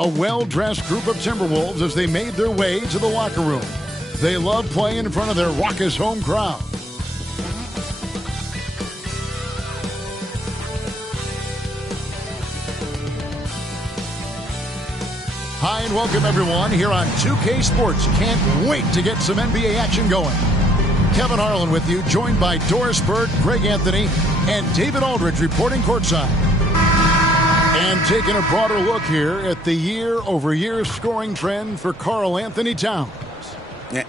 A well-dressed group of Timberwolves as they made their way to the locker room. They love playing in front of their raucous home crowd. Hi and welcome everyone here on 2K Sports. Can't wait to get some NBA action going. Kevin Harlan with you, joined by Doris Bird, Greg Anthony, and David Aldridge reporting courtside. And taking a broader look here at the year-over-year scoring trend for Karl Anthony Towns.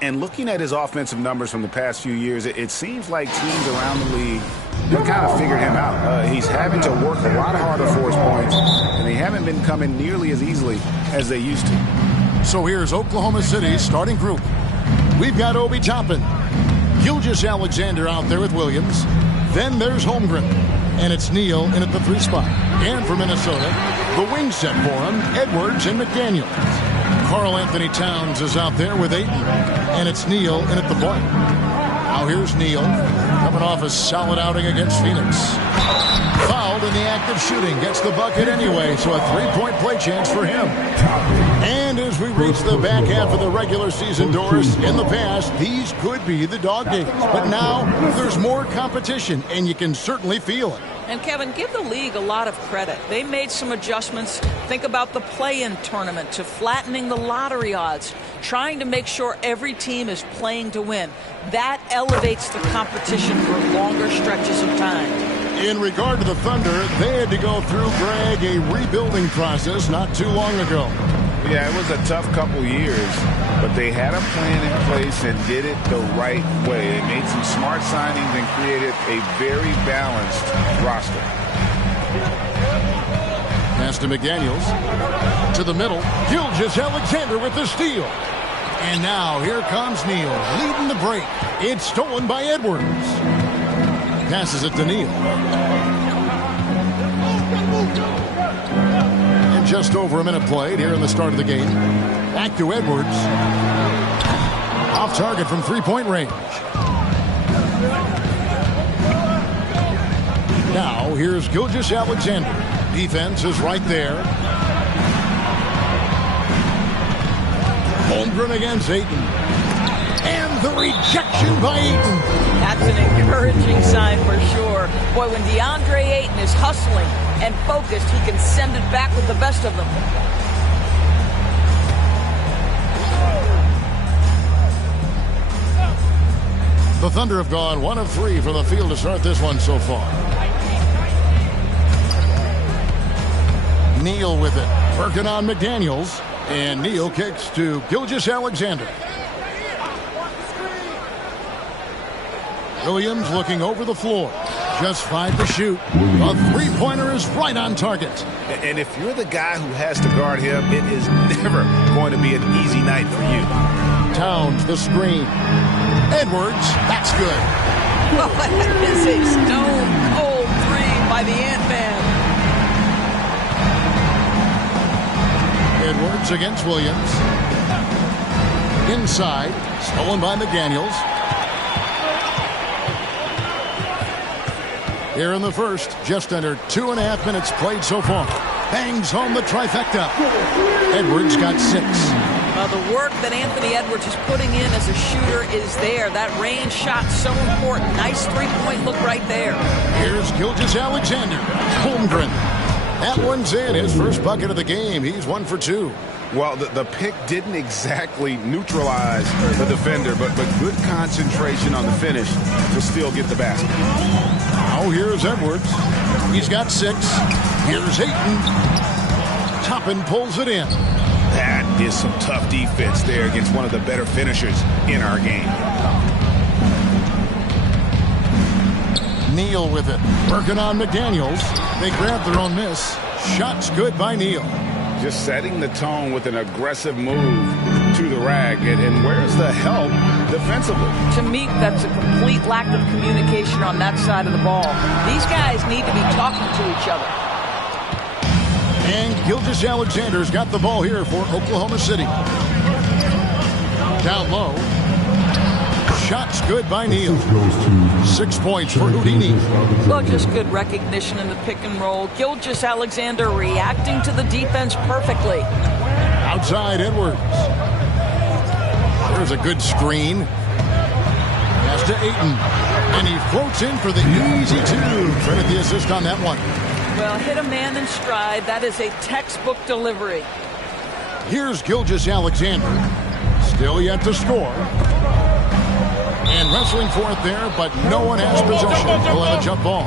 And looking at his offensive numbers from the past few years, it seems like teams around the league have kind of figured him out. He's having to work a lot harder for his points, and they haven't been coming nearly as easily as they used to. So here's Oklahoma City's starting group. We've got Obi Toppin, Gilgeous-Alexander out there with Williams. Then there's Holmgren, and it's Neal in at the 3 spot. And for Minnesota, the wing set for him, Edwards and McDaniels. Karl Anthony Towns is out there with Ayton, and it's Neal in at the point. Now here's Neal, coming off a solid outing against Phoenix. Fouled in the act of shooting, gets the bucket anyway, so a 3-point play chance for him. And as we reach the back half of the regular season, Doris, in the past, these could be the dog days. But now there's more competition, and you can certainly feel it. And, Kevin, give the league a lot of credit. They made some adjustments. Think about the play-in tournament to flattening the lottery odds, trying to make sure every team is playing to win. That elevates the competition for longer stretches of time. In regard to the Thunder, they had to go through, Greg, a rebuilding process not too long ago. Yeah, it was a tough couple years, but they had a plan in place and did it the right way. They made some smart signings and created a very balanced roster. Pass to McDaniels. To the middle. Gilgeous-Alexander with the steal. And now here comes Neal leading the break. It's stolen by Edwards. Passes it to Neal. And just over a minute played here in the start of the game. Back to Edwards. Off target from 3-point range. Now here's Gilgeous-Alexander. Defense is right there. Holmgren against Ayton. And the rejection by Ayton. That's an encouraging sign for sure. Boy, when DeAndre Ayton is hustling and focused, he can send it back with the best of them. The Thunder have gone 1 of 3 from the field to start this one so far. Neal with it. Working on McDaniels. And Neal kicks to Gilgeous-Alexander. Williams looking over the floor. Just 5 to shoot. A 3-pointer is right on target. And if you're the guy who has to guard him, it is never going to be an easy night for you. Towns, the screen. Edwards, that's good. Oh, that is a stone-cold 3 by the Ant-Man. Edwards against Williams. Inside, stolen by McDaniels. Here in the first, just under 2.5 minutes played so far. Bangs home the trifecta. Edwards got 6. The work that Anthony Edwards is putting in as a shooter is there. That range shot so important. Nice 3-point look right there. Here's Gilgeous-Alexander. Holmgren. That one's in. His first bucket of the game. He's 1 for 2. Well, the pick didn't exactly neutralize the defender, but good concentration on the finish to still get the basket. Now here's Edwards. He's got 6. Here's Ayton. Toppin pulls it in. That is some tough defense there against one of the better finishers in our game. Neal with it. Working on McDaniels. They grab their own miss. Shots good by Neal. Just setting the tone with an aggressive move to the rack. And where's the help defensively? To me, that's a complete lack of communication on that side of the ball. These guys need to be talking to each other. And Gilgeous-Alexander's got the ball here for Oklahoma City. Down low. shot's good by Neal. 6 points for Houdini. Well, just good recognition in the pick and roll. Gilgeous-Alexander reacting to the defense perfectly. Outside Edwards. There's a good screen. Pass to Ayton. And he floats in for the easy two. Credit the assist on that one. Well, hit a man in stride. That is a textbook delivery. Here's Gilgeous-Alexander. Still yet to score. And wrestling for it there, but no one has possession. We'll have a jump ball.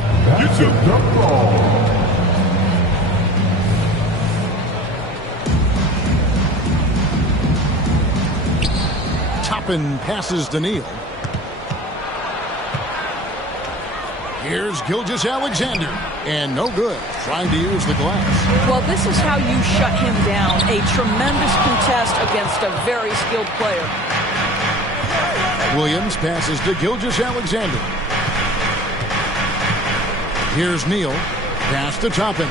Toppin passes to Neal. Here's Gilgeous-Alexander. And no good. Trying to use the glass. Well, this is how you shut him down. A tremendous contest against a very skilled player. Williams passes to Gilgeous-Alexander. Here's Neal. Pass to Toppin.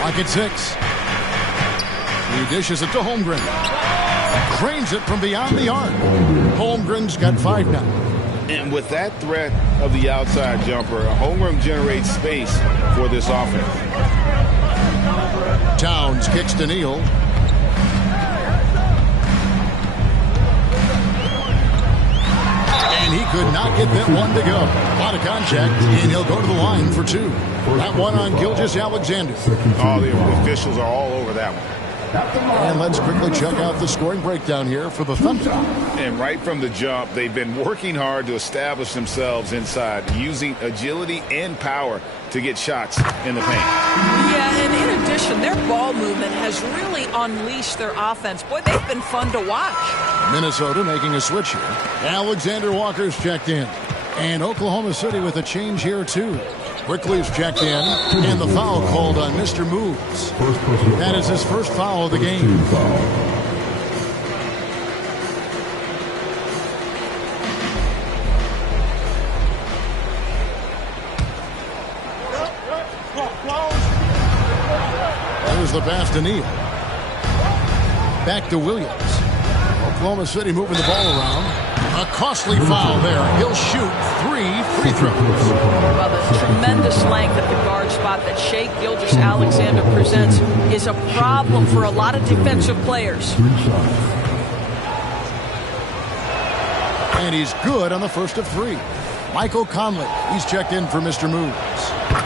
Lock at 6. He dishes it to Holmgren. Cranes it from beyond the arc. Holmgren's got 5 now. And with that threat of the outside jumper, Holmgren generates space for this offense. Towns kicks to Neal. And he could not get that one to go. A lot of contact, and he'll go to the line for 2. That one on Gilgeous-Alexander. Oh, the officials are all over that one. And let's quickly check out the scoring breakdown here for the Thunder. And right from the jump, they've been working hard to establish themselves inside, using agility and power to get shots in the paint. Yeah, and in addition, their ball movement has really unleashed their offense. Boy, they've been fun to watch. Minnesota making a switch here. Alexander Walker's checked in. And Oklahoma City with a change here, too. Quickly's checked in, and the foul called on Mr. Moves. That is his first foul of the game. There's the pass to Neal. Back to Williams. Oklahoma City moving the ball around. A costly foul there. He'll shoot 3 free throws. Well, the tremendous length at the guard spot that Shai Gilgeous-Alexander presents is a problem for a lot of defensive players. And he's good on the first of 3. Michael Conley, he's checked in for Mr. Moves.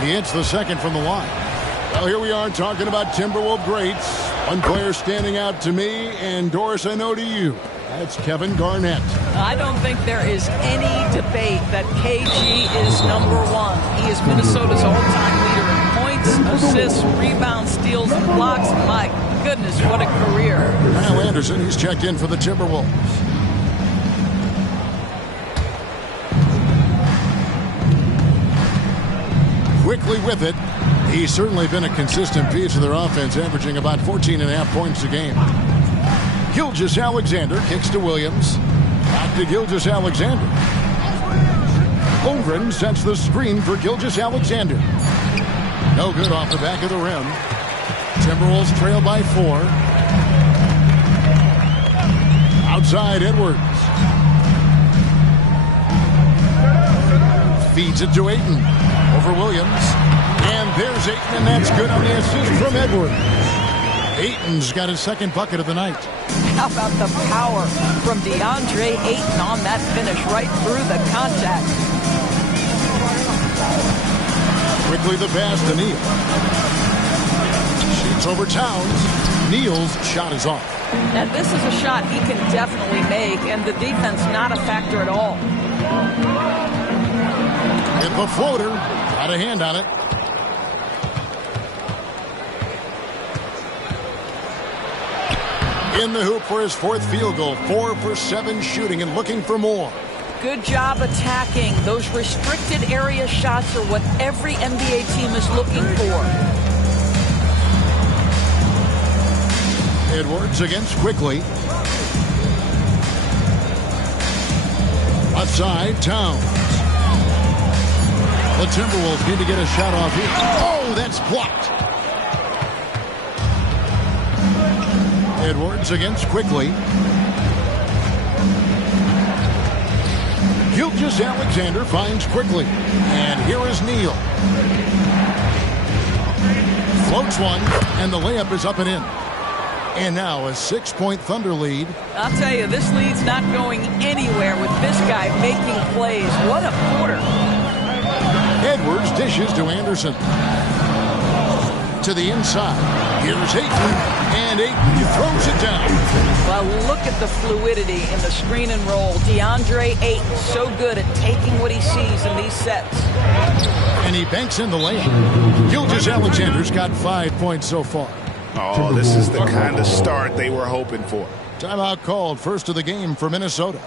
He hits the second from the line. Well, here we are talking about Timberwolves greats. One player standing out to me, and Doris, I know to you. That's Kevin Garnett. I don't think there is any debate that KG is #1. He is Minnesota's all-time leader in points, assists, rebounds, steals, and blocks. My goodness, what a career. Kyle Anderson, he's checked in for the Timberwolves. Quickly with it. He's certainly been a consistent piece of their offense, averaging about 14.5 points a game. Gilgeous-Alexander kicks to Williams. Back to Gilgeous-Alexander. Holmgren sets the screen for Gilgeous-Alexander. No good off the back of the rim. Timberwolves trail by 4. Outside Edwards. Feeds it to Ayton. Over Williams. And there's Ayton, and that's good on the assist from Edwards. Ayton's got his second bucket of the night. How about the power from DeAndre Ayton on that finish right through the contact. Quickly the pass to Neal. Shoots over Towns. Neal's shot is off. And this is a shot he can definitely make, and the defense not a factor at all. Hit the floater. Got a hand on it. In the hoop for his 4th field goal. 4 for 7 shooting and looking for more. Good job attacking. Those restricted area shots are what every NBA team is looking for. Edwards against Quickly. Left side, Towns. The Timberwolves need to get a shot off here. Oh, that's blocked. Edwards against Quickly. Gilgeous-Alexander finds quickly. And here is Neal. Floats one, and the layup is up and in. And now a 6-point Thunder lead. I'll tell you, this lead's not going anywhere with this guy making plays. What a quarter. Edwards dishes to Anderson. To the inside. Here's Ayton. And Ayton throws it down. Well, look at the fluidity in the screen and roll. DeAndre Ayton, so good at taking what he sees in these sets. And he banks in the layup. Gilgeous-Alexander's got 5 points so far. Oh, this is the kind of start they were hoping for. Timeout called, first of the game for Minnesota.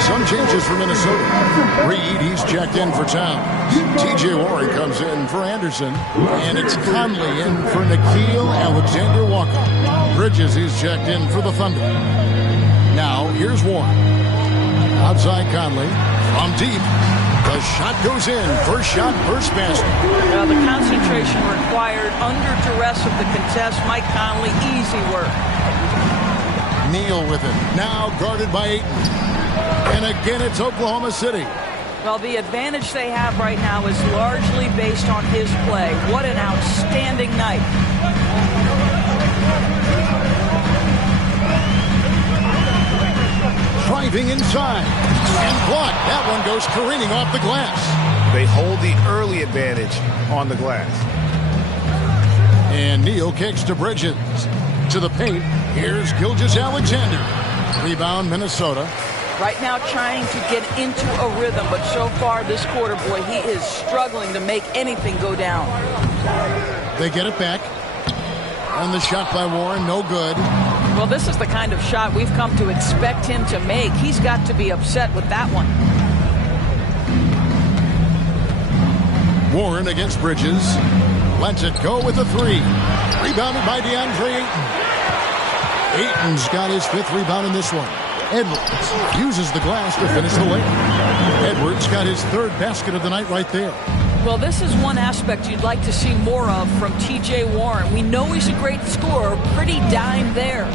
Some changes for Minnesota. Reed, he's checked in for Towns. T.J. Warren comes in for Anderson. And it's Conley in for Nickeil Alexander-Walker. Bridges, he's checked in for the Thunder. Now, here's Warren. Outside Conley. From deep. The shot goes in. First shot, first basket. Well, the concentration required under duress of the contest. Mike Conley, easy work. Neal with it. Now guarded by Ayton. And again, it's Oklahoma City. Well, the advantage they have right now is largely based on his play. What an outstanding night. Driving inside. And blocked. That one goes careening off the glass. They hold the early advantage on the glass. And Neal kicks to Bridges. To the paint. Here's Gilgeous-Alexander. Rebound, Minnesota. Right now trying to get into a rhythm, but so far this quarter, boy, he is struggling to make anything go down. They get it back. And the shot by Warren, no good. Well, this is the kind of shot we've come to expect him to make. He's got to be upset with that one. Warren against Bridges. Lets it go with a three. Rebounded by DeAndre Ayton. Ayton's got his 5th rebound in this one. Edwards uses the glass to finish the layup. Edwards got his 3rd basket of the night right there. Well, this is one aspect you'd like to see more of from T.J. Warren. We know he's a great scorer. Pretty dime there.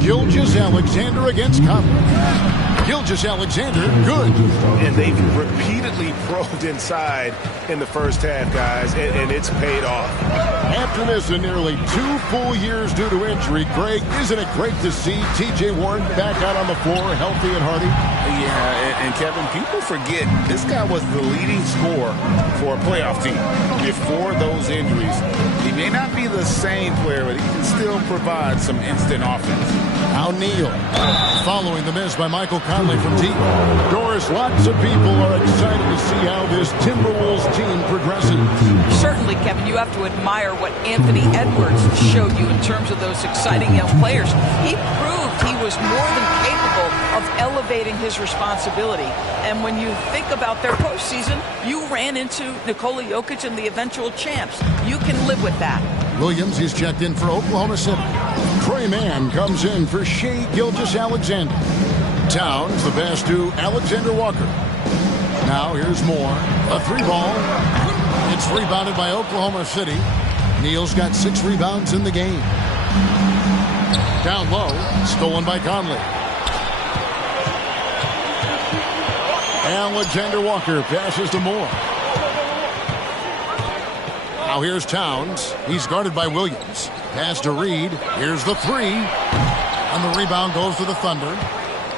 Gilgeous-Alexander against Conley. Gilgeous-Alexander, good. And they've repeatedly probed inside in the first half, guys, and it's paid off. After missing nearly 2 full years due to injury, Greg, isn't it great to see T.J. Warren back out on the floor, healthy and hearty? Yeah, and Kevin, people forget this guy was the leading scorer for a playoff team before those injuries. He may not be the same player, but he can still provide some instant offense. Now Neal, following the miss by Michael Conley from deep. Doris, lots of people are excited to see how this Timberwolves team progresses. Certainly, Kevin, you have to admire what Anthony Edwards showed you in terms of those exciting young players. He proved he was more than capable of elevating his responsibility. And when you think about their postseason, you ran into Nikola Jokic and the eventual champs. You can live with that. Williams is checked in for Oklahoma City. Trey Mann comes in for Shai Gilgeous-Alexander. Towns the pass to Alexander-Walker. Now here's Moore. A 3-ball. It's rebounded by Oklahoma City. Neal's got 6 rebounds in the game. Down low. Stolen by Conley. Alexander-Walker passes to Moore. Now here's Towns. He's guarded by Williams. Pass to Reed. Here's the 3. And the rebound goes to the Thunder.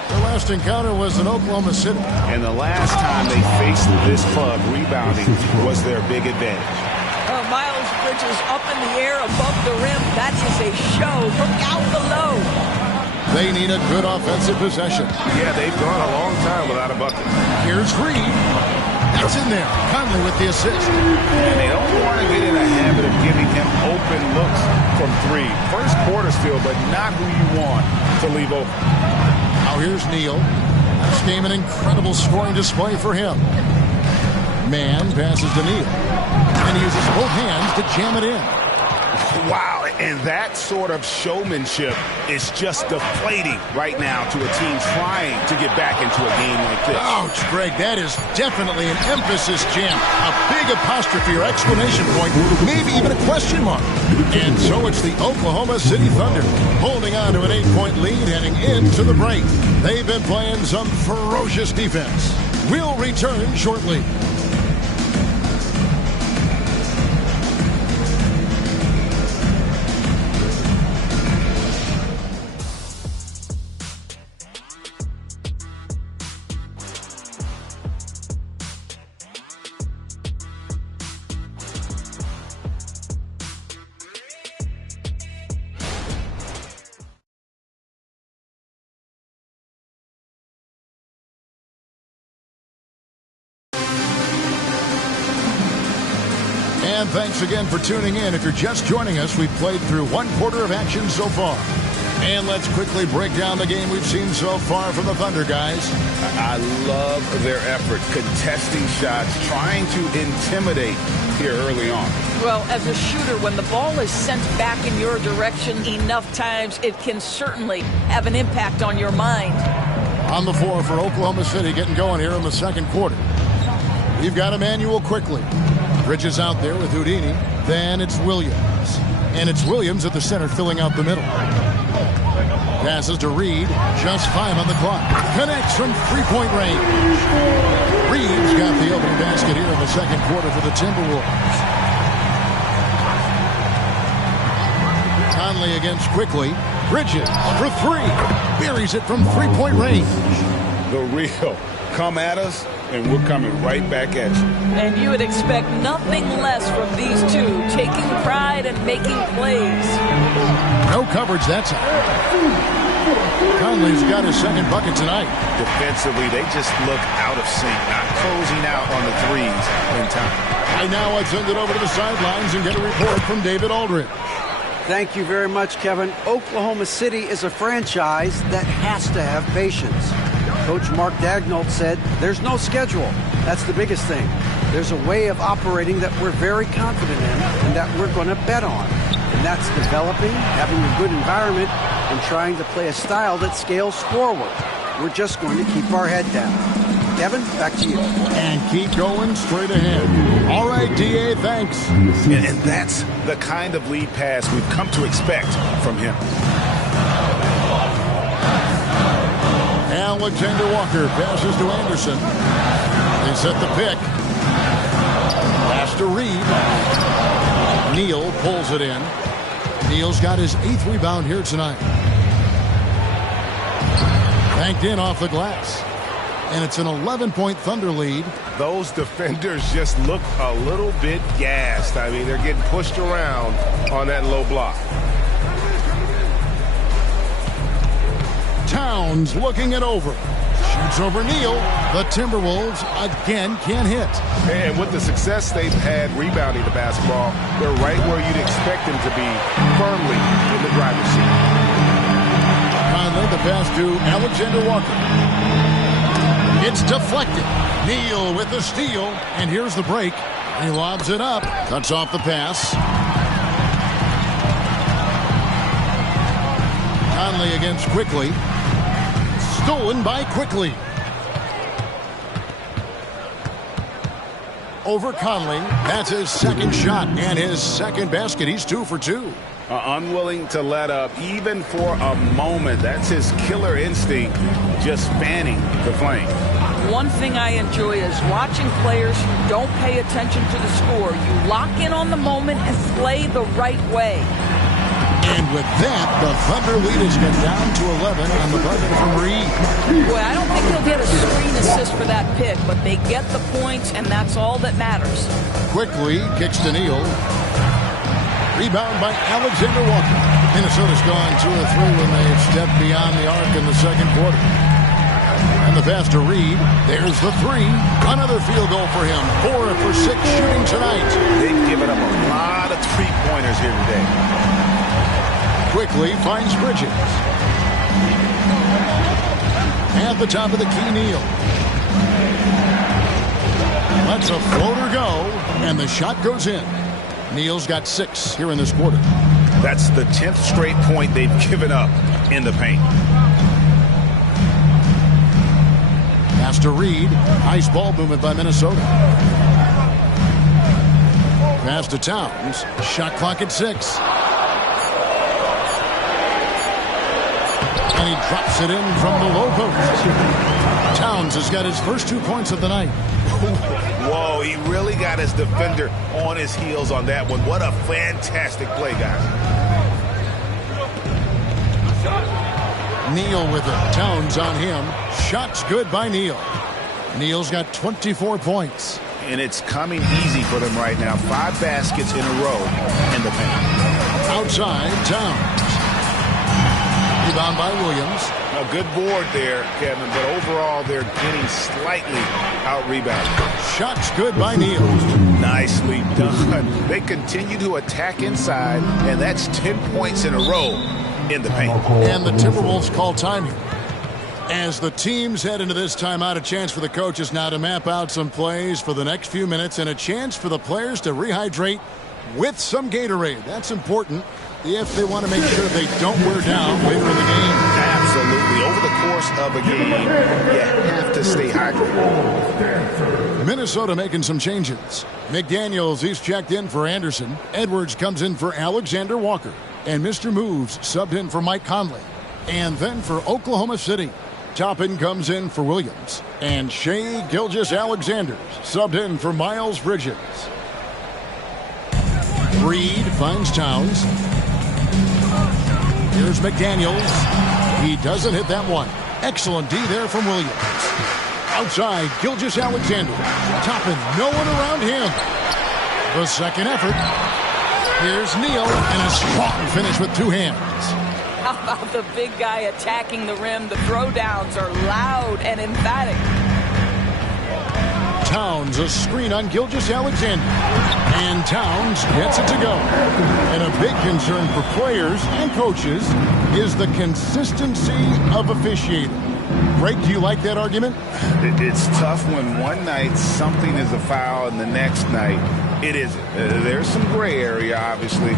Their last encounter was in Oklahoma City. And the last time they faced this club, rebounding was their big advantage. Miles Bridges up in the air above the rim. That is a show. Look out below. They need a good offensive possession. Yeah, they've gone a long time without a bucket. Here's Reed. That's in there. Conley with the assist. And they don't want to get in a habit of giving him open looks from 3. First quarter still, but not who you want to leave open. Now here's Neal. This game an incredible scoring display for him. Mann passes to Neal. And he uses both hands to jam it in. Wow, and that sort of showmanship is just deflating right now to a team trying to get back into a game like this. Ouch, Greg, that is definitely an emphasis jam. A big apostrophe or exclamation point, maybe even a question mark. And so it's the Oklahoma City Thunder holding on to an 8-point lead heading into the break. They've been playing some ferocious defense. We'll return shortly. And thanks again for tuning in. If you're just joining us, we've played through one quarter of action so far. And let's quickly break down the game we've seen so far from the Thunder, guys. I love their effort, contesting shots, trying to intimidate here early on. Well, as a shooter, when the ball is sent back in your direction enough times, it can certainly have an impact on your mind. On the floor for Oklahoma City, getting going here in the second quarter. We've got Emmanuel quickly. Bridges out there with Houdini. Then it's Williams. And it's Williams at the center filling out the middle. Passes to Reed. Just 5 on the clock. Connects from three-point range. Reed's got the opening basket here in the second quarter for the Timberwolves. Conley against Quickly. Bridges for 3. Buries it from three-point range. The real come at us, and we're coming right back at you. And you would expect nothing less from these two, taking pride and making plays. No coverage that time. Conley's got his second bucket tonight. Defensively, they just look out of sync, not closing out on the threes in time. Right now, I'd send it over to the sidelines and get a report from David Aldridge. Thank you very much, Kevin. Oklahoma City is a franchise that has to have patience. Coach Mark Daigneault said, there's no schedule. That's the biggest thing. There's a way of operating that we're very confident in and that we're going to bet on. And that's developing, having a good environment, and trying to play a style that scales forward. We're just going to keep our head down. Kevin, back to you. And keep going straight ahead. All right, D.A., thanks. And that's the kind of lead pass we've come to expect from him. Alexander Walker passes to Anderson. They set the pick. Pass to Reed. Neal pulls it in. Neal's got his 8th rebound here tonight. Banked in off the glass. And it's an 11-point Thunder lead. Those defenders just look a little bit gassed. I mean, they're getting pushed around on that low block. Towns looking it over. Shoots over Neal. The Timberwolves again can't hit. And with the success they've had rebounding the basketball, they're right where you'd expect them to be, firmly in the driver's seat. Conley, the pass to Alexander Walker. It's deflected. Neal with the steal. And here's the break. He lobs it up. Cuts off the pass. Conley against Quickly. Stolen by Quickly. Over Conley. That's his second shot and his second basket. He's 2 for 2. Unwilling to let up even for a moment. That's his killer instinct, just fanning the flame. One thing I enjoy is watching players who don't pay attention to the score. You lock in on the moment and play the right way. And with that, the Thunder lead has gone down to 11 on the bucket from Reed. Boy, I don't think he'll get a screen assist for that pick, but they get the points, and that's all that matters. Quickly kicks to Neal. Rebound by Alexander Walker. Minnesota's gone 2 of 3 when they stepped beyond the arc in the second quarter. And the pass to Reed. There's the 3. Another field goal for him. 4 for 6 shooting tonight. They've given up a lot of three-pointers here today. Quickly finds Bridges. At the top of the key, Neal. Lets a floater go, and the shot goes in. Neal's got 6 here in this quarter. That's the 10th straight point they've given up in the paint. Pass to Reed. Nice ball movement by Minnesota. Pass to Towns. Shot clock at 6. And he drops it in from the low post. Towns has got his first 2 points of the night. Whoa, he really got his defender on his heels on that one. What a fantastic play, guys. Neal with it. Towns on him. Shots good by Neal. Neal's got 24 points. And it's coming easy for them right now. 5 baskets in a row in the paint. Outside, Towns. Rebound by Williams. A good board there, Kevin, but overall they're getting slightly out-rebounded. Shots good by Neal. Nicely done. They continue to attack inside, and that's 10 points in a row in the paint. And the Timberwolves call time here. As the teams head into this timeout, a chance for the coaches now to map out some plays for the next few minutes and a chance for the players to rehydrate with some Gatorade. That's important if they want to make sure they don't wear down later in the game. Absolutely. Over the course of a game, you have to stay hydrated. Minnesota making some changes. McDaniels, he's checked in for Anderson. Edwards comes in for Alexander Walker. And Mr. Moves subbed in for Mike Conley. And then for Oklahoma City, Toppin comes in for Williams. And Shai Gilgeous-Alexander subbed in for Miles Bridges. Reed finds Towns. Here's McDaniels. He doesn't hit that one. Excellent D there from Williams. Outside, Gilgeous-Alexander. Toppin, no one around him. The second effort. Here's Neal, and a strong finish with 2 hands. How about the big guy attacking the rim? The throwdowns are loud and emphatic. Towns, a screen on Gilgeous-Alexander. And Towns gets it to go. And a big concern for players and coaches is the consistency of officiating. Greg, do you like that argument? It's tough when one night something is a foul and the next night it isn't. There's some gray area, obviously,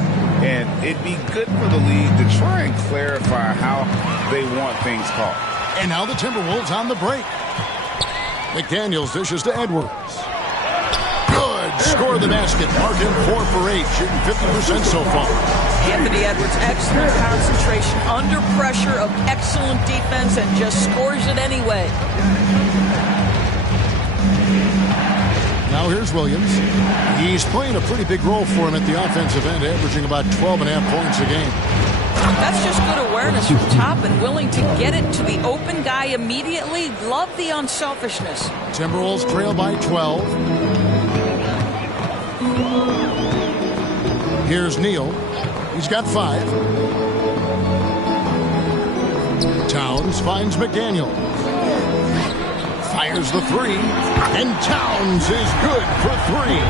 and it'd be good for the league to try and clarify how they want things called. And now the Timberwolves on the break. McDaniels dishes to Edwards. Good. Score the basket. Mark him 4 for 8, shooting 50% so far. Anthony Edwards, excellent concentration, under pressure of excellent defense, and just scores it anyway. Now here's Williams. He's playing a pretty big role for him at the offensive end, averaging about 12.5 points a game. That's just good awareness from Toppin, willing to get it to the open guy immediately. Love the unselfishness. Timberwolves trail by 12. Here's Neal. He's got 5. Towns finds McDaniel. Fires the 3. And Towns is good for 3.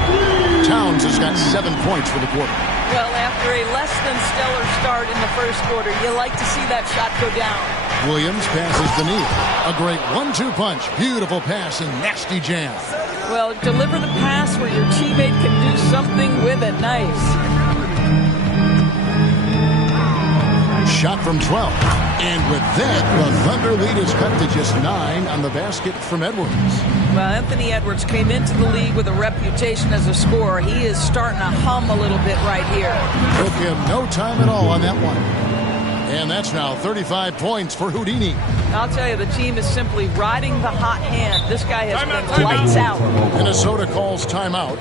Towns has got 7 points for the quarter. Well, after a less than stellar start in the first quarter, you like to see that shot go down. Williams passes to Neal. A great 1-2 punch. Beautiful pass and nasty jam. Well, deliver the pass where your teammate can do something with it. Nice. Shot from 12. And with that, the Thunder lead is cut to just 9 on the basket from Edwards. Well, Anthony Edwards came into the league with a reputation as a scorer. He is starting to hum a little bit right here. Took him no time at all on that one. And that's now 35 points for Houdini. I'll tell you, the team is simply riding the hot hand. This guy has been lights out. Minnesota calls timeout.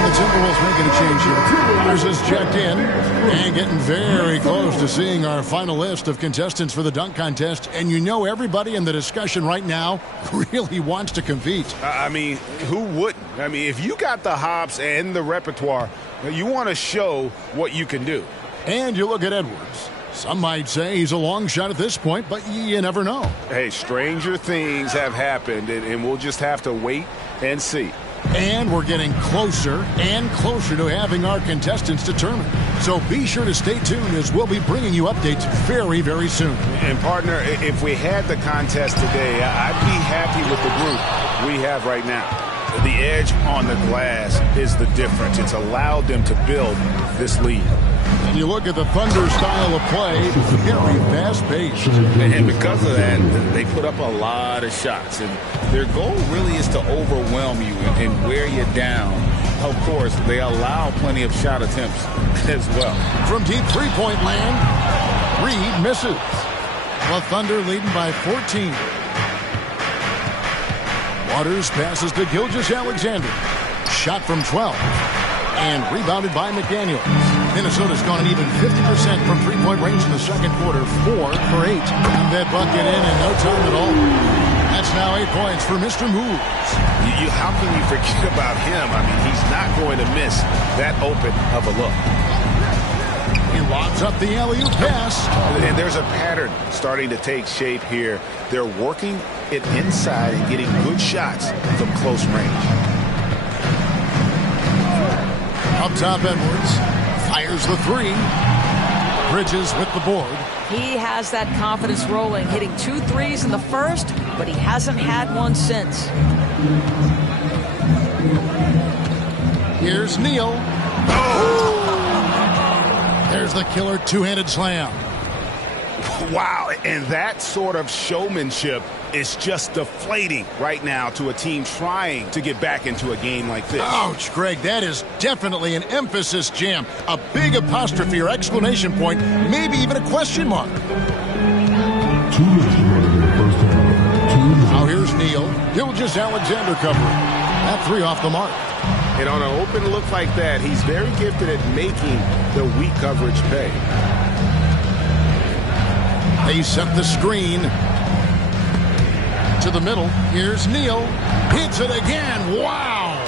The Timberwolves making a change here. There's this checked in and getting very close to seeing our final list of contestants for the dunk contest. And you know everybody in the discussion right now really wants to compete. I mean, who wouldn't? I mean, if you got the hops and the repertoire, you want to show what you can do. And you look at Edwards. Some might say he's a long shot at this point, but you never know. Hey, stranger things have happened, and we'll just have to wait and see. And we're getting closer and closer to having our contestants determined. So be sure to stay tuned as we'll be bringing you updates very, very soon. And partner, if we had the contest today, I'd be happy with the group we have right now. The edge on the glass is the difference. It's allowed them to build this lead. And you look at the Thunder style of play, very fast-paced. And because of that, they put up a lot of shots. And their goal really is to overwhelm you and wear you down. Of course, they allow plenty of shot attempts as well. From deep three-point land, Reed misses. The Thunder leading by 14. Waters passes to Gilgeous-Alexander. Shot from 12. And rebounded by McDaniels. Minnesota's gone an even 50% from three-point range in the second quarter. 4 for 8. And that bucket in no time at all. That's now 8 points for Mr. Moves. How can you forget about him? I mean, he's not going to miss that open of a look. He lobs up the alley-oop pass. And there's a pattern starting to take shape here. They're working it inside and getting good shots from close range. Up top, Edwards fires the three. Bridges with the board. He has that confidence rolling, hitting 2 threes in the first, but he hasn't had one since. Here's Neal. Oh! There's the killer two-handed slam. Wow, and that sort of showmanship is just deflating right now to a team trying to get back into a game like this. Ouch, Greg, that is definitely an emphasis jam. A big apostrophe or exclamation point, maybe even a question mark. Now here's Neal. Gilgeous-Alexander covering. That 3 off the mark. And on an open look like that, he's very gifted at making the weak coverage pay. They set the screen to the middle. Here's Neal. Hits it again. Wow.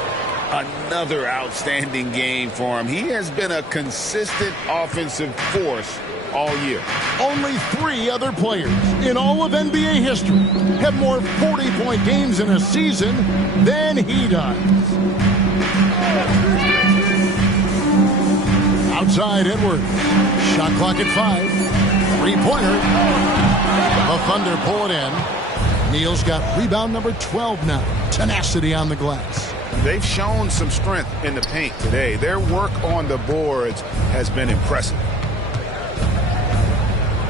Another outstanding game for him. He has been a consistent offensive force all year. Only 3 other players in all of NBA history have more 40-point games in a season than he does. Outside Edwards. Shot clock at 5. Three-pointer. The Thunder pull it in. Neal's got rebound number 12 now. Tenacity on the glass. They've shown some strength in the paint today. Their work on the boards has been impressive.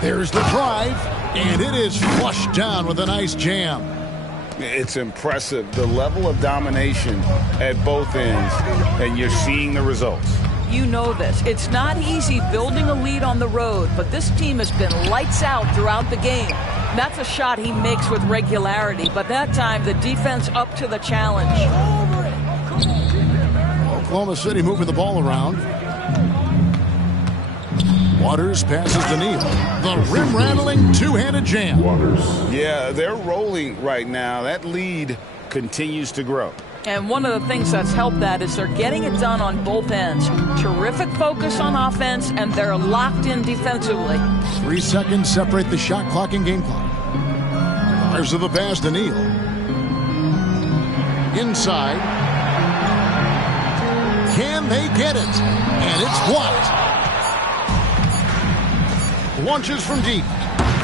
There's the drive, and it is flushed down with a nice jam. It's impressive, the level of domination at both ends, and you're seeing the results. You know this. It's not easy building a lead on the road, but this team has been lights out throughout the game. That's a shot he makes with regularity, but that time the defense up to the challenge. Oklahoma City moving the ball around. Waters passes to Neal. The rim-rattling two-handed jam. Waters. Yeah, they're rolling right now. That lead continues to grow. And one of the things that's helped that is they're getting it done on both ends. Terrific focus on offense, and they're locked in defensively. 3 seconds separate the shot clock and game clock. Fires of the pass to Neal. Inside. Can they get it? And it's blocked. Launches from deep.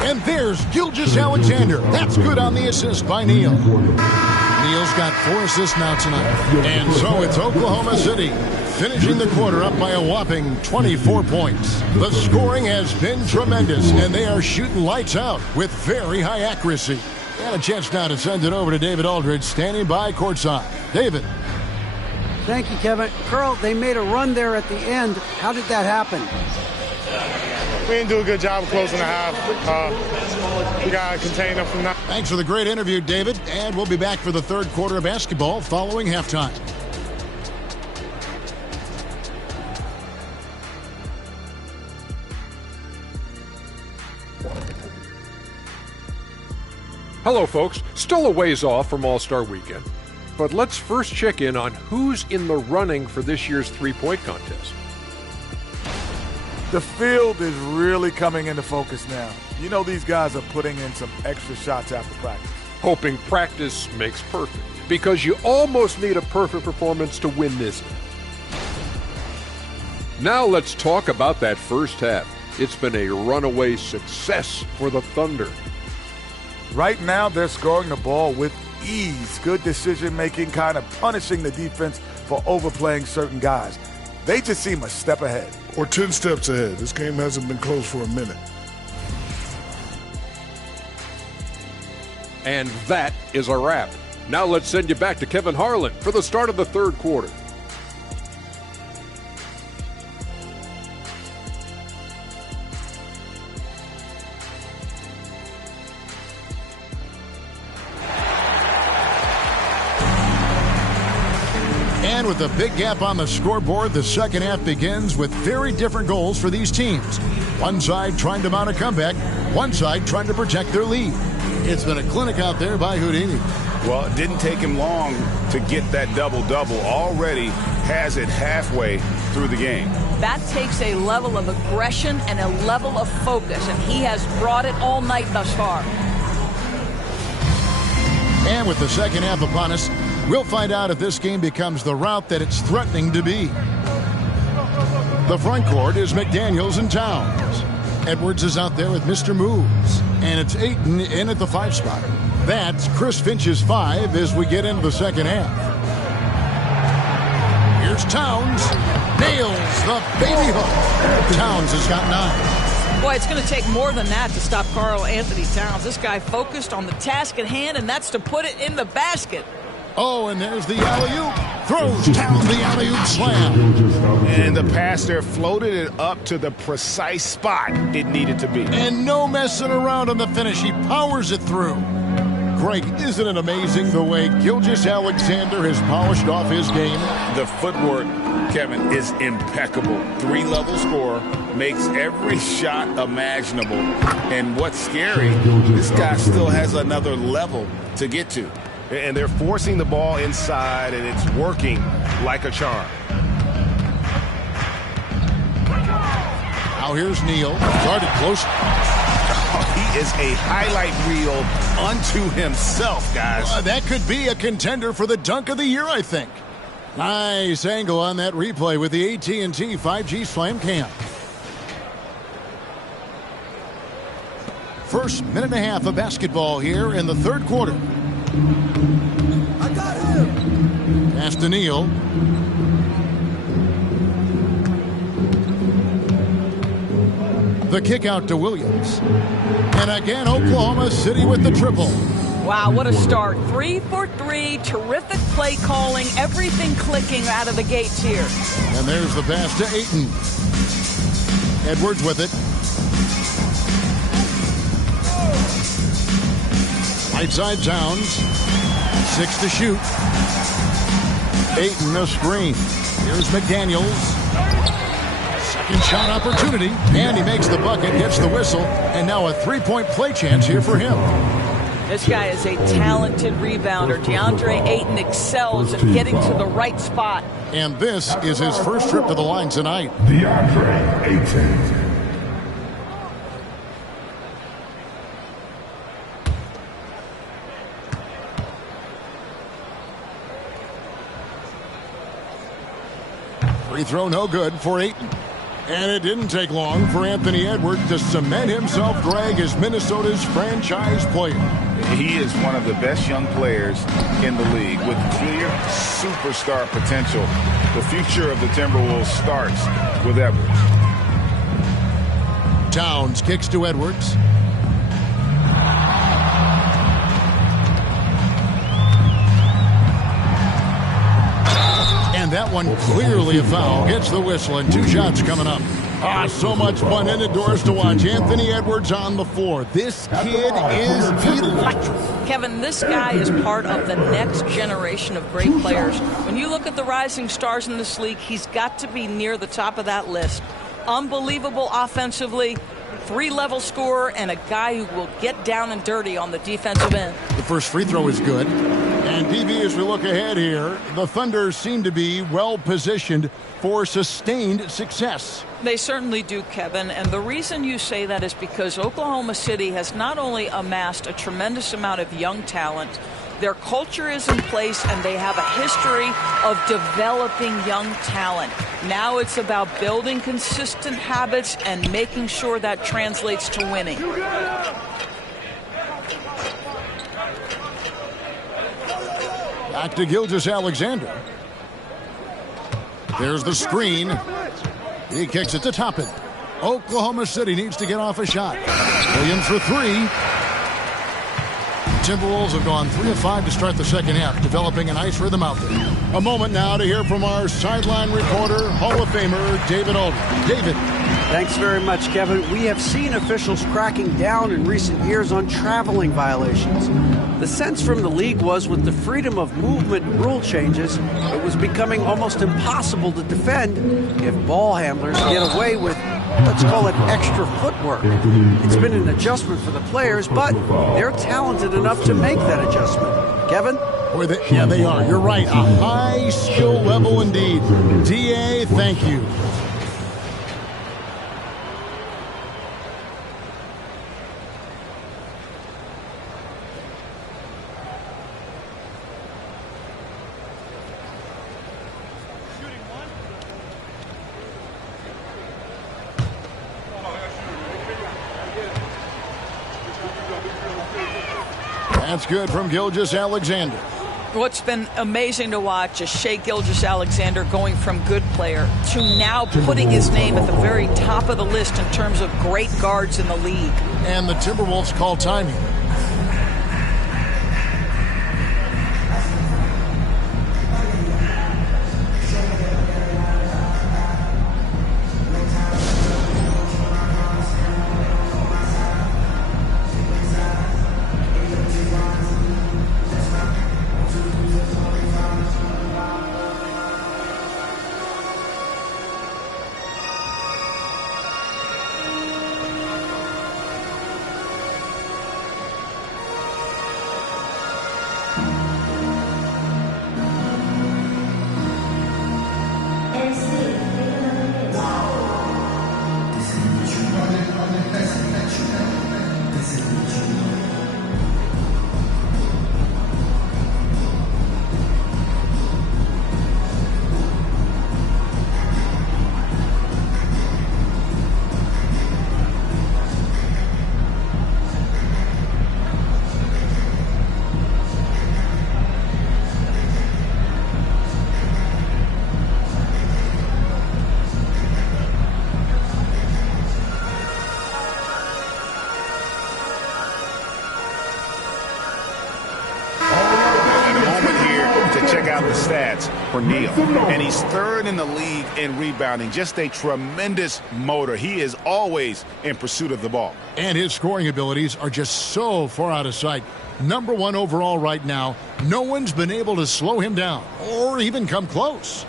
And there's Gilgeous-Alexander. That's good on the assist by Neal. Neal's got 4 assists now tonight. And so it's Oklahoma City finishing the quarter up by a whopping 24 points. The scoring has been tremendous, and they are shooting lights out with very high accuracy. And a chance now to send it over to David Aldridge, standing by courtside. David. Thank you, Kevin. Carl, they made a run there at the end. How did that happen? We didn't do a good job of closing the half. We got to contain them from that. Thanks for the great interview, David. And we'll be back for the third quarter of basketball following halftime. Hello, folks. Still a ways off from All-Star Weekend. But let's first check in on who's in the running for this year's three-point contest. The field is really coming into focus now. These guys are putting in some extra shots after practice. Hoping practice makes perfect. because you almost need a perfect performance to win this. Now let's talk about that first half. It's been a runaway success for the Thunder. Right now, they're scoring the ball with ease. Good decision-making, kind of punishing the defense for overplaying certain guys. They just seem a step ahead. Or 10 steps ahead. This game hasn't been close for a minute. And that is a wrap. Now let's send you back to Kevin Harlan for the start of the third quarter. And with a big gap on the scoreboard, the second half begins with very different goals for these teams. One side trying to mount a comeback, one side trying to protect their lead. It's been a clinic out there by Houdini. Well, it didn't take him long to get that double-double. Already has it halfway through the game. That takes a level of aggression and a level of focus, and he has brought it all night thus far. And with the second half upon us, we'll find out if this game becomes the route that it's threatening to be. The front court is McDaniels and Towns. Edwards is out there with Mr. Moves. And it's Ayton in at the 5 spot. That's Chris Finch's 5 as we get into the second half. Here's Towns. Nails the baby hook. Towns has got 9. Boy, it's going to take more than that to stop Karl Anthony Towns. This guy focused on the task at hand, and that's to put it in the basket. Oh, and there's the alley-oop. Throws down the alley-oop slam. And the pass there floated it up to the precise spot it needed to be. And no messing around on the finish. He powers it through. Greg, isn't it amazing the way Gilgeous-Alexander has polished off his game? The footwork, Kevin, is impeccable. 3-level scorer, makes every shot imaginable. And what's scary, this guy still has another level to get to. And they're forcing the ball inside, and it's working like a charm. Now here's Neal. Started close. He is a highlight reel unto himself, guys. That could be a contender for the dunk of the year, I think. Nice angle on that replay with the AT&T 5G Slam Cam. First minute and a half of basketball here in the third quarter. I got him. Pass to Neal. The kick out to Williams. And again, Oklahoma City with the triple. Wow, what a start. 3 for 3, terrific play calling, everything clicking out of the gates here. And there's the pass to Ayton. Edwards with it. Right side Towns. 6 to shoot. Ayton a screen. Here's McDaniels. Second shot opportunity. And he makes the bucket, gets the whistle. And now a three-point play chance here for him. This guy is a talented rebounder. DeAndre Ayton excels at getting to the right spot. And this is his first trip to the line tonight. DeAndre Ayton. Free throw no good for Ayton. And it didn't take long for Anthony Edwards to cement himself, Greg, as Minnesota's franchise player. He is one of the best young players in the league with clear superstar potential. The future of the Timberwolves starts with Edwards. Towns kicks to Edwards. And that one clearly a foul. Gets the whistle and 2 shots coming up. So much fun indoors to watch. Anthony Edwards on the floor. This kid is electric. Kevin, this guy is part of the next generation of great players. When you look at the rising stars in this league, he's got to be near the top of that list. Unbelievable offensively, 3-level scorer, and a guy who will get down and dirty on the defensive end. The first free throw is good. And DB, as we look ahead here, the Thunder seem to be well positioned for sustained success. They certainly do, Kevin. And the reason you say that is because Oklahoma City has not only amassed a tremendous amount of young talent, Their culture is in place, and they have a history of developing young talent. Now it's about building consistent habits and making sure that translates to winning. Back to Gilgeous-Alexander. There's the screen. He kicks it to Toppin. Oklahoma City needs to get off a shot. Williams for three. Timberwolves have gone 3 of 5 to start the second half, developing a nice rhythm out there. A moment now to hear from our sideline reporter, Hall of Famer David Aldridge. David. Thanks very much, Kevin. We have seen officials cracking down in recent years on traveling violations. The sense from the league was with the freedom of movement rule changes, it was becoming almost impossible to defend if ball handlers get away with, let's call it, extra footwork. It's been an adjustment for the players, but they're talented enough to make that adjustment. Kevin? Yeah, they are. You're right. A high skill level indeed. DA, thank you. That's good from Gilgeous-Alexander. What's been amazing to watch is Shai Gilgeous-Alexander going from good player to now putting his name at the very top of the list in terms of great guards in the league. And the Timberwolves call timing. For Neal, and he's third in the league in rebounding. Just a tremendous motor. He is always in pursuit of the ball. And his scoring abilities are just so far out of sight. Number 1 overall right now. No one's been able to slow him down or even come close.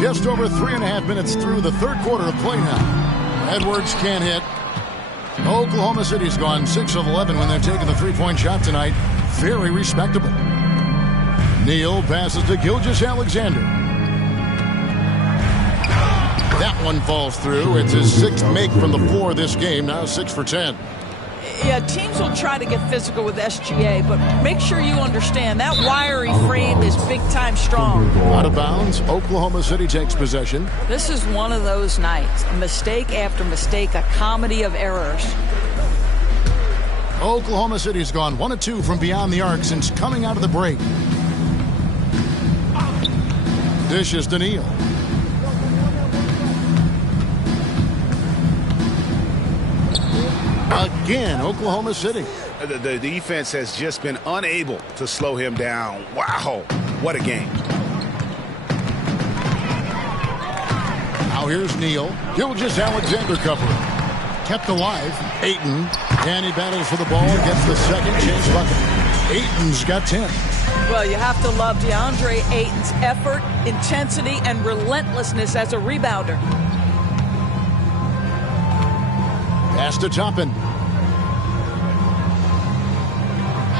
Just over 3.5 minutes through the third quarter of play now. Edwards can't hit. Oklahoma City's gone 6 of 11 when they've taken the three-point shot tonight. Very respectable. Neal passes to Gilgeous-Alexander. That one falls through. It's his 6th make from the floor this game. Now 6 for 10. Yeah, teams will try to get physical with SGA, but make sure you understand that wiry frame is big-time strong. Out of bounds, Oklahoma City takes possession. This is one of those nights. Mistake after mistake, a comedy of errors. Oklahoma City's gone 1 of 2 from beyond the arc since coming out of the break. Dishes to Neal. Again, Oklahoma City. The defense has just been unable to slow him down. Wow, what a game. Now here's Neal. Gilgeous-Alexander covering. Kept alive. Ayton. And he battles for the ball. Gets the second chance bucket. Ayton's got 10. Well, you have to love DeAndre Ayton's effort, intensity, and relentlessness as a rebounder. Pass to Toppin.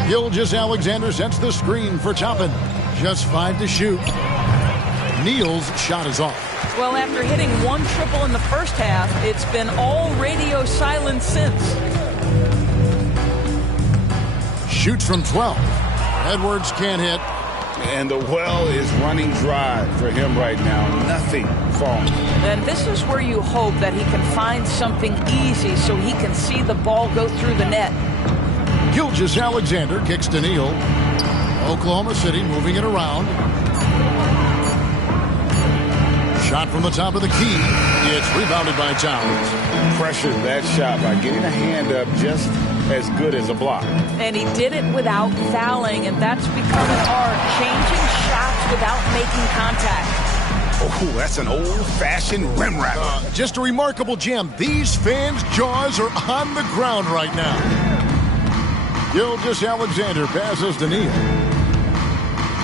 Gilgeous-Alexander sets the screen for Toppin. Just 5 to shoot. Neal's shot is off. Well, after hitting 1 triple in the first half, it's been all radio silence since. Shoots from 12. Edwards can't hit. And the well is running dry for him right now. Nothing falling. And this is where you hope that he can find something easy so he can see the ball go through the net. Gilgeous-Alexander kicks to Neal. Oklahoma City moving it around. Shot from the top of the key. It's rebounded by Towns. Pressured that shot by getting a hand up just as good as a block. And he did it without fouling, and that's becoming hard. Changing shots without making contact. Oh, that's an old-fashioned rim wrapper. Just a remarkable jam. These fans' jaws are on the ground right now. Gilgeous-Alexander passes to Neal.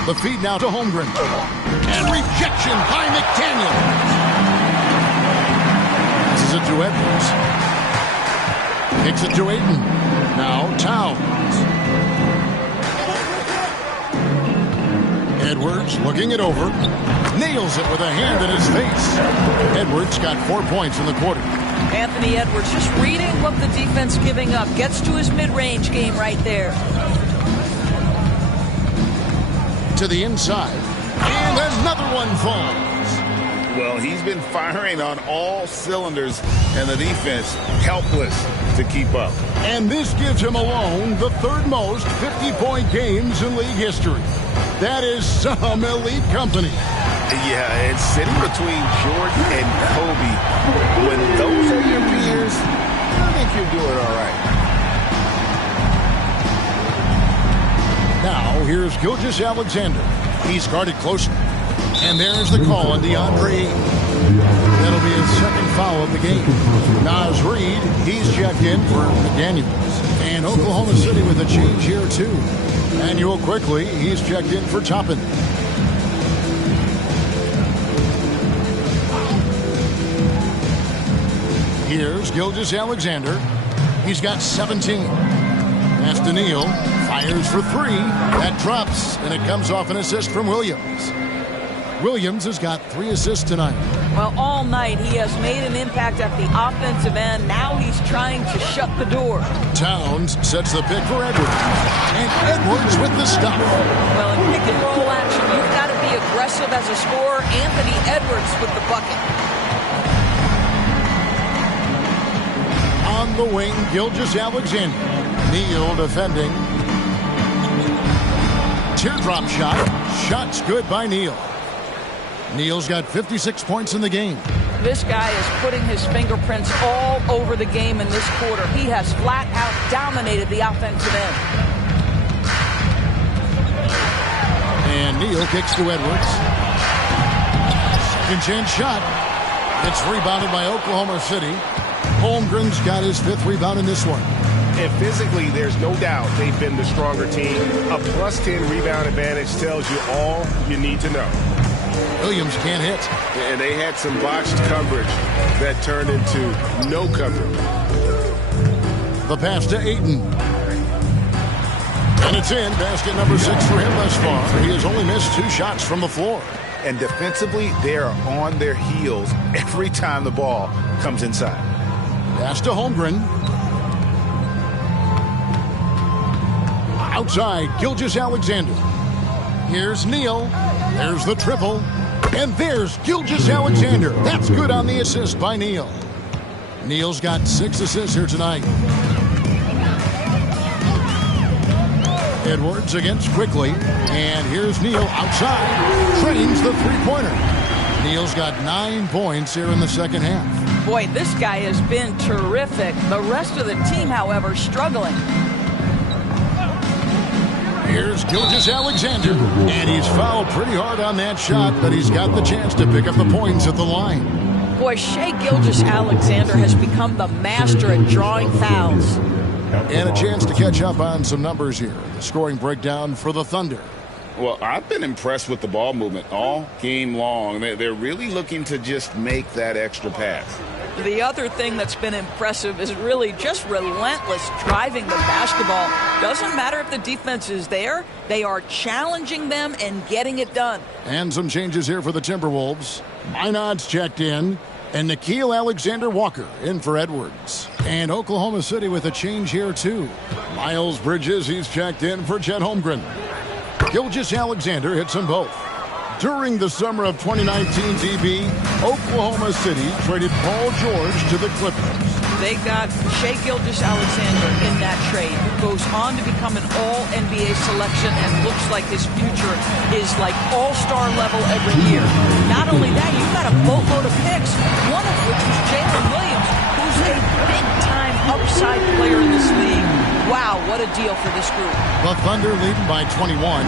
The feed now to Holmgren. And rejection by McDaniel. This is it to Edwards. Kicks it to Ayton. Now Towns. Edwards looking it over. Nails it with a hand in his face. Edwards got 4 points in the quarter. Anthony Edwards just reading what the defense giving up. Gets to his mid-range game right there. To the inside. And another one falls. Well, he's been firing on all cylinders, and the defense helpless to keep up. And this gives him alone the third most 50-point games in league history. That is some elite company. Yeah, it's sitting between Jordan and Kobe. When those are your peers, I think you're doing all right. Now, here's Gilgeous-Alexander. He's guarded closely. And there's the call on DeAndre. That'll be his second foul of the game. Naz Reid, he's checked in for McDaniels. And Oklahoma City with a change here, too. Manuel Quickly, he's checked in for Toppin. Here's Gilgeous-Alexander. He's got 17. Pass to Neal. Fires for 3. That drops, and it comes off an assist from Williams. Williams has got 3 assists tonight. Well, all night he has made an impact at the offensive end. Now he's trying to shut the door. Towns sets the pick for Edwards. And Edwards with the stop. Well, in pick and roll action, you've got to be aggressive as a scorer. Anthony Edwards with the bucket. On the wing, Gilgeous-Alexander. Neal defending. Teardrop shot. Shot's good by Neal. Neal's got 56 points in the game. This guy is putting his fingerprints all over the game in this quarter. He has flat out dominated the offensive end. And Neal kicks to Edwards. Second chance shot. It's rebounded by Oklahoma City. Holmgren's got his 5th rebound in this one. And physically, there's no doubt they've been the stronger team. A +10 rebound advantage tells you all you need to know. Williams can't hit. And they had some botched coverage that turned into no coverage. The pass to Ayton. And it's in. Basket number 6 for him thus far. He has only missed 2 shots from the floor. And defensively, they are on their heels every time the ball comes inside. Pass to Holmgren. Outside, Gilgeous-Alexander. Here's Neal. There's the triple. And there's Gilgeous-Alexander. That's good on the assist by Neal. Neal's got 6 assists here tonight. Edwards against Quickly. And here's Neal outside. Trains the three-pointer. Neal's got 9 points here in the second half. Boy, this guy has been terrific. The rest of the team, however, struggling. Here's Gilgeous-Alexander, and he's fouled pretty hard on that shot, but he's got the chance to pick up the points at the line. Boy, Shai Gilgeous-Alexander has become the master at drawing fouls. And a chance to catch up on some numbers here. The scoring breakdown for the Thunder. Well, I've been impressed with the ball movement all game long. They're really looking to just make that extra pass. The other thing that's been impressive is really just relentless driving the basketball. Doesn't matter if the defense is there, they are challenging them and getting it done. And some changes here for the Timberwolves. Minod's checked in, and Nickeil Alexander-Walker in for Edwards. And Oklahoma City with a change here, too. Miles Bridges, he's checked in for Chet Holmgren. Gilgeous-Alexander hits them both. During the summer of 2019, DB, Oklahoma City traded Paul George to the Clippers. They got Shai Gilgeous-Alexander in that trade, who goes on to become an all-NBA selection and looks like his future is like all-star level every year. Not only that, you've got a boatload of picks, one of which was Jalen Williams, who's a big-time upside player in this league. Wow, what a deal for this group. The Thunder leading by 21.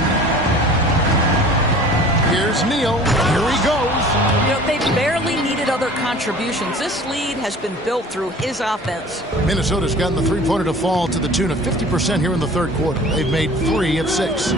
Here's Neal. Here he goes. You know, they barely needed other contributions. This lead has been built through his offense. Minnesota's gotten the three-pointer to fall to the tune of 50% here in the third quarter. They've made 3 of 6.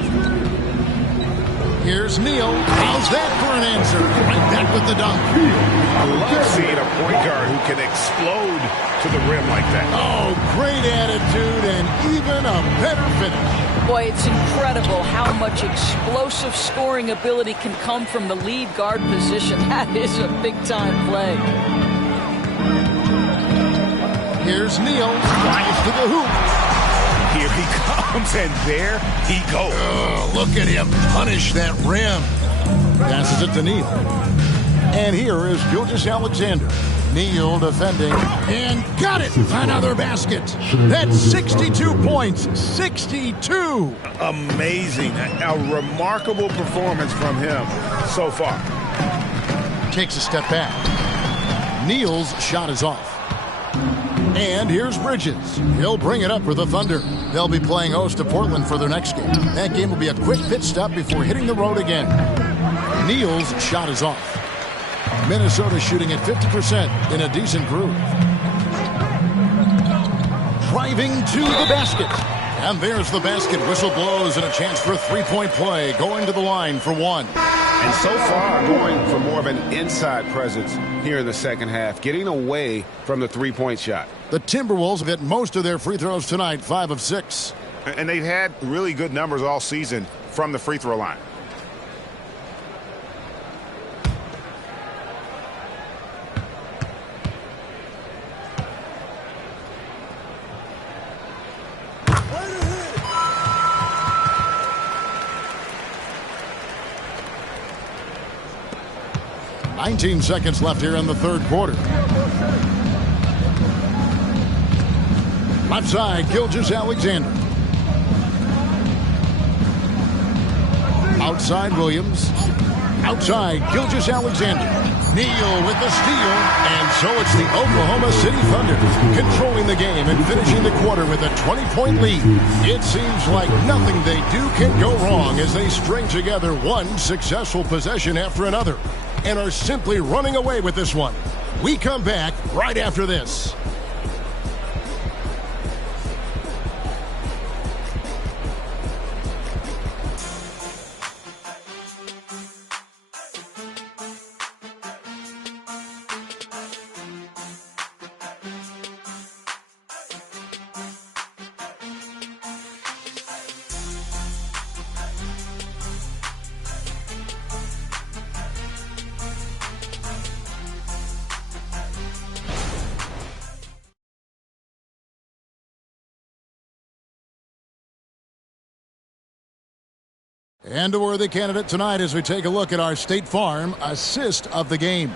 Here's Neal. How's that for an answer? Right back with the dunk. I love seeing a point guard who can explode to the rim like that. Oh, great attitude and even a better finish. Boy, it's incredible how much explosive scoring ability can come from the lead guard position. That is a big-time play. Here's Neal. Drives to the hoop. Here he comes, and there he goes. Oh, look at him punish that rim. Passes it to Neal. And here is Gilgeous-Alexander. Neal defending and got it. Another basket. That's 62 points. 62. Amazing. A remarkable performance from him so far. Takes a step back. Neal's shot is off. And here's Bridges. He'll bring it up for the Thunder. They'll be playing host to Portland for their next game. That game will be a quick pit stop before hitting the road again. Neal's shot is off. Minnesota shooting at 50% in a decent groove. Driving to the basket. And there's the basket. Whistle blows and a chance for a three-point play. Going to the line for 1. And so far, going for more of an inside presence here in the second half, getting away from the three-point shot. The Timberwolves have hit most of their free throws tonight, 5 of 6. And they've had really good numbers all season from the free throw line. Nineteen seconds left here in the third quarter. Left side, Gilgeous-Alexander. Outside, Williams. Outside, Gilgeous-Alexander. Neal with the steal. And so it's the Oklahoma City Thunder controlling the game and finishing the quarter with a 20-point lead. It seems like nothing they do can go wrong as they string together one successful possession after another and are simply running away with this one. We come back right after this. And a worthy candidate tonight as we take a look at our State Farm assist of the game.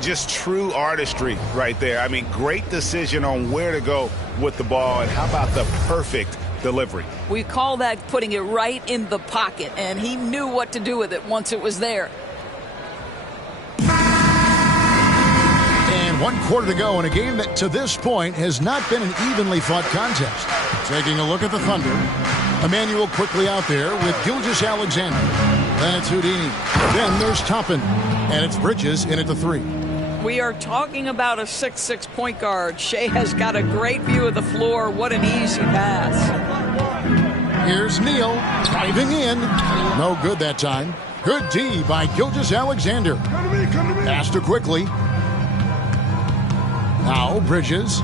Just true artistry right there. I mean, great decision on where to go with the ball, and how about the perfect delivery? We call that putting it right in the pocket, and he knew what to do with it once it was there. And 1 quarter to go in a game that to this point has not been an evenly fought contest. Taking a look at the Thunder. Emmanuel quickly out there with Gilgeous-Alexander. Then it's Houdini. Then there's Toppin. And it's Bridges in at the 3. We are talking about a 6'6" point guard. Shai has got a great view of the floor. What an easy pass. Here's Neal diving in. No good that time. Good D by Gilgeous-Alexander. Pass to quickly. Now Bridges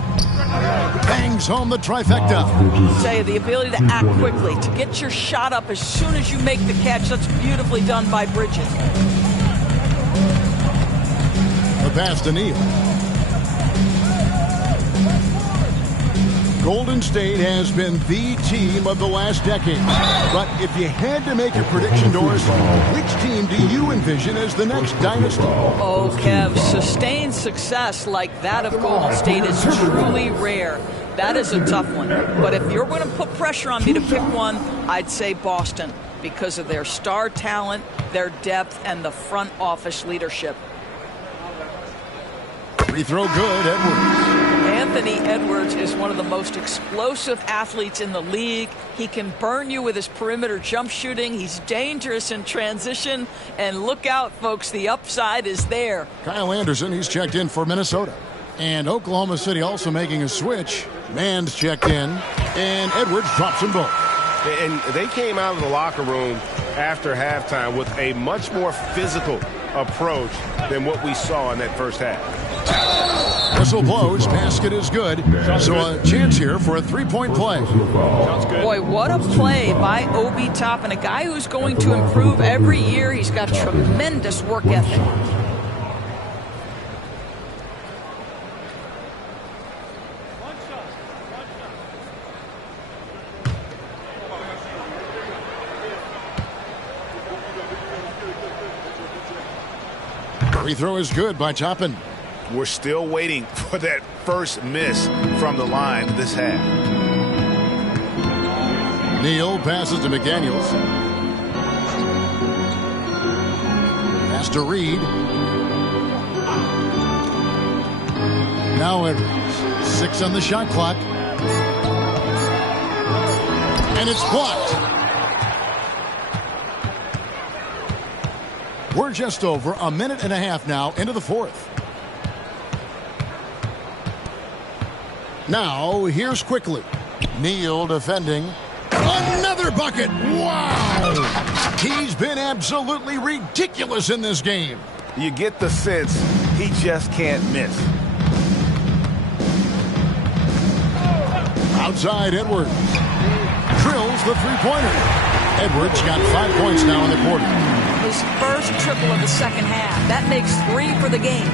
bangs home the trifecta. I'll tell you, the ability to act quickly, to get your shot up as soon as you make the catch, that's beautifully done by Bridges. The pass to Neal. Golden State has been the team of the last decade. But if you had to make a prediction, Doris, which team do you envision as the next dynasty? Oh, Kev, sustained success like that of Golden State is truly rare. That is a tough one. But if you're going to put pressure on me to pick one, I'd say Boston because of their star talent, their depth, and the front office leadership. Free throw good, Edwards. Anthony Edwards is one of the most explosive athletes in the league. He can burn you with his perimeter jump shooting. He's dangerous in transition. And look out, folks, the upside is there. Kyle Anderson, he's checked in for Minnesota. And Oklahoma City also making a switch. Mann's checked in, and Edwards drops them both. And they came out of the locker room after halftime with a much more physical approach than what we saw in that first half. Whistle blows, basket is good. So a chance here for a three-point play. Boy, what a play by Obi Toppin, a guy who's going to improve every year. He's got tremendous work ethic. Free throw is good by Toppin. We're still waiting for that first miss from the line this half. Neal passes to McDaniels. Pass to Reed. Now Edwards. 6 on the shot clock. And it's blocked. We're just over a minute and a half now into the fourth. Now, here's quickly. Neal defending. Another bucket. Wow. He's been absolutely ridiculous in this game. You get the sense he just can't miss. Outside Edwards. Drills the three-pointer. Edwards got 5 points now in the quarter. His first triple of the second half. That makes 3 for the game.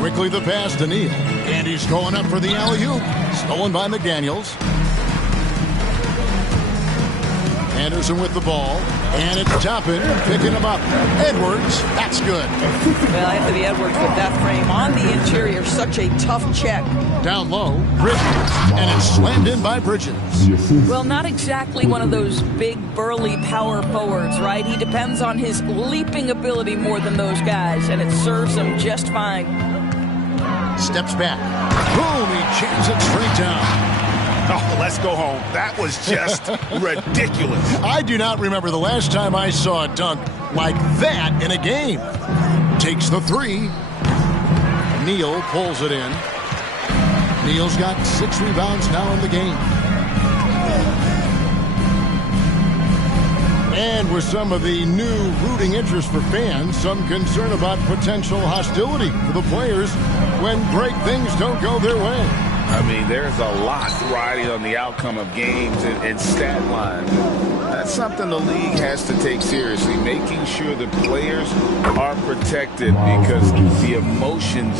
Quickly the pass to Neal. And he's going up for the alley-oop. Stolen by McDaniels. Anderson with the ball. And it's Toppin picking him up. Edwards, that's good. Well, Anthony Edwards with that frame on the interior. Such a tough check. Down low, Bridges. And it's slammed in by Bridges. Well, not exactly one of those big, burly power forwards, right? He depends on his leaping ability more than those guys, and it serves him just fine. Steps back. Boom, he jams it straight down. Oh, let's go home. That was just ridiculous. I do not remember the last time I saw a dunk like that in a game. Takes the three. Neal pulls it in. Neal's got 6 rebounds now in the game. And with some of the new rooting interest for fans, some concern about potential hostility for the players when great things don't go their way. I mean, there's a lot riding on the outcome of games and stat lines. That's something the league has to take seriously, making sure the players are protected because the emotions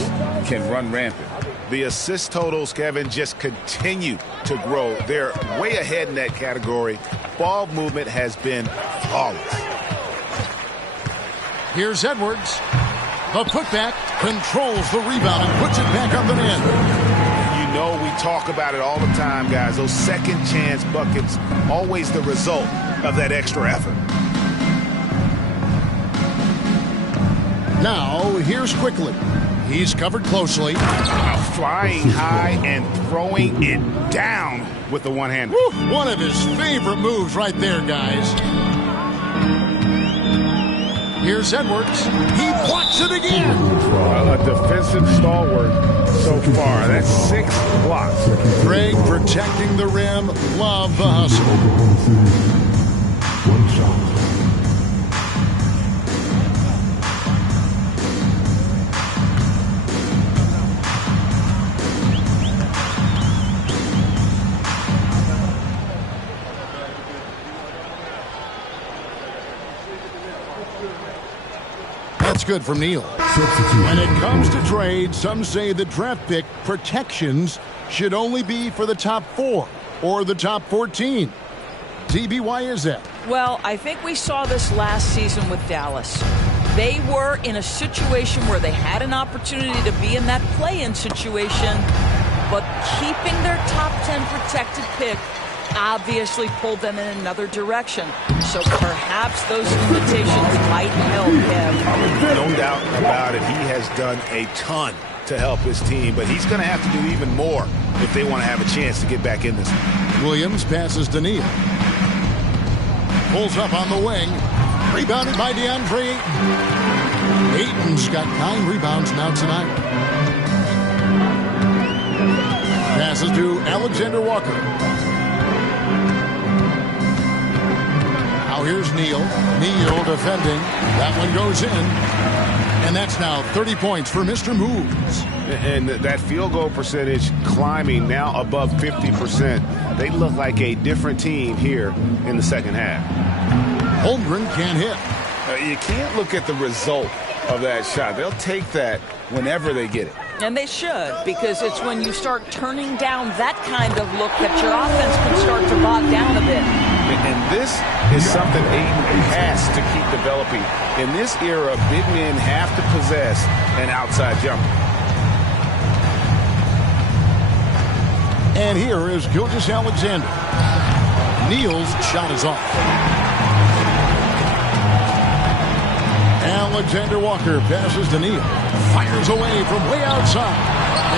can run rampant. The assist totals, Kevin, just continue to grow. They're way ahead in that category. Ball movement has been flawless. Here's Edwards. The putback controls the rebound and puts it back up and in. You know, we talk about it all the time, guys. Those second chance buckets, always the result of that extra effort. Now, here's quickly. He's covered closely. Flying high and throwing it down with the one-hander. One of his favorite moves right there, guys. Here's Edwards. He blocks it again. A defensive stalwart so far. That's 6 blocks. Craig protecting the rim. Love the hustle. One shot. That's good from Neal. When it comes to trade, some say the draft pick protections should only be for the top 4 or the top 14. DB, why is that? Well, I think we saw this last season with Dallas. They were in a situation where they had an opportunity to be in that play-in situation, but keeping their top 10 protected pick obviously pulled them in another direction. So perhaps those limitations might help him. No doubt about it. He has done a ton to help his team, but he's going to have to do even more if they want to have a chance to get back in this. Williams passes to Neal. Pulls up on the wing. Rebounded by DeAndre Ayton. Ayton's got 9 rebounds now tonight. Passes to Alexander Walker. Now here's Neal. Neal defending. That one goes in. And that's now 30 points for Mr. Moves. And that field goal percentage climbing now above 50%. They look like a different team here in the second half. Holmgren can't hit. You can't look at the result of that shot. They'll take that whenever they get it. And they should, because it's when you start turning down that kind of look that your offense can start to bog down a bit. And this is something Ayton has to keep developing. In this era, big men have to possess an outside jumper. And here is Gilgeous-Alexander. Neal's shot is off. Alexander Walker passes to Neal. Fires away from way outside.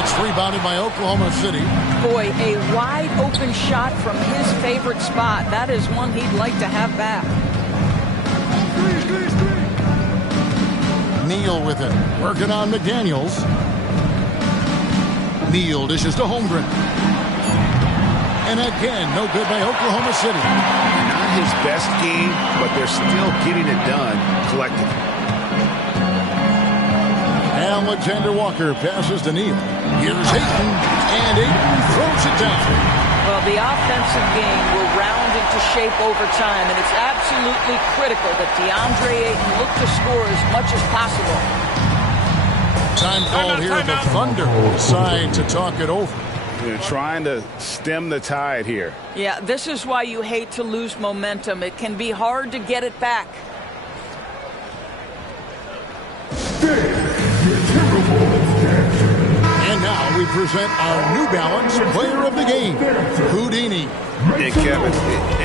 It's rebounded by Oklahoma City. Boy, a wide open shot from his favorite spot. That is one he'd like to have back. Neal with it. Working on McDaniels. Neal dishes to Holmgren. And again, no good by Oklahoma City. Not his best game, but they're still getting it done collectively. Alexander Walker passes to Neal. Here's Ayton, and Ayton throws it down. Well, the offensive game will round into shape over time, and it's absolutely critical that DeAndre Ayton look to score as much as possible. Time called here. The Thunder decide to talk it over. They're trying to stem the tide here. Yeah, this is why you hate to lose momentum. It can be hard to get it back. And now we present our New Balance Player of the Game, Houdini. And Kevin,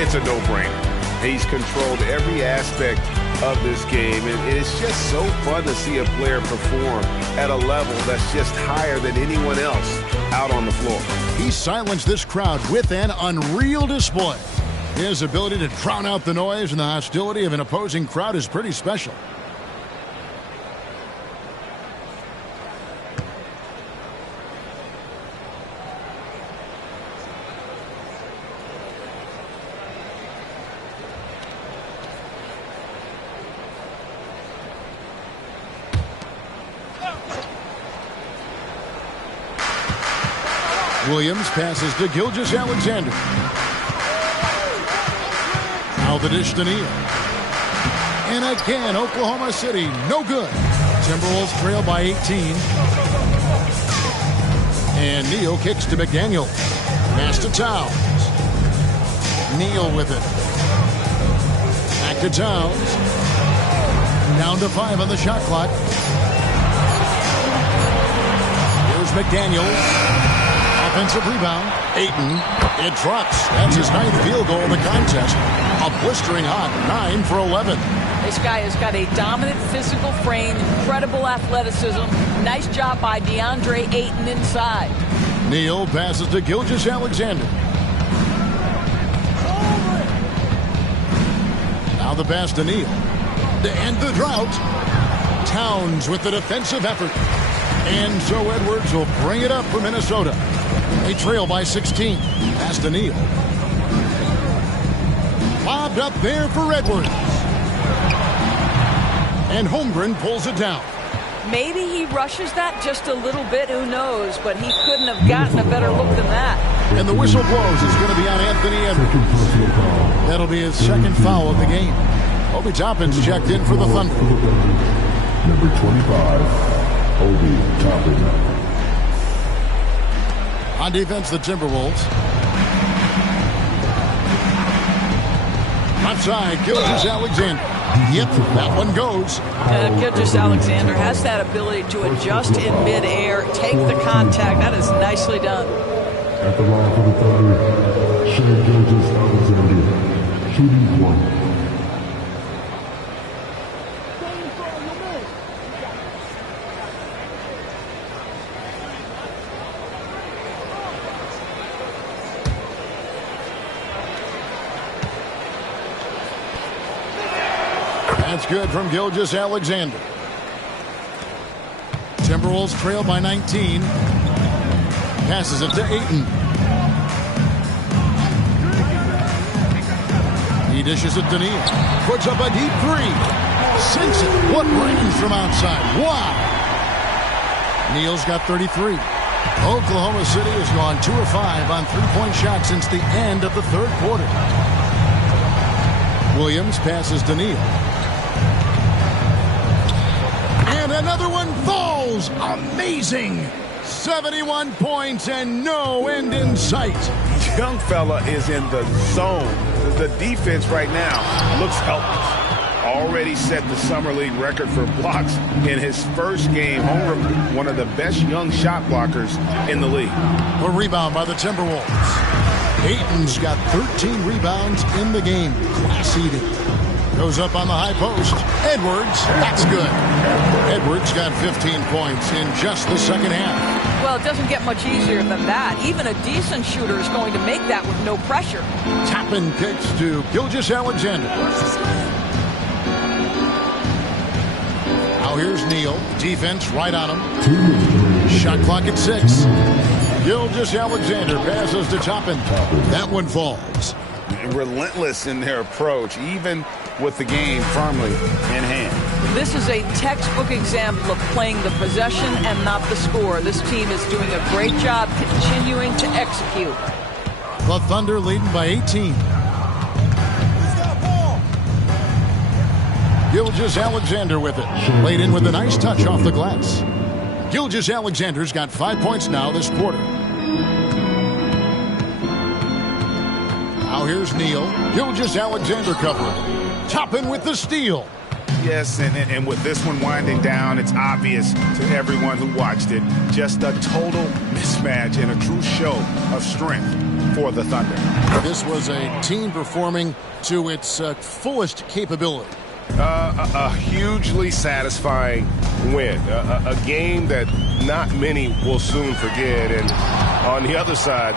it's a no-brainer. He's controlled every aspect of this game, and it's just so fun to see a player perform at a level that's just higher than anyone else out on the floor. He silenced this crowd with an unreal display. His ability to drown out the noise and the hostility of an opposing crowd is pretty special. Williams passes to Gilgeous-Alexander. Now the dish to Neal. And again, Oklahoma City, no good. Timberwolves trail by 18. And Neal kicks to McDaniel. Pass to Towns. Neal with it. Back to Towns. Down to 5 on the shot clock. Here's McDaniel. Offensive rebound. Ayton. It drops. That's his 9th field goal in the contest. A blistering hot 9 for 11. This guy has got a dominant physical frame, incredible athleticism. Nice job by DeAndre Ayton inside. Neal passes to Gilgeous-Alexander. Now the pass to Neal. To end the drought. Towns with the defensive effort. And so Edwards will bring it up for Minnesota. They trail by 16. Pass to Neal. Lobbed up there for Edwards. And Holmgren pulls it down. Maybe he rushes that just a little bit. Who knows? But he couldn't have gotten a better look than that. And the whistle blows. It's going to be on Anthony Edwards. That'll be his second foul of the game. Obi Toppin's checked in for the Thunder. Number 25, Obi Toppin. On defense, the Timberwolves. Left side, Gilgeous-Alexander. Yep, that one goes. Gilgeous-Alexander has that ability to adjust in midair, take the contact. That is nicely done. At the line for the Thunder, Shai Gilgeous-Alexander, shooting 1. That's good from Gilgeous-Alexander. Timberwolves trail by 19. Passes it to Ayton. He dishes it to Neal. Puts up a deep three. Sinks it. What range from outside. Wow. Neal's got 33. Oklahoma City has gone 2 of 5 on three-point shots since the end of the third quarter. Williams passes to Neal. And another one falls. Amazing. 71 points and no end in sight. Young fella is in the zone. The defense right now looks helpless. Already set the Summer League record for blocks in his first game. Holmgren, one of the best young shot blockers in the league. A rebound by the Timberwolves. Ayton's got 13 rebounds in the game. Class eating. Goes up on the high post. Edwards, that's good. Edwards got 15 points in just the second half. Well, it doesn't get much easier than that. Even a decent shooter is going to make that with no pressure. Toppin kicks to Gilgeous-Alexander. Now here's Neal. Defense right on him. Shot clock at 6. Gilgeous-Alexander passes to Toppin. That one falls. Relentless in their approach, even with the game firmly in hand. This is a textbook example of playing the possession and not the score. This team is doing a great job continuing to execute. The Thunder leading by 18. Gilgeous-Alexander with it. Laid in with a nice touch off the glass. Gilgeous-Alexander's got 5 points now this quarter. Now here's Neal. Gilgeous-Alexander covering. Toppin with the steal. Yes, and with this one winding down, it's obvious to everyone who watched it. Just a total mismatch and a true show of strength for the Thunder. This was a team performing to its fullest capability. A hugely satisfying win. A game that not many will soon forget. And on the other side,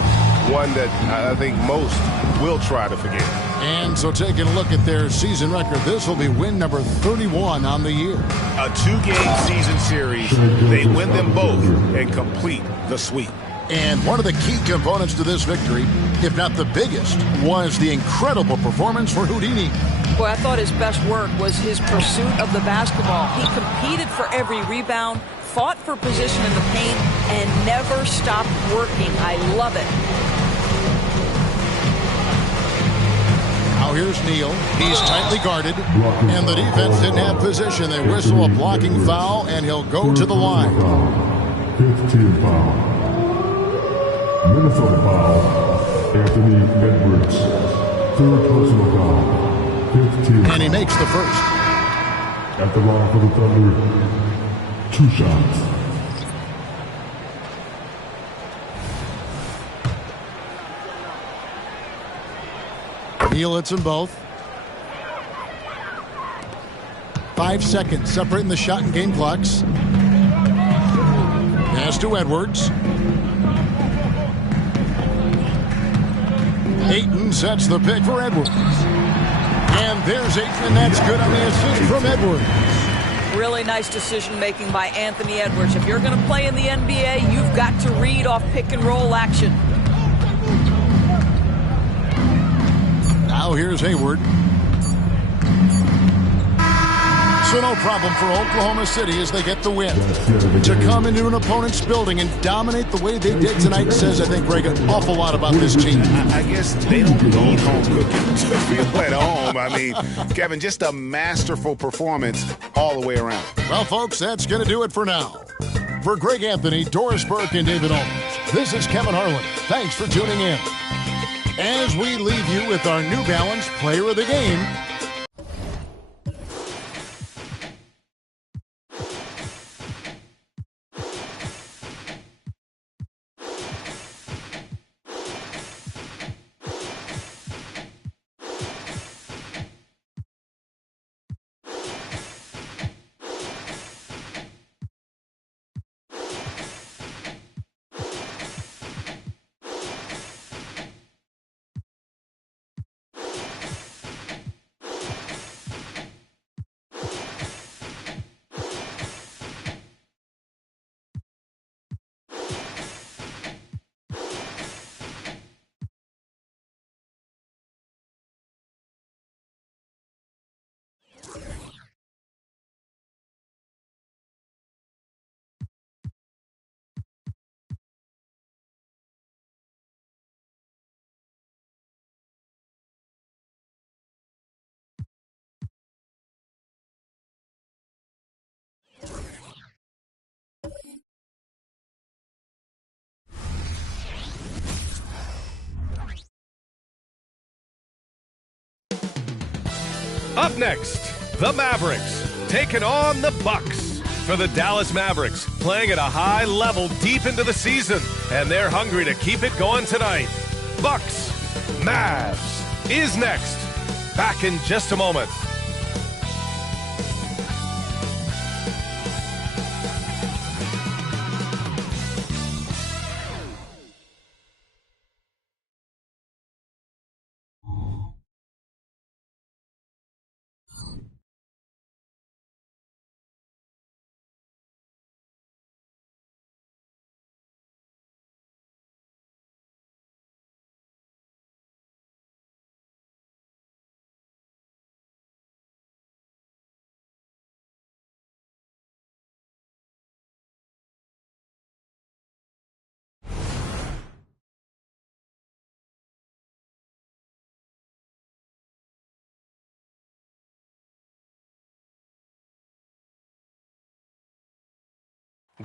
one that I think most will try to forget. And so taking a look at their season record, this will be win number 31 on the year. A 2-game season series. They win them both and complete the sweep. And one of the key components to this victory, if not the biggest, was the incredible performance for Houdini. Boy, I thought his best work was his pursuit of the basketball. He competed for every rebound, fought for position in the paint, and never stopped working. I love it. Now here's Neal. He's tightly guarded, and the defense didn't have position. They whistle a blocking foul, and he'll go to the line. 15 foul. Minnesota foul. Anthony Edwards. 3rd personal foul. 15. And he makes the first. At the line for the Thunder, 2 shots. Neal hits them both. 5 seconds separating the shot and game clocks. Pass to Edwards. Ayton sets the pick for Edwards. And there's Ayton, and that's good on the assist from Edwards. Really nice decision-making by Anthony Edwards. If you're going to play in the NBA, you've got to read off pick-and-roll action. Now here's Hayward. So no problem for Oklahoma City as they get the win. To come into an opponent's building and dominate the way they did tonight says, I think, Greg, an awful lot about this team. I guess they don't need home cooking to feel at home. I mean, Kevin, just a masterful performance all the way around. Well, folks, that's going to do it for now. For Greg Anthony, Doris Burke, and David Holmes, this is Kevin Harlan. Thanks for tuning in. As we leave you with our New Balance Player of the Game, Up next, the Mavericks taking on the Bucks. For the Dallas Mavericks, playing at a high level deep into the season, and they're hungry to keep it going tonight. Bucks, Mavs is next. Back in just a moment.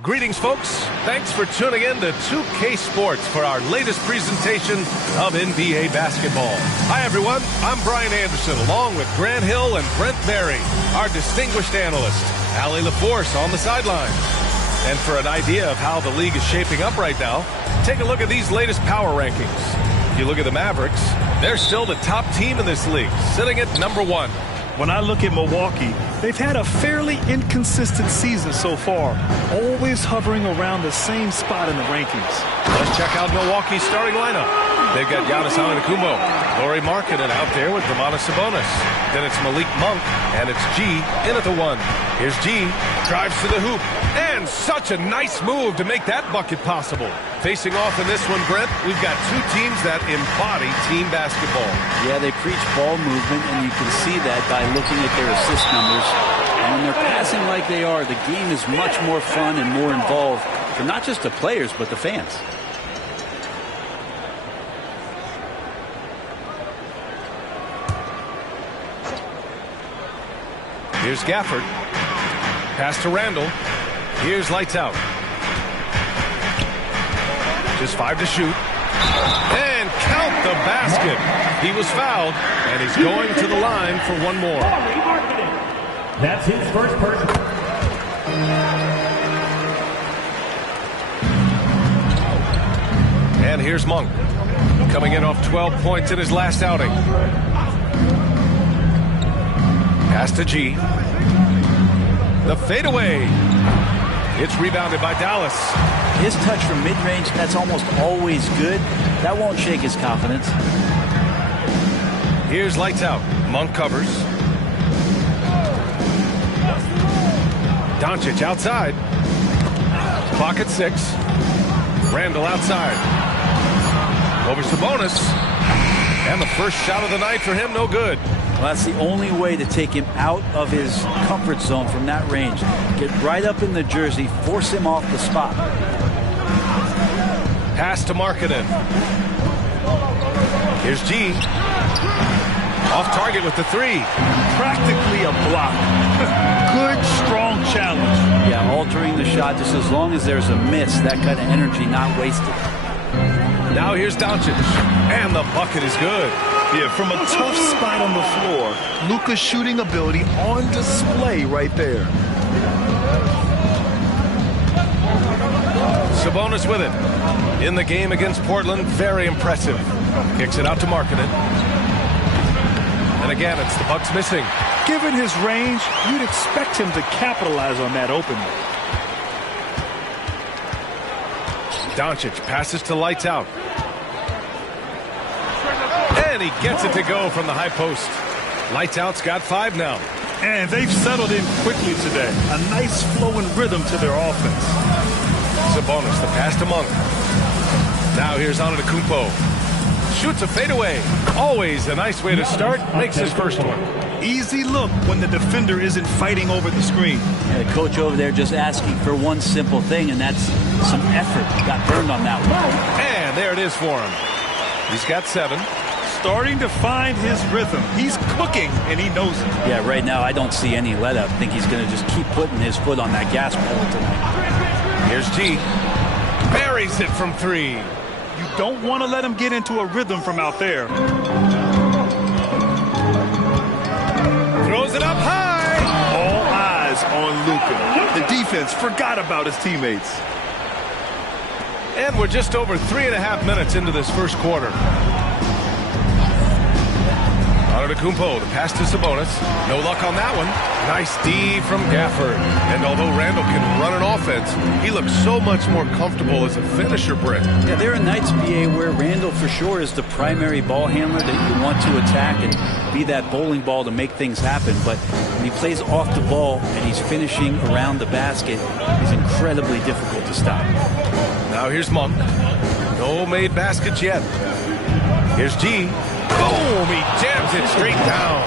Greetings, folks. Thanks for tuning in to 2K Sports for our latest presentation of NBA basketball. Hi, everyone. I'm Brian Anderson, along with Grant Hill and Brent Berry, our distinguished analyst, Allie LaForce on the sidelines. And for an idea of how the league is shaping up right now, take a look at these latest power rankings. If you look at the Mavericks, they're still the top team in this league, sitting at number 1. When I look at Milwaukee, they've had a fairly inconsistent season so far, always hovering around the same spot in the rankings. Let's check out Milwaukee's starting lineup. They've got Giannis Antetokounmpo, Lauri Markkanen out there with Domantas Sabonis. Then it's Malik Monk, and it's G in at the 1. Here's G, drives to the hoop, and such a nice move to make that bucket possible. Facing off in this one, Brent, we've got two teams that embody team basketball. Yeah, they preach ball movement, and you can see that by looking at their assist numbers. And when they're passing like they are, the game is much more fun and more involved for not just the players, but the fans. Here's Gafford. Pass to Randall. Here's lights out. Just 5 to shoot. And count the basket. He was fouled, and he's going to the line for one more. That's his first person. And here's Monk, coming in off 12 points in his last outing. Pass to G. The fadeaway. It's rebounded by Dallas. His touch from mid-range, that's almost always good. That won't shake his confidence. Here's lights out. Monk covers. Doncic outside. Clock at 6. Randall outside. Over Sabonis. And the first shot of the night for him, no good. Well, that's the only way to take him out of his comfort zone from that range. Get right up in the jersey, force him off the spot. Pass to Markkanen. Here's G. Off target with the three. Practically a block. Good, strong challenge. Yeah, altering the shot just as long as there's a miss. That kind of energy not wasted. Now here's Doncic. And the bucket is good. Yeah, from a tough spot on the floor, Luka's shooting ability on display right there. Sabonis with it. In the game against Portland, very impressive. Kicks it out to Markkanen. And again, it's the Bucks missing. Given his range, you'd expect him to capitalize on that openly. Doncic passes to Lights Out. And he gets it to go from the high post. Lights Out's got 5 now. And they've settled in quickly today. A nice flowing rhythm to their offense. Sabonis, the pass to Monk. Now here's Antetokounmpo. Shoots a fadeaway. Always a nice way to start. Makes his first one. Easy look when the defender isn't fighting over the screen. Yeah, the coach over there just asking for one simple thing, and that's some effort. Got burned on that one. And there it is for him. He's got 7. Starting to find his rhythm. He's cooking, and he knows it. Yeah, right now I don't see any let up. I think he's going to just keep putting his foot on that gas pedal tonight. Here's G. Buries it from 3. You don't want to let him get into a rhythm from out there. Throws it up high. All eyes on Luka. The defense forgot about his teammates. And we're just over 3.5 minutes into this first quarter. Antetokounmpo, the pass to Sabonis. No luck on that one. Nice D from Gafford. And although Randall can run an offense, he looks so much more comfortable as a finisher, Brent. Yeah, there are nights, BA, where Randall for sure is the primary ball handler that you want to attack and be that bowling ball to make things happen. But when he plays off the ball and he's finishing around the basket, he's incredibly difficult to stop. Now here's Monk. No made baskets yet. Here's G. Boom! He jams it straight down.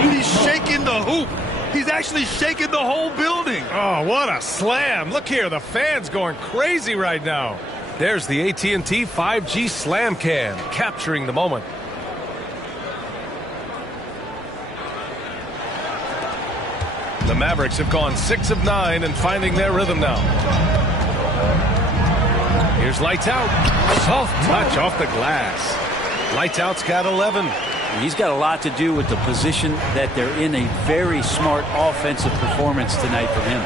He's shaking the hoop. He's actually shaking the whole building. Oh, what a slam. Look here, the fans going crazy right now. There's the AT&T 5G Slam Cam, capturing the moment. The Mavericks have gone 6 of 9 and finding their rhythm now. Here's Lights Out. Soft touch off the glass. Lights Out's got 11. He's got a lot to do with the position that they're in. A very smart offensive performance tonight for him.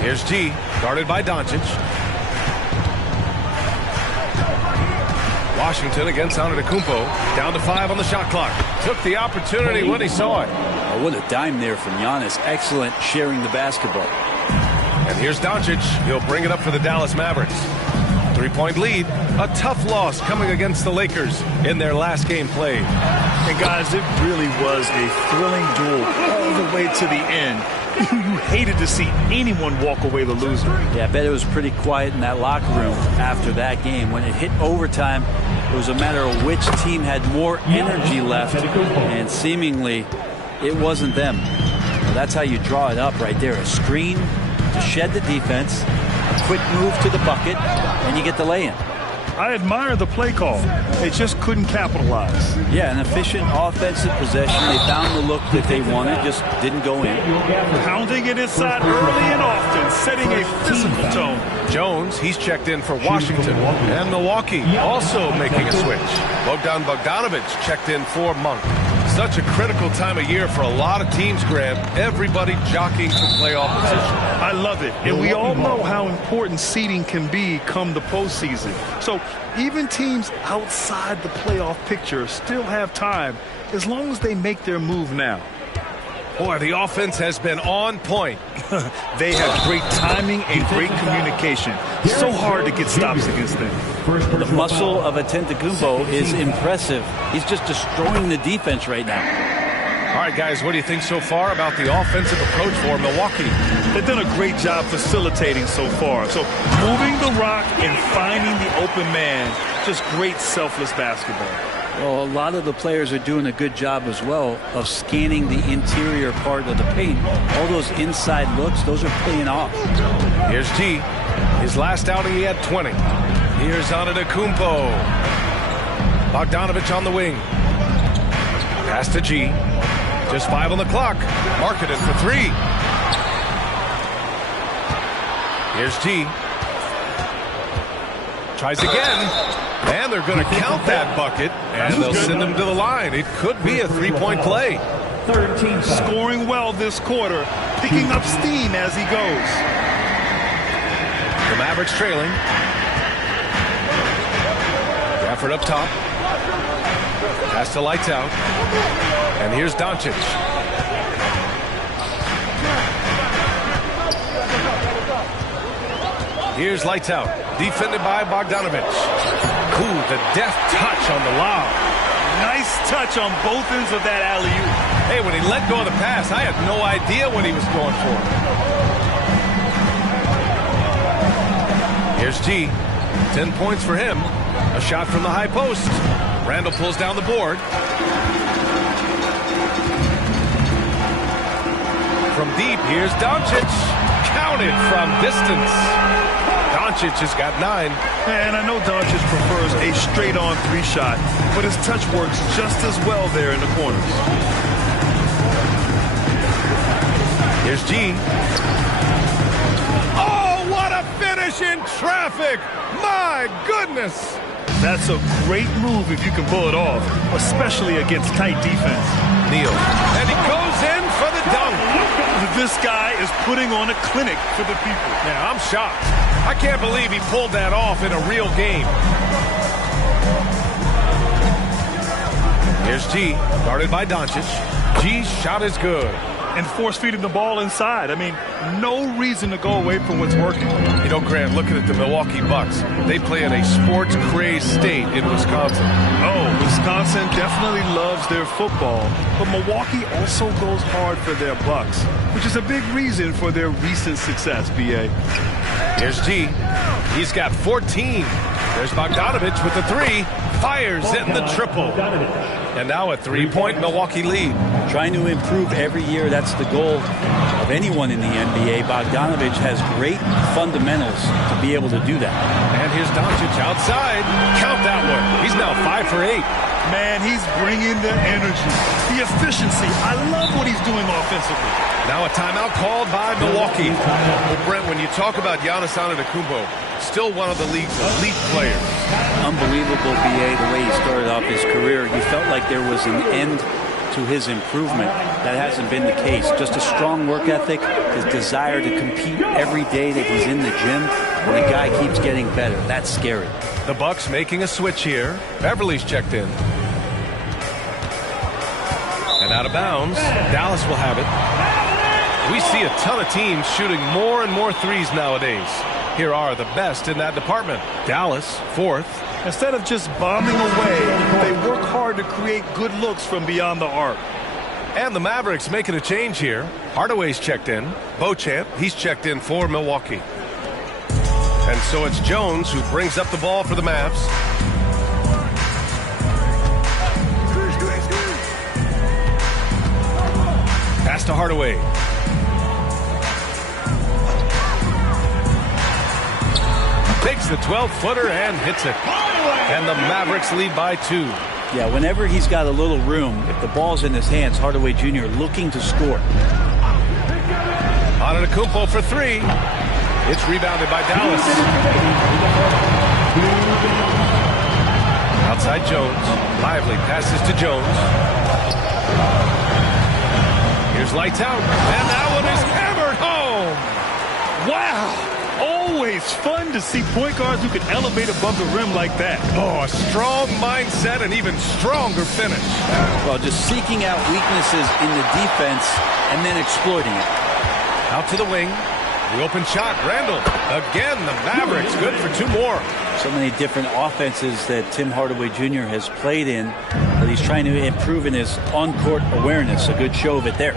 Here's G, guarded by Doncic. Washington against Antetokounmpo. Down to 5 on the shot clock. Took the opportunity when he saw it. Oh, what a dime there from Giannis. Excellent sharing the basketball. And here's Doncic. He'll bring it up for the Dallas Mavericks. 3-point lead. A tough loss coming against the Lakers in their last game played. And guys, it really was a thrilling duel all the way to the end. You hated to see anyone walk away the loser. Yeah, I bet it was pretty quiet in that locker room after that game. When it hit overtime, it was a matter of which team had more energy left, and seemingly it wasn't them. Well, that's how you draw it up right there. A screen to shed the defense, a quick move to the bucket, and you get the lay-in. I admire the play call. They just couldn't capitalize. Yeah, an efficient offensive possession. They found the look that they wanted, just didn't go in. Pounding it inside early and often, setting a physical tone. Jones, he's checked in for Washington. And Milwaukee also making a switch. Bogdan Bogdanovic checked in for Monk. Such a critical time of year for a lot of teams, Grant. Everybody jockeying for playoff position. I love it. And we all know how important seeding can be come the postseason. So even teams outside the playoff picture still have time as long as they make their move now. Boy, the offense has been on point. They have great timing and great communication. So hard to get stops against them. The muscle of Antetokounmpo is impressive. He's just destroying the defense right now. All right, guys, what do you think so far about the offensive approach for Milwaukee? They've done a great job facilitating so far. So moving the rock and finding the open man, just great selfless basketball. Well, a lot of the players are doing a good job as well of scanning the interior part of the paint. All those inside looks, those are paying off. Here's G. His last outing, he had 20. Here's Antetokounmpo. Bogdanovich on the wing. Pass to G. Just 5 on the clock. Marketed for 3. Here's G. Tries again. And they're going to count that bucket. And they'll send him to the line. It could be a 3-point play. 13. Scoring well this quarter. Picking up steam as he goes. The Mavericks trailing. Gafford up top. Pass to Lights Out. And here's Doncic. Here's Lights Out. Defended by Bogdanovich. Ooh, the deft touch on the lob. Nice touch on both ends of that alley-oop. Hey, when he let go of the pass, I had no idea what he was going for. Here's G. 10 points for him. A shot from the high post. Randall pulls down the board. From deep, here's Doncic. Counted from distance. Doncic has got 9. And I know Doncic prefers a straight-on 3-shot, but his touch works just as well there in the corners. Here's G. Oh, what a finish in traffic! My goodness! That's a great move if you can pull it off, especially against tight defense. Neal. And he goes in for the dunk. This guy is putting on a clinic for the people. Yeah, I'm shocked. I can't believe he pulled that off in a real game. Here's G, guarded by Doncic. G's shot is good. And force-feeding the ball inside. I mean, no reason to go away from what's working. You know, Grant, looking at the Milwaukee Bucks, they play in a sports-crazed state in Wisconsin. Oh, Wisconsin definitely loves their football, but Milwaukee also goes hard for their Bucks, which is a big reason for their recent success, B.A. Here's G. He's got 14. There's Bogdanovich with the 3. Fires in the triple. And now a 3-point Milwaukee lead. Trying to improve every year, that's the goal of anyone in the NBA. Bogdanovich has great fundamentals to be able to do that. And here's Doncic outside. Count that one. He's now 5 for 8. Man, he's bringing the energy, the efficiency. I love what he's doing offensively. Now a timeout called by Milwaukee. Well, Brent, when you talk about Giannis Antetokounmpo, still one of the league's elite players. Unbelievable, B.A., the way he started off his career. You felt like there was an end to his improvement. That hasn't been the case. Just a strong work ethic, his desire to compete every day that he's in the gym, and the guy keeps getting better. That's scary. The Bucks making a switch here. Beverly's checked in. And out of bounds, Dallas will have it. We see a ton of teams shooting more and more threes nowadays. Here are the best in that department. Dallas, 4th. Instead of just bombing away, they work hard to create good looks from beyond the arc. And the Mavericks making a change here. Hardaway's checked in. Beauchamp, he's checked in for Milwaukee. And so it's Jones who brings up the ball for the Mavs. Pass to Hardaway. Takes the 12-footer and hits it. And the Mavericks lead by 2. Yeah, whenever he's got a little room, if the ball's in his hands, Hardaway Jr. looking to score. Antetokounmpo for 3. It's rebounded by Dallas. Outside Jones. Lively passes to Jones. Here's Lights Out. And that one is hammered home. Wow. Always fun to see point guards who can elevate above the rim like that. Oh, a strong mindset and even stronger finish. Well, just seeking out weaknesses in the defense and then exploiting it. Out to the wing. The open shot. Randall. Again, the Mavericks good for 2 more. So many different offenses that Tim Hardaway Jr. has played in, but he's trying to improve in his on-court awareness. A good show of it there.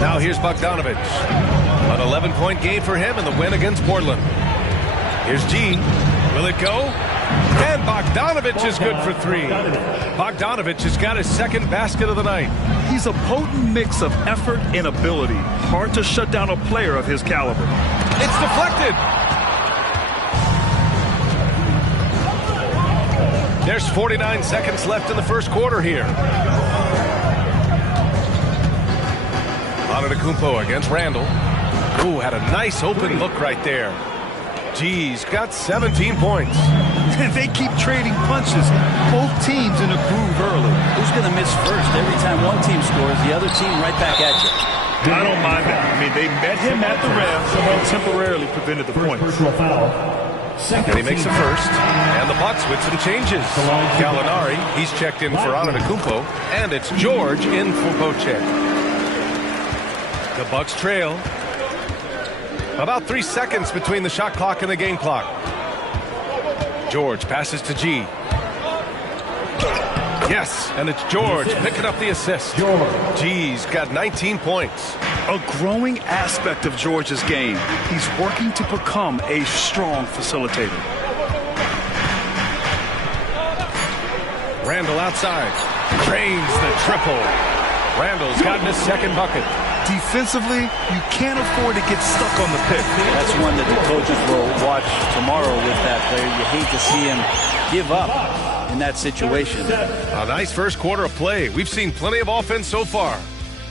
Now here's Bogdanovich. An 11-point game for him in the win against Portland. Here's G. Will it go? And Bogdanovich is good for 3. Bogdanovich has got his second basket of the night. He's a potent mix of effort and ability. Hard to shut down a player of his caliber. It's deflected. There's 49 seconds left in the first quarter here. Antetokounmpo against Randall. Ooh, had a nice open look right there. G's got 17 points. They keep trading punches. Both teams in a groove early. Who's going to miss first? Every time one team scores, the other team right back at you. I don't mind that. I mean, they met him at the rim and temporarily prevented the point. And he makes the first. And the Bucks with some changes. Gallinari, he's checked in for Antetokounmpo. And it's George in for Bocek. The Bucks trail. About 3 seconds between the shot clock and the game clock. George passes to G. Yes, and it's George picking up the assist. G's got 19 points. A growing aspect of George's game. He's working to become a strong facilitator. Randall outside. Drains the triple. Randall's gotten his second bucket. Defensively, you can't afford to get stuck on the pick. That's one that the coaches will watch tomorrow with that player. You hate to see him give up in that situation. A nice first quarter of play. We've seen plenty of offense so far.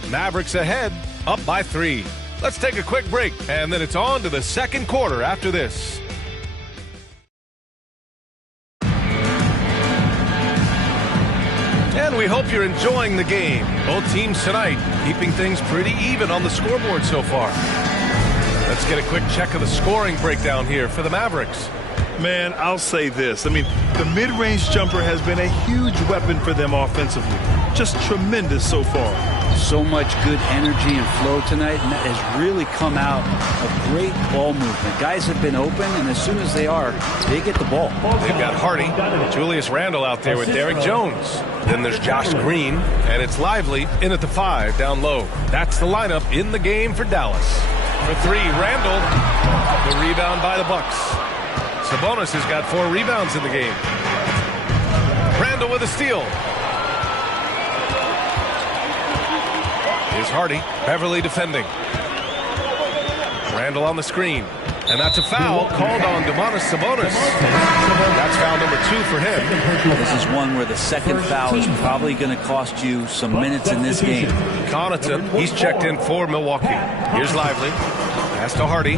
Mavericks ahead, up by 3. Let's take a quick break, and then it's on to the second quarter after this. And we hope you're enjoying the game. Both teams tonight keeping things pretty even on the scoreboard so far. Let's get a quick check of the scoring breakdown here for the Mavericks. Man, I'll say this. I mean, the mid-range jumper has been a huge weapon for them offensively. Just tremendous so far. So much good energy and flow tonight, and that has really come out of great ball movement. Guys have been open, and as soon as they are, they get the ball. They've got Hardy, Julius Randle out there with Derek Jones. Then there's Josh Green, and it's Lively in at the 5 down low. That's the lineup in the game for Dallas. For 3, Randle, the rebound by the Bucks. Sabonis has got 4 rebounds in the game. Randle with a steal. Here's Hardy. Beverly defending. Randle on the screen. And that's a foul called on Domantas Sabonis. That's foul number 2 for him. This is one where the second foul is probably going to cost you some minutes in this game. Connaughton, he's checked in for Milwaukee. Here's Lively. Pass to Hardy.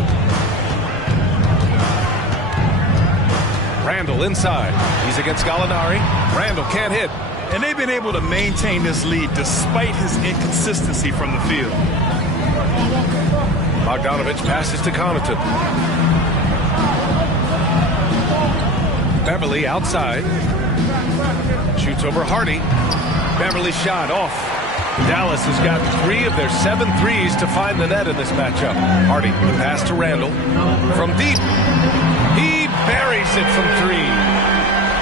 Randle inside. He's against Gallinari. Randle can't hit. And they've been able to maintain this lead despite his inconsistency from the field. Bogdanovich passes to Connaughton. Beverly outside. Shoots over Hardy. Beverly shot off. Dallas has got 3 of their 7 threes to find the net in this matchup. Hardy, the pass to Randle. From deep. He buries it from 3.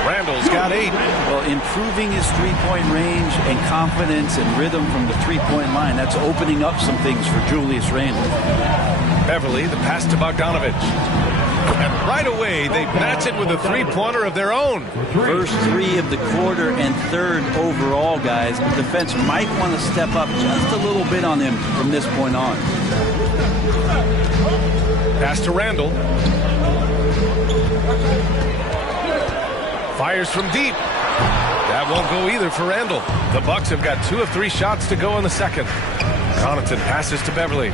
Randall's got 8. Well, improving his three-point range and confidence and rhythm from the three-point line, that's opening up some things for Julius Randle. Beverly, the pass to Bogdanovich. And right away, they match it with a three-pointer of their own. First 3 of the quarter and 3rd overall, guys. The defense might want to step up just a little bit on him from this point on. Pass to Randle. Fires from deep. That won't go either for Randle. The Bucks have got 2 of 3 shots to go in the second. Connaughton passes to Beverly.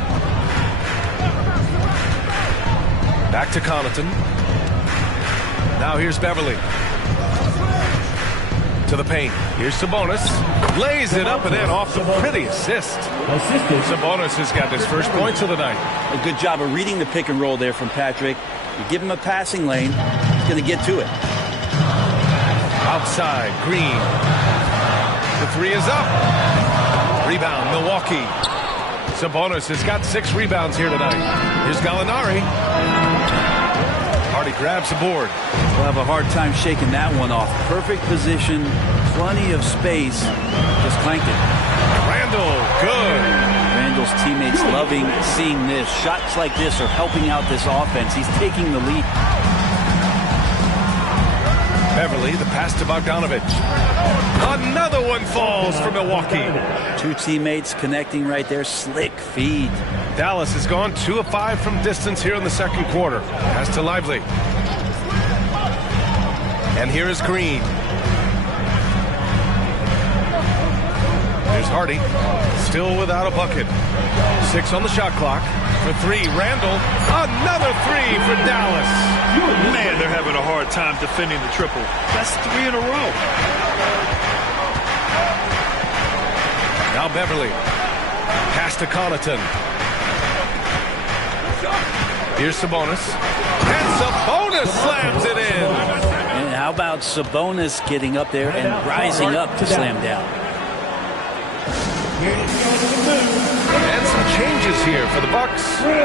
Back to Connaughton. Now here's Beverly. To the paint. Here's Sabonis. Lays it up and in off the pretty assist. Sabonis has got his first points of the night. A good job of reading the pick and roll there from Patrick. You give him a passing lane, he's going to get to it. Outside, Green. The 3 is up. Rebound, Milwaukee. Sabonis has got 6 rebounds here tonight. Here's Gallinari. Hardy grabs the board. We'll have a hard time shaking that one off. Perfect position, plenty of space. Just clanked it. Randall, good. Randall's teammates loving seeing this. Shots like this are helping out this offense. He's taking the lead. Beverly, the pass to Bogdanovich. Another one falls for Milwaukee. Two teammates connecting right there. Slick feed. Dallas has gone 2 of 5 from distance here in the second quarter. Pass to Lively. And here is Green. There's Hardy. Still without a bucket. 6 on the shot clock. For 3, Randall. Another 3 for Dallas. Man, they're having a hard time defending the triple. That's 3 in a row. Now Beverly. Pass to Connaughton. Here's Sabonis. And Sabonis slams it in. And how about Sabonis getting up there and rising up to slam down? And some changes here for the Bucks.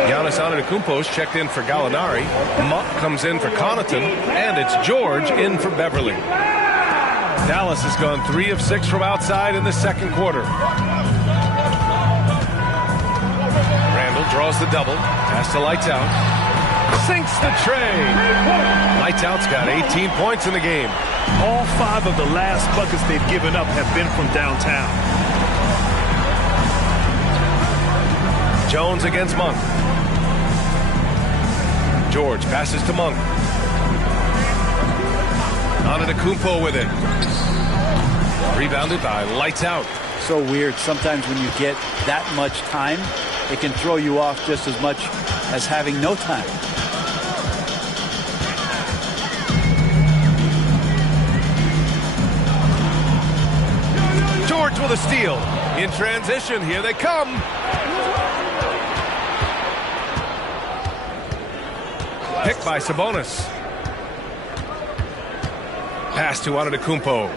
Giannis Antetokounmpo is checked in for Gallinari. Monk comes in for Connaughton. And it's George in for Beverly. Dallas has gone 3 of 6 from outside in the second quarter. Randall draws the double. Pass to Lights Out. Sinks the tray. Lights Out's got 18 points in the game. All 5 of the last buckets they've given up have been from downtown. Jones against Monk. George passes to Monk. Antetokounmpo with it. Rebounded by Lights Out. So weird. Sometimes when you get that much time, it can throw you off just as much as having no time. George with a steal. In transition, here they come. Picked by Sabonis. Pass to Antetokounmpo.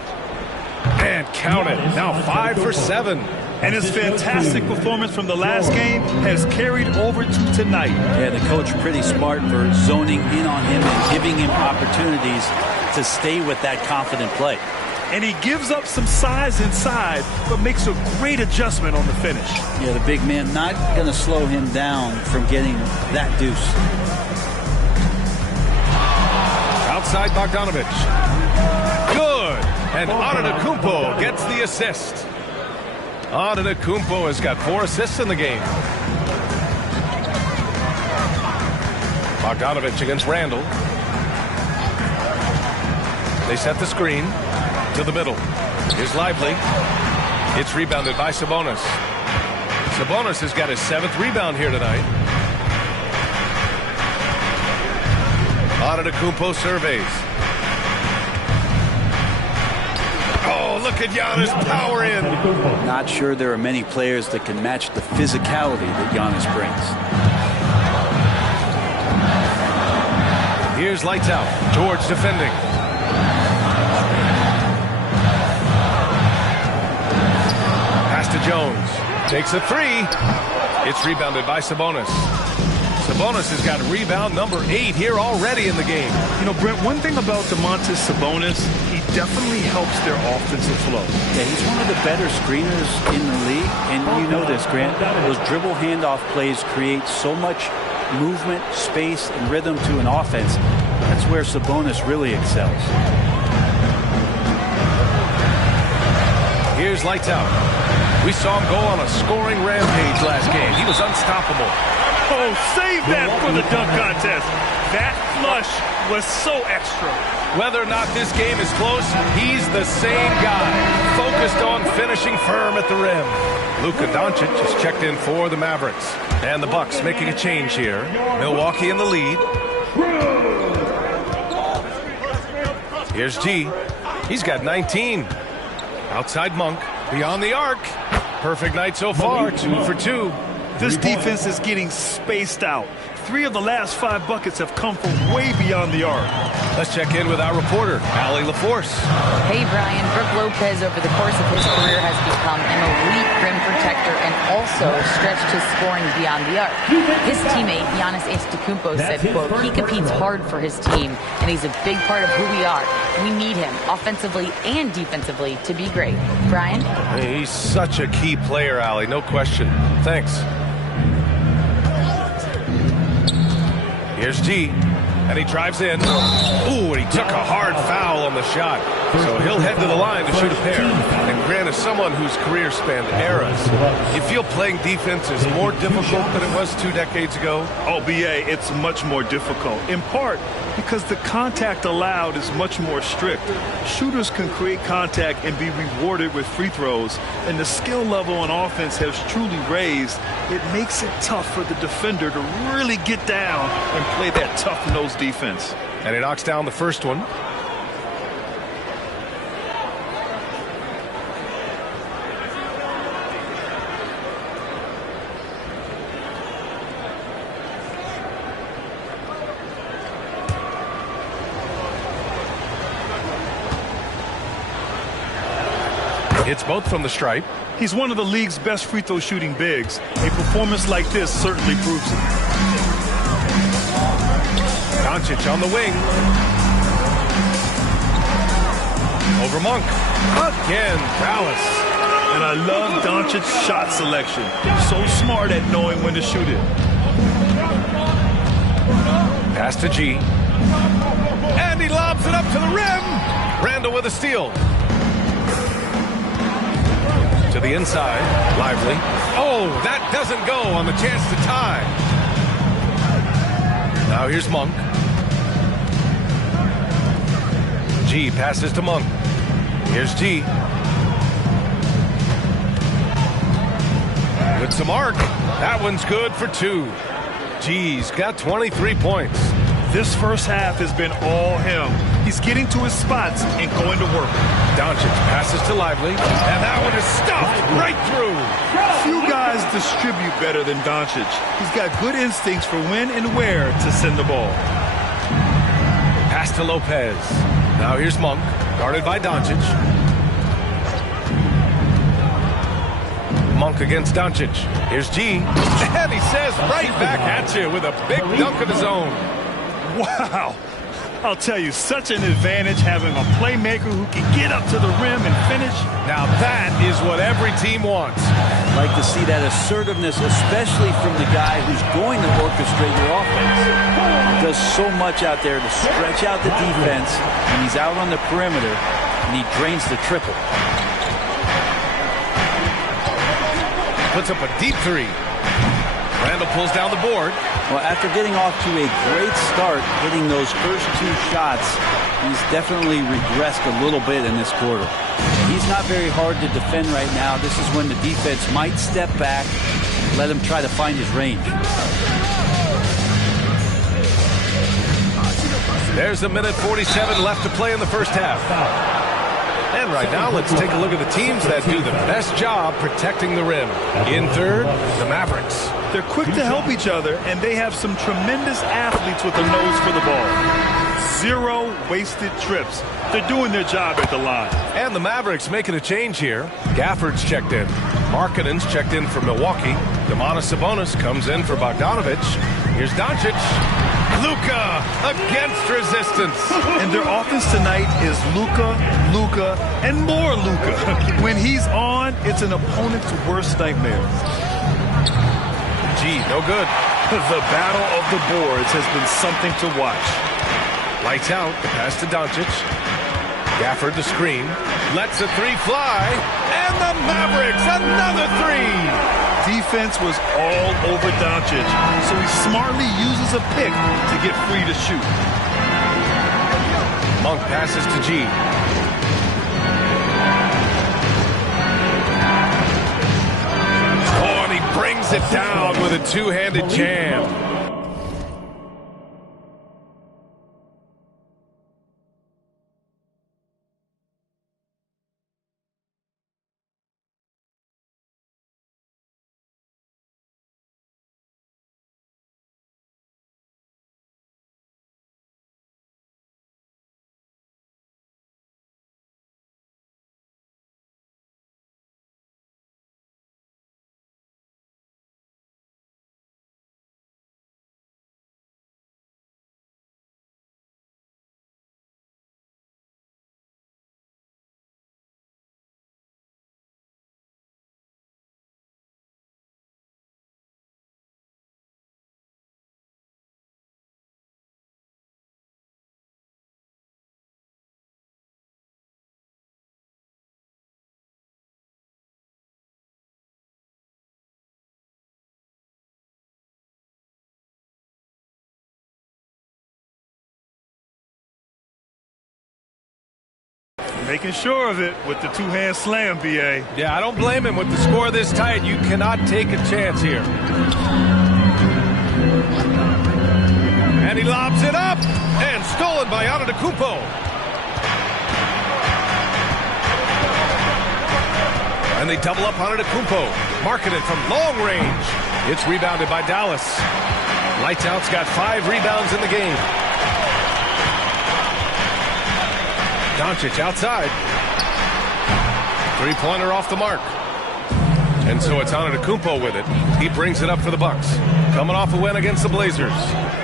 And count it. Now 5 for 7. And his fantastic performance from the last game has carried over to tonight. Yeah, the coach pretty smart for zoning in on him and giving him opportunities to stay with that confident play. And he gives up some size inside, but makes a great adjustment on the finish. Yeah, the big man not going to slow him down from getting that deuce. Outside Bogdanovich. Good. And Antetokounmpo gets the assist. Antetokounmpo has got 4 assists in the game. Bogdanovich against Randall. They set the screen to the middle. Here's Lively. It's rebounded by Sabonis. Sabonis has got his 7th rebound here tonight. Antetokounmpo surveys. Oh, look at Giannis power in. Not sure there are many players that can match the physicality that Giannis brings. Here's Lights Out. George defending. Pass to Jones. Takes a 3. It's rebounded by Sabonis. Sabonis has got rebound number 8 here already in the game. You know, Brent, one thing about Domantas Sabonis, he definitely helps their offensive flow. Yeah, he's one of the better screeners in the league. And you know this, Grant. Those dribble handoff plays create so much movement, space, and rhythm to an offense. That's where Sabonis really excels. Here's Lights Out. We saw him go on a scoring rampage last game. He was unstoppable. Oh, save that for the dunk contest. That flush was so extra. Whether or not this game is close, he's the same guy, focused on finishing firm at the rim. Luka Doncic is checked in for the Mavericks. And the Bucks making a change here. Milwaukee in the lead. Here's G. He's got 19. Outside Monk. Beyond the arc. Perfect night so far. 2 for 2. This defense is getting spaced out. 3 of the last 5 buckets have come from way beyond the arc. Let's check in with our reporter, Allie LaForce. Hey, Brian. Brooke Lopez, over the course of his career, has become an elite rim protector and also stretched his scoring beyond the arc. His teammate, Giannis Antetokounmpo, said, quote, he competes hard for his team, and he's a big part of who we are. We need him, offensively and defensively, to be great. Brian? He's such a key player, Allie, no question. Thanks. Here's G, and he drives in. Ooh, and he took a hard foul on the shot. So he'll head to the line to shoot a pair. And Grant, as someone whose career spanned eras, you feel playing defense is more difficult than it was 2 decades ago? Oh, BA, it's much more difficult, in part because the contact allowed is much more strict. Shooters can create contact and be rewarded with free throws, and the skill level on offense has truly raised. It makes it tough for the defender to really get down and play that tough-nosed defense. And he knocks down the first one. It's both from the stripe. He's one of the league's best free throw shooting bigs. A performance like this certainly proves it. Doncic on the wing. Over Monk. Again, Dallas. And I love Doncic's shot selection. So smart at knowing when to shoot it. Pass to G. And he lobs it up to the rim. Randall with a steal. To the inside, Lively. Oh, that doesn't go on the chance to tie. Now here's Monk. G passes to Monk. Here's G. With some arc. That one's good for 2. G's got 23 points. This first half has been all him. He's getting to his spots and going to work. Doncic passes to Lively, and that one is stuffed right through. Few guys distribute better than Doncic. He's got good instincts for when and where to send the ball. Pass to Lopez. Now here's Monk, guarded by Doncic. Monk against Doncic. Here's G, and he says right back at you with a big dunk of his own. Wow. I'll tell you, such an advantage having a playmaker who can get up to the rim and finish. Now that is what every team wants. Like to see that assertiveness, especially from the guy who's going to orchestrate your offense. He does so much out there to stretch out the defense, and he's out on the perimeter, and he drains the triple. Puts up a deep 3. Randall pulls down the board. Well, after getting off to a great start, hitting those first 2 shots, he's definitely regressed a little bit in this quarter. He's not very hard to defend right now. This is when the defense might step back, let him try to find his range. There's 1:47 left to play in the first half. And right now, let's take a look at the teams that do the best job protecting the rim. In third, the Mavericks. They're quick to help each other, and they have some tremendous athletes with a nose for the ball. 0 wasted trips. They're doing their job at the line. And the Mavericks making a change here. Gafford's checked in. Markkanen's checked in for Milwaukee. Domantas Sabonis comes in for Bogdanovich. Here's Doncic. Luka against resistance. And their offense tonight is Luka, and more Luka. When he's on, it's an opponent's worst nightmare. G, no good. The battle of the boards has been something to watch. Lights out. The pass to Doncic. Gafford the screen. Lets a 3 fly. And the Mavericks, another 3. Defense was all over Doncic, so he smartly uses a pick to get free to shoot. Monk passes to G. Oh, and he brings it down with a 2-handed jam. Making sure of it with the two-hand slam, B.A. Yeah, I don't blame him. With the score this tight, you cannot take a chance here. And he lobs it up, and stolen by Antetokounmpo. And they double up Antetokounmpo. Marketed from long range. It's rebounded by Dallas. Lights Out's got 5 rebounds in the game. Doncic outside. Three-pointer off the mark. And so it's Antetokounmpo with it. He brings it up for the Bucks. Coming off a win against the Blazers.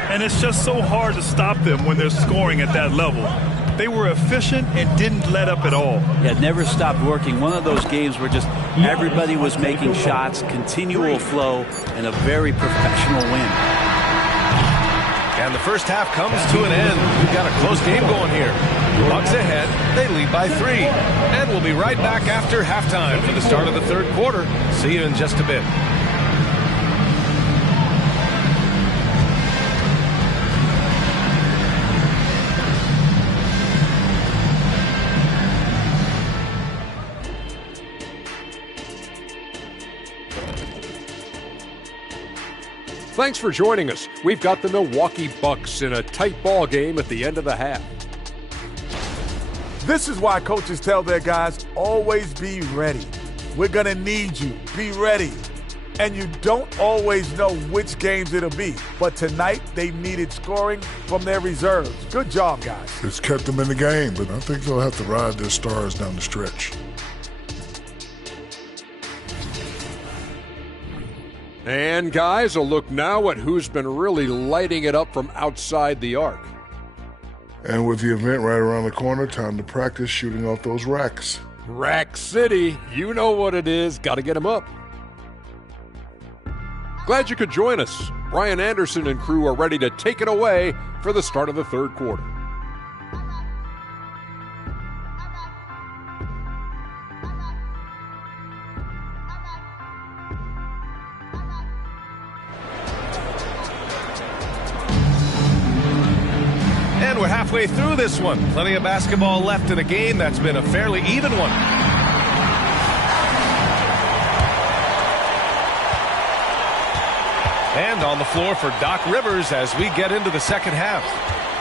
And it's just so hard to stop them when they're scoring at that level. They were efficient and didn't let up at all. Yeah, never stopped working. One of those games where just everybody was making shots, continual flow, and a very professional win. And the first half comes to an end. We've got a close game going here. Bucks ahead. They lead by 3. And we'll be right back after halftime for the start of the third quarter. See you in just a bit. Thanks for joining us. We've got the Milwaukee Bucks in a tight ball game at the end of the half. This is why coaches tell their guys, always be ready. We're going to need you. Be ready. And you don't always know which games it'll be. But tonight, they needed scoring from their reserves. Good job, guys. It's kept them in the game, but I think they'll have to ride their stars down the stretch. And guys, a look now at who's been really lighting it up from outside the arc. And with the event right around the corner, time to practice shooting off those racks. Rack City, you know what it is. Got to get them up. Glad you could join us. Brian Anderson and crew are ready to take it away for the start of the third quarter. And we're halfway through this one. Plenty of basketball left in a game that's been a fairly even one. And on the floor for Doc Rivers as we get into the second half.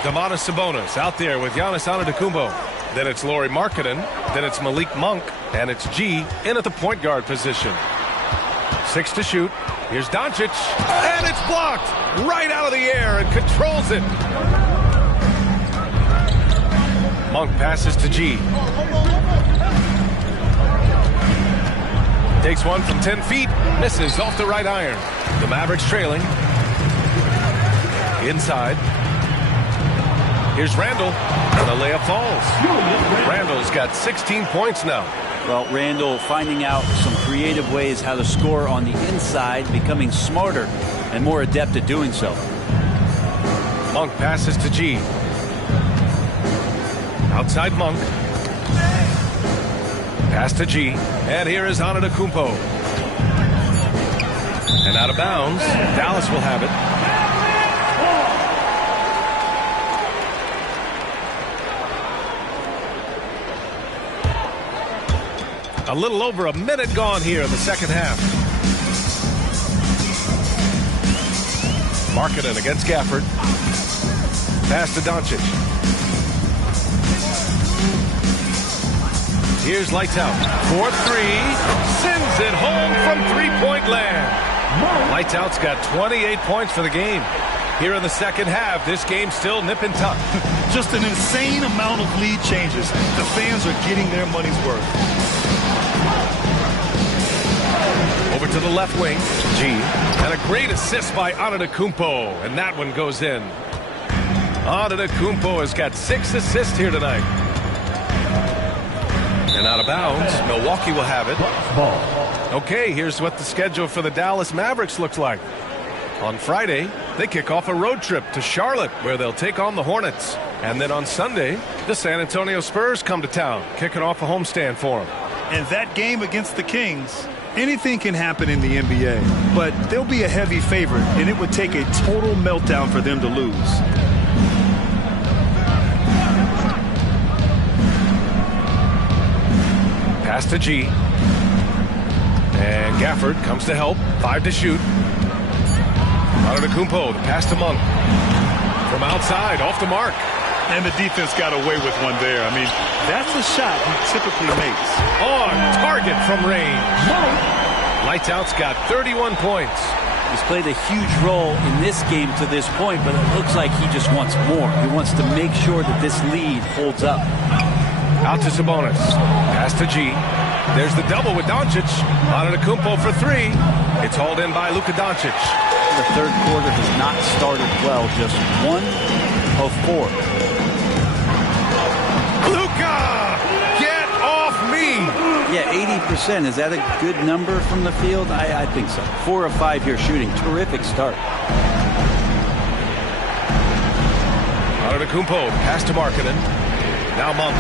Domantas Sabonis out there with Giannis Antetokounmpo. Then it's Lauri Markkanen. Then it's Malik Monk. And it's G in at the point guard position. 6 to shoot. Here's Doncic. And it's blocked right out of the air and controls it. Monk passes to G. Takes one from 10 feet. Misses off the right iron. The Mavericks trailing. Inside. Here's Randall. And the layup falls. Randall's got 16 points now. Well, Randall finding out some creative ways how to score on the inside, becoming smarter and more adept at doing so. Monk passes to G. Outside Monk. Pass to G. And here is Antetokounmpo. And out of bounds. Dallas will have it. A little over a minute gone here in the second half. Markkanen against Gafford. Pass to Doncic. Here's Lights Out. 4-3. Sends it home from three-point land. Lights Out's got 28 points for the game. Here in the second half, this game's still nip and tuck. Just an insane amount of lead changes. The fans are getting their money's worth. Over to the left wing, G. And a great assist by Antetokounmpo. And that one goes in. Antetokounmpo has got 6 assists here tonight. And out of bounds, Milwaukee will have it. Okay, here's what the schedule for the Dallas Mavericks looks like. On Friday, they kick off a road trip to Charlotte, where they'll take on the Hornets. And then on Sunday, the San Antonio Spurs come to town, kicking off a homestand for them. And that game against the Kings, anything can happen in the NBA. But they'll be a heavy favorite, and it would take a total meltdown for them to lose. Pass to G. And Gafford comes to help. 5 to shoot. Antetokounmpo, the pass to Monk. From outside, off the mark. And the defense got away with one there. I mean, that's a shot he typically makes. On target from range. Lights Out's got 31 points. He's played a huge role in this game to this point, but it looks like he just wants more. He wants to make sure that this lead holds up. Out to Sabonis. Pass to G. There's the double with Doncic. Antetokounmpo for 3. It's hauled in by Luka Doncic. The third quarter has not started well. Just 1 of 4. Luka! Get off me! Yeah, 80%. Is that a good number from the field? I think so. 4 of 5 here shooting. Terrific start. Antetokounmpo. Pass to Markkanen. Now Monk.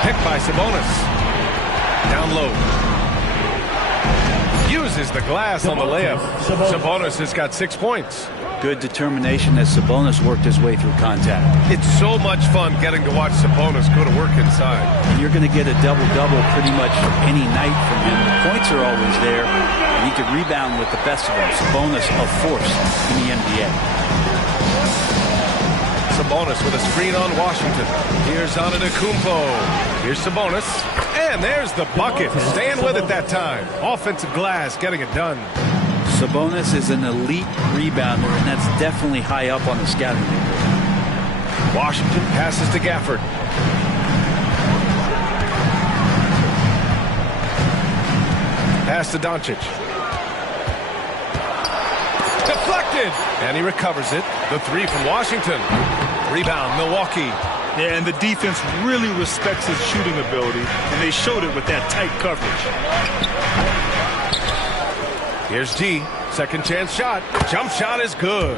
Picked by Sabonis. Down low. Uses the glass on the layup. Sabonis has got 6 points. Good determination as Sabonis worked his way through contact. It's so much fun getting to watch Sabonis go to work inside. You're going to get a double-double pretty much any night from him. The points are always there, and he could rebound with the best of them. Sabonis, a force in the NBA. Sabonis with a screen on Washington. Here's Antetokounmpo. Here's Sabonis. And there's the bucket. Staying with it that time. Offensive glass getting it done. Sabonis is an elite rebounder, and that's definitely high up on the scouting report. Washington passes to Gafford. Pass to Doncic. Deflected! And he recovers it. The 3 from Washington. Rebound, Milwaukee. Yeah, and the defense really respects his shooting ability, and they showed it with that tight coverage. Here's G. Second chance shot. Jump shot is good.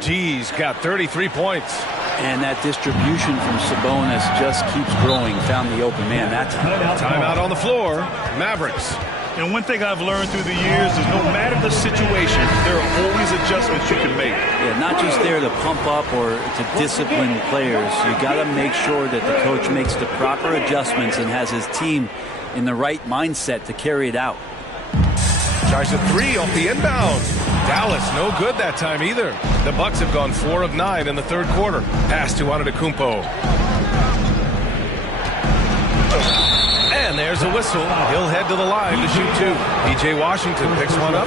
G's got 33 points. And that distribution from Sabonis just keeps growing. Found the open man that time. Timeout on the floor. Mavericks. And one thing I've learned through the years is no matter the situation, there are always adjustments you can make. Yeah, not just there to pump up or to discipline players. You got to make sure that the coach makes the proper adjustments and has his team in the right mindset to carry it out. Tries a 3 off the inbound. Dallas no good that time either. The Bucks have gone 4 of 9 in the third quarter. Pass to Antetokounmpo. And there's a whistle. He'll head to the line to shoot 2. P.J. Washington picks one up.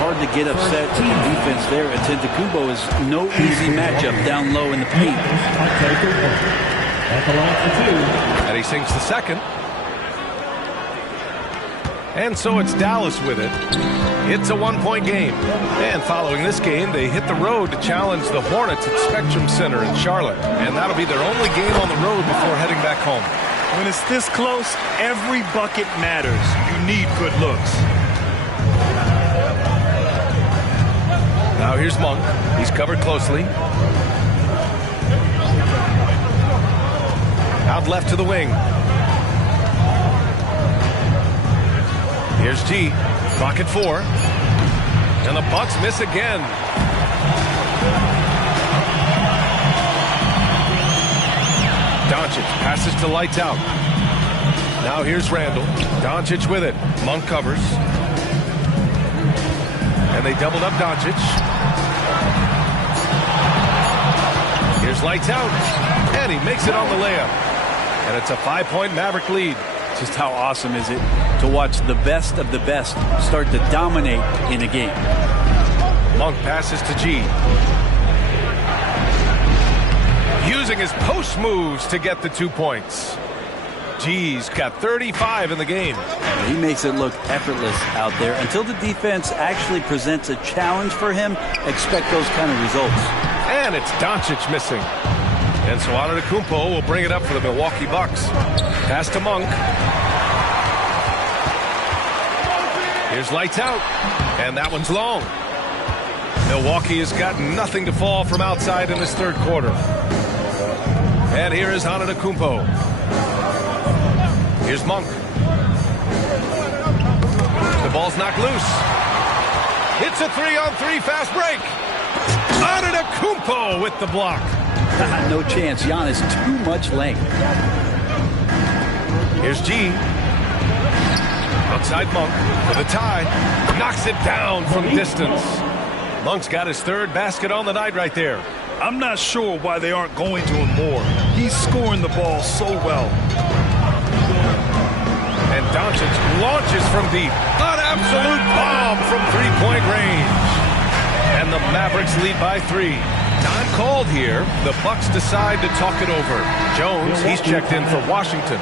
Hard to get upset with the defense there. Antetokounmpo is no easy matchup down low in the paint. And he sinks the second. And so it's Dallas with it. It's a 1-point game. And following this game, they hit the road to challenge the Hornets at Spectrum Center in Charlotte. And that'll be their only game on the road before heading back home. When it's this close, every bucket matters. You need good looks. Now here's Monk. He's covered closely. Out left to the wing. Here's G. Clock at 4. And the Bucks miss again. Doncic passes to Lights Out. Now here's Randall. Doncic with it. Monk covers. And they doubled up Doncic. Here's Lights Out. And he makes it on the layup. And it's a 5-point Maverick lead. Just how awesome is it to watch the best of the best start to dominate in a game. Monk passes to G. Using his post moves to get the 2 points. G's got 35 in the game. He makes it look effortless out there. Until the defense actually presents a challenge for him, expect those kind of results. And it's Doncic missing. And so Antetokounmpo will bring it up for the Milwaukee Bucks. Pass to Monk. Here's Lights Out. And that one's long. Milwaukee has got nothing to fall from outside in this third quarter. And here is Antetokounmpo. Here's Monk. The ball's knocked loose. It's a 3-on-3 fast break. Antetokounmpo with the block. No chance. Giannis, too much length. Here's G. Outside Monk for the tie. Knocks it down from distance. Monk's got his third basket on the night right there. I'm not sure why they aren't going to him more. He's scoring the ball so well. And Doncic launches from deep. An absolute bomb from three-point range. And the Mavericks lead by 3. Time called here. The Bucks decide to talk it over. Jones, he's checked in for Washington.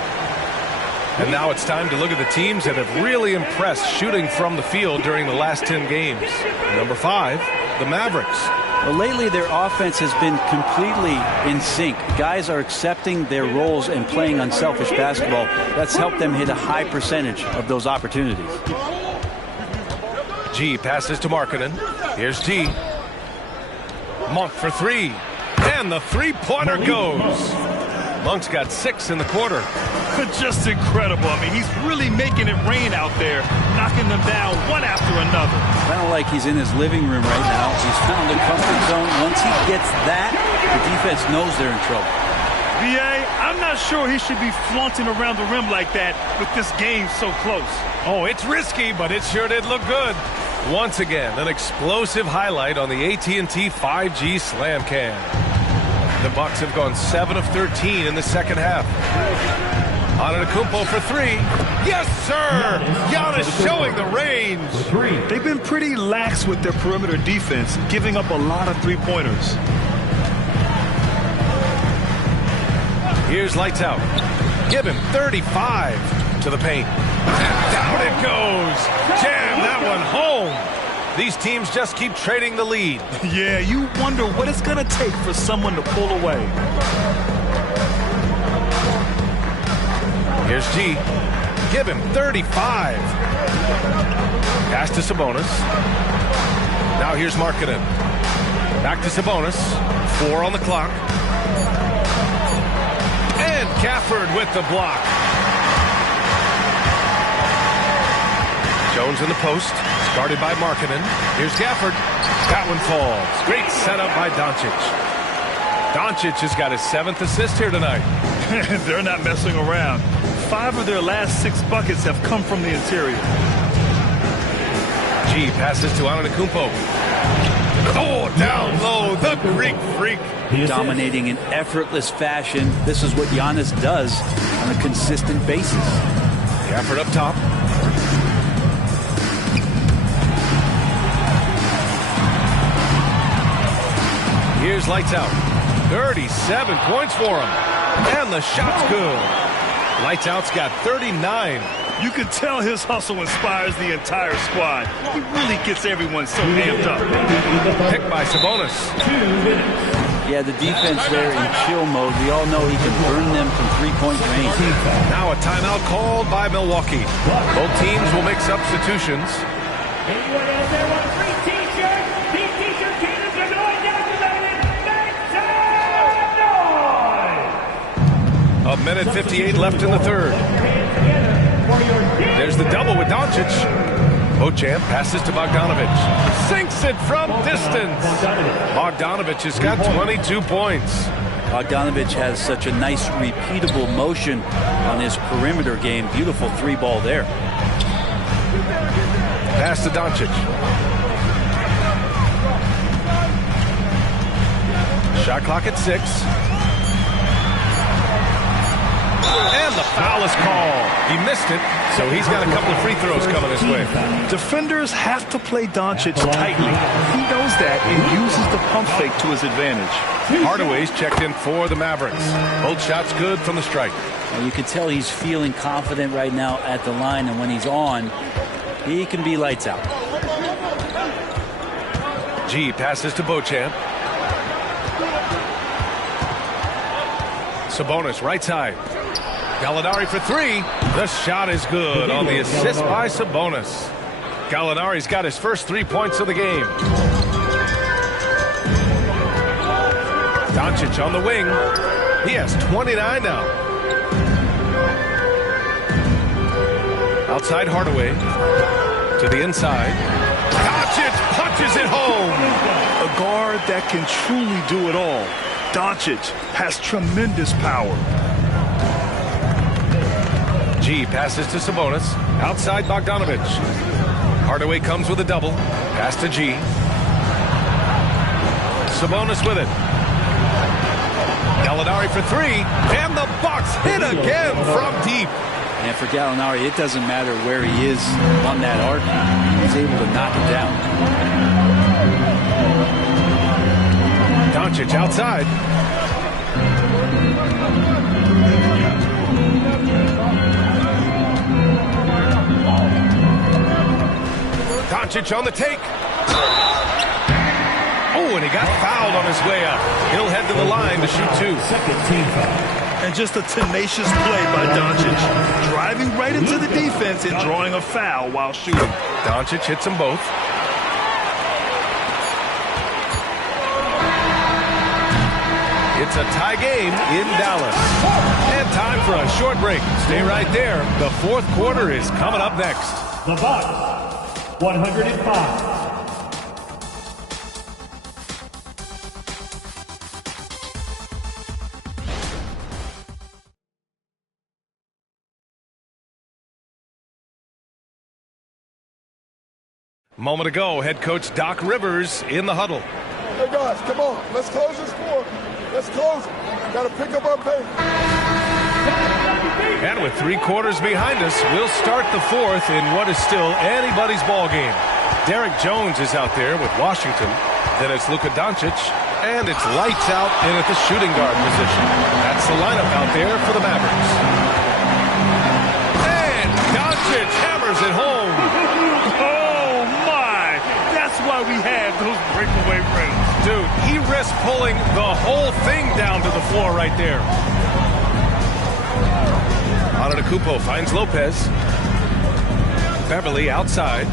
And now it's time to look at the teams that have really impressed shooting from the field during the last 10 games. Number 5, the Mavericks. Well, lately their offense has been completely in sync. Guys are accepting their roles and playing unselfish basketball. That's helped them hit a high percentage of those opportunities. G passes to Markkanen. Here's G. Monk for 3. And the three-pointer goes. Monk's got 6 in the quarter. Just incredible. I mean, he's really making it rain out there, knocking them down one after another. Kind of like he's in his living room right now. He's found a comfort zone. Once he gets that, the defense knows they're in trouble. B.A., I'm not sure he should be flaunting around the rim like that with this game so close. Oh, it's risky, but it sure did look good. Once again, an explosive highlight on the AT&T 5G Slam Cam. The Bucks have gone 7 of 13 in the second half. Antetokounmpo for 3. Yes, sir! Giannis showing the range. They've been pretty lax with their perimeter defense, giving up a lot of three-pointers. Here's lights out. Give him 35 to the paint. And down it goes. Jam that one home. These teams just keep trading the lead. Yeah, you wonder what it's going to take for someone to pull away. Here's G. Give him 35. Pass to Sabonis. Now here's Markkanen. Back to Sabonis. 4 on the clock. And Gafford with the block. Jones in the post. Guarded by Markkanen. Here's Gafford. That one falls. Great setup by Doncic. Doncic has got his 7th assist here tonight. They're not messing around. 5 of their last 6 buckets have come from the interior. G passes to Antetokounmpo. Oh, down low, the Greek freak. Dominating in effortless fashion. This is what Giannis does on a consistent basis. Gafford up top. Here's lights out. 37 points for him. And the shot's good. Lights out's got 39. You can tell his hustle inspires the entire squad. He really gets everyone so amped up. Picked by Sabonis. Yeah, the defense there in chill mode. We all know he can burn them from three-point range. Now a timeout called by Milwaukee. Both teams will make substitutions. Anyone else there want free t-shirts? These t-shirt cannons are going down to the 1:58 left in the third. There's the double with Doncic. Beauchamp passes to Bogdanovic. Sinks it from distance. Bogdanovic has got 22 points. Bogdanovic has such a nice repeatable motion on his perimeter game. Beautiful 3-ball there. Pass to Doncic. Shot clock at 6. And the foul is called. He missed it, so he's got a couple of free throws coming his way. Defenders have to play Doncic tightly. He knows that and uses the pump fake to his advantage. Hardaway's checked in for the Mavericks. Both shots good from the strike. And you can tell he's feeling confident right now at the line, and when he's on, he can be lights out. G passes to Beauchamp. Sabonis right side. Gallinari for 3. The shot is good on the assist by Sabonis. Gallinari's got his first 3 points of the game. Doncic on the wing. He has 29 now. Outside Hardaway. To the inside. Doncic punches it home. A guard that can truly do it all. Doncic has tremendous power. G passes to Sabonis. Outside Bogdanovich. Hardaway comes with a double. Pass to G. Sabonis with it. Gallinari for three. And the Bucks hit again from deep. And for Gallinari, it doesn't matter where he is on that arc. He's able to knock it down. Doncic outside. Doncic on the take. Oh, and he got fouled on his way up. He'll head to the line to shoot two. And just a tenacious play by Doncic. Driving right into the defense and drawing a foul while shooting. Doncic hits them both. It's a tie game in Dallas. And time for a short break. Stay right there. The fourth quarter is coming up next. The Bucks, 105. Moment ago, head coach Doc Rivers in the huddle. Hey guys, come on. Let's close this score. Let's close it. Got to pick up our pace. And with 3 quarters behind us, we'll start the fourth in what is still anybody's ball game. Derek Jones is out there with Washington. Then it's Luka Doncic. And it's lights out in at the shooting guard position. That's the lineup out there for the Mavericks. And Doncic hammers it home. Oh, my. That's why we have those breakaway rims. Dude, he risked pulling the whole thing down to the floor right there. Antetokounmpo finds Lopez. Beverly outside.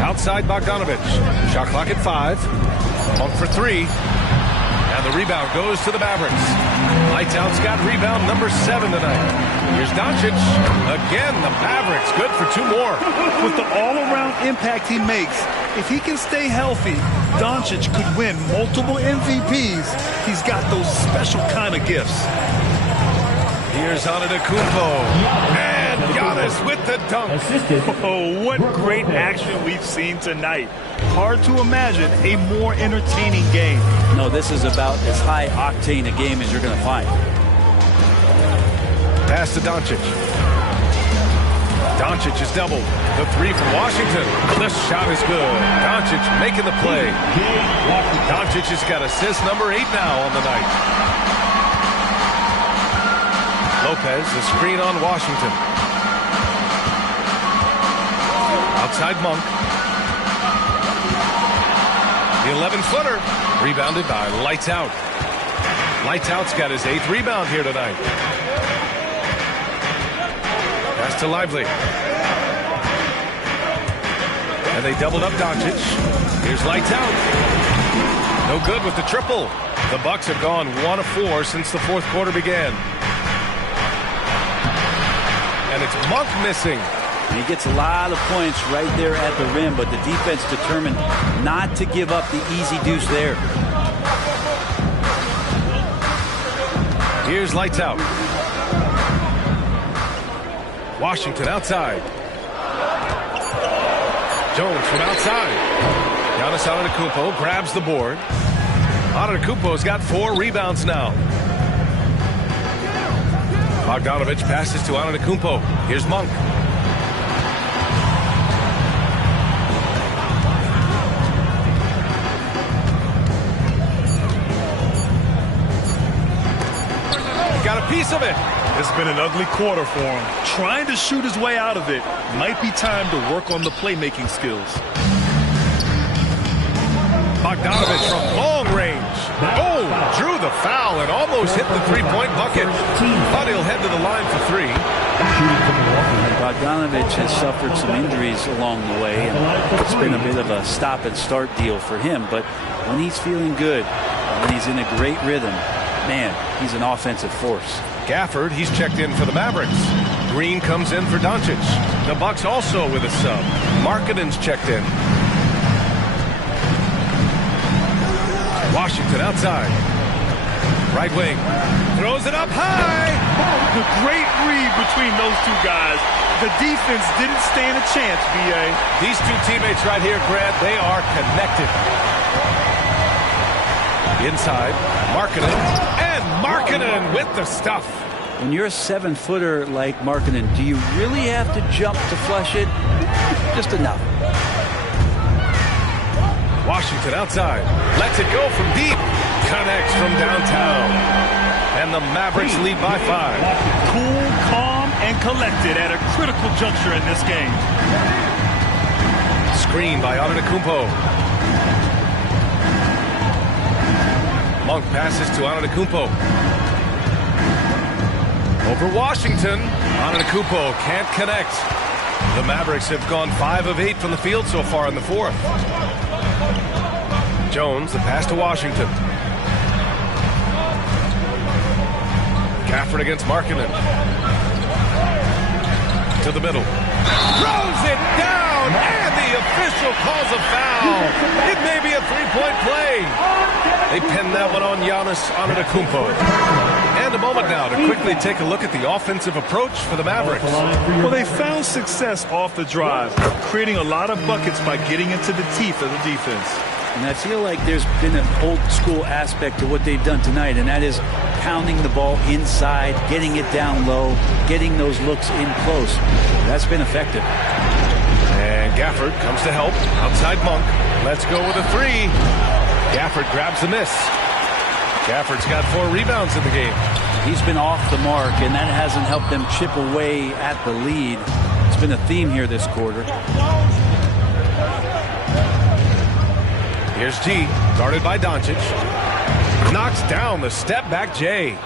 Outside Bogdanovich. Shot clock at 5. Monk for 3. And the rebound goes to the Mavericks. Lights out's got rebound number 7 tonight. Here's Doncic. Again, the Mavericks good for 2 more. With the all-around impact he makes, if he can stay healthy, Doncic could win multiple MVPs. He's got those special kind of gifts. Here's Antetokounmpo. And Giannis with the dunk. Oh, what great action we've seen tonight. Hard to imagine a more entertaining game. No, this is about as high-octane a game as you're going to find. Pass to Doncic. Doncic is doubled. The 3 from Washington. This shot is good. Doncic making the play. Doncic has got assist number 8 now on the night. Lopez, the screen on Washington. Outside Monk. The 11-footer. Rebounded by Lights Out. Lights Out's got his 8th rebound here tonight. Pass to Lively. And they doubled up Doncic. Here's Lights Out. No good with the triple. The Bucks have gone 1 of 4 since the fourth quarter began. And it's Monk missing. He gets a lot of points right there at the rim, but the defense determined not to give up the easy deuce there. Here's Lights Out. Washington outside. Jones from outside. Giannis Antetokounmpo grabs the board. Antetokounmpo's got 4 rebounds now. Bogdanovich passes to Antetokounmpo. Here's Monk. Got a piece of it. It's been an ugly quarter for him. Trying to shoot his way out of it. Might be time to work on the playmaking skills. Bogdanovich from long range. Oh, drew the foul and almost hit the 3-point bucket. But he'll head to the line for 3. Bogdanovich has suffered some injuries along the way, and it's been a bit of a stop-and-start deal for him. But when he's feeling good, when he's in a great rhythm, man, he's an offensive force. Gafford, he's checked in for the Mavericks. Green comes in for Doncic. The Bucks also with a sub. Markkanen's checked in. Washington outside. Right wing. Throws it up high. The great read between those two guys. The defense didn't stand a chance, B.A. These two teammates right here, Grant, they are connected. Inside, Markkanen. And Markkanen with the stuff. When you're a 7-footer like Markkanen, do you really have to jump to flush it? Just enough. Washington outside. Lets it go from deep. Connects from downtown. And the Mavericks lead by 5. Cool, calm, and collected at a critical juncture in this game. Screen by Antetokounmpo. Monk passes to Antetokounmpo. Over Washington. Antetokounmpo can't connect. The Mavericks have gone 5 of 8 from the field so far in the fourth. Jones, the pass to Washington. Gafford against Markkanen. To the middle. Throws it down, and the official calls a foul. It may be a 3-point play. They pinned that one on Giannis Antetokounmpo. And a moment now to quickly take a look at the offensive approach for the Mavericks. Well, they found success off the drive, creating a lot of buckets by getting into the teeth of the defense. And I feel like there's been an old school aspect to what they've done tonight, and that is pounding the ball inside, getting it down low, getting those looks in close. That's been effective. And Gafford comes to help. Outside Monk. Let's go with a 3. Gafford grabs the miss. Gafford's got 4 rebounds in the game. He's been off the mark, and that hasn't helped them chip away at the lead. It's been a theme here this quarter. Here's G, guarded by Doncic. Knocks down the step-back J.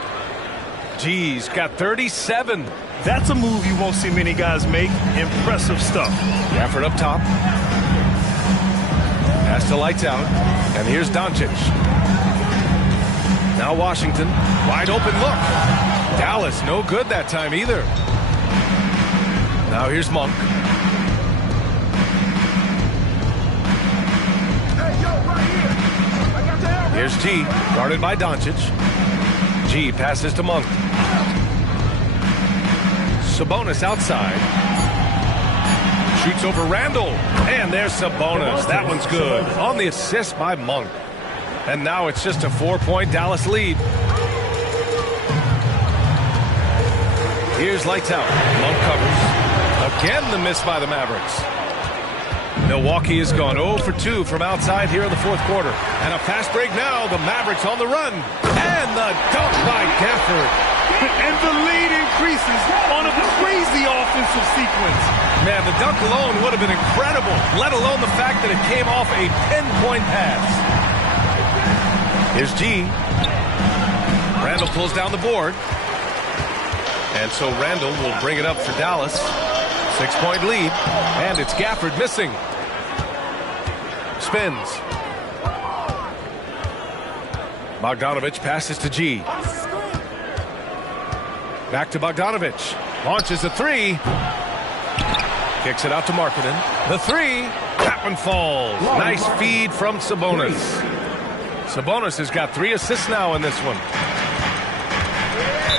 G's got 37. That's a move you won't see many guys make. Impressive stuff. Gafford up top. Pass to Lights Out. And here's Doncic. Now Washington. Wide open look. Dallas no good that time either. Now here's Monk. Here's G, guarded by Doncic. G passes to Monk. Sabonis outside. Shoots over Randall. And there's Sabonis. That one's good. On the assist by Monk. And now it's just a 4-point Dallas lead. Here's Lights Out. Monk covers. Again the miss by the Mavericks. Milwaukee has gone 0 for 2 from outside here in the fourth quarter. And a fast break now. The Mavericks on the run. And the dunk by Gafford. And the lead increases on a crazy offensive sequence. Man, the dunk alone would have been incredible, let alone the fact that it came off a pinpoint pass. Here's G. Randall pulls down the board. And so Randall will bring it up for Dallas. 6-point lead. And it's Gafford missing. Spins. Bogdanovich passes to G. Back to Bogdanovich. Launches a 3. Kicks it out to Markkanen. The 3. That one falls. Nice feed from Sabonis. Sabonis has got 3 assists now in this one.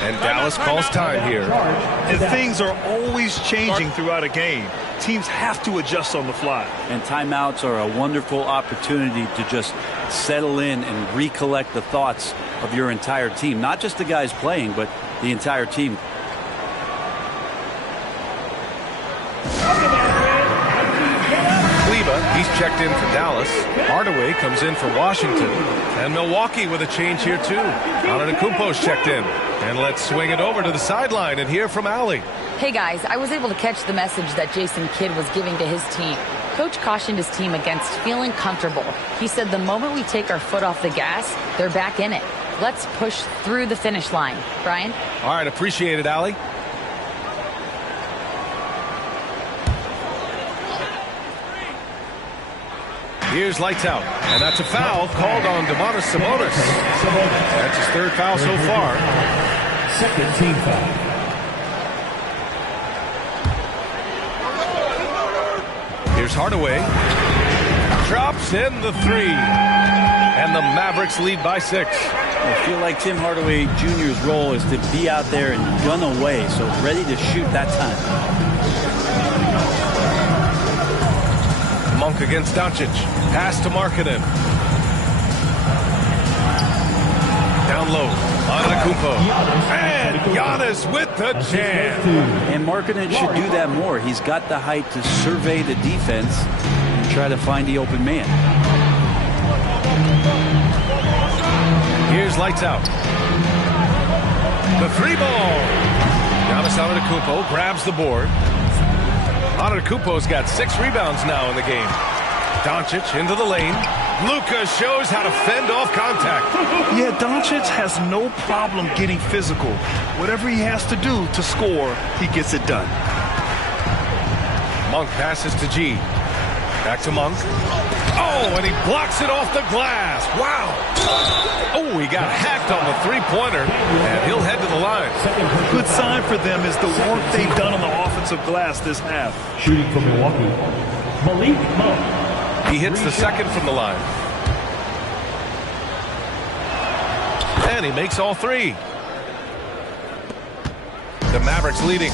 And Dallas calls time here. And things are always changing throughout a game. Teams have to adjust on the fly. And timeouts are a wonderful opportunity to just settle in and recollect the thoughts of your entire team. Not just the guys playing, but the entire team. Kleba, he's checked in for Dallas. Hardaway comes in for Washington. And Milwaukee with a change here too. Antetokounmpo's checked in. And let's swing it over to the sideline and hear from Allie. Hey guys, I was able to catch the message that Jason Kidd was giving to his team. Coach cautioned his team against feeling comfortable. He said the moment we take our foot off the gas, they're back in it. Let's push through the finish line. Brian? All right, appreciate it, Allie. Here's Lights Out, and that's a foul called on Domantas Sabonis. That's his 3rd foul so far. Second team foul. Here's Hardaway. Drops in the 3. And the Mavericks lead by 6. I feel like Tim Hardaway Jr.'s role is to be out there and gun away, so ready to shoot that time. Monk against Doncic. Pass to Markkanen. Down low. Antetokounmpo. And Giannis with the jam. And Markkanen should do that more. He's got the height to survey the defense and try to find the open man. Here's lights out. The 3-ball. Giannis Antetokounmpo grabs the board. Antetokounmpo's got 6 rebounds now in the game. Doncic into the lane. Luka shows how to fend off contact. Yeah, Doncic has no problem getting physical. Whatever he has to do to score, he gets it done. Monk passes to G. Back to Monk. Oh, and he blocks it off the glass. Wow. Oh, he got hacked on the three-pointer, and he'll head to the line. Good sign for them is the work they've done on the offensive glass this half. Shooting from Milwaukee, Malik Monk. He hits the second from the line. And he makes all 3. The Mavericks leading.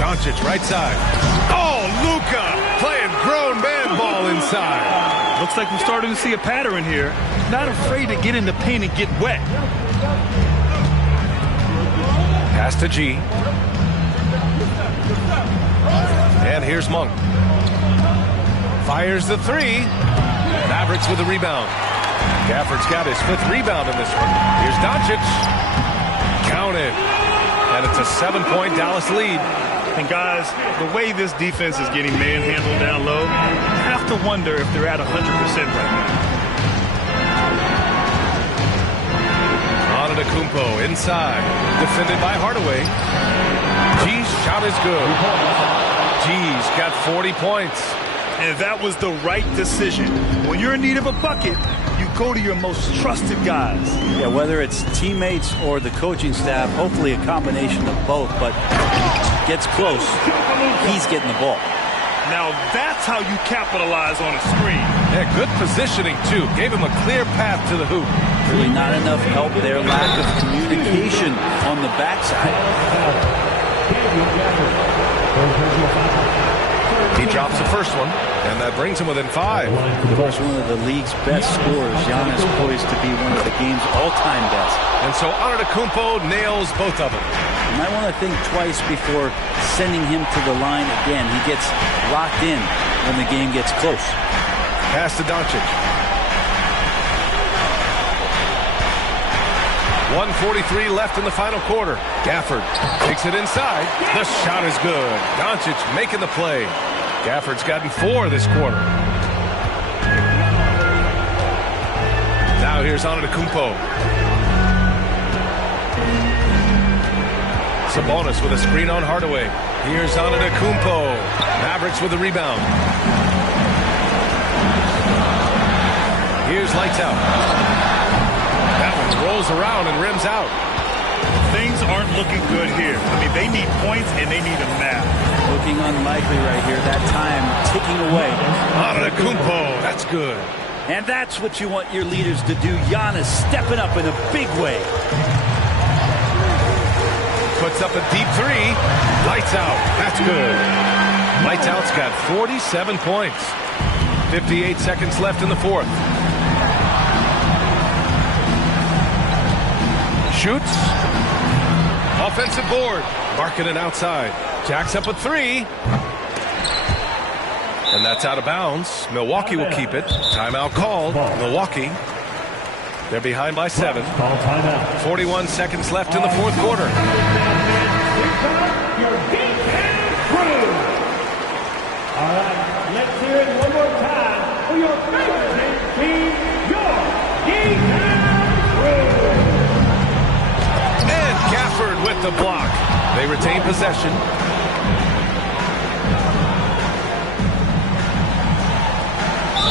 Doncic right side. Oh, Luka playing grown man ball inside. Looks like we're starting to see a pattern here. Not afraid to get in the paint and get wet. Pass to G. And here's Monk. Fires the 3. Mavericks with the rebound. Gafford's got his 5th rebound in this one. Here's Doncic. Counted. And it's a 7-point Dallas lead. And guys, the way this defense is getting manhandled down low, you have to wonder if they're at 100% right now. Antetokounmpo inside. Defended by Hardaway. G's shot is good. G's got 40 points. And that was the right decision. When you're in need of a bucket, you go to your most trusted guys. Yeah, whether it's teammates or the coaching staff, hopefully a combination of both, but gets close, he's getting the ball. Now that's how you capitalize on a screen. Yeah, good positioning, too. Gave him a clear path to the hoop. Really not enough help there. Lack of communication on the backside. He drops the first one, and that brings him within 5. Of course, one of the league's best scorers. Giannis poised to be one of the game's all-time best. And so Antetokounmpo nails both of them. You might want to think twice before sending him to the line again. He gets locked in when the game gets close. Pass to Doncic. 1:43 left in the final quarter. Gafford takes it inside. The shot is good. Doncic making the play. Gafford's gotten 4 this quarter. Now here's Antetokounmpo. Sabonis with a screen on Hardaway. Here's Antetokounmpo. Mavericks with the rebound. Here's lights out. That one rolls around and rims out. Things aren't looking good here. I mean, they need points and they need a map. Looking unlikely right here. That time ticking away. Antetokounmpo, that's good. And that's what you want your leaders to do. Giannis stepping up in a big way. Puts up a deep 3. Lights out. That's good. Lights out's got 47 points. 58 seconds left in the 4th. Shoots. Offensive board. Markkanen outside. Jacks up a 3. And that's out of bounds. Milwaukee will keep it. Timeout called. Milwaukee. They're behind by 7. 41 seconds left in the 4th quarter. All right, let's hear it one more time for your favorite team, your defense crew. And Gafford with the block. They retain possession.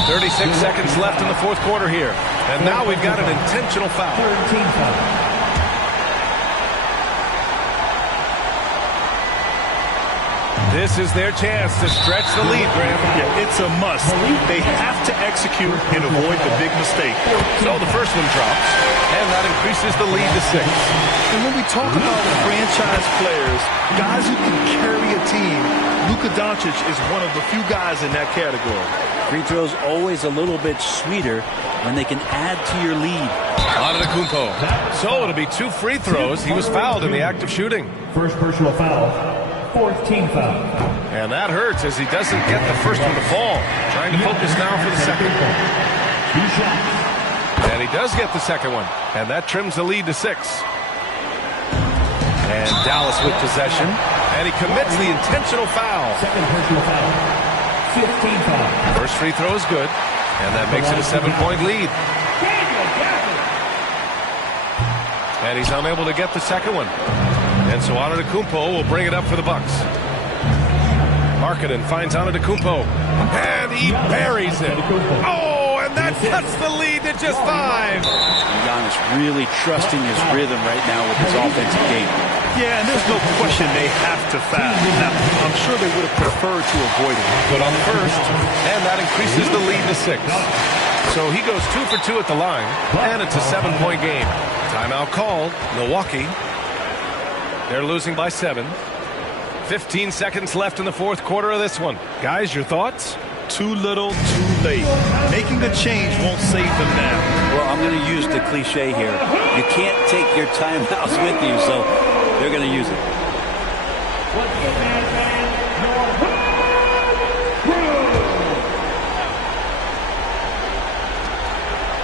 .36 seconds left in the 4th quarter here. And now we've got an intentional foul. 13 foul. This is their chance to stretch the lead, Graham. Yeah, it's a must. They have to execute and avoid the big mistake. So the first one drops, and that increases the lead to 6. And when we talk about franchise players, guys who can carry a team, Luka Doncic is one of the few guys in that category. Free throws always a little bit sweeter when they can add to your lead. Antetokounmpo. So it'll be 2 free throws. He was fouled in the act of shooting. First personal foul. Fourth team foul. And that hurts as he doesn't get the first one to fall. Trying to focus now for the second. And he does get the second one. And that trims the lead to 6. And Dallas with possession. And he commits the intentional foul. Second personal foul. 15 foul. First free throw is good. And that makes it a 7-point lead. And he's unable to get the second one. And so Antetokounmpo will bring it up for the Bucks. Markkanen finds Antetokounmpo. And he buries it. Oh, and that cuts the lead to just 5. Giannis really trusting his rhythm right now with his offensive game. Yeah, and there's no question they have to foul. Now, I'm sure they would have preferred to avoid it. But on first, and that increases the lead to 6. So he goes 2 for 2 at the line, and it's a 7-point game. Timeout called. Milwaukee. They're losing by 7. 15 seconds left in the fourth quarter of this one. Guys, your thoughts? Too little, too late. Making the change won't save them now. Well, I'm going to use the cliche here. You can't take your timeouts with you, so they're going to use it.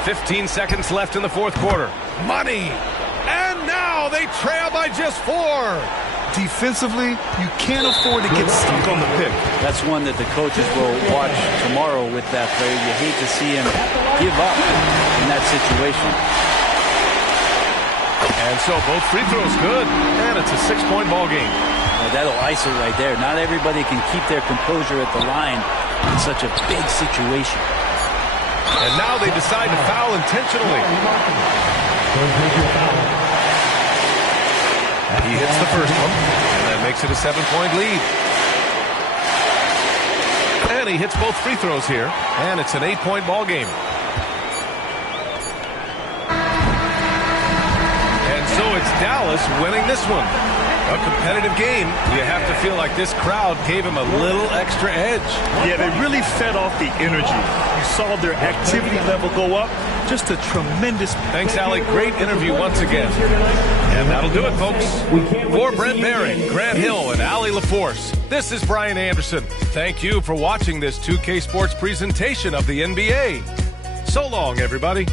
15 seconds left in the fourth quarter. Money! And now they trail by just 4. Defensively, you can't afford to get stuck on the pick. That's one that the coaches will watch tomorrow with that player. You hate to see him give up in that situation. And so both free throws good, and it's a 6-point ball game. Well, that'll ice it right there. Not everybody can keep their composure at the line in such a big situation. And now they decide to foul intentionally. He hits the first one, and that makes it a 7-point lead. And he hits both free throws here, and it's an 8-point ball game. And so it's Dallas winning this one. A competitive game. You have to feel like this crowd gave him a little extra edge. Yeah, they really fed off the energy. You saw their activity level go up. Just a tremendous... Thanks, Allie. Great interview once again. And that'll do it, folks. For Brent Barry, Grant Hill, and Allie LaForce, this is Brian Anderson. Thank you for watching this 2K Sports presentation of the NBA. So long, everybody.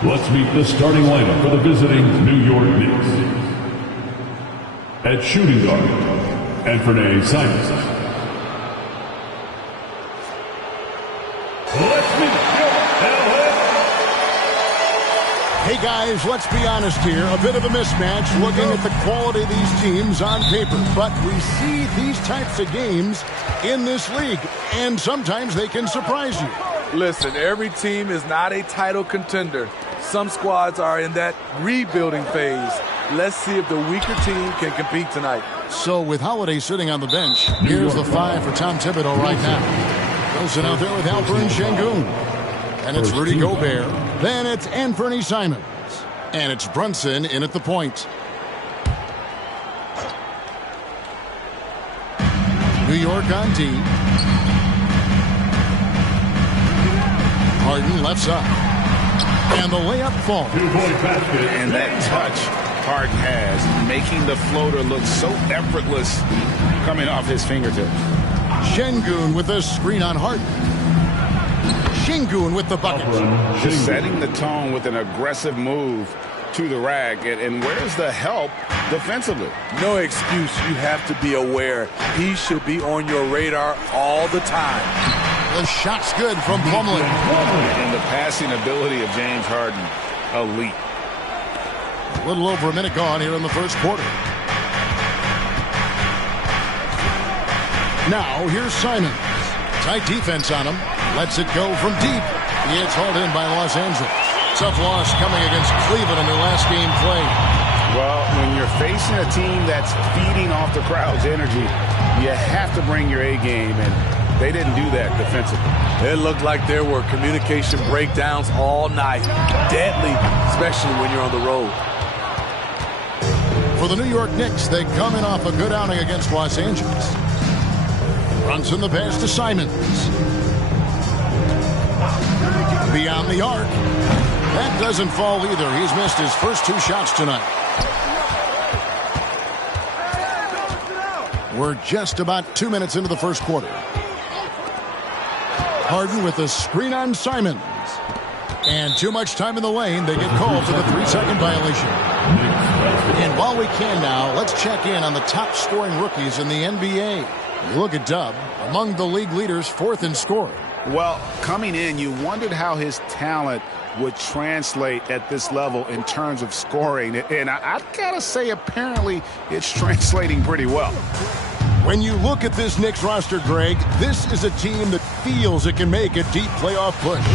Let's meet the starting lineup for the visiting New York Knicks. At shooting guard, Anthony Simons. Let's meet Hey guys, let's be honest here. A bit of a mismatch looking at the quality of these teams on paper. But we see these types of games in this league, and sometimes they can surprise you. Listen, every team is not a title contender. Some squads are in that rebuilding phase. Let's see if the weaker team can compete tonight. So with Holiday sitting on the bench, here's the 5 for Tom Thibodeau right now. Wilson out there with Alperen Şengün. And it's Rudy Gobert. Then it's Anthony Simons. And it's Brunson in at the point. New York on D. Harden left side. And the layup falls. And that touch Harden has, making the floater look so effortless coming off his fingertips. Şengün with a screen on Harden. Şengün with the bucket. Just setting the tone with an aggressive move to the rack. And where's the help defensively? No excuse. You have to be aware. He should be on your radar all the time. The shot's good from Plumlee. And the passing ability of James Harden, elite. A little over a minute gone here in the first quarter. Now here's Simons. Tight defense on him. Lets it go from deep. It's hauled in by Los Angeles. Tough loss coming against Cleveland in their last game played. Well, when you're facing a team that's feeding off the crowd's energy, you have to bring your A game, and they didn't do that defensively. It looked like there were communication breakdowns all night. Deadly, especially when you're on the road. For the New York Knicks, they come in off a good outing against Los Angeles. Brunson the pass to Simons. Beyond the arc. That doesn't fall either. He's missed his first 2 shots tonight. We're just about 2 minutes into the first quarter. Harden with a screen on Simons. And too much time in the lane. They get called for the 3-second violation. And while we can now, let's check in on the top scoring rookies in the NBA. You look at Dub, among the league leaders, 4th in scoring. Well, coming in, you wondered how his talent would translate at this level in terms of scoring. And I gotta say, apparently, it's translating pretty well. When you look at this Knicks roster, Greg, this is a team that feels it can make a deep playoff push.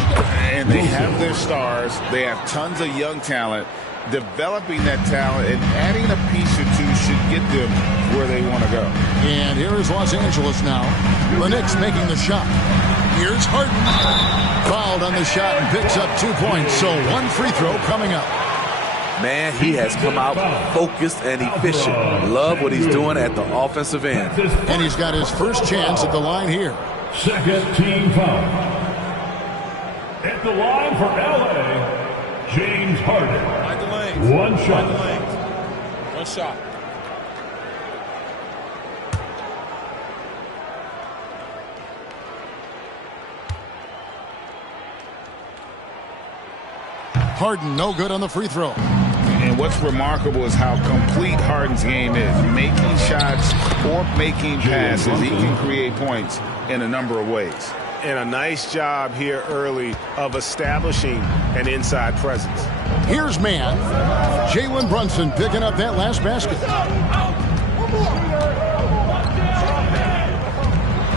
And they have their stars. They have tons of young talent. Developing that talent and adding a piece or two should get them where they want to go. And here is Los Angeles now. The Knicks making the shot. Here's Harden. Fouled on the shot and picks up 2 points. So 1 free throw coming up. Man, he has come out focused and efficient. Love what he's doing at the offensive end. And he's got his first chance at the line here. Second team foul. At the line for LA, James Harden. One shot. One shot. Harden no good on the free throw. And what's remarkable is how complete Harden's game is. Making shots or making passes, he can create points in a number of ways. And a nice job here early of establishing an inside presence. Here's man. Jalen Brunson picking up that last basket.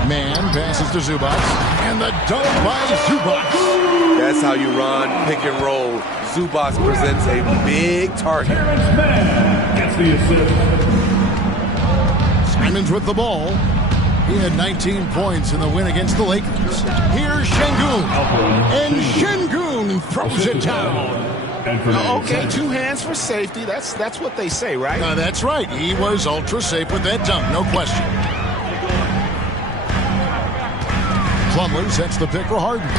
Man passes to Zubac. And the dunk by Zubac. That's how you run pick and roll. Zubac presents a big target. Gets the assist. Simons with the ball. He had 19 points in the win against the Lakers. Here's Şengün. And Şengün throws it down. Okay, 2 hands for safety. That's what they say, right? That's right. He was ultra safe with that dunk, no question. Plumlee sets the pick for Harden.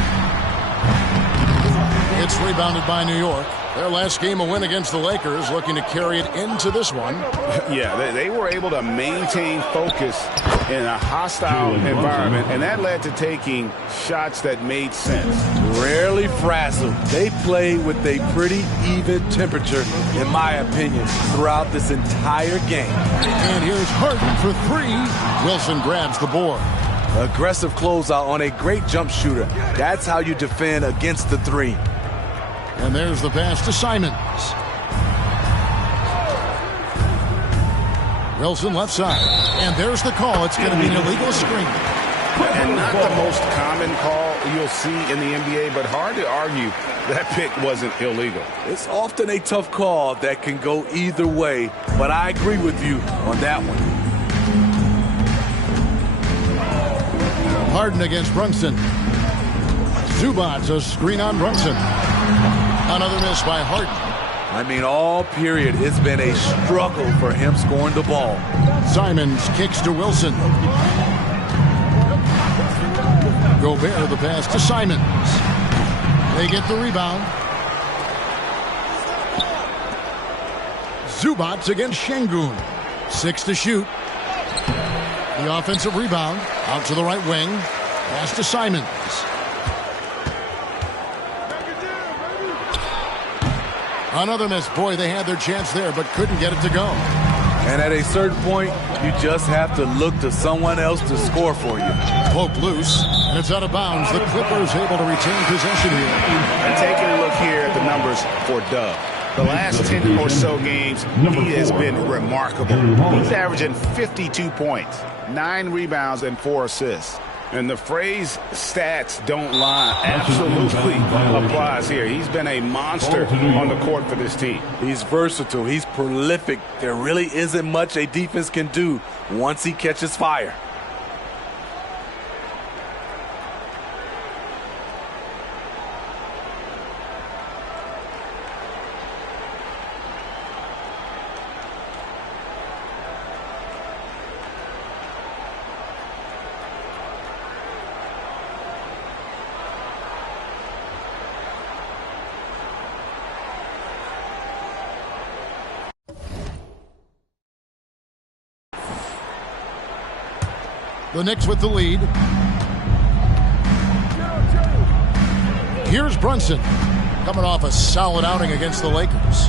It's rebounded by New York. Their last game a win against the Lakers, looking to carry it into this one. Yeah, they were able to maintain focus in a hostile environment, and that led to taking shots that made sense. Rarely frazzled. They played with a pretty even temperature, in my opinion, throughout this entire game. And here's Harden for 3. Wilson grabs the board. Aggressive closeout on a great jump shooter. That's how you defend against the 3. And there's the pass to Simons. Wilson left side. And there's the call. It's going to be an illegal screen. And not the most common call you'll see in the NBA, but hard to argue that pick wasn't illegal. It's often a tough call that can go either way, but I agree with you on that one. Harden against Brunson. Zubac, a screen on Brunson. Another miss by Harden. I mean, all period, it's been a struggle for him scoring the ball. Simons kicks to Wilson. Gobert the pass to Simons. They get the rebound. Zubac against Şengün. 6 to shoot. The offensive rebound. Out to the right wing. Pass to Simons. Another miss. Boy, they had their chance there, but couldn't get it to go. And at a certain point, you just have to look to someone else to score for you. Poke loose, and it's out of bounds. The Clippers able to retain possession here. And taking a look here at the numbers for Dub. The last 10 or so games, he has been remarkable. He's averaging 52 points, 9 rebounds, and 4 assists. And the phrase stats don't lie absolutely applies here. He's been a monster on the court for this team. He's versatile. He's prolific. There really isn't much a defense can do once he catches fire. The Knicks with the lead. Here's Brunson, coming off a solid outing against the Lakers.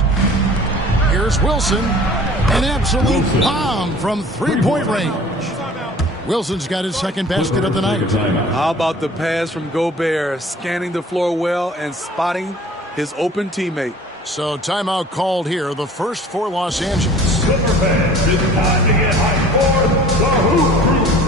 Here's Wilson, an absolute bomb from 3-point range. Wilson's got his second basket of the night. How about the pass from Gobert, scanning the floor well and spotting his open teammate. So timeout called here, the first for Los Angeles. Clipper fans, it's time to get hyped for the Hoop Crew.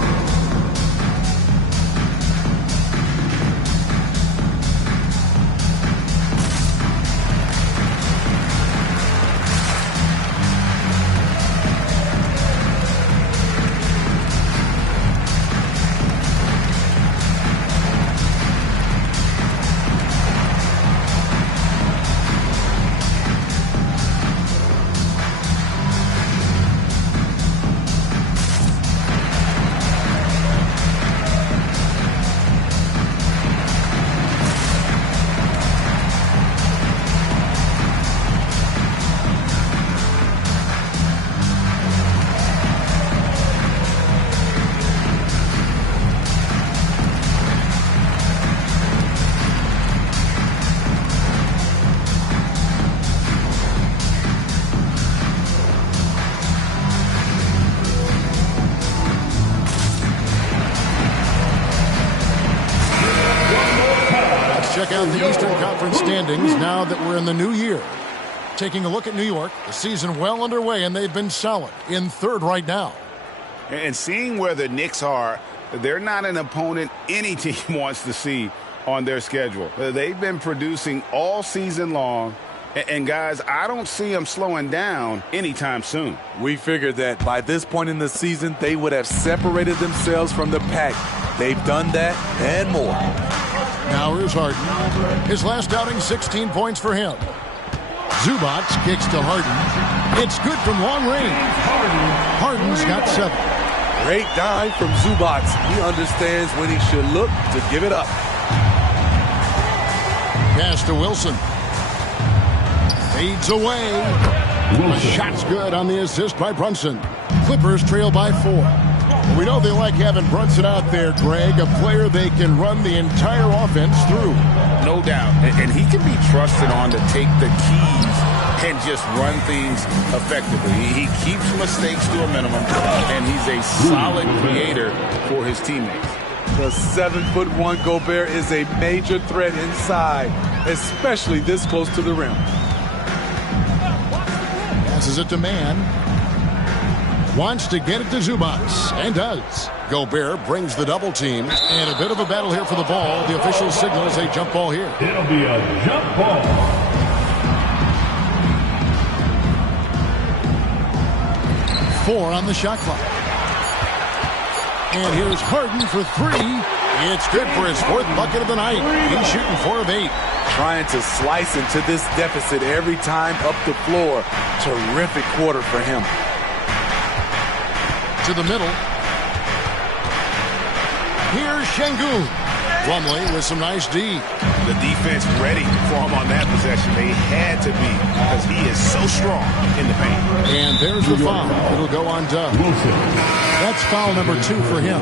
at the Eastern Conference standings now that we're in the new year. Taking a look at New York, the season well underway, and they've been solid in third right now. And seeing where the Knicks are, they're not an opponent any team wants to see on their schedule. They've been producing all season long. And, guys, I don't see them slowing down anytime soon. We figured that by this point in the season, they would have separated themselves from the pack. They've done that and more. Now here's Harden. His last outing, 16 points for him. Zubac kicks to Harden. It's good from long range. Harden's got 7. Great dive from Zubac. He understands when he should look to give it up. Pass to Wilson. Fades away. The shot's good on the assist by Brunson. Clippers trail by 4. We know they like having Brunson out there, Greg, a player they can run the entire offense through. No doubt. And he can be trusted on to take the keys and just run things effectively. He keeps mistakes to a minimum, and he's a solid creator for his teammates. The 7'1" Gobert is a major threat inside, especially this close to the rim. Passes it to Mann. Wants to get it to Zubac, and does. Gobert brings the double team, and a bit of a battle here for the ball. The official signals a jump ball here. It'll be a jump ball. 4 on the shot clock. And here's Harden for 3. It's good for his 4th bucket of the night. He's shooting 4 of 8. Trying to slice into this deficit every time up the floor. Terrific quarter for him. To the middle. Here's Şengün. Plumlee with some nice D. The defense ready for him on that possession. They had to be, because he is so strong in the paint. And there's the foul. It'll go on Dub. That's foul number 2 for him.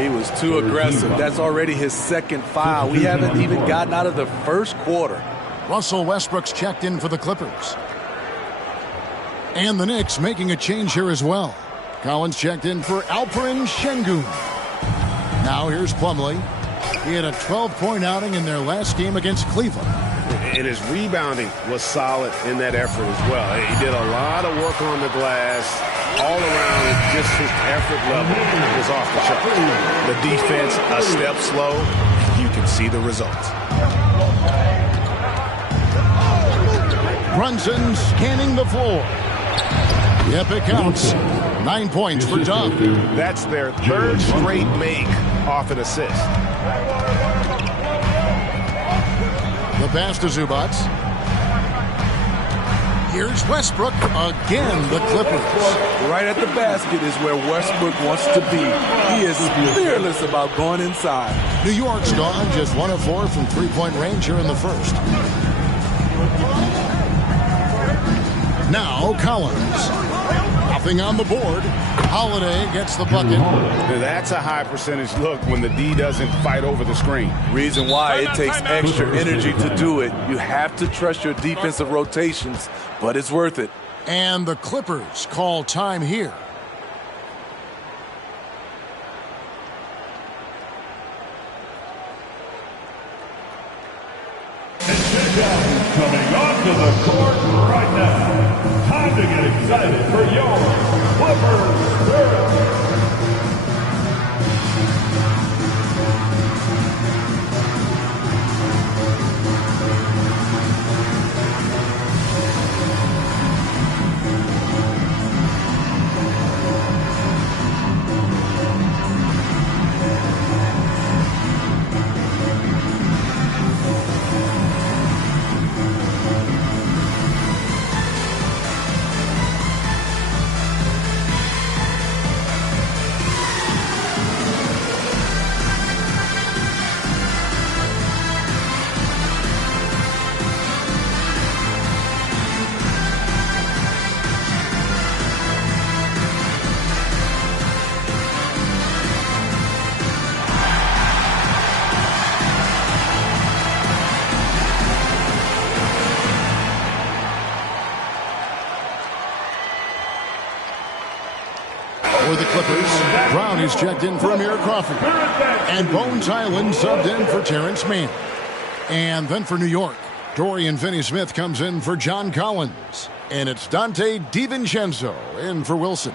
He was too aggressive. That's already his 2nd foul. We haven't even gotten out of the first quarter. Russell Westbrook's checked in for the Clippers. And the Knicks making a change here as well. Collins checked in for Alperen Şengün. Now here's Plumlee. He had a 12-point outing in their last game against Cleveland. And his rebounding was solid in that effort as well. He did a lot of work on the glass. All around, just his effort level was off the chart. The defense a step slow. You can see the results. Brunson scanning the floor. Yep, it counts. 9 points for Dub. That's their 3rd straight make off an assist. The pass to Zubac. Here's Westbrook again, the Clippers. Right at the basket is where Westbrook wants to be. He is fearless about going inside. New York's gone just 1 of 4 from 3-point range here in the first. Now Collins. Nothing on the board. Holiday gets the bucket. That's a high percentage look when the D doesn't fight over the screen. Reason why it takes extra energy to do it. You have to trust your defensive rotations, but it's worth it. And the Clippers call time here. And check out who's coming onto the court right now. Time to get excited for your Clippers Spirit. For the Clippers, Brown is checked in for Amir Coffey. And Bones Island subbed in for Terrence Mann. And then for New York, Dorian Finney-Smith comes in for John Collins. And it's Dante DiVincenzo in for Wilson.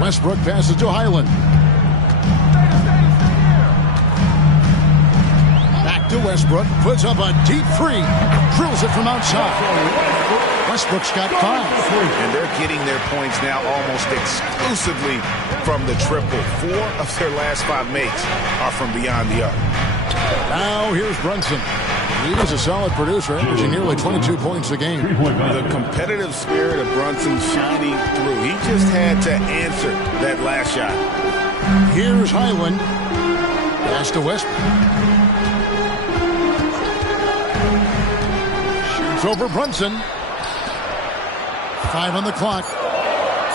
Westbrook passes to Highland. Back to Westbrook. Puts up a deep three. Drills it from outside. Westbrook's got 5. And they're getting their points now almost exclusively from the triple. 4 of their last 5 makes are from beyond the arc. Now here's Brunson. He is a solid producer, averaging nearly 22 points a game. The competitive spirit of Brunson shining through. He just had to answer that last shot. Here's Highland. Pass to Westbrook. Shoots over Brunson. 5 on the clock.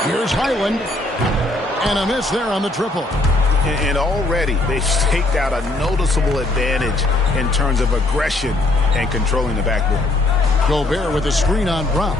Here's Highland. And a miss there on the triple. And already they've staked out a noticeable advantage in terms of aggression and controlling the backboard. Gobert with a screen on Brown.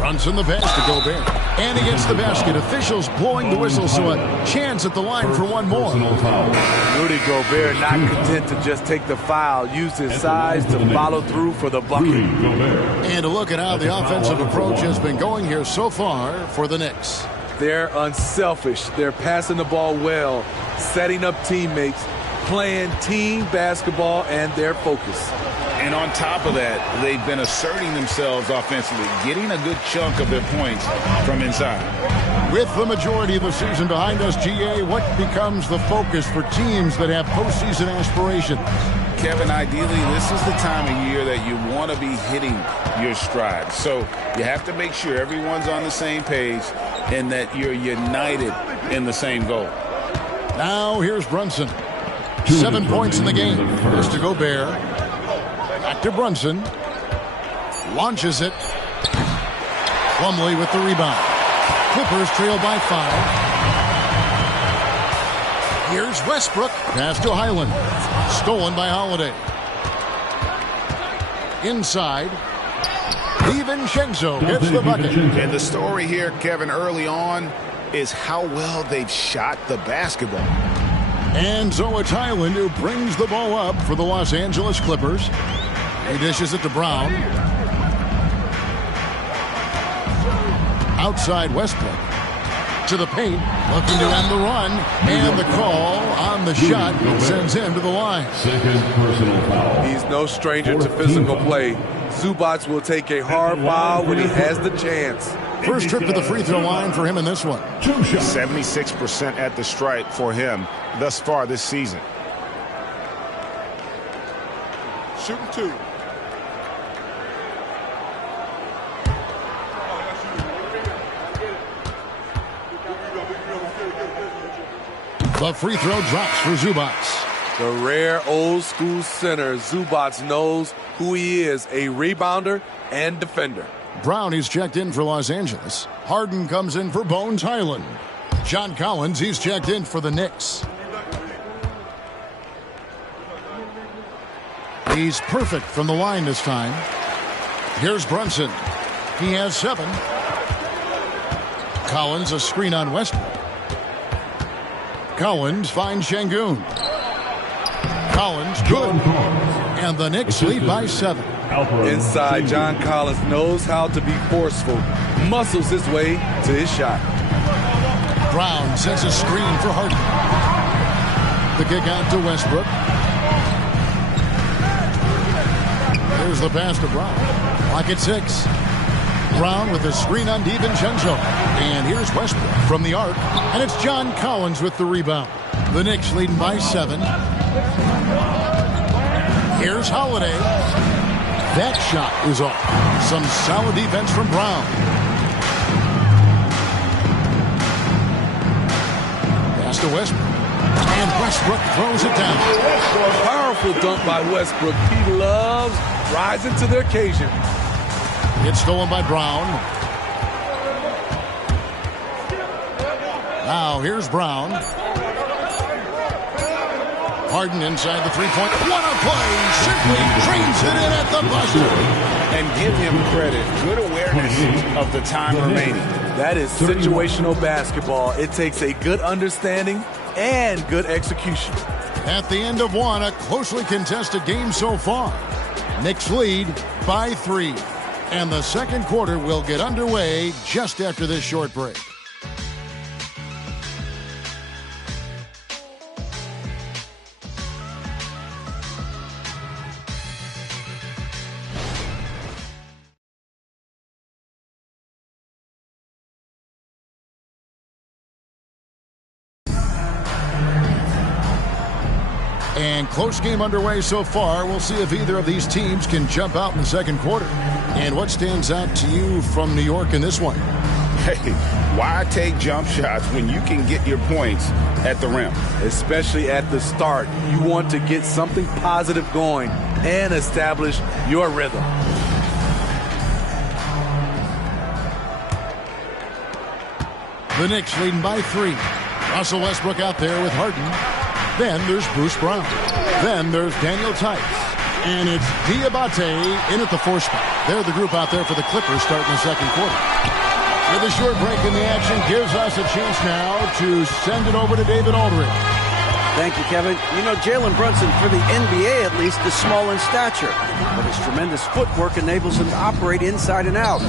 Brunson the pass to Gobert. And he gets the basket. Officials blowing the whistle, so a chance at the line for one more. Rudy Gobert not content to just take the foul. Used his size to follow through for the bucket. And a look at how the offensive approach has been going here so far for the Knicks. They're unselfish. They're passing the ball well, setting up teammates, playing team basketball, and their focus. And on top of that, they've been asserting themselves offensively, getting a good chunk of their points from inside. With the majority of the season behind us, GA, what becomes the focus for teams that have postseason aspirations? Kevin, ideally, this is the time of year that you want to be hitting your stride. So you have to make sure everyone's on the same page and that you're united in the same goal. Now here's Brunson. 7 points in the game. This to Gobert. Back to Brunson. Launches it. Plumlee with the rebound. Clippers trail by 5. Here's Westbrook. Pass to Highland. Stolen by Holiday. Inside. DiVincenzo gets the bucket. And the story here, Kevin, early on is how well they've shot the basketball. And so it's Highland who brings the ball up for the Los Angeles Clippers. He dishes it to Brown. Outside Westbrook. To the paint. Looking to end the run. And the call on the shot sends him to the line. Second personal foul. He's no stranger to physical play. Zubac will take a hard foul when he has the chance. First trip to the free throw line for him in this one. 76% at the stripe for him thus far this season. Shooting 2. The free throw drops for Zubac. The rare old school center, Zubac knows who he is, a rebounder and defender. Brown, he's checked in for Los Angeles. Harden comes in for Bones Highland. John Collins, he's checked in for the Knicks. He's perfect from the line this time. Here's Brunson. He has 7. Collins, a screen on Westbrook. Collins finds Şengün. Collins, good. And the Knicks lead by 7. Inside, John Collins knows how to be forceful. Muscles his way to his shot. Brown sets a screen for Harden. The kick out to Westbrook. Here's the pass to Brown. Clock at 6. Brown with the screen on DiVincenzo. And here's Westbrook from the arc. And it's John Collins with the rebound. The Knicks leading by 7. Here's Holiday. That shot is off. Some solid defense from Brown. Pass to Westbrook. And Westbrook throws it down. Powerful dunk by Westbrook. He loves rising to the occasion. It's stolen by Brown. Now here's Brown. Harden inside the three-point. What a play! Simply drains it in at the buzzer. And give him credit. Good awareness of the time remaining. That is situational basketball. It takes a good understanding and good execution. At the end of one, a closely contested game so far. Knicks lead by 3. And the second quarter will get underway just after this short break. And close game underway so far. We'll see if either of these teams can jump out in the second quarter. And what stands out to you from New York in this one? Hey, why take jump shots when you can get your points at the rim? Especially at the start. You want to get something positive going and establish your rhythm. The Knicks leading by 3. Russell Westbrook out there with Harden. Then there's Bruce Brown. Then there's Daniel Tice. And it's Diabate in at the 4 spot. They're the group out there for the Clippers starting the second quarter. With a short break in the action gives us a chance now to send it over to David Aldridge. Thank you, Kevin. You know, Jalen Brunson, for the NBA at least, is small in stature. But his tremendous footwork enables him to operate inside and out.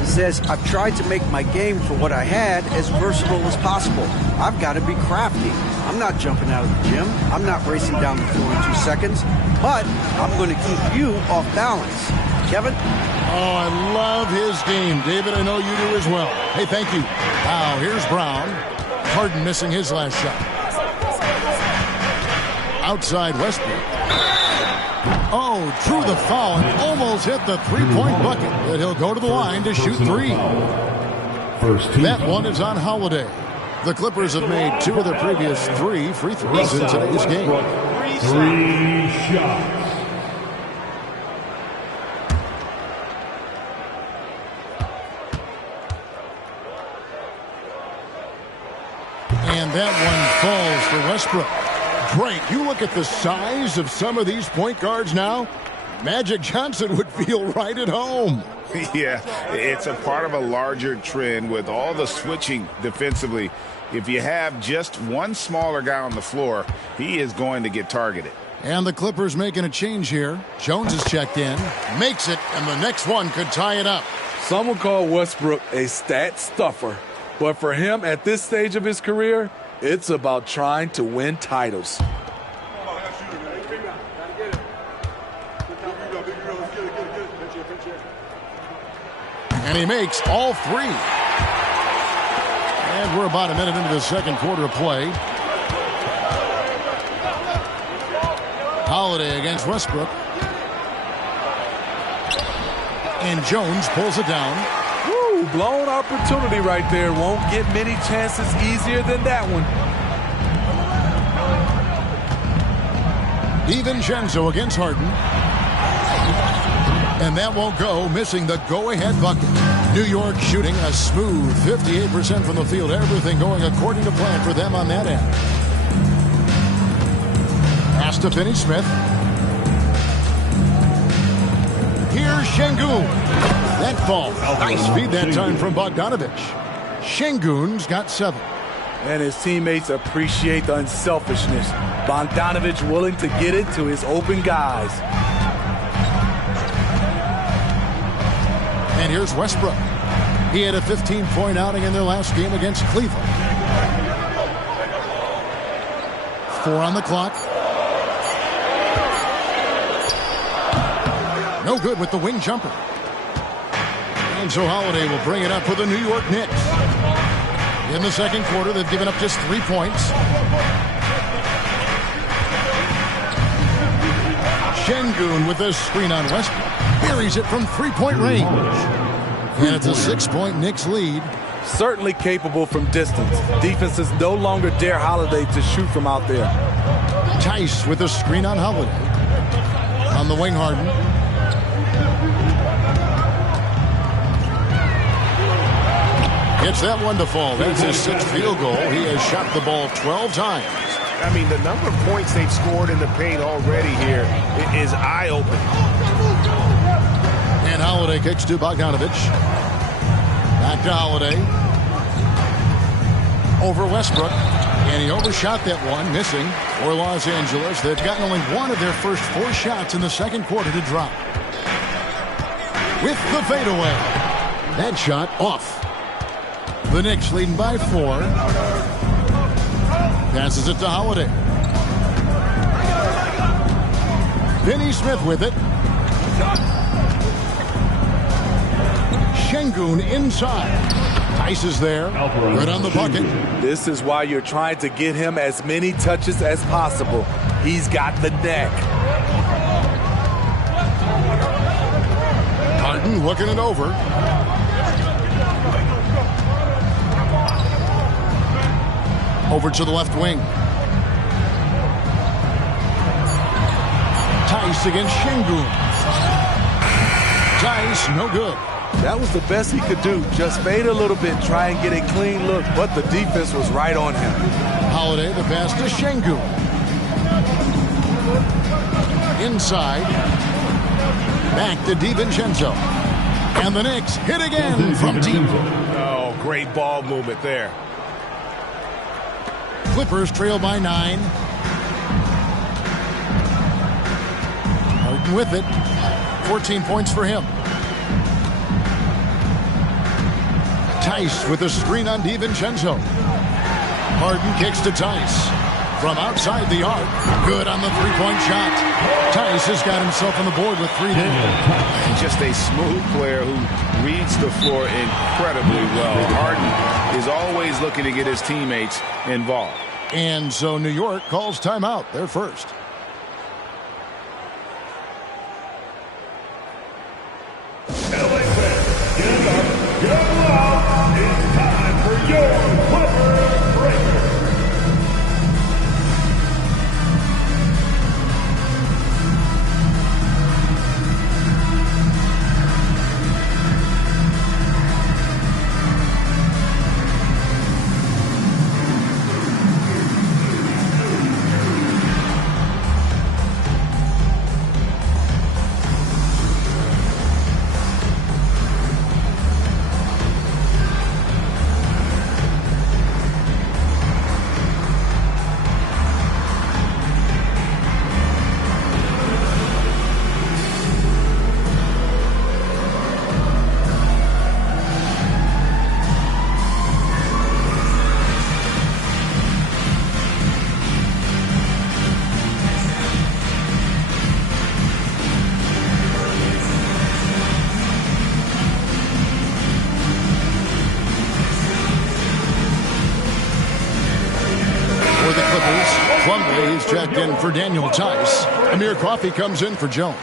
He says, I've tried to make my game for what I had as versatile as possible. I've got to be crafty. I'm not jumping out of the gym. I'm not racing down the floor in 2 seconds. But I'm going to keep you off balance. Kevin? Oh, I love his game. David, I know you do as well. Hey, thank you. Now, here's Brown. Harden missing his last shot. Outside Westbrook. Oh, drew the foul and almost hit the three-point bucket. But he'll go to the line to shoot 3. That one is on Holiday. The Clippers have made 2 of their previous 3 free throws in today's game. 3 shots. And that one falls for Westbrook. Great. You look at the size of some of these point guards now. Magic Johnson would feel right at home. Yeah, it's a part of a larger trend with all the switching defensively. If you have just one smaller guy on the floor, he is going to get targeted. And the Clippers making a change here. Jones is checked in, makes it, and the next one could tie it up. Some would call Westbrook a stat stuffer. But for him at this stage of his career, it's about trying to win titles. And he makes all 3. And we're about a minute into the second quarter of play. Holiday against Westbrook. And Jones pulls it down. Woo, blown opportunity right there. Won't get many chances easier than that one. DiVincenzo against Harden. And that won't go, missing the go-ahead bucket. New York shooting a smooth 58% from the field. Everything going according to plan for them on that end. Pass to Finney-Smith. Here's Şengün. That ball. Nice feed that time from Bogdanović. Şengün's got 7. And his teammates appreciate the unselfishness. Bogdanović willing to get it to his open guys. And here's Westbrook. He had a 15-point outing in their last game against Cleveland. 4 on the clock. No good with the wing jumper. And so Holiday will bring it up for the New York Knicks. In the second quarter, they've given up just 3 points. Şengün with a screen on Westbrook. Buries it from 3-point range. And it's a 6-point Knicks lead. Certainly capable from distance. Defenses no longer dare Holiday to shoot from out there. Tice with a screen on Holiday. On the wing, Harden. Gets that one to fall. That's his 6th field goal. He has shot the ball 12 times. I mean, the number of points they've scored in the paint already here is eye-opening. And Holiday kicks to Bogdanovich. Back to Holiday. Over Westbrook. And he overshot that one, missing for Los Angeles. They've gotten only one of their first 4 shots in the second quarter to drop. With the fadeaway. That shot off. The Knicks leading by 4. Passes it to Holiday. Finney Smith with it. Şengün inside. Tice is there. Good on the bucket. This is why you're trying to get him as many touches as possible. He's got the neck. Harden looking it over. Over to the left wing. Tice against Şengün. Tice, no good. That was the best he could do. Just fade a little bit, try and get a clean look, but the defense was right on him. Holiday, the pass to Şengün. Inside. Back to DiVincenzo. And the Knicks hit again from deep. Oh, great ball movement there. Clippers trail by 9. Harden with it. 14 points for him. Tice with a screen on DiVincenzo. Harden kicks to Tice. From outside the arc. Good on the three-point shot. Tice has got himself on the board with 3 there. Just a smooth player who reads the floor incredibly well. Harden is always looking to get his teammates involved. And so New York calls timeout. They're first. It's time for your Clipper Breaker. Checked in for Daniel Tice. Amir Coffey comes in for Jones.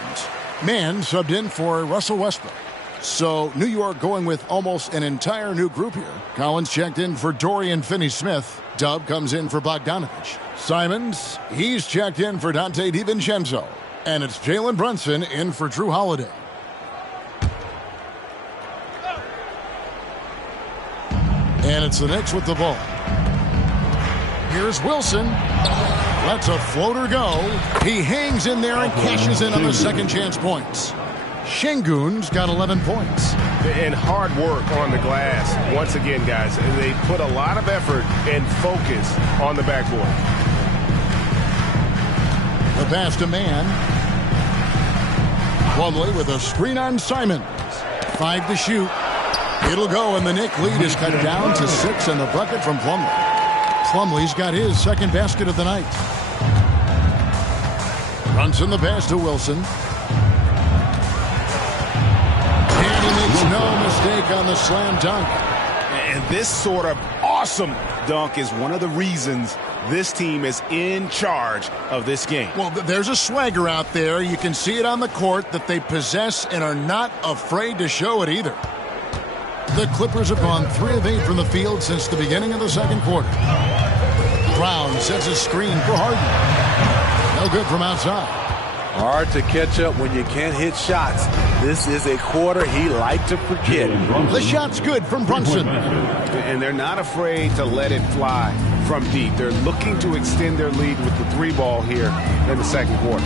Mann subbed in for Russell Westbrook. So New York going with almost an entire new group here. Collins checked in for Dorian Finney-Smith. Dub comes in for Bogdanovich. Simons, he's checked in for Dante DiVincenzo. And it's Jalen Brunson in for Drew Holiday. And it's the Knicks with the ball. Here's Wilson. Lets a floater go. He hangs in there and cashes in on the second chance points. Şengün's got 11 points. And hard work on the glass. Once again, guys, they put a lot of effort and focus on the backboard. The pass to Mann. Plumlee with a screen on Simons. 5 to shoot. It'll go, and the Knick lead is cut down to 6 and the bucket from Plumlee. Plumlee's got his second basket of the night. Brunson the pass to Wilson. And he makes no mistake on the slam dunk. And this sort of awesome dunk is one of the reasons this team is in charge of this game. Well, there's a swagger out there. You can see it on the court that they possess and are not afraid to show it either. The Clippers have gone 3 of 8 from the field since the beginning of the second quarter. Brown sets a screen for Harden. No good from outside. Hard to catch up when you can't hit shots. This is a quarter he liked to forget. The shot's good from Brunson. And they're not afraid to let it fly from deep. They're looking to extend their lead with the 3-ball here in the second quarter.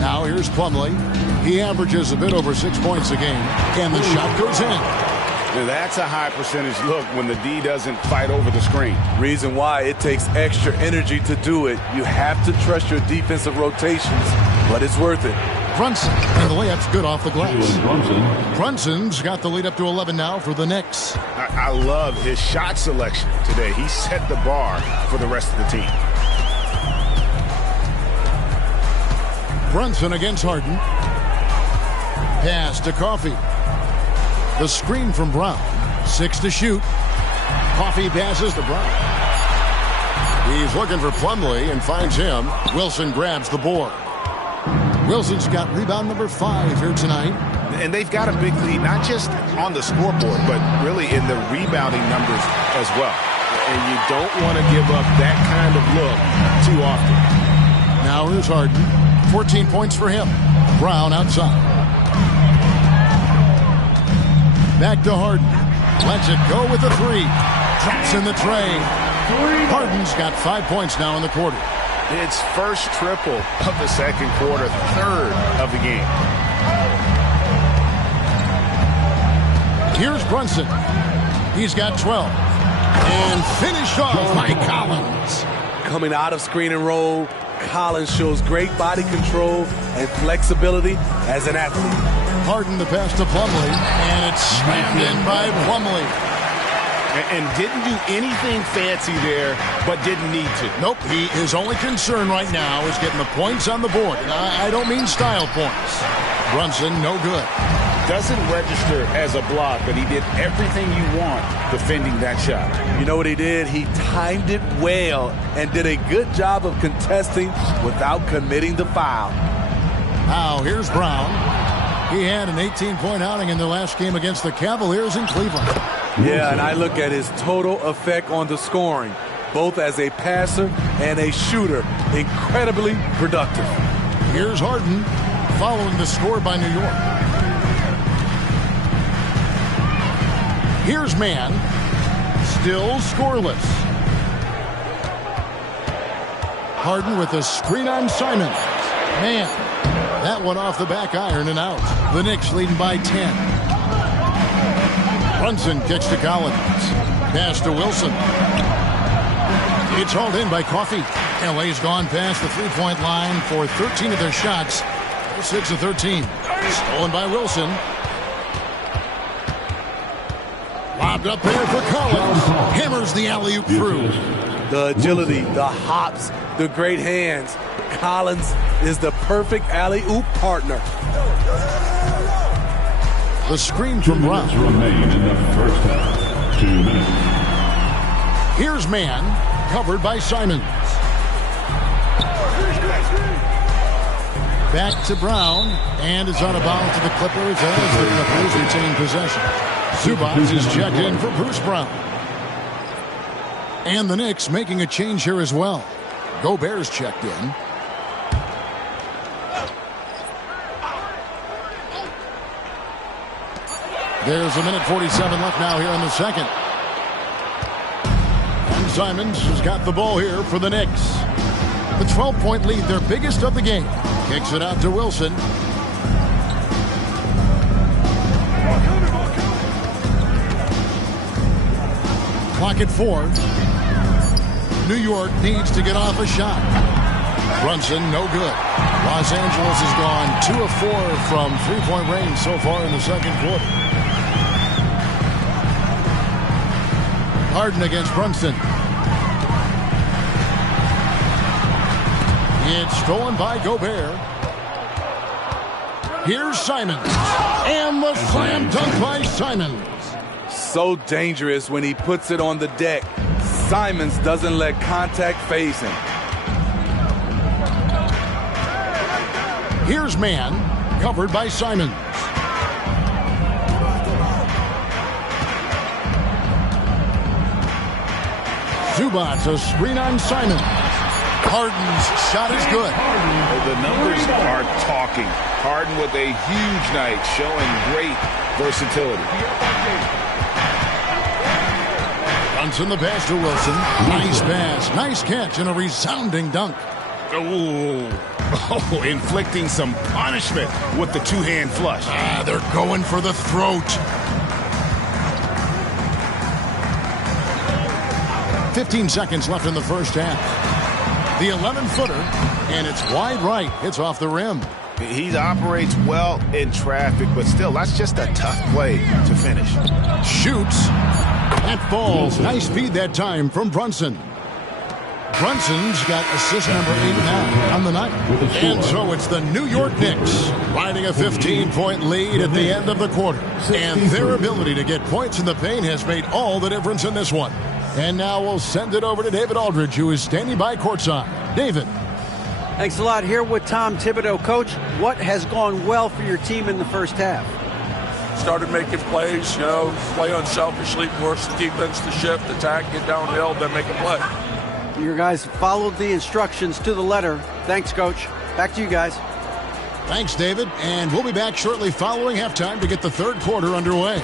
Now here's Plumlee. He averages a bit over 6 points a game, and the shot goes in. Now that's a high percentage look when the D doesn't fight over the screen. Reason why it takes extra energy to do it. You have to trust your defensive rotations, but it's worth it. Brunson, and the layup's good off the glass. Brunson's got the lead up to 11 now for the Knicks. I love his shot selection today. He set the bar for the rest of the team. Brunson against Harden. Pass to Coffey. The screen from Brown. 6 to shoot. Coffey passes to Brown. He's looking for Plumlee and finds him. Wilson grabs the board. Wilson's got rebound number 5 here tonight. And they've got a big lead, not just on the scoreboard, but really in the rebounding numbers as well. And you don't want to give up that kind of look too often. Now here's Harden. 14 points for him. Brown outside. Back to Harden. Lets it go with a 3. Drops in the tray. Harden's got 5 points now in the quarter. It's first triple of the second quarter, third of the game. Here's Brunson. He's got 12. And finished off by Collins. Coming out of screen and roll, Collins shows great body control and flexibility as an athlete. Harden the pass to Plumlee, and it's slammed in by Plumlee. And didn't do anything fancy there, but didn't need to. Nope, his only concern right now is getting the points on the board. And I don't mean style points. Brunson, no good. Doesn't register as a block, but he did everything you want defending that shot. You know what he did? He timed it well and did a good job of contesting without committing the foul. Now, here's Brown. He had an 18-point outing in the last game against the Cavaliers in Cleveland. Yeah, and I look at his total effect on the scoring, both as a passer and a shooter. Incredibly productive. Here's Harden following the score by New York. Here's Mann, still scoreless. Harden with a screen on Simon. Mann, that one off the back iron and out. The Knicks leading by 10. Brunson kicks to Collins. Pass to Wilson. It's hauled in by Coffey. LA's gone past the three-point line for 13 of their shots. 6 of 13. Stolen by Wilson. Lobbed up there for Collins. Hammers the alley-oop through. The agility, the hops, the great hands. Collins is the perfect alley-oop partner. The screen from Brown. Remain in the first half. 2 minutes. Here's Mann, covered by Simons. Back to Brown, and it's out of bounds to the Clippers as the Clippers retain possession. Zubac is checked in for Bruce Brown. And the Knicks making a change here as well. Gobert's checked in. There's a minute 47 left now here in the second. And Simons has got the ball here for the Knicks. The 12-point lead, their biggest of the game. Kicks it out to Wilson. Clock at 4. New York needs to get off a shot. Brunson, no good. Los Angeles has gone 2 of 4 from three-point range so far in the second quarter. Harden against Brunson. It's stolen by Gobert. Here's Simons. And the slam dunk by Simons. So dangerous when he puts it on the deck. Simons doesn't let contact phase him. Here's Mann, covered by Simons. Zubac, a screen on Simons. Harden's shot is good. The numbers are talking. Harden with a huge night, showing great versatility. Brunson the pass to Wilson. Nice pass, nice catch, and a resounding dunk. Oh, inflicting some punishment with the two-hand flush. They're going for the throat. 15 seconds left in the first half. The 11-footer, and it's wide right. Hits off the rim. He operates well in traffic, but still, that's just a tough play to finish. Shoots. That falls. Nice feed that time from Brunson. Brunson's got assist number 8 now on the night. And so it's the New York Knicks riding a 15-point lead at the end of the quarter. And their ability to get points in the paint has made all the difference in this one. And now we'll send it over to David Aldridge, who is standing by courtside. David. Thanks a lot. Here with Tom Thibodeau. Coach, what has gone well for your team in the first half? Started making plays, play unselfishly, force the defense to shift, attack, get downhill, then make a play. Your guys followed the instructions to the letter. Thanks, Coach. Back to you guys. Thanks, David. And we'll be back shortly following halftime to get the third quarter underway.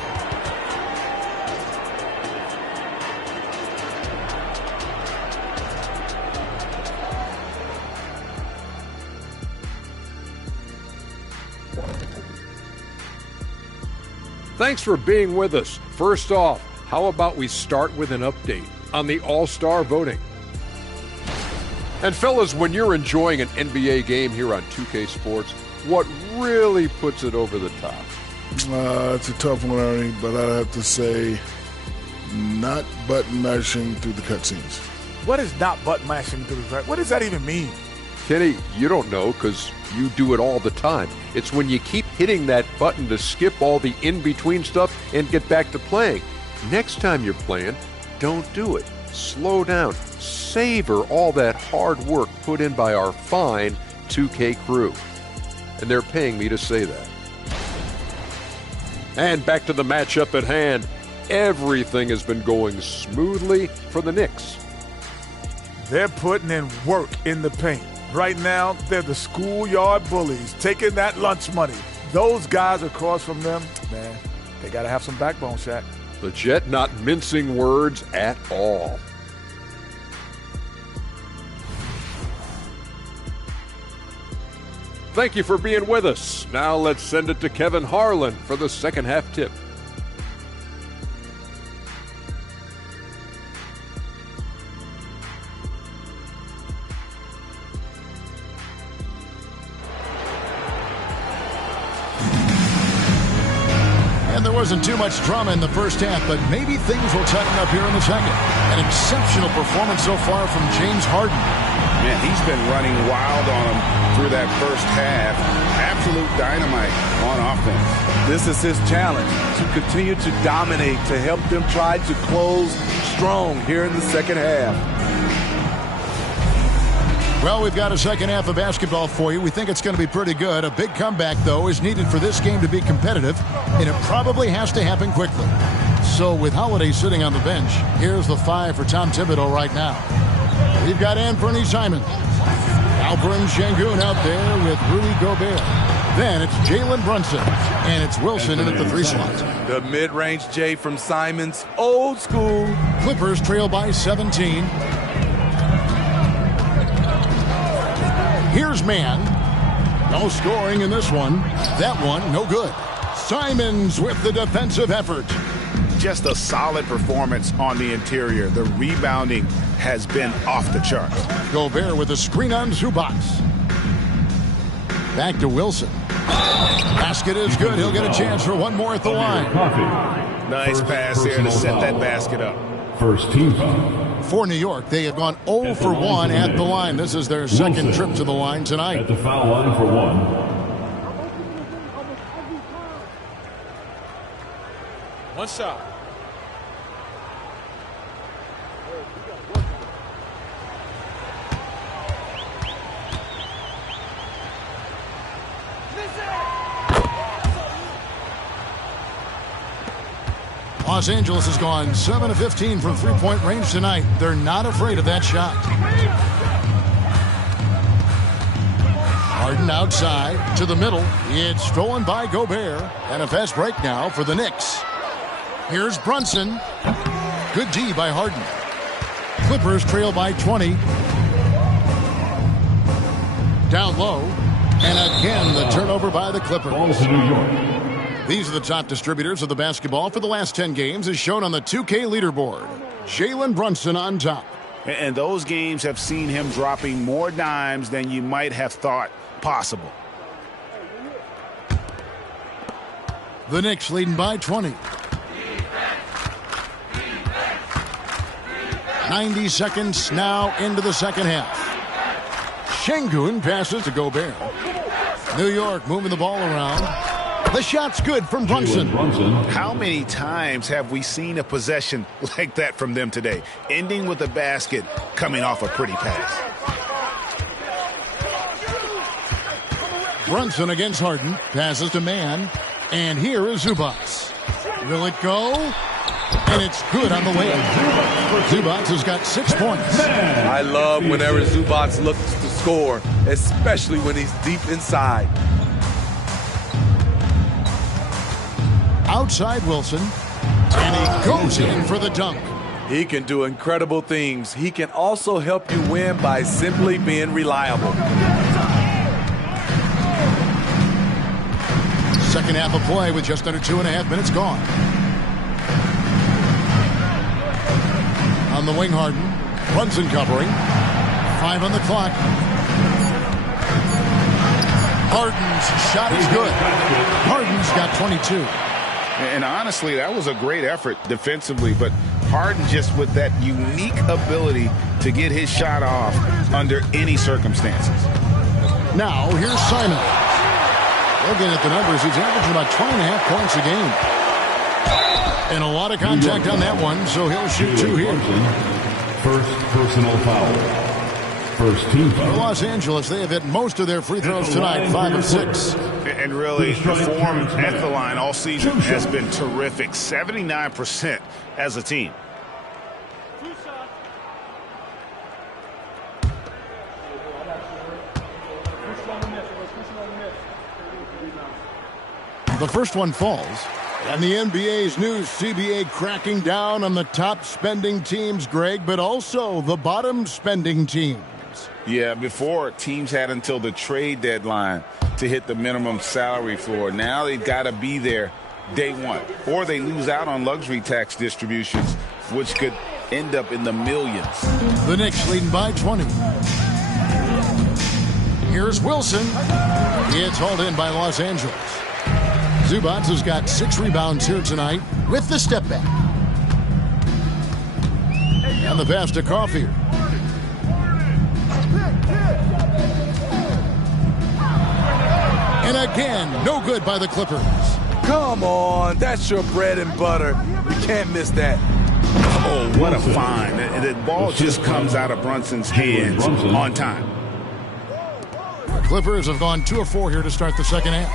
Thanks for being with us. First off, how about we start with an update on the All-Star voting? And fellas, when you're enjoying an NBA game here on 2K Sports, what really puts it over the top? It's a tough one, Ernie, but I have to say not button mashing through the cutscenes. What is not button mashing through the? What does that even mean? Kenny, you don't know because you do it all the time. It's when you keep hitting that button to skip all the in-between stuff and get back to playing. Next time you're playing, don't do it. Slow down. Savor all that hard work put in by our fine 2K crew. And they're paying me to say that. And back to the matchup at hand. Everything has been going smoothly for the Knicks. They're putting in work in the paint. Right now, they're the schoolyard bullies, taking that lunch money. Those guys across from them, man, they got to have some backbone, Shaq. The Jet not mincing words at all. Thank you for being with us. Now let's send it to Kevin Harlan for the second half tip. And there wasn't too much drama in the first half, but maybe things will tighten up here in the second. An exceptional performance so far from James Harden. Man, he's been running wild on him through that first half. Absolute dynamite on offense. This is his challenge, to continue to dominate, to help them try to close strong here in the second half. Well, we've got a second half of basketball for you. We think it's going to be pretty good. A big comeback, though, is needed for this game to be competitive, and it probably has to happen quickly. So with Holiday sitting on the bench, here's the 5 for Tom Thibodeau right now. We've got Anthony Simons, Alperen Şengün out there with Rudy Gobert. Then it's Jalen Brunson, and it's Wilson in at the 3 slot. The mid-range J from Simons, old school. Clippers trail by 17. Here's man. No scoring in this one. That one, no good. Simons with the defensive effort. Just a solid performance on the interior. The rebounding has been off the charts. Gobert with a screen on Zubac. Back to Wilson. Basket is good. He'll get a chance for one more at the line. Nice pass here to set that basket up. First team foul. For New York, they have gone 0 for 1 at the line. This is their second trip to the line tonight. At the foul line for 1. One shot. Los Angeles has gone 7 of 15 from three-point range tonight. They're not afraid of that shot. Harden outside to the middle. It's stolen by Gobert. And a fast break now for the Knicks. Here's Brunson. Good D by Harden. Clippers trail by 20. Down low. And again, the turnover by the Clippers. Ball to New York. These are the top distributors of the basketball for the last 10 games as shown on the 2K leaderboard. Jalen Brunson on top. And those games have seen him dropping more dimes than you might have thought possible. The Knicks leading by 20. 90 seconds now into the second half. Şengün passes to Gobert. New York moving the ball around. The shot's good from Brunson. How many times have we seen a possession like that from them today? Ending with a basket, coming off a pretty pass. Brunson against Harden. Passes to Mann. And here is Zubac. Will it go? And it's good on the way. Zubac has got 6 points. I love whenever Zubac looks to score, especially when he's deep inside. Outside Wilson. And he goes in for the dunk. He can do incredible things. He can also help you win by simply being reliable. Second half of play with just under 2.5 minutes gone. On the wing, Harden. Brunson covering. 5 on the clock. Harden's shot is good. Harden's got 22. And honestly, that was a great effort defensively, but Harden just with that unique ability to get his shot off under any circumstances. Now, here's Simon. Looking at the numbers, he's averaging about 20.5 points a game. And a lot of contact on that one, so he'll shoot 2 here. First personal foul. First team foul. For Los Angeles, they have hit most of their free throws tonight, 5 of 6. And really, the form at the line all season has been terrific. 79% as a team. The first one falls. And the NBA's new CBA cracking down on the top spending teams, Greg, but also the bottom spending teams. Yeah, before teams had until the trade deadline to hit the minimum salary floor. Now they've got to be there day one, or they lose out on luxury tax distributions, which could end up in the millions. The Knicks leading by 20. Here's Wilson. It's hauled in by Los Angeles. Zubac has got 6 rebounds here tonight with the step back. And the pass to Coffey. And again, no good by the Clippers. Come on, that's your bread and butter. You can't miss that. Oh, what a find. The ball just comes out of Brunson's hands on time. The Clippers have gone 2 of 4 here to start the second half.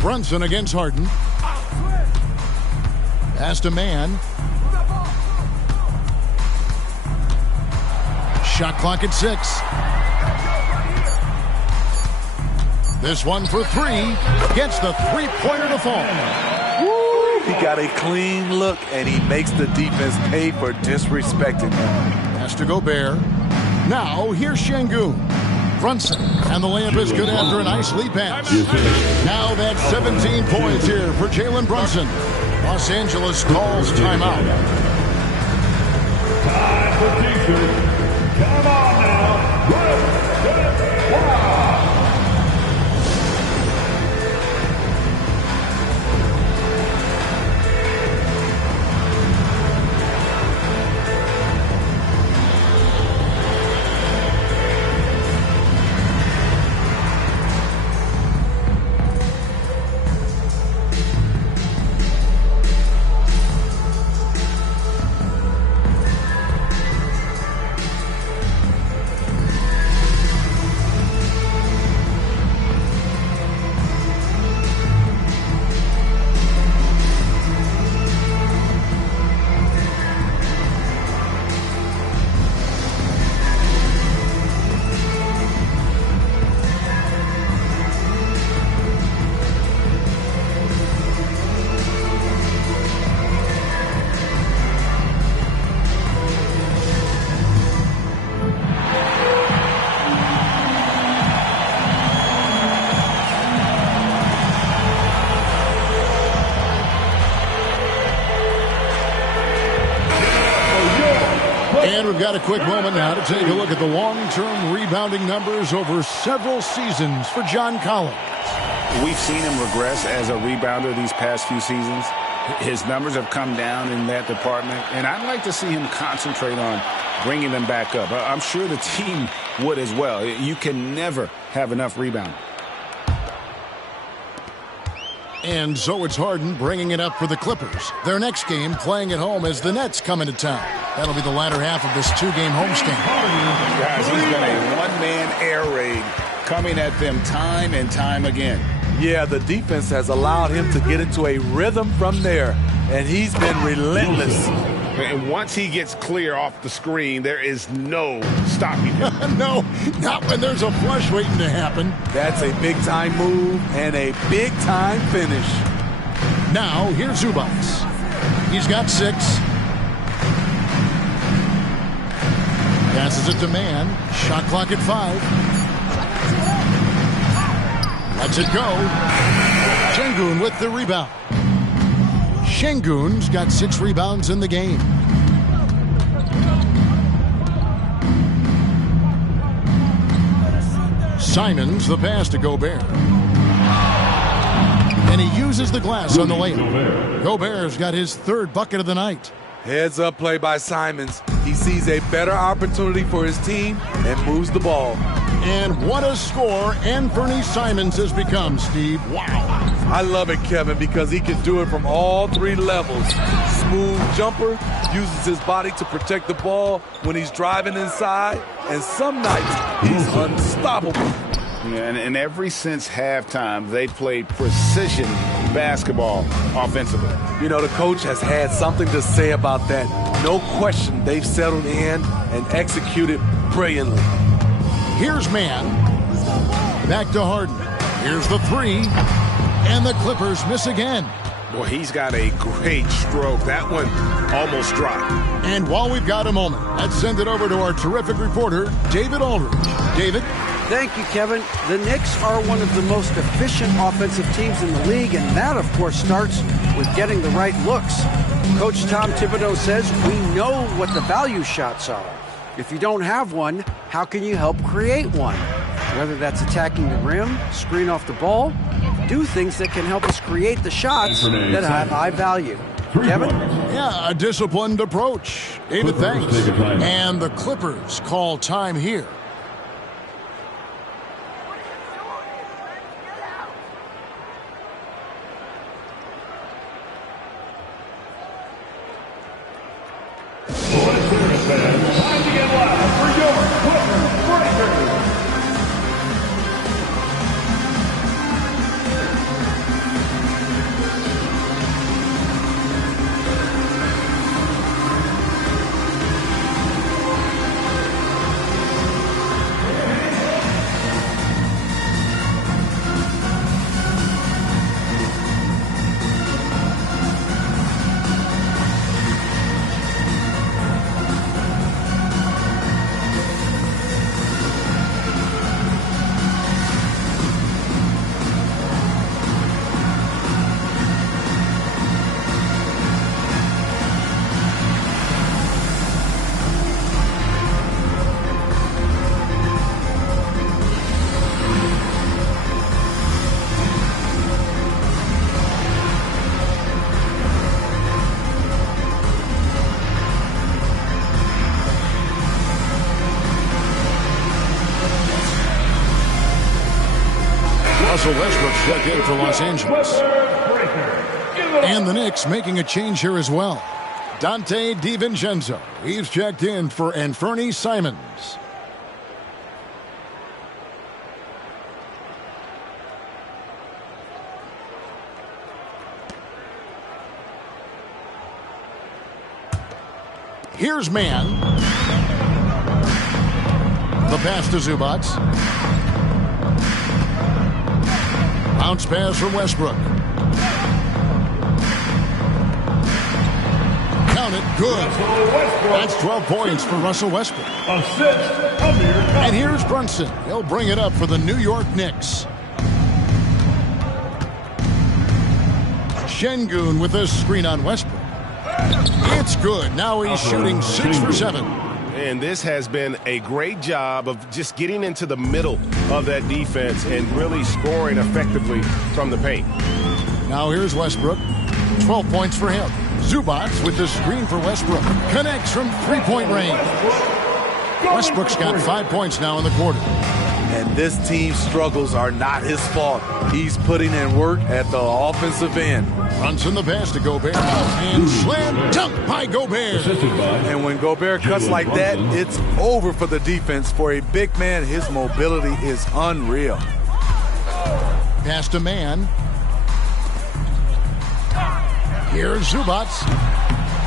Brunson against Harden. Pass to Mann. Shot clock at 6. This one for 3. Gets the three-pointer to fall. Woo! He got a clean look, and he makes the defense pay for disrespecting him. Pass to Gobert. Now, here's Şengün. Brunson, and the layup is good after a nice lead pass. Now that's 17 points here for Jalen Brunson. Los Angeles calls timeout. Time for teachers. Come on now. Wow. quick moment now to take a look at the long-term rebounding numbers over several seasons for John Collins. We've seen him regress as a rebounder these past few seasons. His numbers have come down in that department, and I'd like to see him concentrate on bringing them back up. I'm sure the team would as well. You can never have enough rebounding. And so it's Harden bringing it up for the Clippers. Their next game playing at home as the Nets come into town. That'll be the latter half of this two-game homestand. Guys, he's been a one-man air raid coming at them time and time again. Yeah, the defense has allowed him to get into a rhythm from there, and he's been relentless. And once he gets clear off the screen, there is no stopping him. No, not when there's a flush waiting to happen. That's a big-time move and a big-time finish. Now, here's Zubac. He's got 6. Passes it to Man. Shot clock at 5. Lets it go. Şengün with the rebound. Şengün's got 6 rebounds in the game. Simons the pass to Gobert. And he uses the glass on the layup. Gobert's got his 3rd bucket of the night. Heads up play by Simons. He sees a better opportunity for his team and moves the ball. And what a score Anthony Simons has become, Steve. Wow. I love it, Kevin, because he can do it from all 3 levels. Smooth jumper, uses his body to protect the ball when he's driving inside, and some nights he's unstoppable. Yeah, and ever since halftime, they played precision basketball offensively. You know, the coach has had something to say about that. No question, they've settled in and executed brilliantly. Here's Man. Back to Harden. Here's the 3. And the Clippers miss again. Boy, he's got a great stroke. That one almost dropped. And while we've got a moment, let's send it over to our terrific reporter, David Aldridge. David? Thank you, Kevin. The Knicks are one of the most efficient offensive teams in the league, and that, of course, starts with getting the right looks. Coach Tom Thibodeau says we know what the value shots are. If you don't have one, how can you help create one? Whether that's attacking the rim, screen off the ball, do things that can help us create the shots that have high value. Kevin? Yeah, a disciplined approach. David, thanks. And the Clippers call time here. Time to get loud for your Clippers Breakers. Russell Westbrook checked in for Los Angeles. And the Knicks making a change here as well. Dante DiVincenzo. He's checked in for Anthony Simons. Here's Man. The pass to Zubac. Bounce pass from Westbrook. Count it. Good. That's 12 points for Russell Westbrook. And here's Brunson. He'll bring it up for the New York Knicks. Şengün with a screen on Westbrook. It's good. Now he's shooting 6 for 7. And this has been a great job of just getting into the middle of that defense and really scoring effectively from the paint. Now here's Westbrook. 12 points for him. Zubac with the screen for Westbrook. Connects from three-point range. Westbrook's got 5 points now in the quarter. And this team's struggles are not his fault. He's putting in work at the offensive end. Brunson the pass to Gobert. And slam dunk by Gobert. And when Gobert cuts like that, it's over for the defense. For a big man, his mobility is unreal. Pass to Man. Here's Zubac.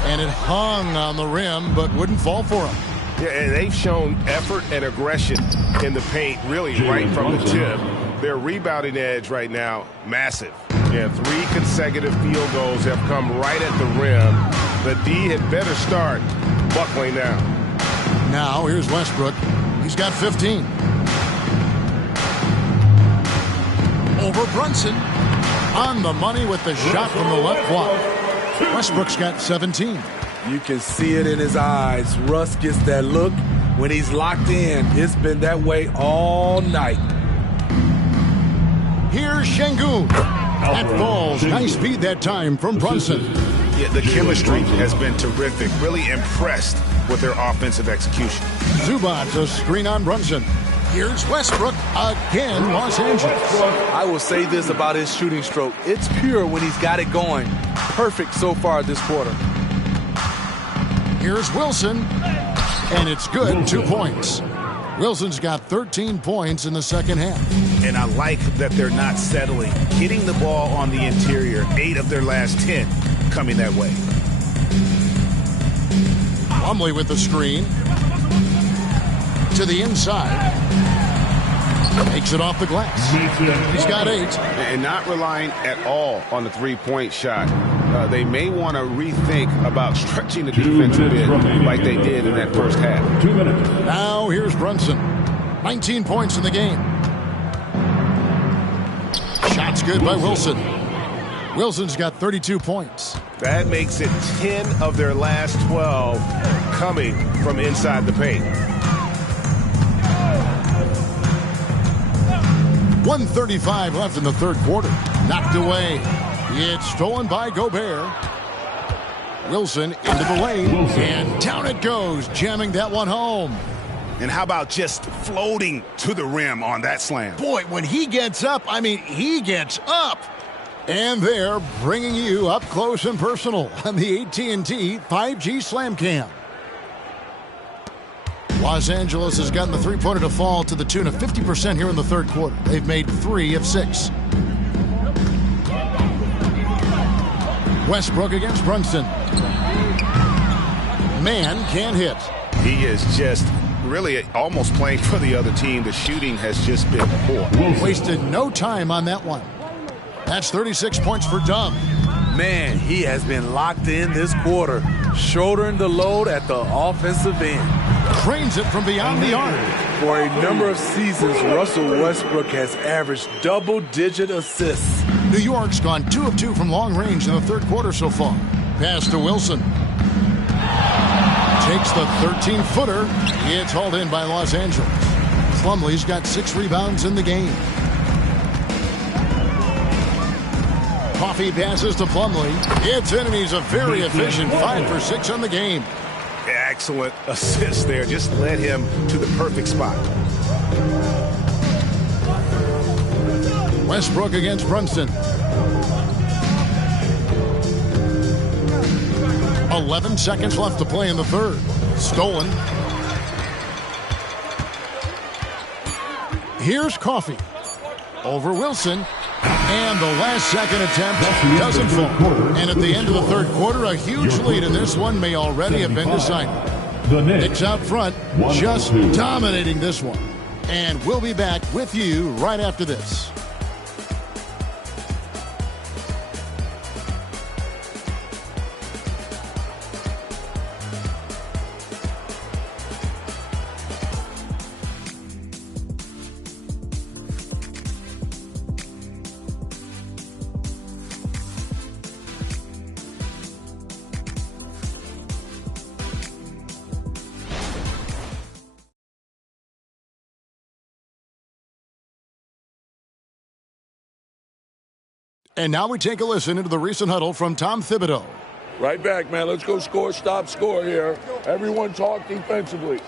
And it hung on the rim, but wouldn't fall for him. Yeah, and they've shown effort and aggression in the paint, really right from the tip. Their rebounding edge right now, massive. Yeah, 3 consecutive field goals have come right at the rim. The D had better start buckling down. Now here's Westbrook. He's got 15. Over Brunson. On the money with the shot from the left block. Westbrook's got 17. You can see it in his eyes. Russ gets that look when he's locked in. It's been that way all night. Here's Şengün. That falls. Nice feed that time from Brunson. Yeah, the chemistry has been terrific. Really impressed with their offensive execution. Zubac, a screen on Brunson. Here's Westbrook again, Los Angeles. I will say this about his shooting stroke. It's pure when he's got it going. Perfect so far this quarter. Here's Wilson, and it's good, 2 points. Wilson's got 13 points in the second half. And I like that they're not settling. Hitting the ball on the interior, 8 of their last 10 coming that way. Plumlee with the screen. To the inside. Makes it off the glass. He's got 8. And not relying at all on the three-point shot. They may want to rethink about stretching the defense a bit like they did in that first half. 2 minutes. Now here's Brunson. 19 points in the game. Shot's good by Wilson. Wilson's got 32 points. That makes it 10 of their last 12 coming from inside the paint. 1:35 left in the third quarter. Knocked away. It's stolen by Gobert. Wilson into the lane. And down it goes, jamming that one home. And how about just floating to the rim on that slam? Boy, when he gets up, I mean, he gets up. And they're bringing you up close and personal on the AT&T 5G Slam Cam. Los Angeles has gotten the three-pointer to fall to the tune of 50% here in the third quarter. They've made 3 of 6. Westbrook against Brunson. Man can't hit. He is just really almost playing for the other team. The shooting has just been poor. Wasted no time on that one. That's 36 points for Dub. Man, he has been locked in this quarter, shouldering the load at the offensive end. Trains it from beyond the arc. For a number of seasons, Russell Westbrook has averaged double-digit assists. New York's gone 2 of 2 from long range in the third quarter so far. Pass to Wilson. Takes the 13-footer. It's hauled in by Los Angeles. Plumlee's got 6 rebounds in the game. Coffee passes to Plumlee. It's in, and he's a very efficient 5 for 6 on the game. Excellent assist there. Just led him to the perfect spot. Westbrook against Brunson. 11 seconds left to play in the third. Stolen. Here's Coffee. Over Wilson. And the last second attempt doesn't fall. And at the end of the third quarter, a huge lead in this one may already have been decided. Knicks out front, just dominating this one. And we'll be back with you right after this. And now we take a listen into the recent huddle from Tom Thibodeau. Right back, man. Let's go score, stop, score here. Everyone talk defensively.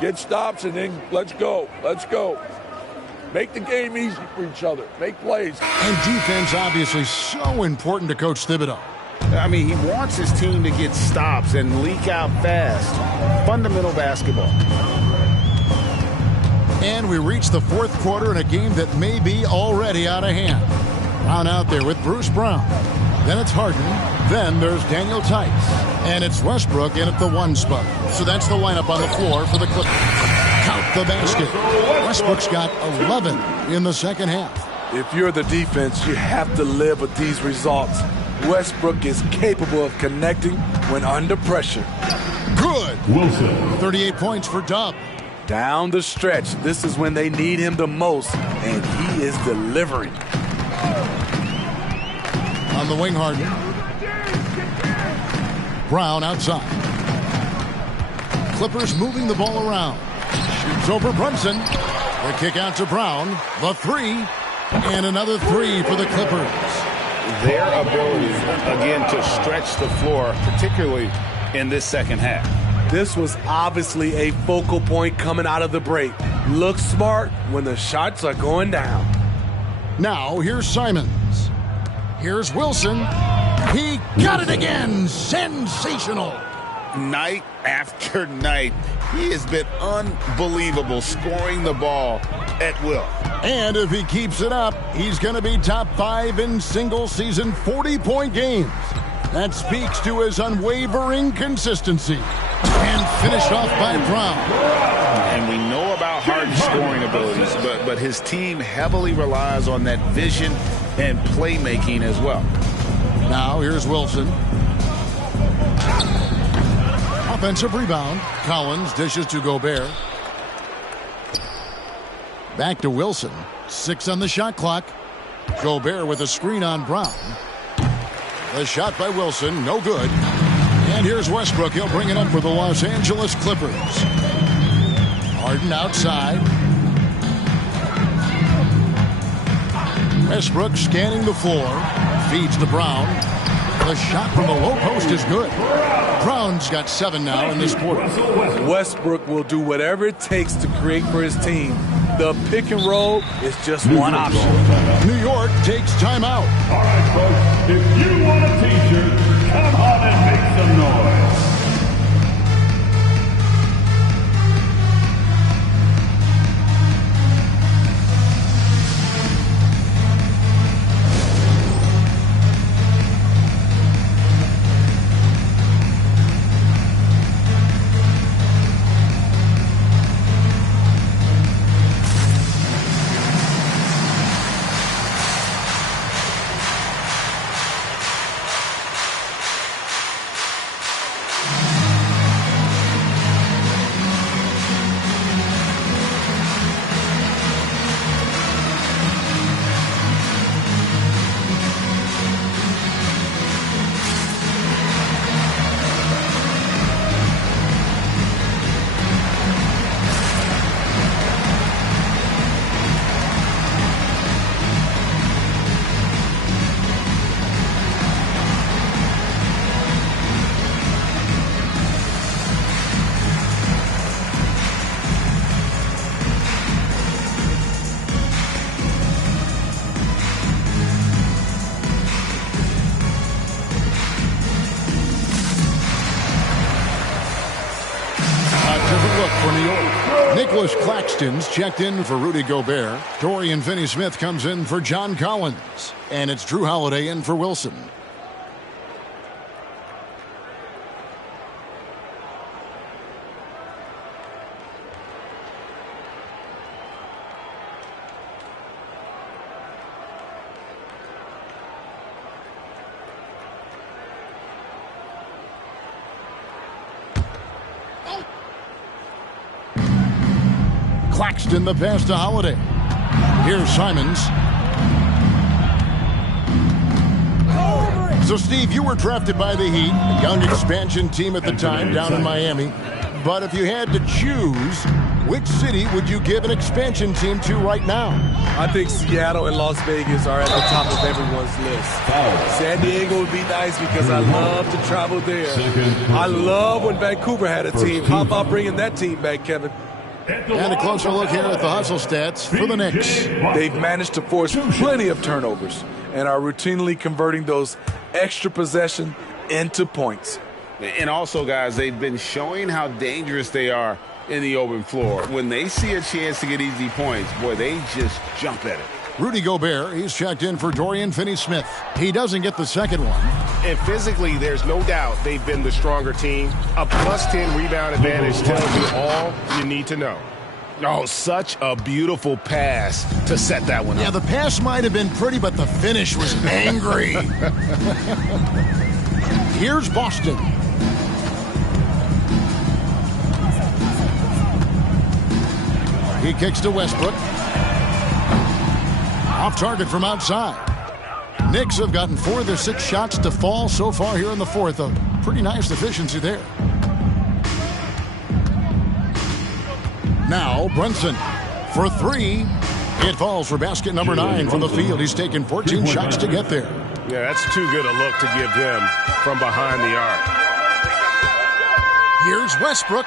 Get stops, and then let's go. Let's go. Make the game easy for each other. Make plays. And defense obviously so important to Coach Thibodeau. I mean, he wants his team to get stops and leak out fast. Fundamental basketball. And we reach the fourth quarter in a game that may be already out of hand. Brown out there with Bruce Brown. Then it's Harden. Then there's Daniel Tice. And it's Westbrook in at the 1 spot. So that's the lineup on the floor for the Clippers. Count the basket. Westbrook's got 11 in the second half. If you're the defense, you have to live with these results. Westbrook is capable of connecting when under pressure. Good. Wilson. 38 points for Dub. Down the stretch, this is when they need him the most, and he is delivering. On the wing, Harden. Brown outside. Clippers moving the ball around. Shoots over Brunson. The kick out to Brown. The 3. And another 3 for the Clippers. Their ability, again, to stretch the floor, particularly in this second half. This was obviously a focal point coming out of the break. Look smart when the shots are going down. Now, here's Simons. Here's Wilson. He got it again. Sensational. Night after night, he has been unbelievable scoring the ball at will. And if he keeps it up, he's going to be top 5 in single-season 40-point games. That speaks to his unwavering consistency. And finished off by Brown. And we know about Harden's scoring abilities, but his team heavily relies on that vision and playmaking as well. Now here's Wilson. Offensive rebound. Collins dishes to Gobert. Back to Wilson. 6 on the shot clock. Gobert with a screen on Brown. The shot by Wilson, no good. And here's Westbrook. He'll bring it up for the Los Angeles Clippers. Harden outside. Westbrook scanning the floor. Feeds to Brown. The shot from the low post is good. Brown's got 7 now in this quarter. Westbrook will do whatever it takes to create for his team. The pick and roll is just one option. New York takes timeout. All right, folks, if you want a t-shirt, come on and make some noise. Claxton's checked in for Rudy Gobert. Dorian Finney-Smith comes in for John Collins. And it's Drew Holiday in for Wilson. Claxton the pass to Holiday. Here's Simons. So, Steve, you were drafted by the Heat, a young expansion team at the time down in Miami. but if you had to choose, which city would you give an expansion team to right now? I think Seattle and Las Vegas are at the top of everyone's list. San Diego would be nice because I love to travel there. I love when Vancouver had a team. How about bringing that team back, Kevin? And a closer look here at the hustle stats for the Knicks. They've managed to force plenty of turnovers and are routinely converting those extra possession into points. And also, guys, they've been showing how dangerous they are in the open floor. When they see a chance to get easy points, boy, they just jump at it. Rudy Gobert, he's checked in for Dorian Finney-Smith. He doesn't get the second one. And physically, there's no doubt they've been the stronger team. A +10 rebound advantage tells you all you need to know. Oh, such a beautiful pass to set that one up. Yeah, the pass might have been pretty, but the finish was angry. Here's Boston. He kicks to Westbrook. Off target from outside. Knicks have gotten 4 of their 6 shots to fall so far here in the fourth. A pretty nice efficiency there. Now Brunson for 3. It falls for basket number 9 from the field. He's taken 14 shots to get there. Yeah, that's too good a look to give them from behind the arc. Here's Westbrook.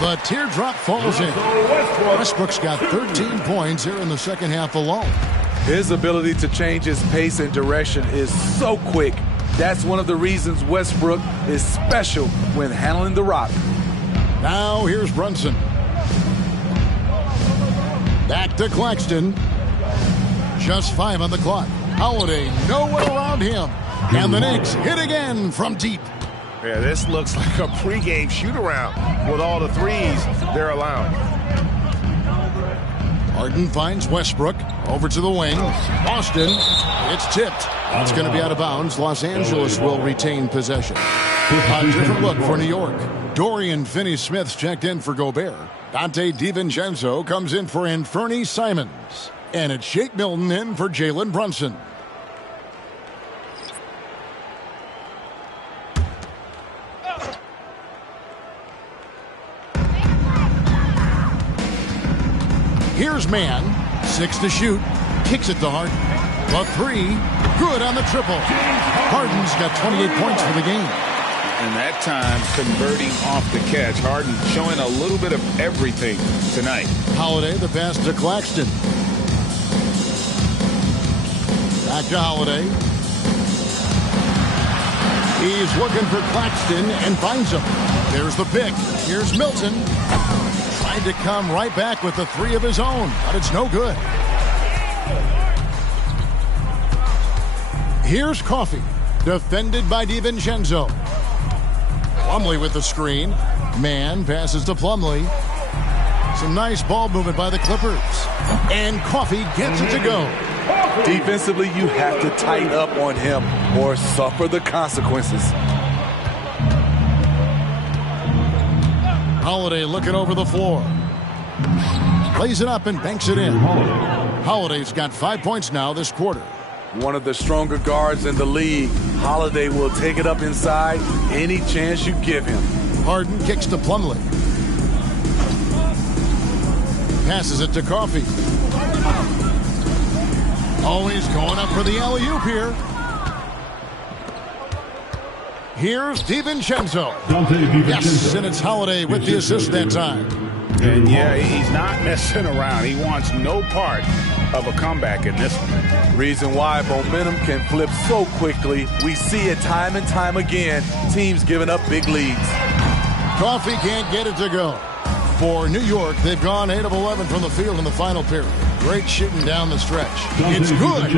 The teardrop falls in. Westbrook's got 13 points here in the second half alone. His ability to change his pace and direction is so quick. That's one of the reasons Westbrook is special when handling the rock. Now here's Brunson. Back to Claxton. Just 5 on the clock. Holiday nowhere around him. And the Knicks hit again from deep. Yeah, this looks like a pregame shoot-around with all the threes they're allowing. Harden finds Westbrook over to the wing. Boston, it's tipped. It's going to be out of bounds. Los Angeles will retain possession. A different look for New York. Dorian Finney-Smith's checked in for Gobert. Dante DiVincenzo comes in for Anthony Simons. And it's Shake Milton in for Jalen Brunson. Here's Mann, 6 to shoot, kicks it to Harden. The 3, good on the triple. Harden's got 28 points for the game. And that time, converting off the catch. Harden showing a little bit of everything tonight. Holiday, the pass to Claxton. Back to Holiday. He's looking for Claxton and finds him. There's the pick. Here's Milton. Tried to come right back with the 3 of his own, but it's no good. Here's Coffey, defended by DiVincenzo. Plumlee with the screen. Mann passes to Plumlee. Some nice ball movement by the Clippers. And Coffey gets it to go. Defensively, you have to tighten up on him or suffer the consequences. Holiday looking over the floor. Lays it up and banks it in. Holiday's got 5 points now this quarter. One of the stronger guards in the league. Holiday will take it up inside any chance you give him. Harden kicks to Plumlee. Passes it to Coffey. Always going up for the alley-oop here. Here's DiVincenzo. Yes, and it's Holiday with the assist that time. And yeah, he's not messing around. He wants no part of a comeback in this one. Reason why momentum can flip so quickly. We see it time and time again. Teams giving up big leads. Coffey can't get it to go. For New York, they've gone 8 of 11 from the field in the final period. Great shooting down the stretch. It's good.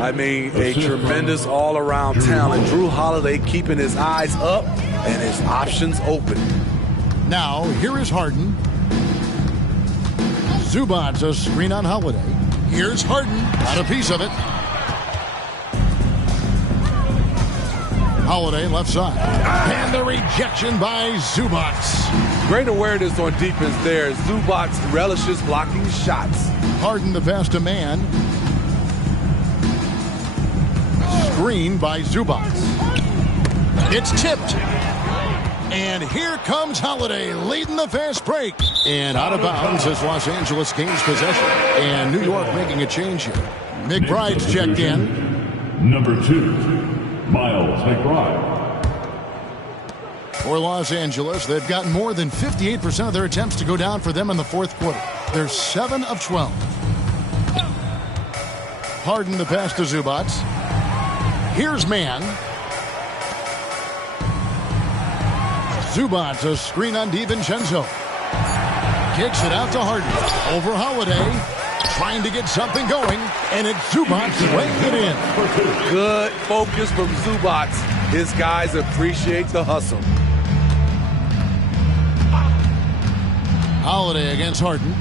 I mean, a tremendous all-around talent. Drew Holiday keeping his eyes up and his options open. Now, here is Harden. Zubac's a screen on Holiday. Here's Harden. Got a piece of it. Holiday left side. And the rejection by Zubac. Great awareness on defense there. Zubac relishes blocking shots. Harden the pass to Mann. Screen by Zubac. It's tipped. And here comes Holiday leading the fast break. And out of bounds as Los Angeles gains possession. And New York making a change here. McBride's checked in. Number 2, Miles McBride. For Los Angeles, they've gotten more than 58% of their attempts to go down for them in the fourth quarter. They're 7 of 12. Harden the pass to Zubac. Here's Mann. Zubac, a screen on DiVincenzo. Kicks it out to Harden. Over Holiday. Trying to get something going. And it's Zubac laying it in. Good focus from Zubac. His guys appreciate the hustle. Holiday against Harden.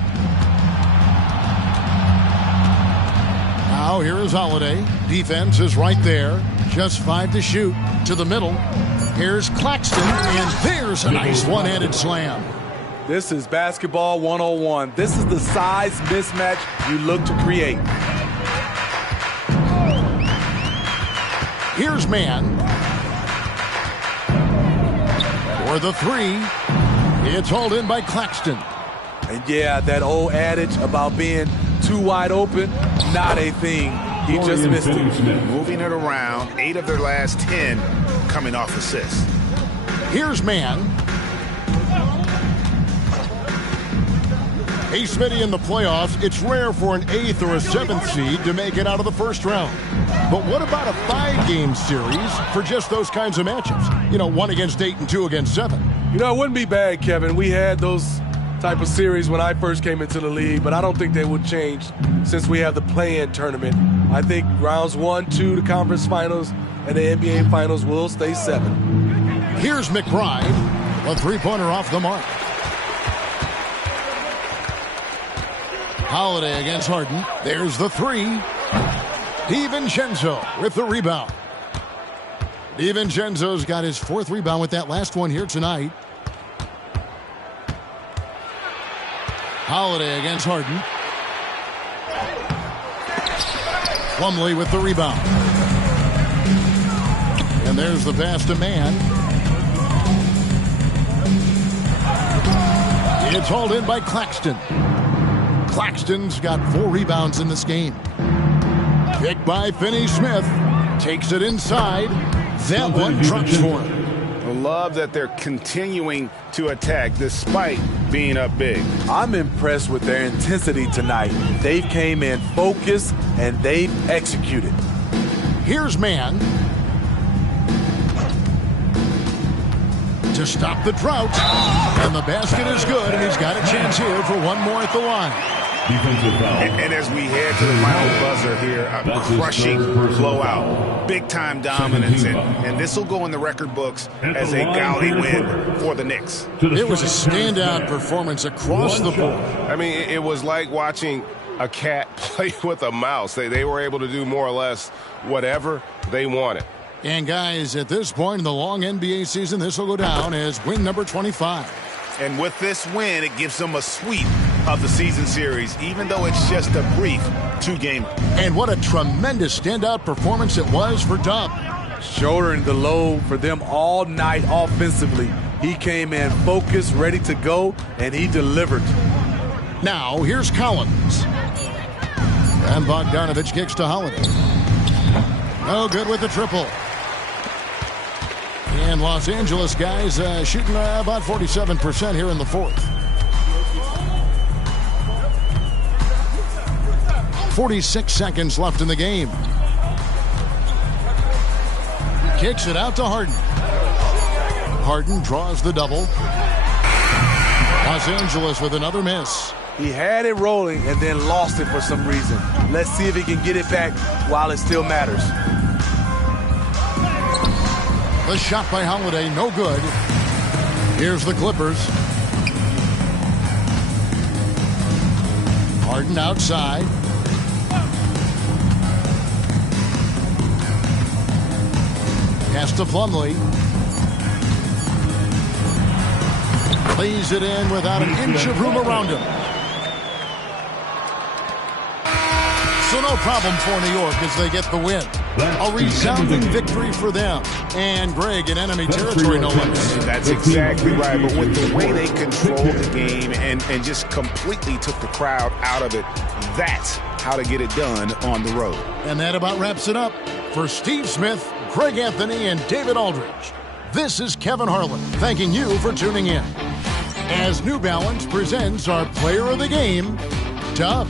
Now here is Holiday. Defense is right there. Just 5 to shoot. To the middle. Here's Claxton, and there's a nice one-handed slam. This is basketball 101. This is the size mismatch you look to create. Here's Mann. For the 3. It's hauled in by Claxton. And yeah, that old adage about being too wide open, not a thing. He just missed it. Moving it around, 8 of their last 10 coming off assists. Here's Mann. Hey, Smitty, in the playoffs, it's rare for an 8th or a 7th seed to make it out of the first round. But what about a 5-game series for just those kinds of matchups? You know, 1 against 8 and 2 against 7. You know, it wouldn't be bad, Kevin. We had those type of series when I first came into the league, but I don't think they would change since we have the play-in tournament. I think rounds 1, 2, the conference finals, and the NBA finals will stay 7. Here's McBride. A 3-pointer off the mark. Holiday against Harden. There's the 3. DiVincenzo with the rebound. DiVincenzo's got his 4th rebound with that last one here tonight. Holiday against Harden. Plumlee with the rebound. And there's the pass to Mann. It's hauled in by Claxton. Claxton's got 4 rebounds in this game. Picked by Finney-Smith. Takes it inside. That one drops for him. I love that they're continuing to attack despite being up big. I'm impressed with their intensity tonight. They've came in focused and they've executed. Here's Mann. To stop the drought. And the basket is good, and he's got a chance here for one more at the line. And as we head to the final buzzer here, a crushing blowout, big-time dominance, and this will go in the record books as a gaudy win for the Knicks. It was a standout performance across the board. I mean, it was like watching a cat play with a mouse. They were able to do more or less whatever they wanted. And guys, at this point in the long NBA season, this will go down as win number 25. And with this win, it gives them a sweep of the season series, even though it's just a brief 2-game. And what a tremendous standout performance it was for Dub. Shouldering the load for them all night offensively. He came in focused, ready to go, and he delivered. Now, here's Collins. And Bogdanovich kicks to Holiday. No good with the triple. And Los Angeles guys shooting about 47% here in the 4th. 46 seconds left in the game. Kicks it out to Harden. Harden draws the double. Los Angeles with another miss. He had it rolling and then lost it for some reason. Let's see if he can get it back while it still matters. The shot by Holiday, no good. Here's the Clippers. Harden outside. Pass to Plumlee. Lays it in without an inch of room around him. So no problem for New York as they get the win. A resounding victory for them. And Greg in enemy territory, no less. That's exactly right. But with the way they controlled the game and just completely took the crowd out of it, that's how to get it done on the road. And that about wraps it up. For Steve Smith, Greg Anthony, and David Aldridge, this is Kevin Harlan thanking you for tuning in as New Balance presents our Player of the Game, Dub.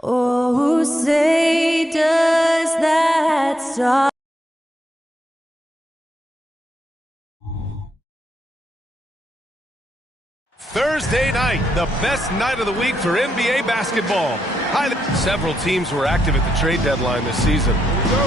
Oh, say does that song. Thursday night, the best night of the week for NBA basketball. Several teams were active at the trade deadline this season.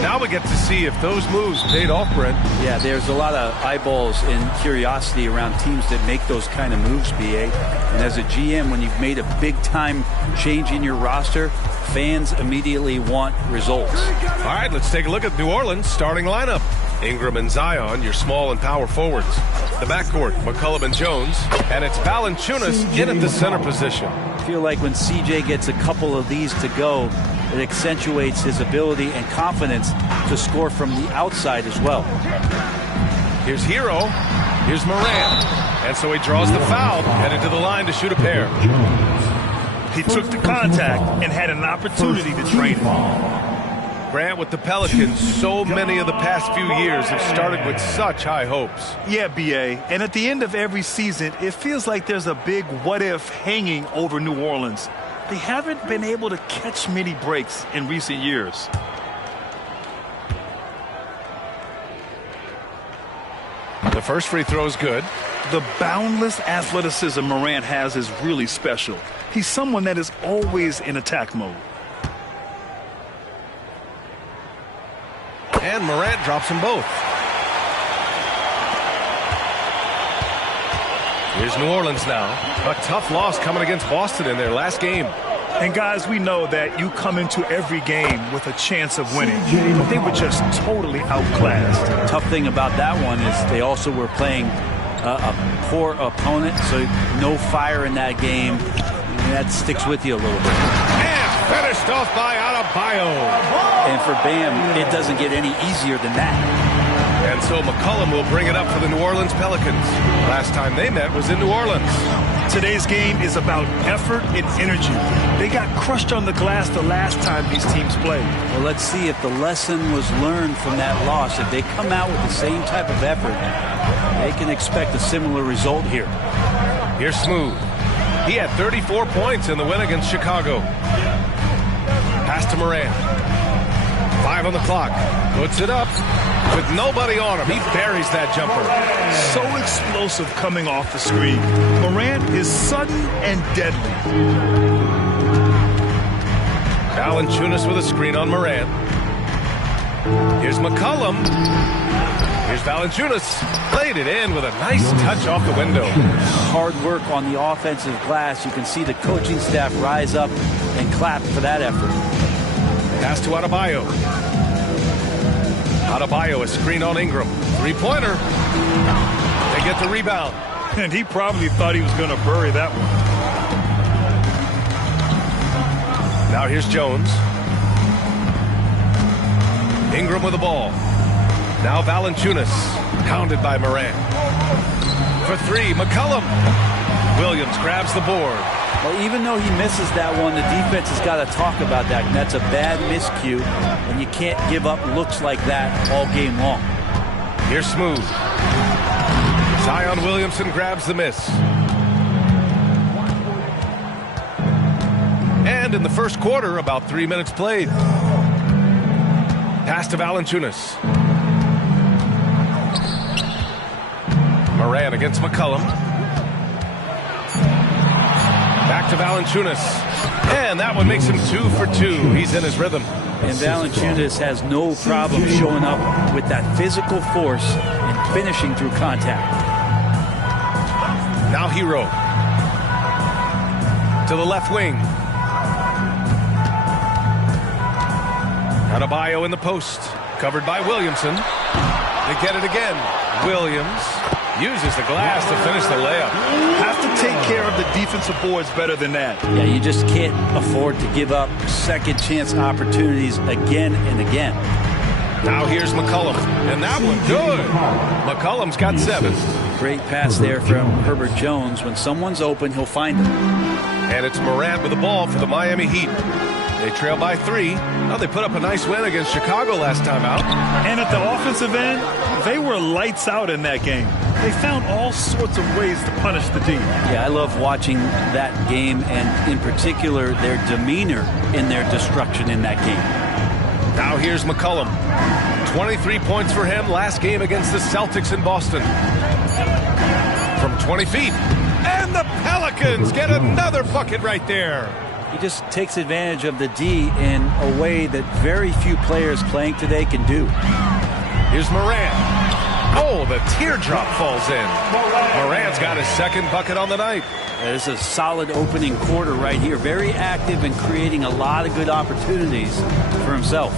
Now we get to see if those moves paid off, Brent. Yeah, there's a lot of eyeballs and curiosity around teams that make those kind of moves, BA. And as a GM, when you've made a big-time change in your roster, fans immediately want results. All right, let's take a look at New Orleans' starting lineup. Ingram and Zion, your small and power forwards. The backcourt, McCollum and Jones. And it's Valanciunas in at the center position. I feel like when CJ gets a couple of these to go, it accentuates his ability and confidence to score from the outside as well. Here's Hero. Here's Morant. And so he draws the foul, headed to the line to shoot a pair. He took the contact and had an opportunity to drain it. Grant, with the Pelicans, so many of the past few years have started with such high hopes. Yeah, BA. And at the end of every season, it feels like there's a big what-if hanging over New Orleans. They haven't been able to catch many breaks in recent years. The first free throw is good. The boundless athleticism Morant has is really special. He's someone that is always in attack mode. And Morant drops them both. Here's New Orleans now. A tough loss coming against Boston in their last game. And guys, we know that you come into every game with a chance of winning. But they were just totally outclassed. Tough thing about that one is they also were playing a poor opponent, so no fire in that game. That sticks with you a little bit. And finished off by Adebayo. And for Bam, it doesn't get any easier than that. And so McCollum will bring it up for the New Orleans Pelicans. Last time they met was in New Orleans. Today's game is about effort and energy. They got crushed on the glass the last time these teams played. Well, let's see if the lesson was learned from that loss. If they come out with the same type of effort, they can expect a similar result here. Here's Smooth. He had 34 points in the win against Chicago. Pass to Morant. 5 on the clock. Puts it up with nobody on him. He buries that jumper. So explosive coming off the screen. Morant is sudden and deadly. Valanciunas with a screen on Morant. Here's McCollum. Here's Valanciunas. Laid it in with a nice touch off the window. Hard work on the offensive glass. You can see the coaching staff rise up and clap for that effort. Pass to Adebayo. Adebayo, a screen on Ingram. Three-pointer. They get the rebound. And he probably thought he was going to bury that one. Now here's Jones. Ingram with the ball. Now Valanciunas, pounded by Morant. For three, McCollum. Williams grabs the board. Well, even though he misses that one, the defense has got to talk about that. And that's a bad miscue, and you can't give up looks like that all game long. Here's Smooth. Zion Williamson grabs the miss. And in the first quarter, about 3 minutes played. Pass to Valanciunas. Morant against McCollum. Back to Valanciunas. And that one makes him 2 for 2. He's in his rhythm. And Valanciunas has no problem showing up with that physical force and finishing through contact. Now Hero. To the left wing. Adebayo in the post. Covered by Williamson. They get it again. Williams uses the glass to finish the layup. Have to take care of the defensive boards better than that. Yeah, you just can't afford to give up second chance opportunities again and again. Now here's McCollum. And that one good. McCollum's got 7. Great pass there from Herbert Jones. When someone's open, he'll find them. And it's Morant with the ball for the Miami Heat. They trail by 3. Well, they put up a nice win against Chicago last time out. And at the offensive end, they were lights out in that game. They found all sorts of ways to punish the D. Yeah, I love watching that game, and in particular, their demeanor in their destruction in that game. Now here's McCollum. 23 points for him last game against the Celtics in Boston. From 20 feet. And the Pelicans get another bucket right there. He just takes advantage of the D in a way that very few players playing today can do. Here's Morant. Oh, the teardrop falls in. Morant's got his second bucket on the night. It's a solid opening quarter right here. Very active and creating a lot of good opportunities for himself.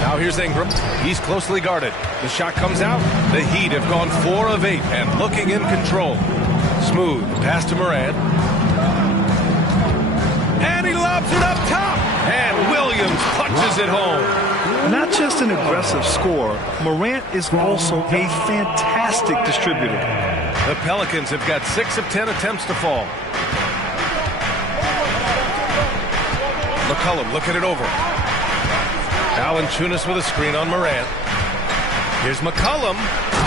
Now here's Ingram. He's closely guarded. The shot comes out. The Heat have gone 4 of 8 and looking in control. Smooth pass to Morant. And he lobs it up top. And Williams punches it home. Not just an aggressive scorer, Morant is also a fantastic distributor. The Pelicans have got 6 of 10 attempts to fall. McCollum looking it over. Valanciunas with a screen on Morant. Here's McCollum.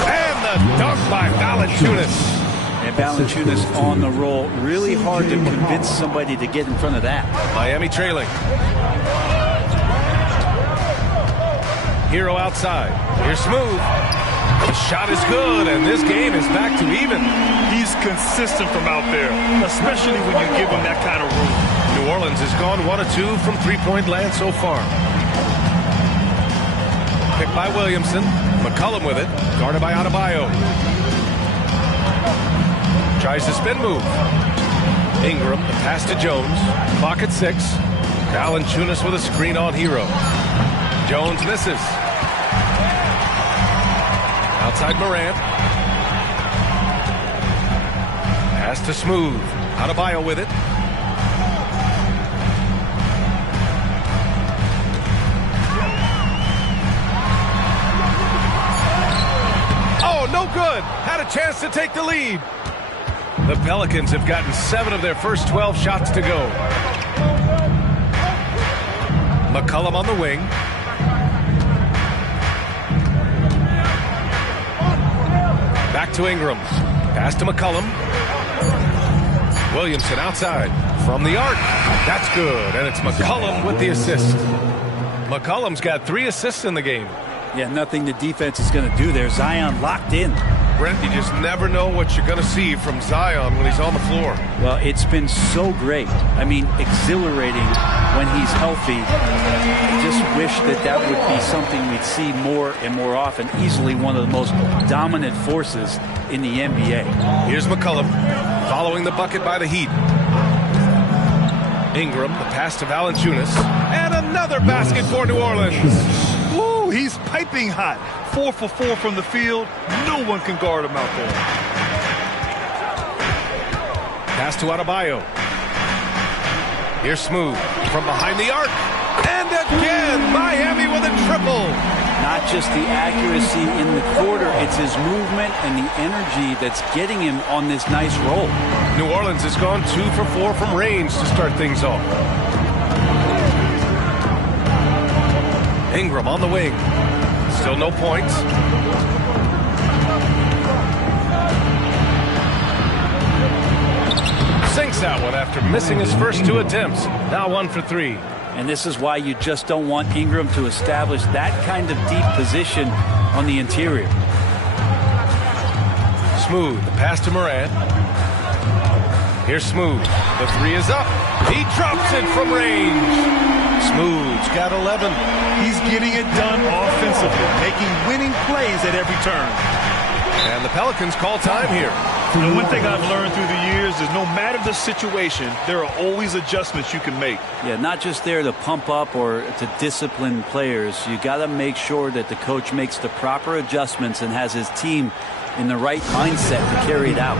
And the dunk by Valanciunas. And Valanciunas on the roll. Really hard to convince somebody to get in front of that. Miami trailing. Hero outside. Here's Smooth. The shot is good, and this game is back to even. He's consistent from out there, especially when you give him that kind of room. New Orleans has gone 1 of 2 from three-point land so far. Picked by Williamson. McCollum with it. Guarded by Adebayo. Tries to spin move. Ingram, the pass to Jones. Clock at 6. Valanciunas with a screen on Hero. Jones misses. Outside Morant. Pass to Smooth. Adebayo with it. Oh, no good. Had a chance to take the lead. The Pelicans have gotten 7 of their first 12 shots to go. McCollum on the wing. Back to Ingram. Pass to McCollum. Williamson outside. From the arc. That's good. And it's McCollum with the assist. McCollum's got 3 assists in the game. Yeah, nothing the defense is going to do there. Zion locked in. Brent, you just never know what you're going to see from Zion when he's on the floor. Well, it's been so great. I mean, exhilarating when he's healthy. I just wish that would be something we'd see more and more often. Easily one of the most dominant forces in the NBA. Here's McCollum following the bucket by the Heat. Ingram, the pass to Valanciunas. And another basket for New Orleans. Ooh, he's piping hot. 4 for 4 from the field. No one can guard him out there. Pass to Adebayo. Here's Smooth from behind the arc. And again, Miami with a triple. Not just the accuracy in the quarter, it's his movement and the energy that's getting him on this nice roll. New Orleans has gone 2 for 4 from range to start things off. Ingram on the wing. Still no points. Sinks that one after missing his first 2 attempts. Now 1 for 3. And this is why you just don't want Ingram to establish that kind of deep position on the interior. Smooth, the pass to Morant. Here's Smooth. The 3 is up. He drops it from range. Smooth's got 11. He's getting it done offensively, making winning plays at every turn. And the Pelicans call time here. And one thing I've learned through the years is no matter the situation, there are always adjustments you can make. Yeah, not just there to pump up or to discipline players. You got to make sure that the coach makes the proper adjustments and has his team in the right mindset to carry it out.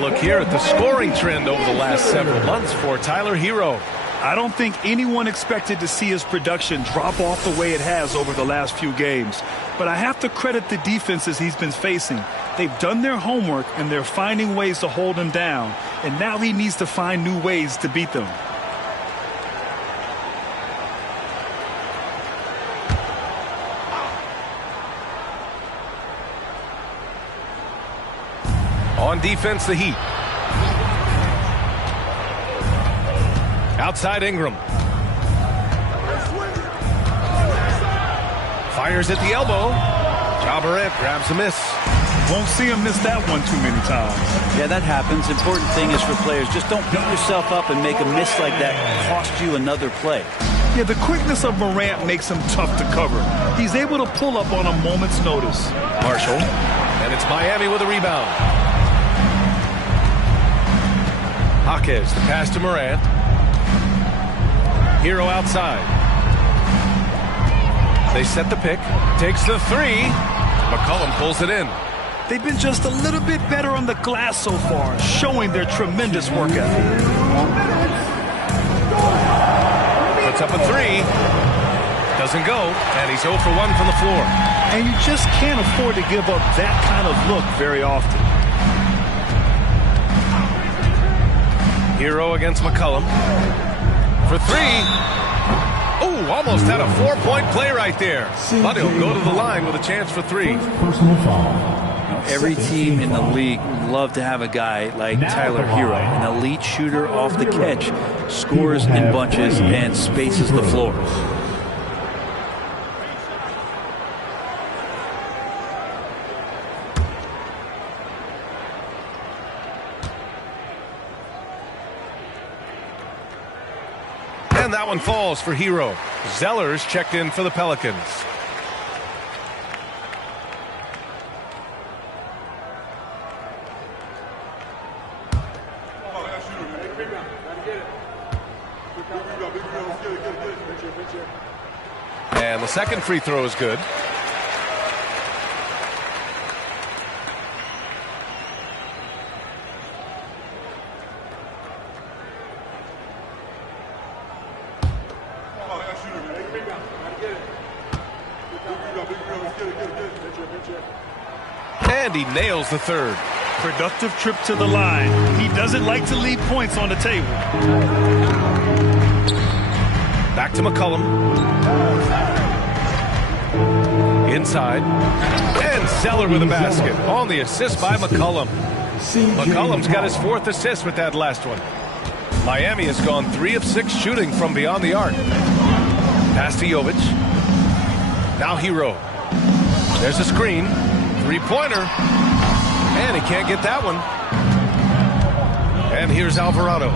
look here at the scoring trend over the last several months for Tyler Hero. I don't think anyone expected to see his production drop off the way it has over the last few games. But I have to credit the defenses he's been facing. They've done their homework, and they're finding ways to hold him down. And now he needs to find new ways to beat them. On defense, the Heat. Outside Ingram. Fires at the elbow. Ja Morant grabs a miss. Won't see him miss that one too many times. Yeah, that happens. Important thing is for players, just don't beat yourself up and make a miss like that cost you another play. Yeah, the quickness of Morant makes him tough to cover. He's able to pull up on a moment's notice. Marshall. And it's Miami with a rebound. Jaquez, the pass to Morant. Hero outside. They set the pick. Takes the three. McCollum pulls it in. They've been just a little bit better on the glass so far, showing their tremendous work ethic. Puts up a three. Doesn't go. And he's 0 for 1 from the floor. And you just can't afford to give up that kind of look very often. Hero against McCollum. For three. Oh, almost had a 4-point play right there. But he'll go to the line with a chance for three. Every team in the league would love to have a guy like Tyler Hero, an elite shooter off the catch, scores in bunches and spaces the floor. And that one falls for Hero. Zeller's checked in for the Pelicans. And the second free throw is good. And he nails the third. Productive trip to the line. He doesn't like to leave points on the table. Back to McCollum. Inside. And Zeller with a basket. On the assist by McCollum. McCollum's got his 4th assist with that last one. Miami has gone 3 of 6 shooting from beyond the arc. Pass to Jovic. Now Hero. There's a screen. 3-pointer. And he can't get that one. And here's Alvarado.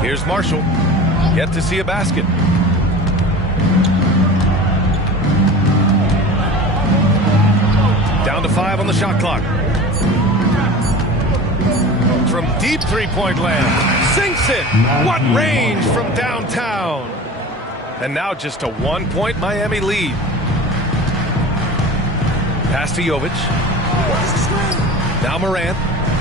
Here's Marshall. Yet to see a basket. Down to 5 on the shot clock. From deep 3-point land. Sinks it. What range from downtown. And now just a 1-point Miami lead. Pass to Jovic. Now Morant.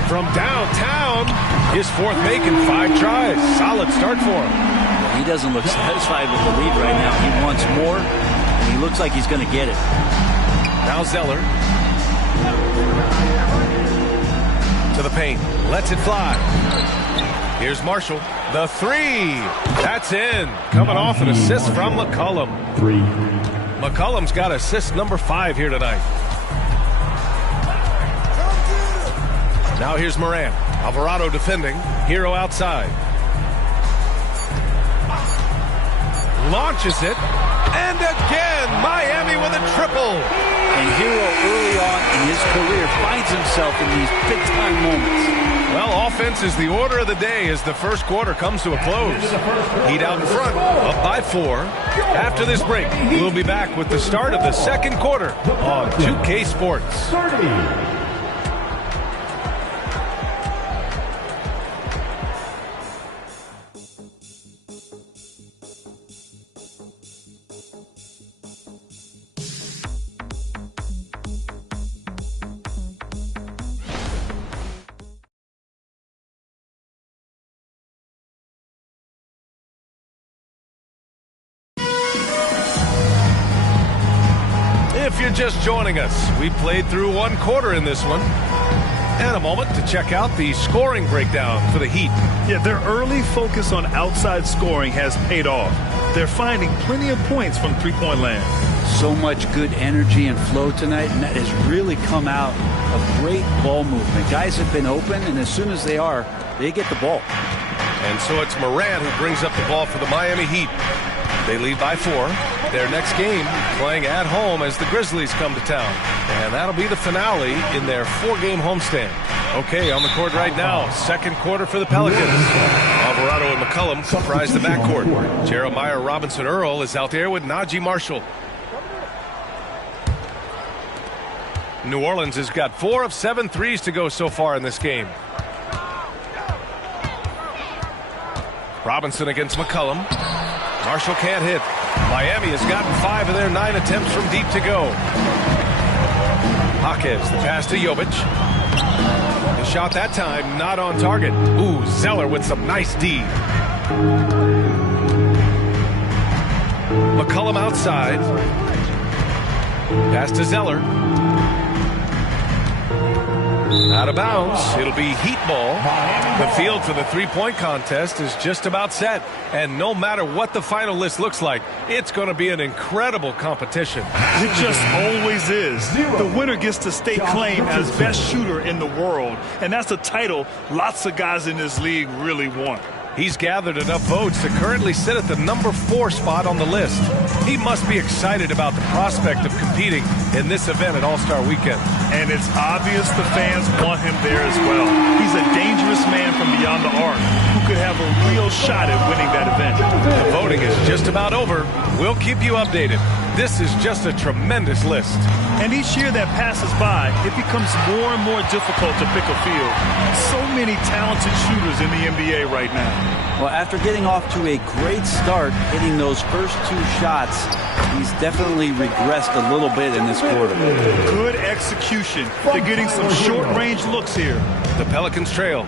From downtown. His 4th make in 5 tries. Solid start for him. He doesn't look satisfied with the lead right now. He wants more, and he looks like he's going to get it. Now Zeller. To the paint. Lets it fly. Here's Marshall. The 3. That's in. Coming off an assist from McCollum. 3. McCollum's got assist number 5 here tonight. Now here's Morant. Alvarado defending. Hero outside. Launches it. And again, Miami with a triple. And Hero early on in his career finds himself in these big-time moments. Well, offense is the order of the day as the first quarter comes to a close. Heat out in front, up by 4. After this break, we'll be back with the start of the second quarter on 2K Sports. If you're just joining us, we played through one quarter in this one. And a moment to check out the scoring breakdown for the Heat. Yeah, their early focus on outside scoring has paid off. They're finding plenty of points from three-point land. So much good energy and flow tonight, and that has really come out of great ball movement. Guys have been open, and as soon as they are, they get the ball. And so it's Morant who brings up the ball for the Miami Heat. They lead by 4. Their next game playing at home as the Grizzlies come to town. And that'll be the finale in their 4-game homestand. Okay, on the court right now, second quarter for the Pelicans. Alvarado and McCollum comprise the backcourt. Jeremiah Robinson-Earl is out there with Najee Marshall. New Orleans has got 4 of 7 threes to go so far in this game. Robinson against McCollum. Marshall can't hit. Miami has gotten 5 of their 9 attempts from deep to go. Jaquez, the pass to Jovic. The shot that time not on target. Ooh, Zeller with some nice D. McCollum outside. Pass to Zeller. Out of bounds. It'll be Heat ball. The field for the three-point contest is just about set. And no matter what the final list looks like, it's going to be an incredible competition. It just always is. The winner gets to stake claim as best shooter in the world. And that's a title lots of guys in this league really want. He's gathered enough votes to currently sit at the number 4 spot on the list. He must be excited about the prospect of competing in this event at All-Star Weekend. And it's obvious the fans want him there as well. He's a dangerous man from beyond the arc who could have a real shot at winning that event. The voting is just about over. We'll keep you updated. This is just a tremendous list. And each year that passes by, it becomes more and more difficult to pick a field. So many talented shooters in the NBA right now. Well, after getting off to a great start, hitting those first 2 shots, he's definitely regressed a little bit in this quarter. Good execution. They're getting some short-range looks here. The Pelicans trail.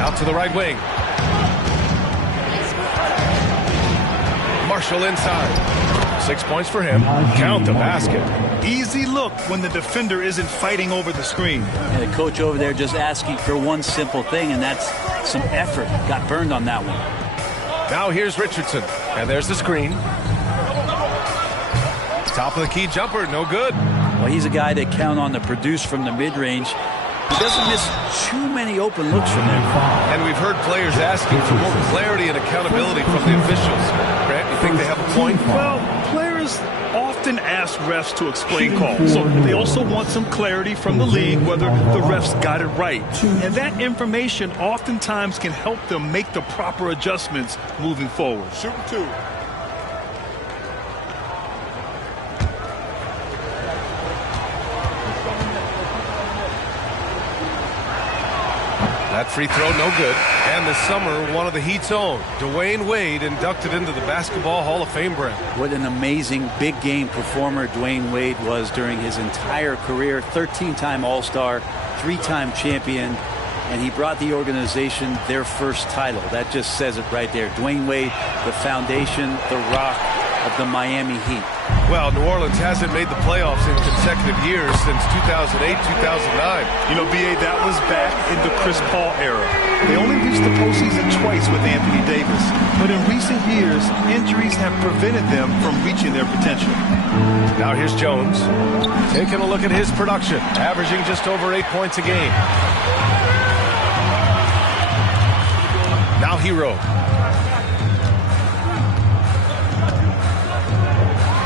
Out to the right wing. Marshall inside. 6 points for him. Count the basket. Easy look when the defender isn't fighting over the screen. And the coach over there just asking for one simple thing, and that's some effort. Got burned on that one. Now here's Richardson. And there's the screen. Top of the key jumper, no good. Well, he's a guy that count on to produce from the mid-range. He doesn't miss too many open looks from there. And we've heard players asking for more clarity and accountability from the officials. Grant, you think they have a point? Well, players often ask refs to explain calls. So they also want some clarity from the league whether the refs got it right. And that information oftentimes can help them make the proper adjustments moving forward. Shooting 2. That free throw, no good. And this summer, one of the Heat's own, Dwayne Wade, inducted into the Basketball Hall of Fame, Brent. What an amazing big game performer Dwayne Wade was during his entire career. 13-time All-Star, 3-time champion, and he brought the organization their first title. That just says it right there. Dwayne Wade, the foundation, the rock of the Miami Heat. Well, New Orleans hasn't made the playoffs in consecutive years since 2008, 2009. You know, B.A., that was back in the Chris Paul era. They only reached the postseason twice with Anthony Davis. But in recent years, injuries have prevented them from reaching their potential. Now here's Jones. Taking a look at his production, averaging just over 8 points a game. Now Hero.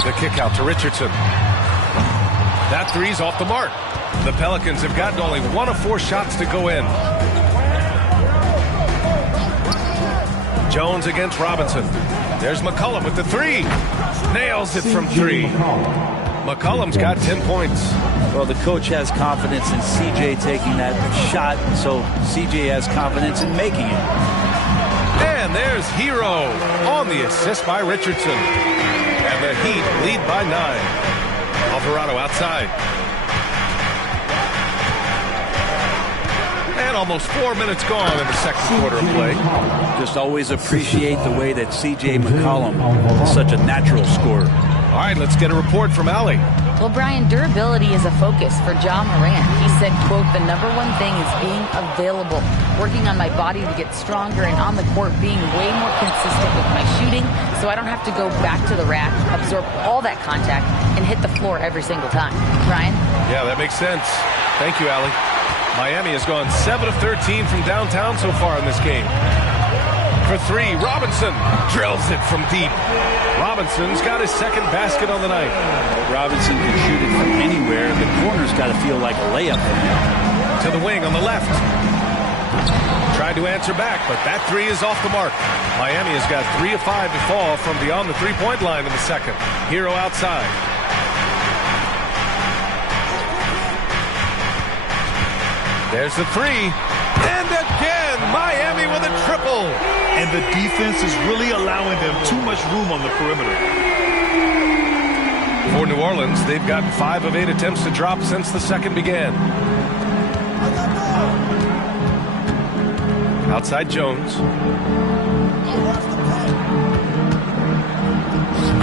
The kick out to Richardson. That three's off the mark. The Pelicans have gotten only 1 of 4 shots to go in. Jones against Robinson. There's McCollum with the 3. Nails it from 3. McCollum's got 10 points. Well, the coach has confidence in CJ taking that shot, so CJ has confidence in making it. And there's Hero on the assist by Richardson. And the Heat lead by 9. Alvarado outside. And almost 4 minutes gone in the second quarter of play. Just always appreciate the way that C.J. McCollum is such a natural scorer. All right, let's get a report from Allie. Well, Brian, durability is a focus for Ja Morant. He said, quote, "The number one thing is being available, working on my body to get stronger, and on the court being way more consistent with my shooting so I don't have to go back to the rack, absorb all that contact, and hit the floor every single time." Brian? Yeah, that makes sense. Thank you, Allie. Miami has gone 7 of 13 from downtown so far in this game. For three, Robinson drills it from deep. Robinson's got his second basket on the night. Robinson can shoot it from anywhere. The corner's got to feel like a layup for him. To the wing on the left. Tried to answer back, but that three is off the mark. Miami has got 3 of 5 to fall from beyond the three-point line in the second. Hero outside. There's the three. And again, Miami with a triple. And the defense is really allowing them too much room on the perimeter. For New Orleans, they've gotten 5 of 8 attempts to drop since the second began. Outside Jones.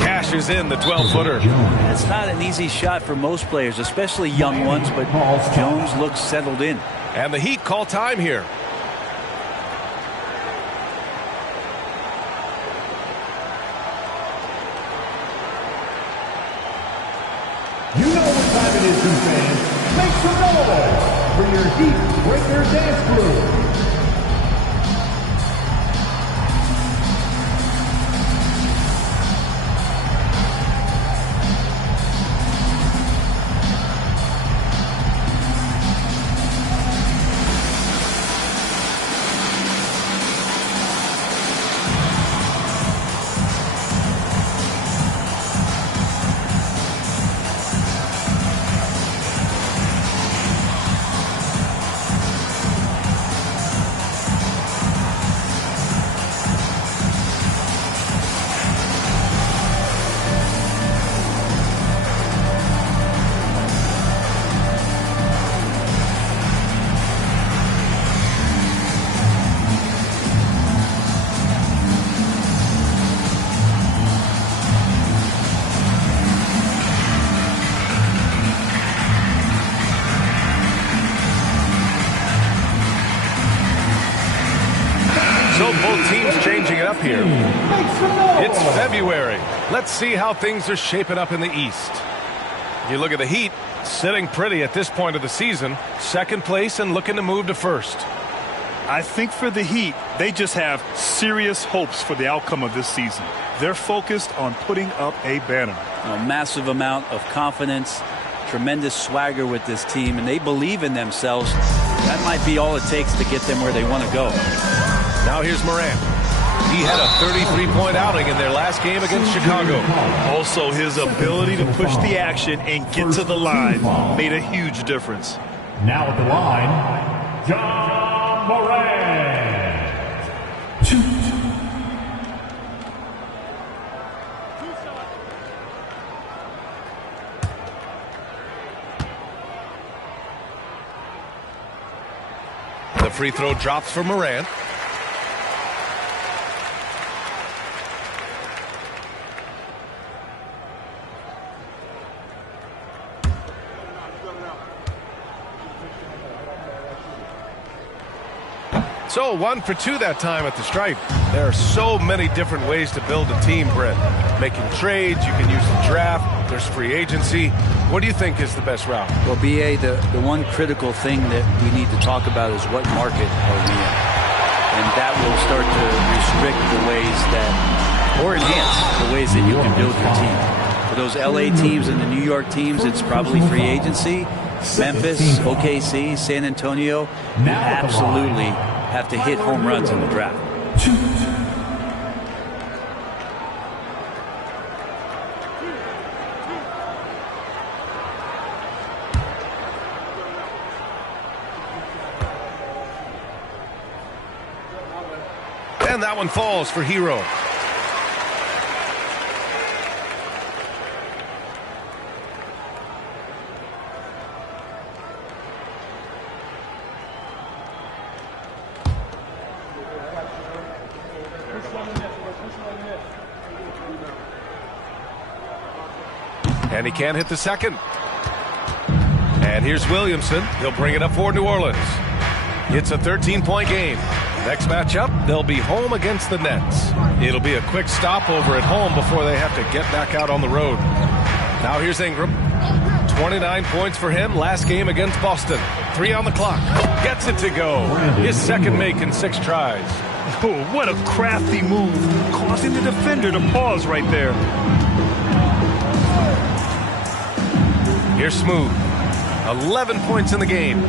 Cashes in the 12-footer. It's not an easy shot for most players, especially young ones, but Jones looks settled in. And the Heat call time here. You know what time it is, Heat fans. Make some noise for your Heat Breaker Dance Crew. So both teams changing it up here. It's February. Let's see how things are shaping up in the East. You look at the Heat, sitting pretty at this point of the season. Second place and looking to move to first. I think for the Heat, they just have serious hopes for the outcome of this season. They're focused on putting up a banner. A massive amount of confidence, tremendous swagger with this team, and they believe in themselves. That might be all it takes to get them where they want to go. Now here's Morant. He had a 33-point outing in their last game against Chicago. Also, his ability to push the action and get to the line made a huge difference. Now at the line, Ja Morant. The free throw drops for Morant. So 1 for 2 that time at the stripe. There are so many different ways to build a team, Brent. Making trades, you can use the draft, there's free agency. What do you think is the best route? Well, B.A., the one critical thing that we need to talk about is what market are we in? And that will start to restrict the ways that, or enhance the ways that you can build your team. For those L.A. teams and the New York teams, it's probably free agency. Memphis, OKC, San Antonio, you absolutely have to hit home runs in the draft. And that one falls for Hero. And he can't hit the second. And here's Williamson. He'll bring it up for New Orleans. It's a 13-point game. Next matchup, they'll be home against the Nets. It'll be a quick stopover at home before they have to get back out on the road. Now here's Ingram. 29 points for him last game against Boston. 3 on the clock. Gets it to go. His second make in 6 tries. Oh, what a crafty move, causing the defender to pause right there. Here's Smooth. 11 points in the game.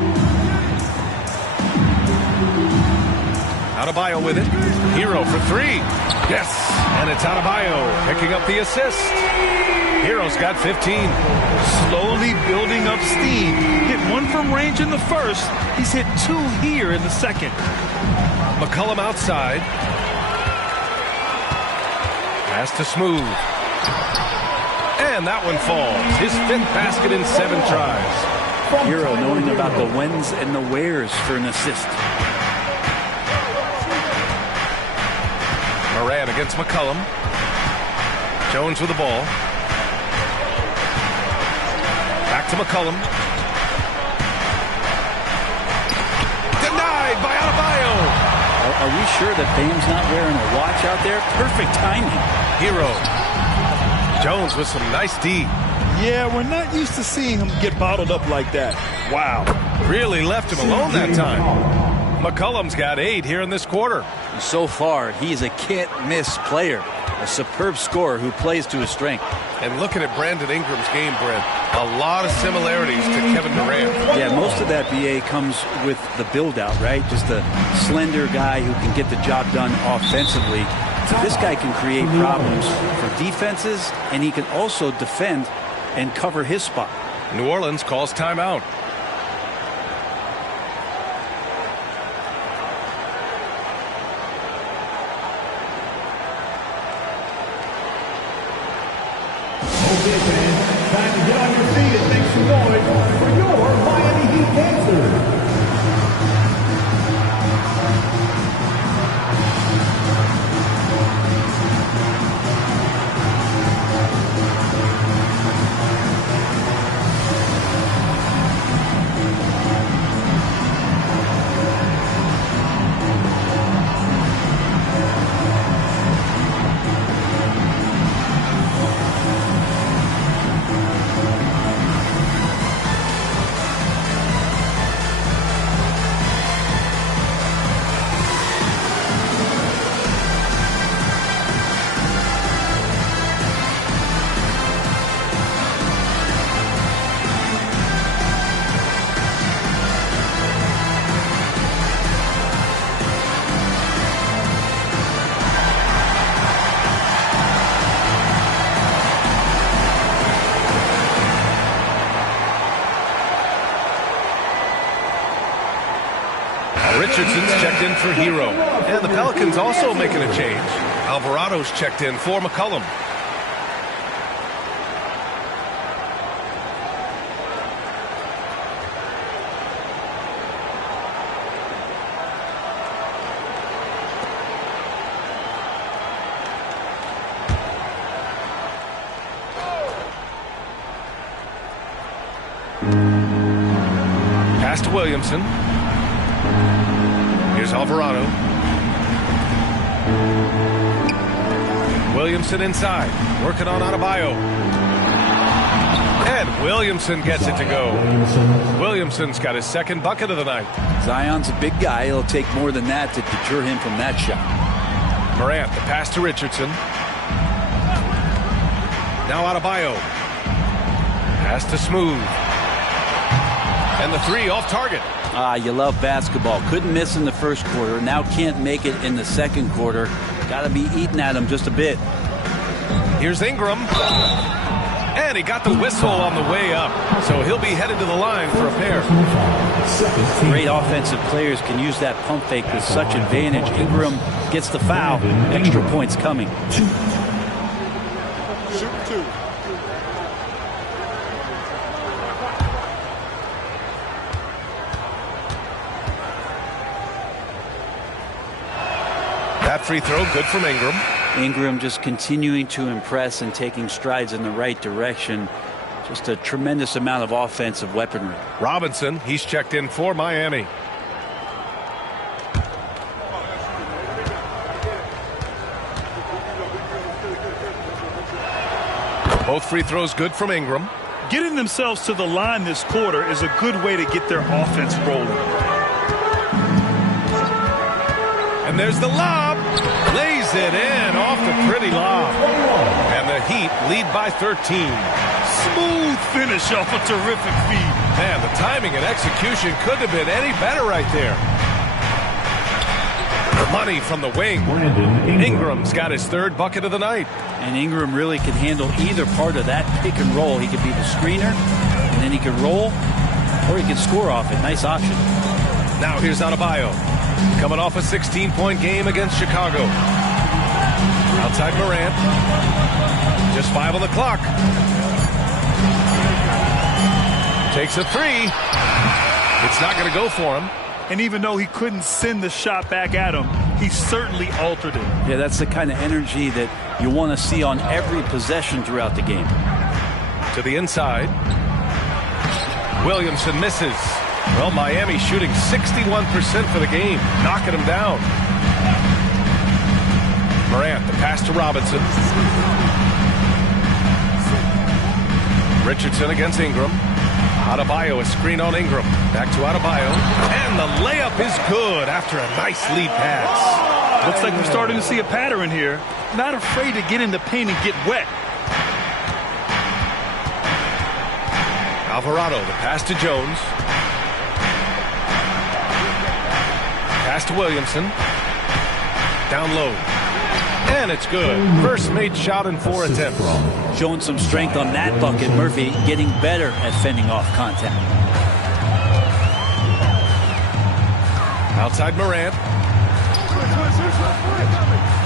Adebayo with it. Hero for 3. Yes, and it's Adebayo picking up the assist. Hero's got 15. Slowly building up steam. Hit 1 from range in the first. He's hit 2 here in the second. McCollum outside. Pass to Smooth. And that one falls. His 5th basket in 7 tries. Hero knowing about the whens and the wheres for an assist. Moran against McCollum. Jones with the ball. Back to McCollum. Denied by Adebayo. Are we sure that Bame's not wearing a watch out there? Perfect timing. Hero. Jones with some nice D. Yeah, we're not used to seeing him get bottled up like that. Wow. Really left him alone that time. McCollum's got 8 here in this quarter. So far, he's a can't-miss player. A superb scorer who plays to his strength. And looking at Brandon Ingram's game, Brent, a lot of similarities to Kevin Durant. Yeah, most of that, BA, comes with the build-out, right? Just a slender guy who can get the job done offensively. So this guy can create problems for defenses, and he can also defend and cover his spot. New Orleans calls timeout. Okay, fans, time to get on your feet and make some noise for your Miami Heat dancers. Richardson's checked in for Hero. And the Pelicans also making a change. Alvarado's checked in for McCollum. Pass to Williamson. Here's Alvarado. Williamson inside, working on Adebayo. And Williamson gets it to go. Williamson's got his 2nd bucket of the night. Zion's a big guy. It'll take more than that to deter him from that shot. Morant, the pass to Richardson. Now Adebayo. Pass to Smooth. And the 3 off target. You love basketball. Couldn't miss in the first quarter. Now can't make it in the second quarter. Got to be eating at him just a bit. Here's Ingram. And he got the whistle on the way up. So he'll be headed to the line for a pair. Great offensive players can use that pump fake with such advantage. Ingram gets the foul. Extra points coming. Shoot 2. That free throw, good from Ingram. Ingram just continuing to impress and taking strides in the right direction. Just a tremendous amount of offensive weaponry. Robinson, he's checked in for Miami. Both free throws good from Ingram. Getting themselves to the line this quarter is a good way to get their offense rolling. And there's the lob. Lays it in off the pretty lob. And the Heat lead by 13. Smooth finish off a terrific feed. Man, the timing and execution couldn't have been any better right there. The money from the wing. Ingram's got his third bucket of the night. And Ingram really could handle either part of that pick and roll. He could be the screener, and then he could roll, or he could score off it. Nice option. Now here's Adebayo. Coming off a 16-point game against Chicago. Outside Morant. Just 5 on the clock. Takes a three. It's not going to go for him. And even though he couldn't send the shot back at him, he certainly altered it. Yeah, that's the kind of energy that you want to see on every possession throughout the game. To the inside. Williamson misses. Well, Miami shooting 61% for the game, knocking him down. Morant, the pass to Robinson. Richardson against Ingram. Adebayo, a screen on Ingram. Back to Adebayo. And the layup is good after a nice lead pass. Looks like we're starting to see a pattern here. Not afraid to get in the paint and get wet. Alvarado, the pass to Jones. Pass to Williamson. Down low. And it's good. First made shot in 4 attempts. Showing some strength on that bucket. Murphy getting better at fending off contact. Outside Morant.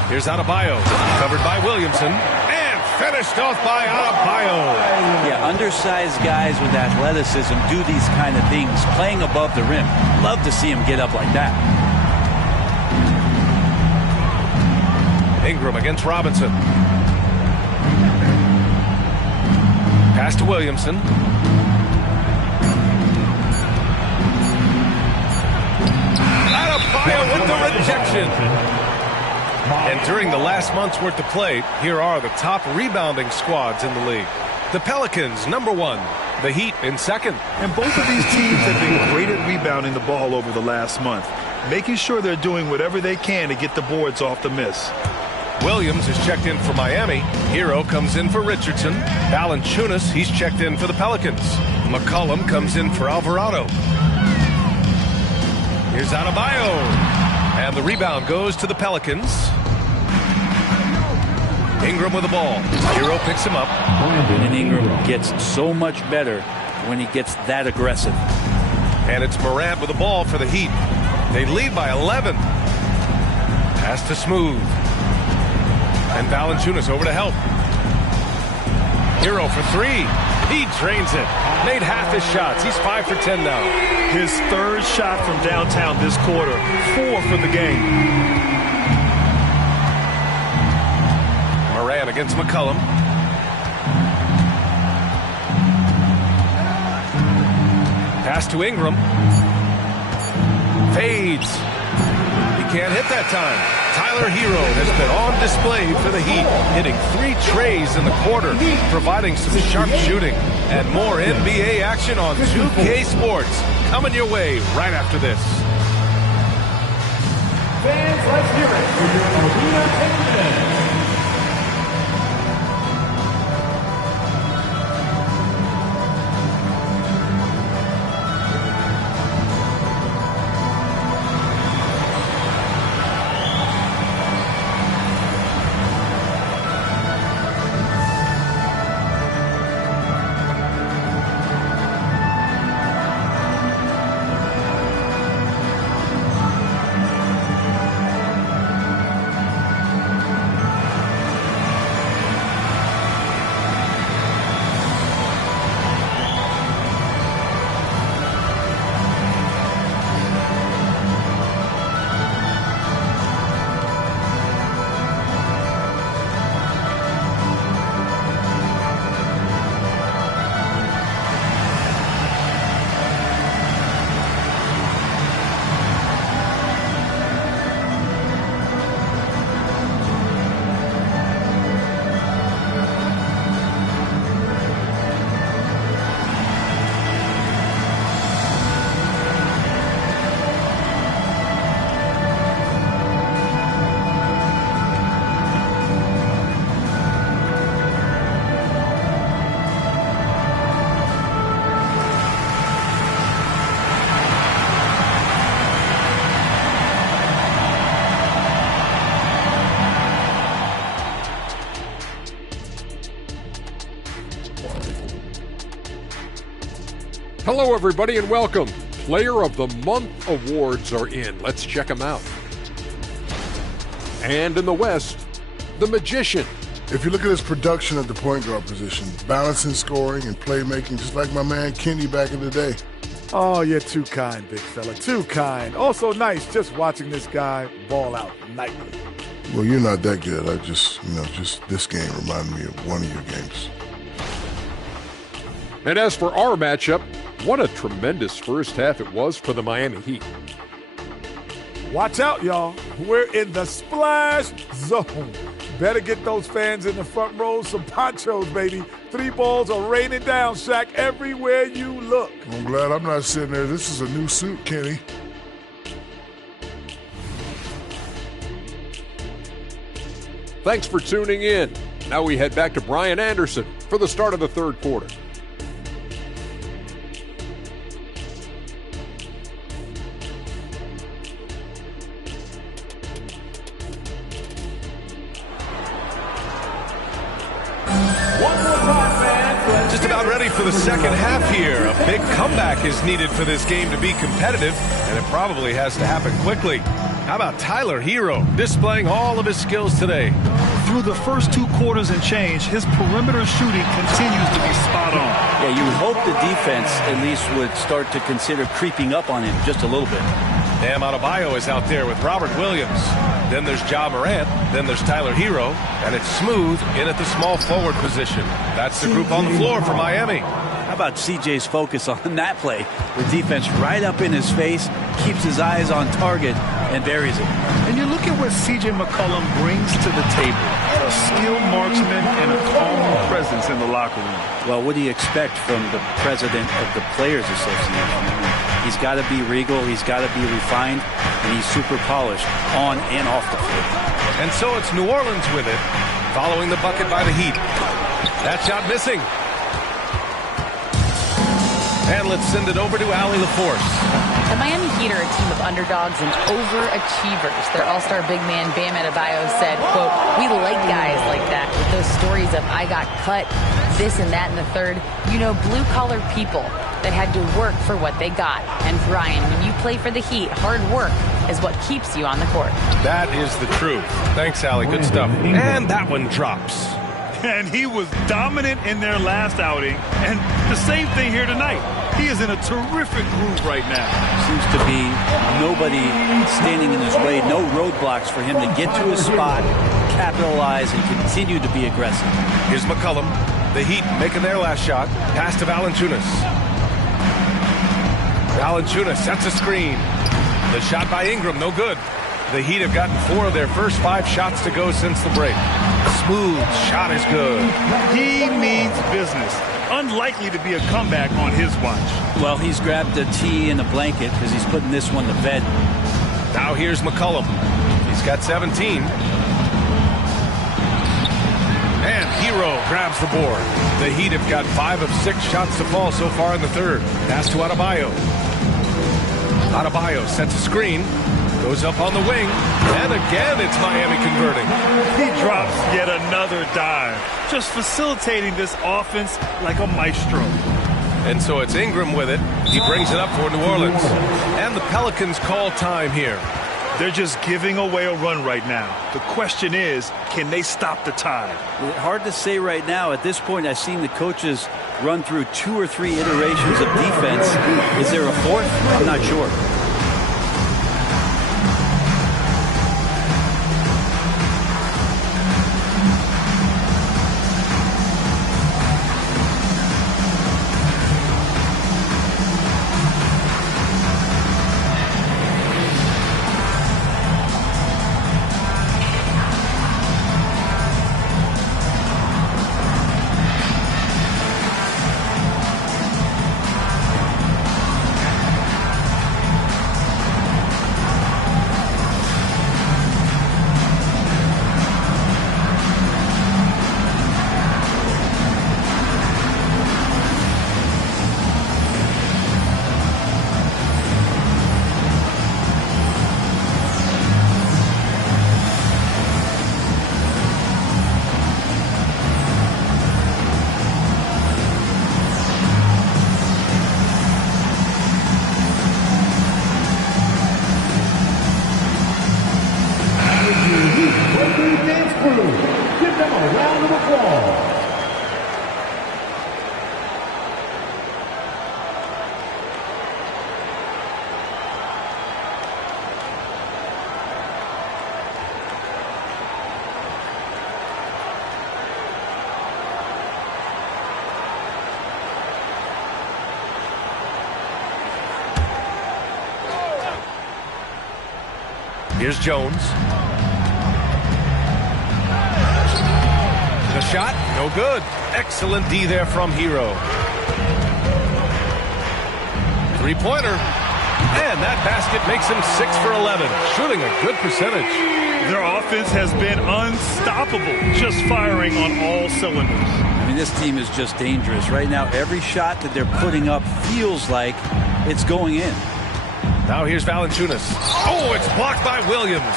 Here's Adebayo. Covered by Williamson. And finished off by Adebayo. Yeah, undersized guys with athleticism do these kind of things. Playing above the rim. Love to see him get up like that. Ingram against Robinson. Pass to Williamson. Adebayo with the rejection. And during the last month's worth of play, here are the top rebounding squads in the league. The Pelicans, #1. The Heat in second. And both of these teams have been great at rebounding the ball over the last month, making sure they're doing whatever they can to get the boards off the miss. Williams is checked in for Miami. Hero comes in for Richardson. Valanciunas, he's checked in for the Pelicans. McCollum comes in for Alvarado. Here's Adebayo. And the rebound goes to the Pelicans. Ingram with the ball. Hero picks him up. And Ingram gets so much better when he gets that aggressive. And it's Morant with the ball for the Heat. They lead by 11. Pass to Smooth. And Valanciunas over to help. Hero for 3. He drains it. Made half his shots. He's 5 for 10 now. His third shot from downtown this quarter. 4 for the game. Morant against McCollum. Pass to Ingram. Fades. He can't hit that time. Tyler Hero has been on display for the Heat, hitting 3 trays in the quarter, providing some sharp shooting. And more NBA action on 2K Sports coming your way right after this. Fans, let's hear it for your arena and Hello, everybody, and welcome. Player of the Month awards are in. Let's check them out. And in the West, the Magician. If you look at his production at the point guard position, balancing scoring and playmaking, just like my man Kenny back in the day. Oh, you're too kind, big fella, too kind. Also nice just watching this guy ball out nightly. Well, you're not that good. I just this game reminded me of one of your games. And as for our matchup, what a tremendous first half it was for the Miami Heat. Watch out, y'all. We're in the splash zone. Better get those fans in the front row some ponchos, baby. 3 balls are raining down, Shaq, everywhere you look. I'm glad I'm not sitting there. This is a new suit, Kenny. Thanks for tuning in. Now we head back to Brian Anderson for the start of the third quarter. Just about ready for the second half here. A big comeback is needed for this game to be competitive, and it probably has to happen quickly. How about Tyler Hero displaying all of his skills today? Through the first 2 quarters and change, his perimeter shooting continues to be spot on. Yeah, you would hope the defense at least would start to consider creeping up on him just a little bit. Bam Adebayo is out there with Robert Williams. Then there's Ja Morant. Then there's Tyler Hero. And it's Smooth in at the small forward position. That's the group on the floor for Miami. How about CJ's focus on that play? The defense right up in his face, keeps his eyes on target, and buries it. And you look at what CJ McCollum brings to the table. A skilled marksman and a calm presence in the locker room. Well, what do you expect from the president of the Players Association? He's got to be regal, he's got to be refined, and he's super polished on and off the floor. And so it's New Orleans with it, following the bucket by the Heat. That shot missing. And let's send it over to Allie LaForce. The Miami Heat are a team of underdogs and overachievers. Their all-star big man, Bam Adebayo, said, quote, "We like guys like that with those stories of I got cut, this and that and the third. You know, blue-collar people that had to work for what they got. And Brian, when you play for the Heat, hard work is what keeps you on the court." That is the truth. Thanks, Allie. Good stuff. And that one drops. And he was dominant in their last outing. And the same thing here tonight. He is in a terrific groove right now. Seems to be nobody standing in his way, no roadblocks for him to get to his spot, capitalize, and continue to be aggressive. Here's McCollum. The Heat making their last shot. Pass to Valanciunas. Valanciunas sets a screen. The shot by Ingram, no good. The Heat have gotten 4 of their first 5 shots to go since the break. Smooth shot is good. He means business. Unlikely to be a comeback on his watch. Well, he's grabbed a tee and a blanket because he's putting this one to bed. Now here's McCollum. He's got 17. And Hero grabs the board. The Heat have got 5 of 6 shots to fall so far in the third. Pass to Adebayo. Adebayo sets a screen. Goes up on the wing, and again it's Miami converting. He drops yet another dive, just facilitating this offense like a maestro. And so it's Ingram with it. He brings it up for New Orleans. And the Pelicans call time here. They're just giving away a run right now. The question is, can they stop the tide? Hard to say right now. At this point, I've seen the coaches run through 2 or 3 iterations of defense. Is there a fourth? I'm not sure. Here's Jones. The shot, no good. Excellent D there from Hero. Three-pointer. And that basket makes him 6 for 11, shooting a good percentage. Their offense has been unstoppable, just firing on all cylinders. I mean, this team is just dangerous. Right now, every shot that they're putting up feels like it's going in. Now here's Valanciunas. Oh, it's blocked by Williams.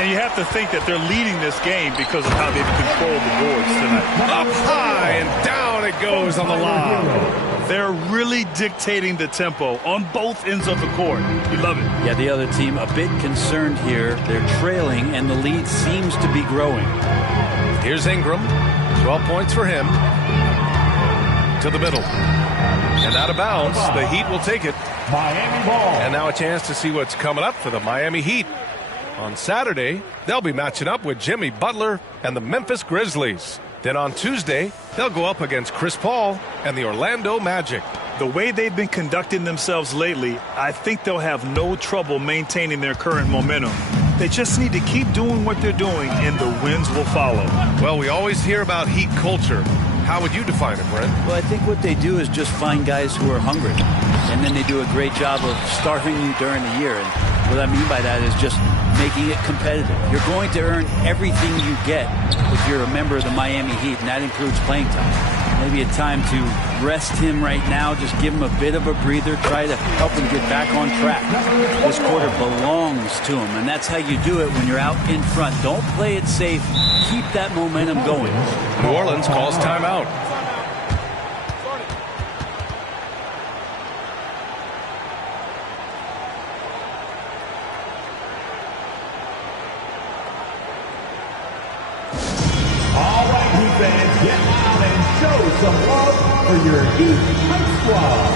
And you have to think that they're leading this game because of how they've controlled the boards tonight. Up high and down it goes on the lob. They're really dictating the tempo on both ends of the court. You love it. Yeah, the other team a bit concerned here. They're trailing, and the lead seems to be growing. Here's Ingram. 12 points for him. To the middle. And out of bounds. The Heat will take it. Miami ball. And now a chance to see what's coming up for the Miami Heat. On Saturday, they'll be matching up with Jimmy Butler and the Memphis Grizzlies. Then on Tuesday, they'll go up against Chris Paul and the Orlando Magic. The way they've been conducting themselves lately, I think they'll have no trouble maintaining their current momentum. They just need to keep doing what they're doing, and the wins will follow. Well, we always hear about Heat culture. How would you define it, Brent? Well, I think what they do is just find guys who are hungry. And then they do a great job of starving you during the year. And what I mean by that is just making it competitive. You're going to earn everything you get if you're a member of the Miami Heat, and that includes playing time. Maybe a time to rest him right now, just give him a bit of a breather, try to help him get back on track. This quarter belongs to him, and that's how you do it when you're out in front. Don't play it safe. Keep that momentum going. New Orleans calls timeout. Fans, get out and show some love for your Heat Hype Squad.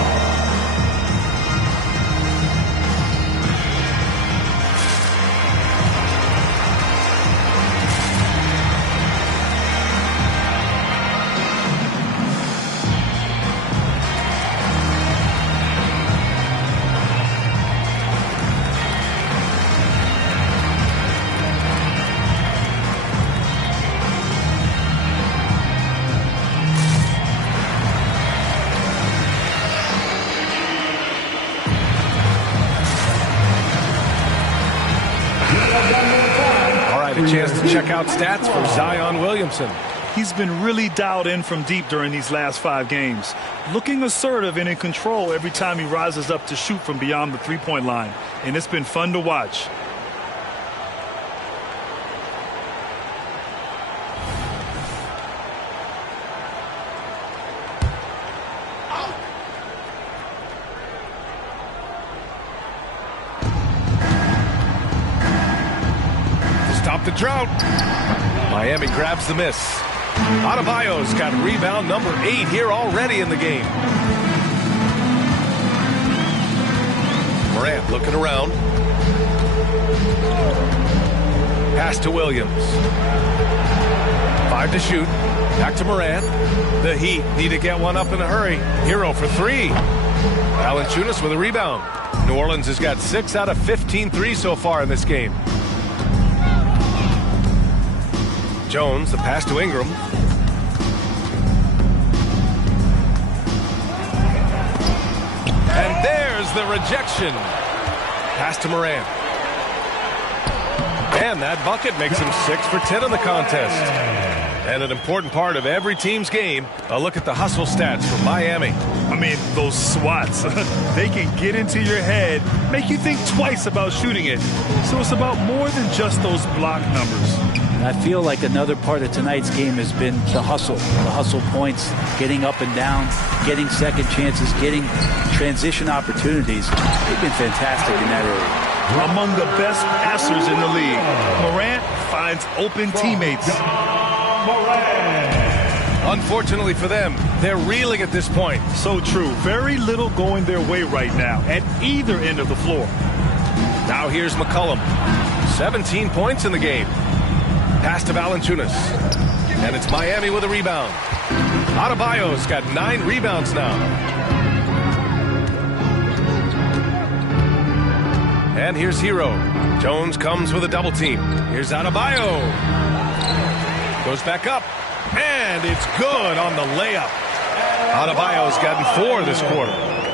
A chance to check out stats for Zion Williamson. He's been really dialed in from deep during these last 5 games. Looking assertive and in control every time he rises up to shoot from beyond the three-point line. And it's been fun to watch. The drought. Miami grabs the miss. Adebayo's got rebound number 8 here already in the game. Morant looking around. Pass to Williams. 5 to shoot. Back to Morant. The Heat need to get one up in a hurry. Hero for 3. Valanciunas with a rebound. New Orleans has got 6 out of 15 threes so far in this game. Jones, the pass to Ingram. And there's the rejection. Pass to Morant. And that bucket makes him 6 for 10 in the contest. And an important part of every team's game, a look at the hustle stats from Miami. I mean, those swats, they can get into your head, make you think twice about shooting it. So it's about more than just those block numbers. I feel like another part of tonight's game has been the hustle points, getting up and down, getting second chances, getting transition opportunities. They've been fantastic in that area. Among the best passers in the league, Morant finds open teammates. Unfortunately for them, they're reeling at this point. So true. Very little going their way right now at either end of the floor. Now here's McCollum. 17 points in the game. Pass to Valanciunas. And it's Miami with a rebound. Adebayo's got 9 rebounds now. And here's Hero. Jones comes with a double team. Here's Adebayo. Goes back up. And it's good on the layup. Adebayo's gotten 4 this quarter.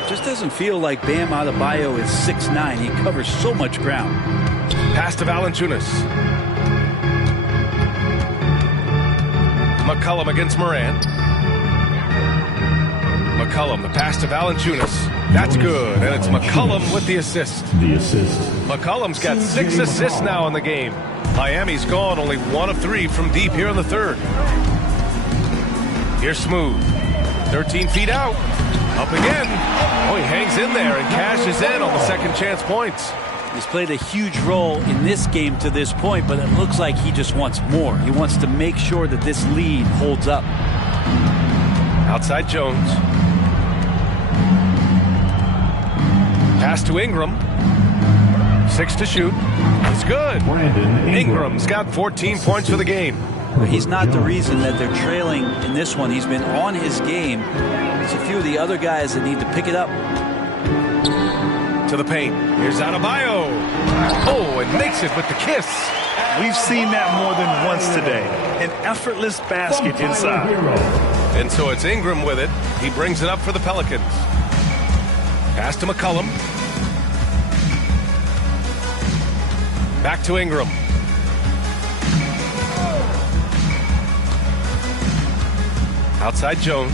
Just doesn't feel like Bam Adebayo is 6'9". He covers so much ground. Pass to Valanciunas. McCollum against Morant. McCollum, the pass to Valanciunas. That's good, and it's McCollum with the assist. McCollum's got 6 assists now in the game. Miami's gone only 1 of 3 from deep here in the third. Here's Smooth. 13 feet out. Up again. Oh, he hangs in there and cashes in on the second chance points. He's played a huge role in this game to this point, but it looks like he just wants more. He wants to make sure that this lead holds up. Outside Jones. Pass to Ingram. 6 to shoot. It's good. Ingram's got 14 points for the game. He's not the reason that they're trailing in this one. He's been on his game. There's a few of the other guys that need to pick it up. To the paint. Here's Adebayo. Oh, and makes it with the kiss. We've seen that more than once today. An effortless basket inside. And so it's Ingram with it. He brings it up for the Pelicans. Pass to McCollum. Back to Ingram. Outside Jones.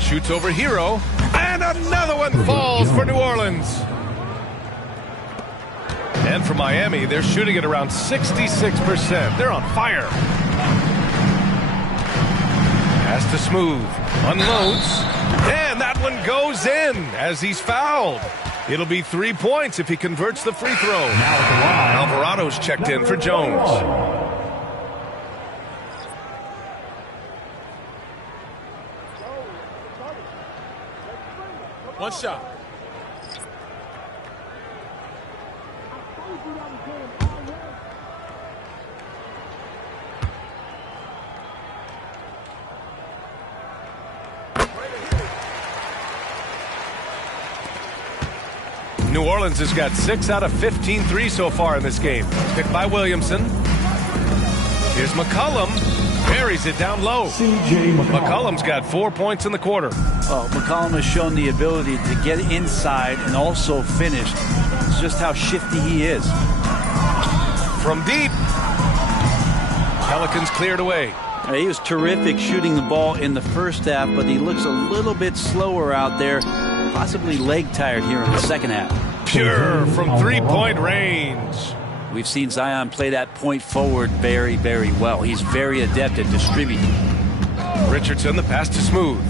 Shoots over Hero. And another one falls for New Orleans. And for Miami, they're shooting at around 66%. They're on fire. Pass to Smooth. Unloads. And that one goes in as he's fouled. It'll be 3 points if he converts the free throw. Alvarado's checked in for Jones. One shot. New Orleans has got 6 out of 15 threes so far in this game. Picked by Williamson. Here's McCollum. Buries it down low. McCollum's got 4 points in the quarter. Oh, McCollum has shown the ability to get inside and also finish. It's just how shifty he is. From deep. Pelicans cleared away. He was terrific shooting the ball in the first half, but he looks a little bit slower out there. Possibly leg tired here in the second half. Pure from three-point range. We've seen Zion play that point forward very, very well. He's very adept at distributing. Richardson, the pass to Smooth.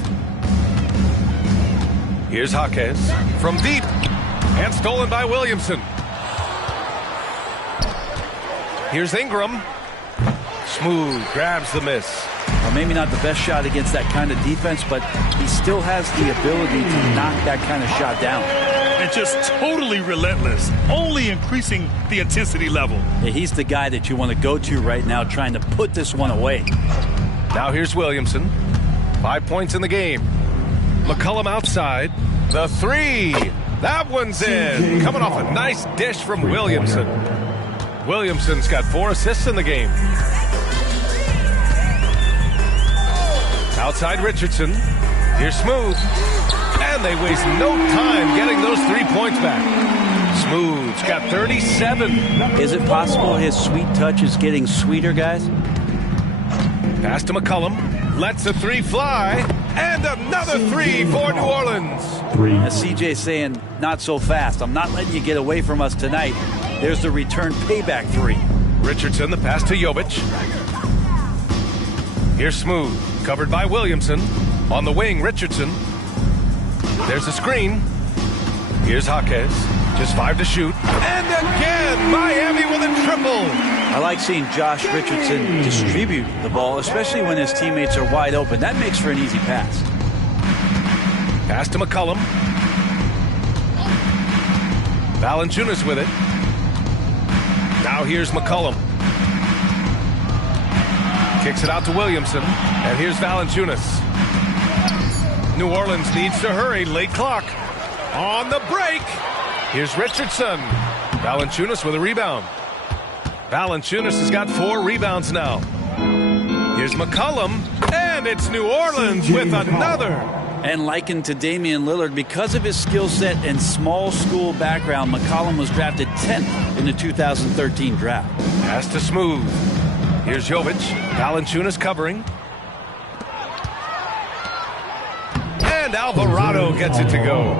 Here's Jaquez from deep. And stolen by Williamson. Here's Ingram. Smooth grabs the miss. Well, maybe not the best shot against that kind of defense, but he still has the ability to knock that kind of shot down. And just totally relentless, only increasing the intensity level. Yeah, he's the guy that you want to go to right now, trying to put this one away. Now here's Williamson. 5 points in the game. McCollum outside. The three. That one's in. Coming off a nice dish from Williamson. Williamson's got 4 assists in the game. Outside Richardson. Here's Smooth. And they waste no time getting those 3 points back. Smooth's got 37. Is it possible his sweet touch is getting sweeter, guys? Pass to McCollum. Lets a 3 fly. And another 3 for New Orleans. As CJ's saying, not so fast. I'm not letting you get away from us tonight. There's the return payback 3. Richardson, the pass to Jovic. Here's Smooth. Covered by Williamson. On the wing, Richardson. There's a screen. Here's Jaquez. Just 5 to shoot. And again, Miami with a triple. I like seeing Josh Richardson distribute the ball, especially when his teammates are wide open. That makes for an easy pass. Pass to McCollum. Valanciunas with it. Now here's McCollum. Kicks it out to Williamson. And here's Valanciunas. New Orleans needs to hurry. Late clock. On the break. Here's Richardson. Valanciunas with a rebound. Valanciunas has got 4 rebounds now. Here's McCollum, and it's New Orleans with another. And likened to Damian Lillard, because of his skill set and small school background, McCollum was drafted 10th in the 2013 draft. Pass to Smooth. Here's Jovic. Valanciunas covering. And Alvarado gets it to go.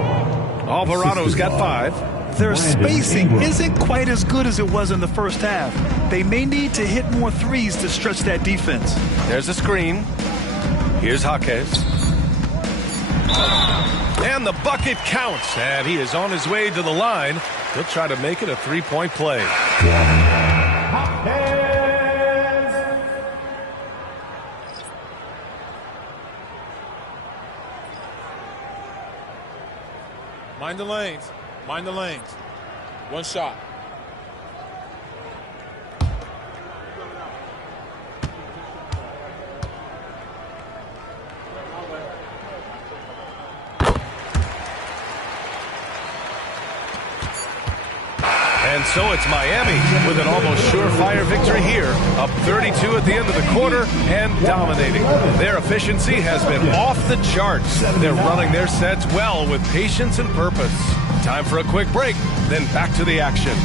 Alvarado's got 5. Their spacing isn't quite as good as it was in the first half. They may need to hit more threes to stretch that defense. There's a screen. Here's Jaquez. And the bucket counts, and he is on his way to the line. He'll try to make it a 3-point play. Mind the lanes. Mind the lanes. One shot. And so it's Miami with an almost surefire victory here, up 32 at the end of the quarter and dominating. Their efficiency has been off the charts. They're running their sets well with patience and purpose. Time for a quick break, then back to the action.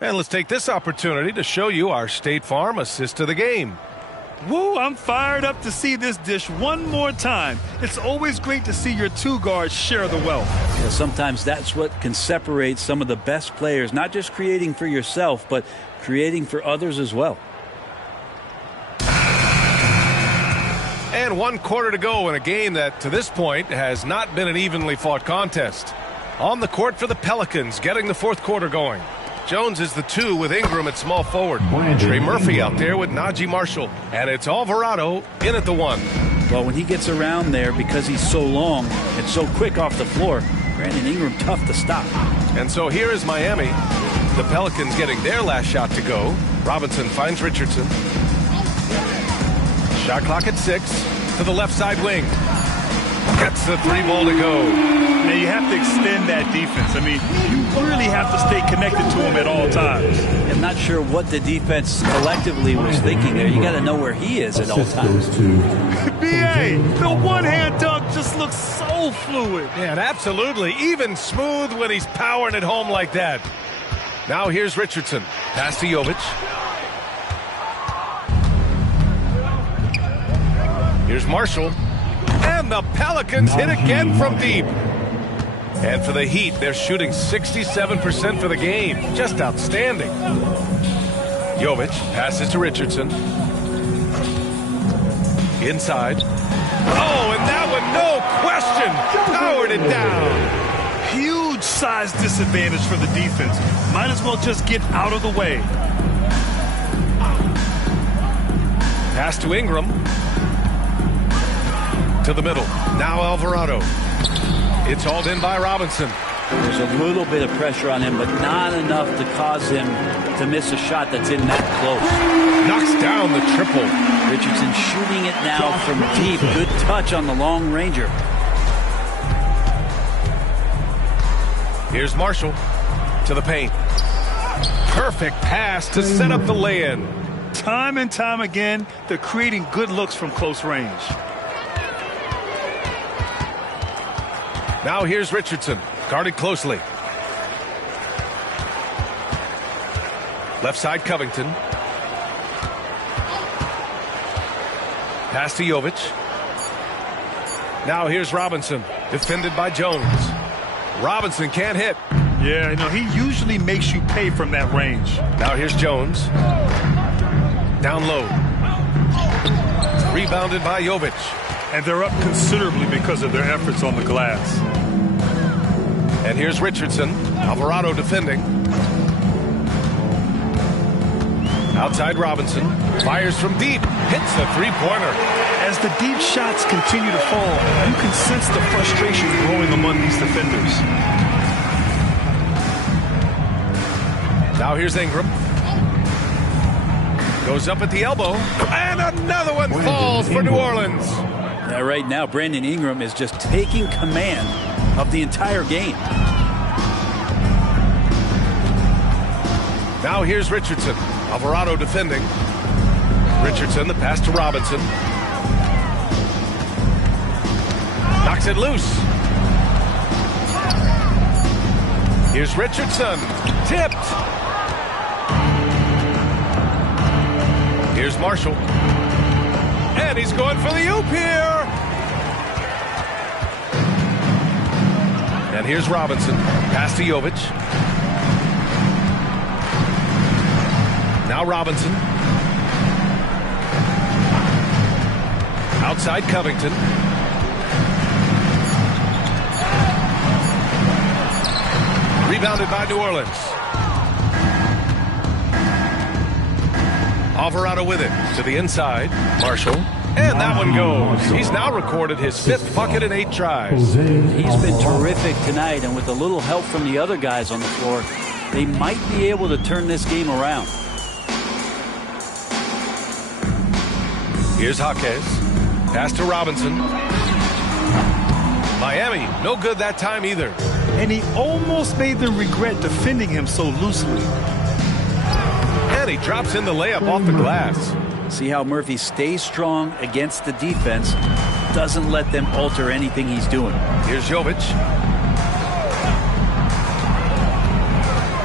And let's take this opportunity to show you our State Farm assist to the game. Woo, I'm fired up to see this dish one more time. It's always great to see your 2 guards share the wealth. Yeah, sometimes that's what can separate some of the best players, not just creating for yourself, but creating for others as well. And 1 quarter to go in a game that, to this point, has not been an evenly fought contest. On the court for the Pelicans, getting the 4th quarter going. Jones is the 2 with Ingram at small forward. Trey Murphy out there with Najee Marshall. And it's Alvarado in at the 1. Well, when he gets around there, because he's so long and so quick off the floor, Brandon Ingram tough to stop. And so here is Miami. The Pelicans getting their last shot to go. Robinson finds Richardson. Shot clock at 6 to the left side wing. Gets the 3 ball to go. Now you have to extend that defense. I mean, you really have to stay connected to him at all times. I'm not sure what the defense collectively was thinking there. You got to know where he is at all times. B.A., the one-hand dunk just looks so fluid. Yeah, and absolutely. Even smooth when he's powering it home like that. Now here's Richardson. Pass to Jovic. Here's Marshall. And the Pelicans hit again from deep. And for the Heat, they're shooting 67% for the game. Just outstanding. Jovic passes to Richardson. Inside. Oh, and that one, no question, powered it down. Huge size disadvantage for the defense. Might as well just get out of the way. Pass to Ingram. To the middle. Now Alvarado. It's hauled in by Robinson. There's a little bit of pressure on him, but not enough to cause him to miss a shot that's in that close. Knocks down the triple. Richardson shooting it now from deep. Good touch on the long ranger. Here's Marshall to the paint. Perfect pass to set up the lay-in. Time and time again, they're creating good looks from close range. Now here's Richardson, guarded closely. Left side Covington. Pass to Jovic. Now here's Robinson, defended by Jones. Robinson can't hit. Yeah, you know, he usually makes you pay from that range. Now here's Jones. Down low. Rebounded by Jovic. And they're up considerably because of their efforts on the glass. And here's Richardson. Alvarado defending. Outside Robinson. Fires from deep. Hits the three-pointer. As the deep shots continue to fall, you can sense the frustration growing among these defenders. Now here's Ingram. Goes up at the elbow. And another one falls for New Orleans. Right now, Brandon Ingram is just taking command of the entire game. Now here's Richardson. Alvarado defending. Richardson, the pass to Robinson. Knocks it loose. Here's Richardson. Tipped. Here's Marshall. And he's going for the oop here. And here's Robinson. Pass to Jovic. Now Robinson. Outside Covington. Rebounded by New Orleans. Alvarado with it to the inside. Marshall. And that one goes. He's now recorded his 5th bucket in 8 tries. He's been terrific tonight, and with a little help from the other guys on the floor, they might be able to turn this game around. Here's Jaquez. Pass to Robinson. Miami, no good that time either. And he almost made them regret defending him so loosely. And he drops in the layup off the glass. See how Murphy stays strong against the defense, doesn't let them alter anything he's doing. Here's Jovic.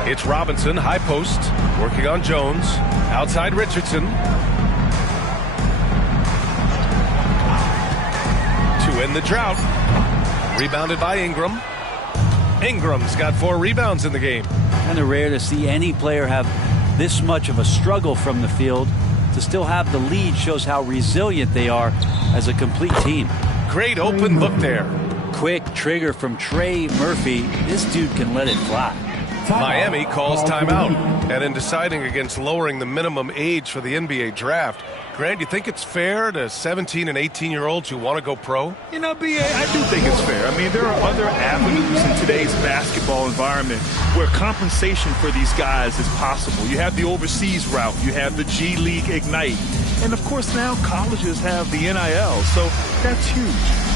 It's Robinson, high post, working on Jones. Outside Richardson. To end the drought. Rebounded by Ingram. Ingram's got 4 rebounds in the game. Kind of rare to see any player have this much of a struggle from the field. To still have the lead shows how resilient they are as a complete team. Great open look there. Quick trigger from Trey Murphy. This dude can let it fly. Miami calls timeout. And in deciding against lowering the minimum age for the NBA draft, Grant, you think it's fair to 17 and 18-year-olds who want to go pro? You know, B.A., I do think it's fair. I mean, there are other avenues in today's basketball environment where compensation for these guys is possible. You have the overseas route. You have the G League Ignite. And, of course, now colleges have the NIL. So that's huge.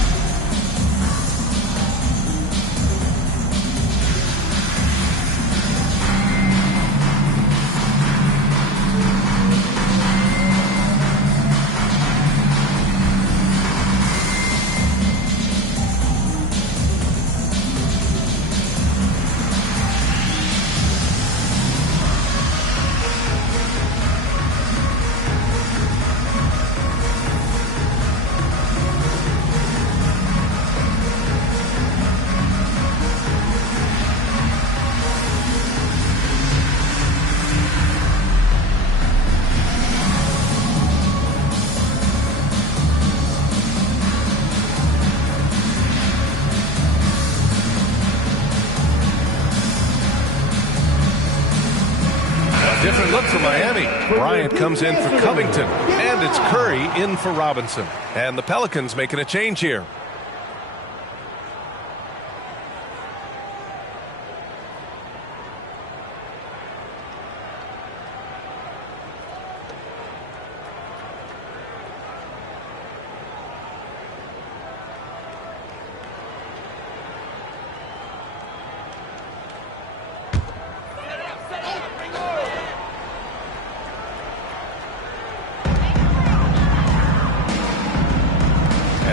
Different look for Miami. Bryant comes in for Covington. And it's Curry in for Robinson. And the Pelicans making a change here.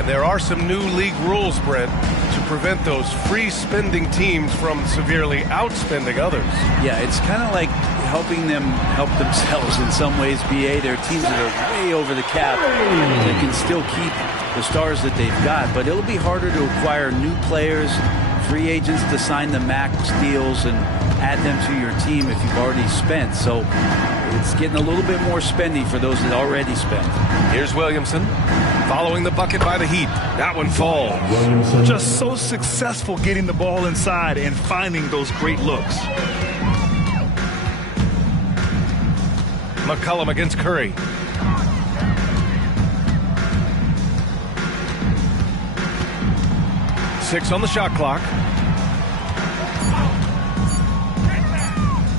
There are some new league rules, Brent, to prevent those free-spending teams from severely outspending others. Yeah, it's kind of like helping them help themselves in some ways, BA. There are teams that are way over the cap that can still keep the stars that they've got, but it'll be harder to acquire new players, free agents to sign the max deals and add them to your team if you've already spent. So it's getting a little bit more spendy for those that already spent. Here's Williamson following the bucket by the Heat. That one falls. Just so successful getting the ball inside and finding those great looks. McCollum against Curry. Six on the shot clock.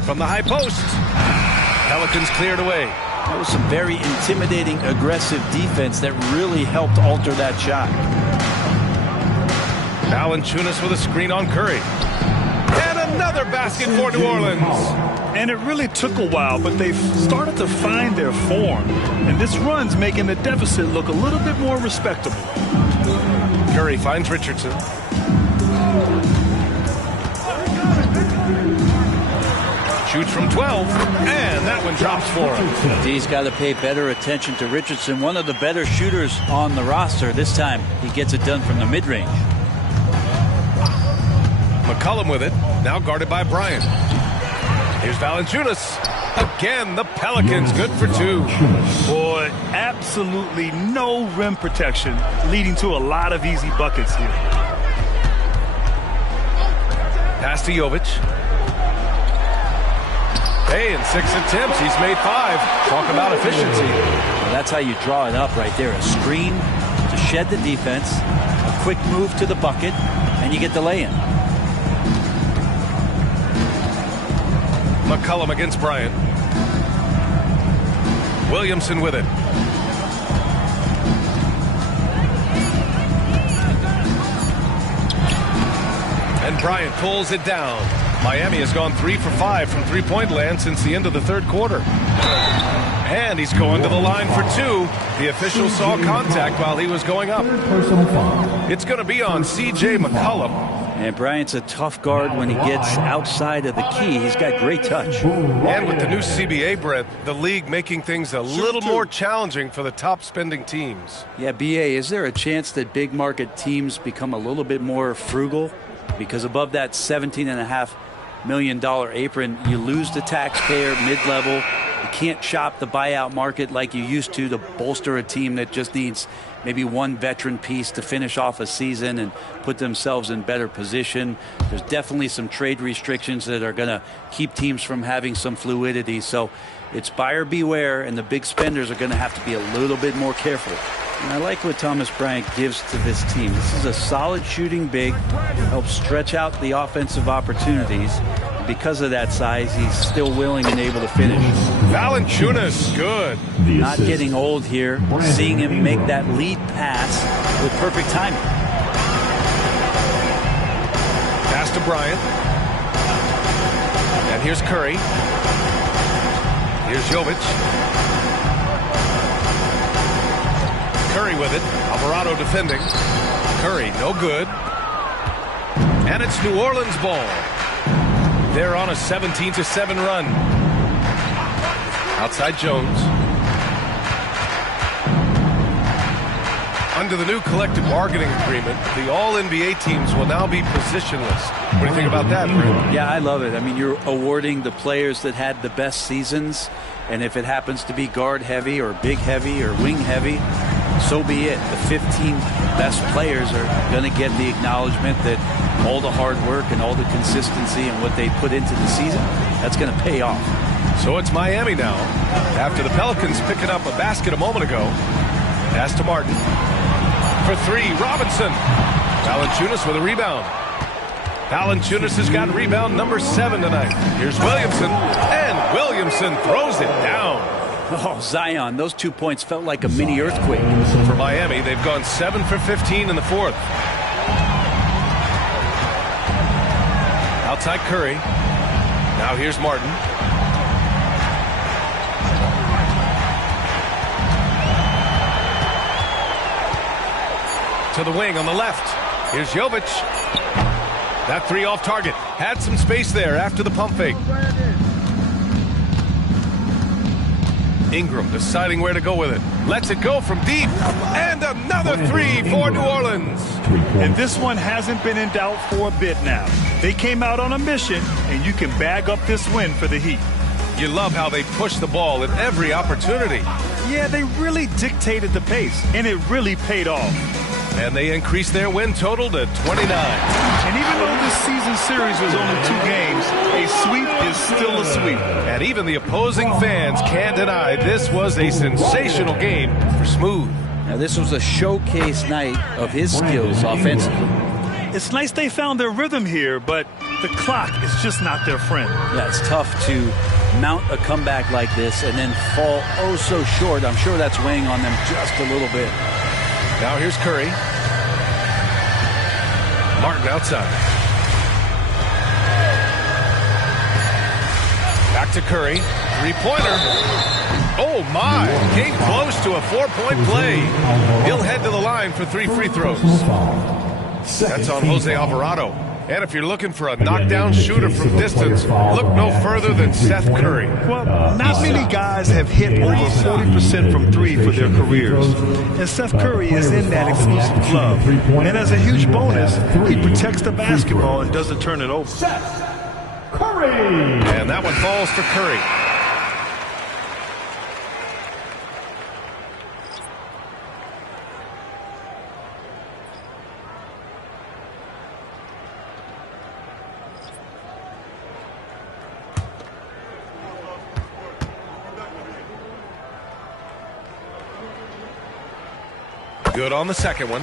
From the high post. Pelicans cleared away. That was some very intimidating, aggressive defense that really helped alter that shot. Valanciunas with a screen on Curry. And another basket for New Orleans. And it really took a while, but they've started to find their form. And this run's making the deficit look a little bit more respectable. Curry finds Richardson. Shoots from 12, and that one drops for him. He's got to pay better attention to Richardson, one of the better shooters on the roster. This time, he gets it done from the mid-range. McCollum with it, now guarded by Bryant. Here's Valanciunas. Again, the Pelicans, good for two. Boy, absolutely no rim protection, leading to a lot of easy buckets here. Pass to Jovic. Hey, in 6 attempts, he's made 5. Talk about efficiency. Well, that's how you draw it up right there. A screen to shed the defense, a quick move to the bucket, and you get the lay-in. McCollum against Bryant. Williamson with it. And Bryant pulls it down. Miami has gone 3 for 5 from three-point land since the end of the third quarter. And he's going to the line for 2. The official saw contact while he was going up. It's going to be on C.J. McCollum. And Bryant's a tough guard when he gets outside of the key. He's got great touch. And with the new CBA, Brent, the league making things a little more challenging for the top spending teams. Yeah, B.A., is there a chance that big market teams become a little bit more frugal? Because above that $17.5 million apron, you lose the taxpayer mid-level. You can't shop the buyout market like you used to bolster a team that just needs maybe one veteran piece to finish off a season and put themselves in better position. There's definitely some trade restrictions that are going to keep teams from having some fluidity. So it's buyer beware, and the big spenders are going to have to be a little bit more careful. And I like what Thomas Bryant gives to this team. This is a solid shooting big, helps stretch out the offensive opportunities. And because of that size, he's still willing and able to finish. Valanciunas, good. Not getting old here. Seeing him make that lead pass with perfect timing. Pass to Bryant. And here's Curry. Here's Jovic. Curry with it. Alvarado defending. Curry, no good. And it's New Orleans ball. They're on a 17-7 run. Outside Jones. Under the new collective bargaining agreement, the all-NBA teams will now be positionless. What do you think about that, Brent? Yeah, I love it. I mean, you're awarding the players that had the best seasons, and if it happens to be guard heavy or big heavy or wing heavy, so be it. The 15 best players are going to get the acknowledgement that all the hard work and all the consistency and what they put into the season, that's going to pay off. So it's Miami now. After the Pelicans picking up a basket a moment ago. Pass to Martin. For 3, Robinson. Valanciunas with a rebound. Valanciunas has got rebound number 7 tonight. Here's Williamson, and Williamson throws it down. Oh, Zion, those 2 points felt like a mini earthquake. For Miami, they've gone 7 for 15 in the fourth. Outside Curry. Now here's Martin. To the wing on the left. Here's Jovic. That 3 off target. Had some space there after the pump fake. Ingram deciding where to go with it. Lets it go from deep. And another three for New Orleans. And this one hasn't been in doubt for a bit now. They came out on a mission, and you can bag up this win for the Heat. You love how they push the ball at every opportunity. Yeah, they really dictated the pace, and it really paid off. And they increased their win total to 29. And even though this season series was only 2 games, a sweep is still a sweep. And even the opposing fans can't deny this was a sensational game for Smooth. Now, this was a showcase night of his skills offensively. It's nice they found their rhythm here, but the clock is just not their friend. Yeah, it's tough to mount a comeback like this and then fall oh so short. I'm sure that's weighing on them just a little bit. Now here's Curry. Martin outside. Back to Curry. Three-pointer. Oh, my. Came close to a 4-point play. He'll head to the line for 3 free throws. That's on Jose Alvarado. And if you're looking for a knockdown shooter from distance, look no further than Seth Curry. Well, not many guys have hit over 40% from 3 for their careers. And Seth Curry is in that exclusive club. And as a huge bonus, he protects the basketball and doesn't turn it over. Seth Curry! And that one falls for Curry. Good on the second one.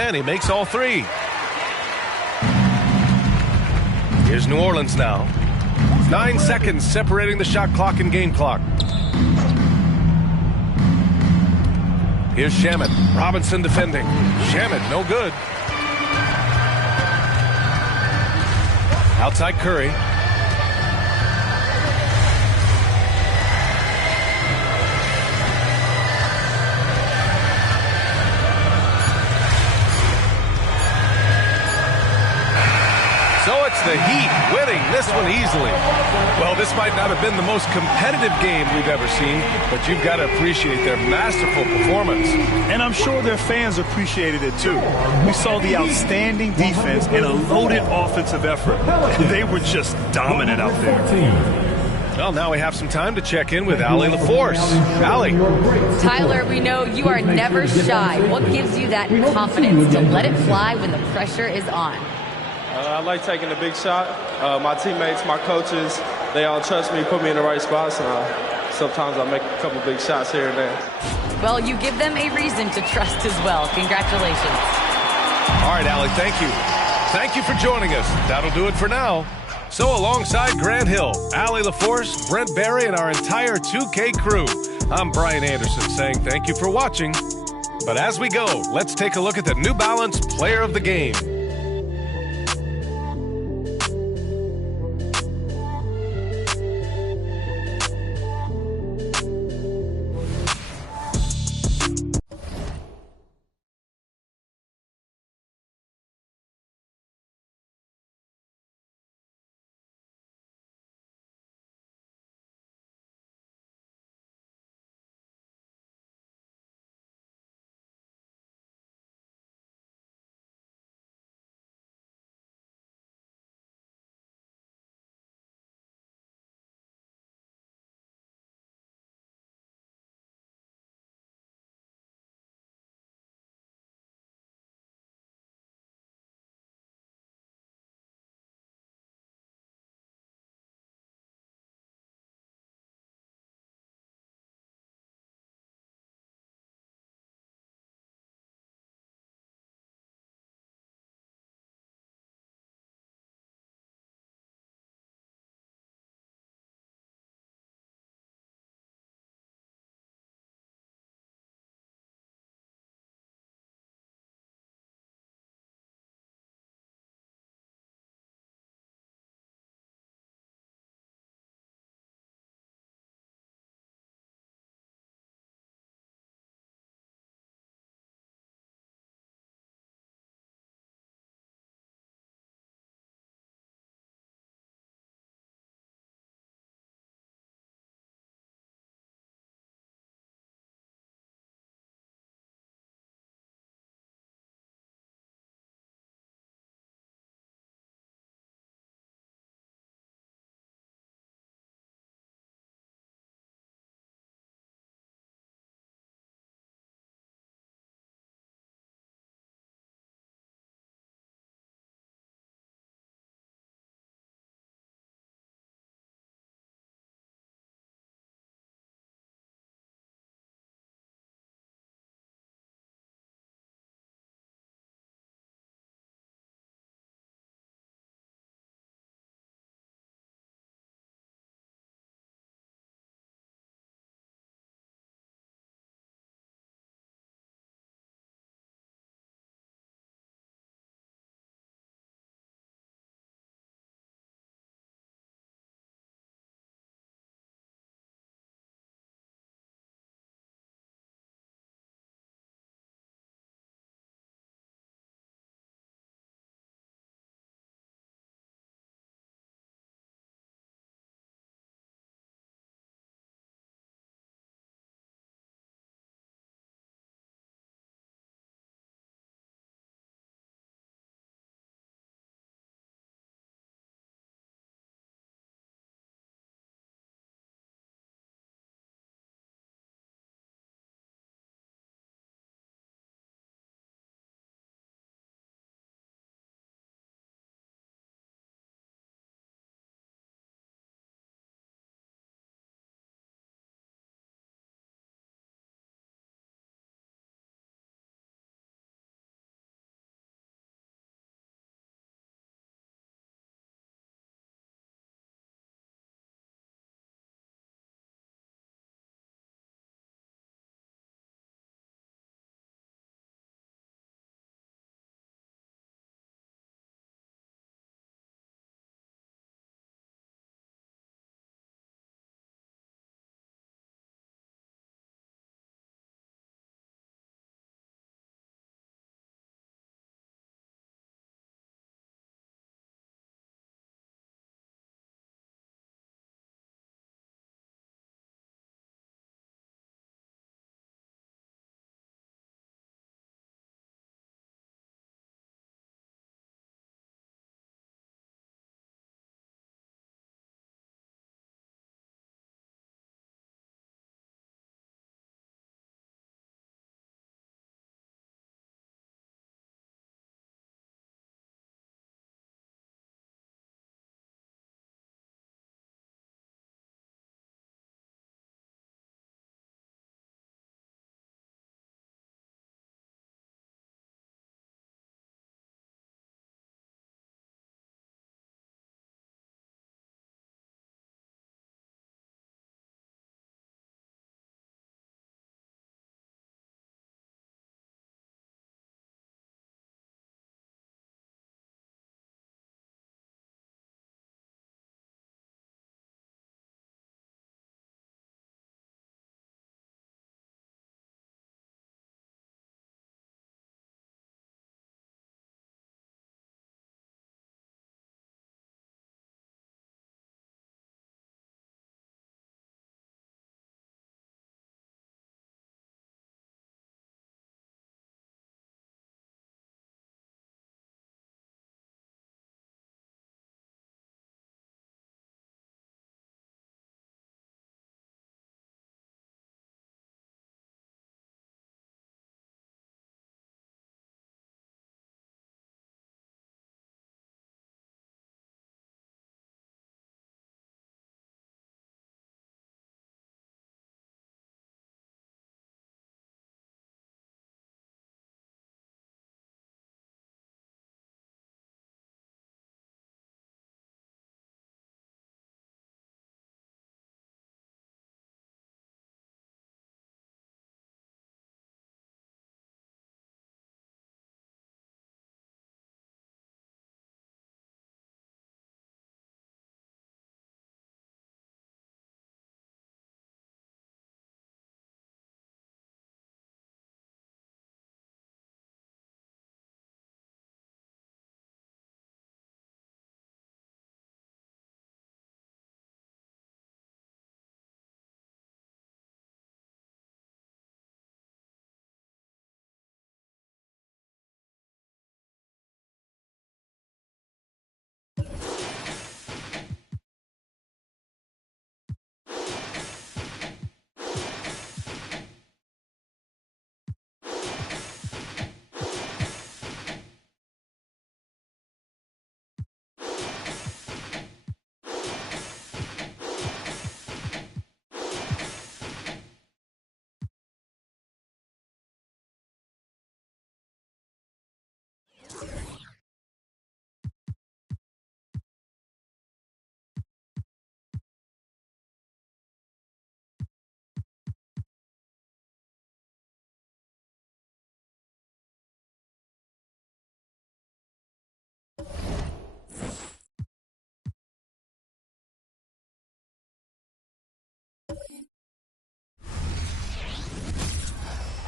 And he makes all 3. Here's New Orleans now. 9 seconds separating the shot clock and game clock. Here's Shamet. Robinson defending. Shamet, no good. Outside Curry. So it's the Heat winning this one easily. Well, this might not have been the most competitive game we've ever seen, but you've got to appreciate their masterful performance. And I'm sure their fans appreciated it too. We saw the outstanding defense and a loaded offensive effort. They were just dominant out there. Well, now we have some time to check in with Allie LaForce. Allie. Tyler, we know you are never shy. What gives you that confidence to let it fly when the pressure is on? I like taking the big shot. My teammates, my coaches, they all trust me, put me in the right spots, and sometimes I make a couple big shots here and there. Well, you give them a reason to trust as well. Congratulations. All right, Allie, thank you. Thank you for joining us. That'll do it for now. So alongside Grant Hill, Allie LaForce, Brent Barry, and our entire 2K crew, I'm Brian Anderson saying thank you for watching. But as we go, let's take a look at the New Balance Player of the Game.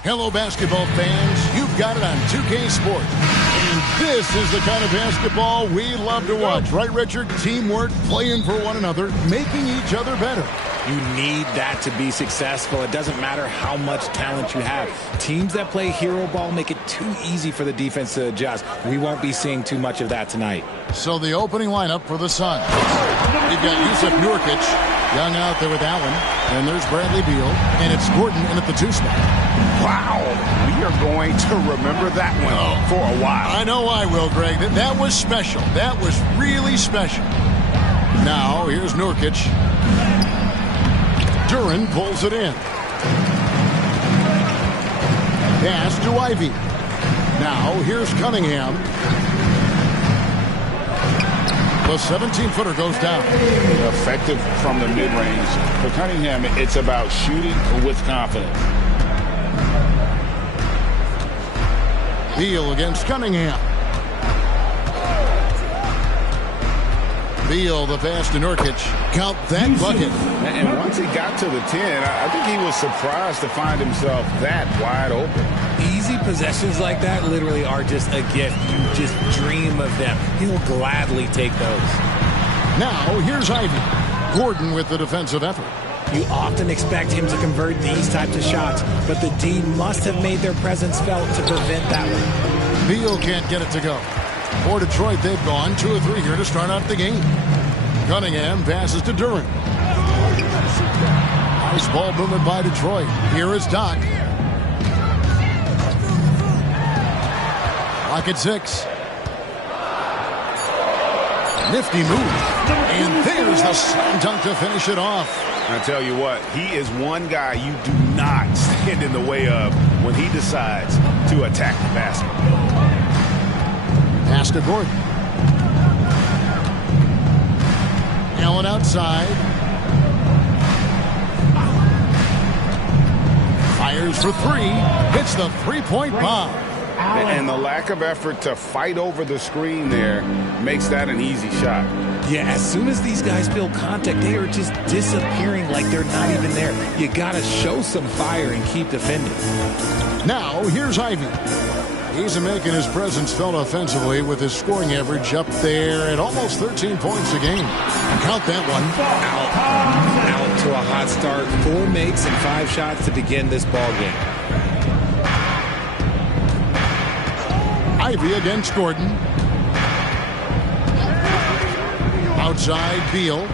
Hello, basketball fans. You've got it on 2K Sports. And this is the kind of basketball we love to watch. Right, Richard? Teamwork, playing for one another, making each other better. You need that to be successful. It doesn't matter how much talent you have. Teams that play hero ball make it too easy for the defense to adjust. We won't be seeing too much of that tonight. So the opening lineup for the Suns. You've got Yusuf Nurkic, young out there with Allen. And there's Bradley Beal. And it's Gordon in at the 2 spot. Wow. We are going to remember that one for a while. I know I will, Greg. That was special. That was really special. Now, here's Nurkic. Duran pulls it in. Pass to Ivy. Now, here's Cunningham. The 17-footer goes down. Effective from the mid-range. For Cunningham, it's about shooting with confidence. Beal against Cunningham. Beal, the pass to Nurkic. Count that bucket. And once he got to the 10, I think he was surprised to find himself that wide open. Easy possessions like that literally are just a gift. You just dream of them. He'll gladly take those. Now, here's Ivy. Gordon with the defensive effort. You often expect him to convert these types of shots, but the D must have made their presence felt to prevent that one. Beal can't get it to go. For Detroit, they've gone 2 of 3 here to start out the game. Cunningham passes to Duran. Nice ball movement by Detroit. Here is Doc. Lock at 6. Nifty move. And there's the slam dunk to finish it off. I tell you what, he is one guy you do not stand in the way of when he decides to attack the basket. Pass to Gordon. Allen outside. Fires for 3. Hits the three-point bomb. And the lack of effort to fight over the screen there makes that an easy shot. Yeah, as soon as these guys feel contact, they are just disappearing like they're not even there. You got to show some fire and keep defending. Now, here's Ivy. He's making his presence felt offensively with his scoring average up there at almost 13 points a game. Count that one. Out to a hot start. 4 makes and 5 shots to begin this ball game. Ivy against Gordon. Outside, Beal.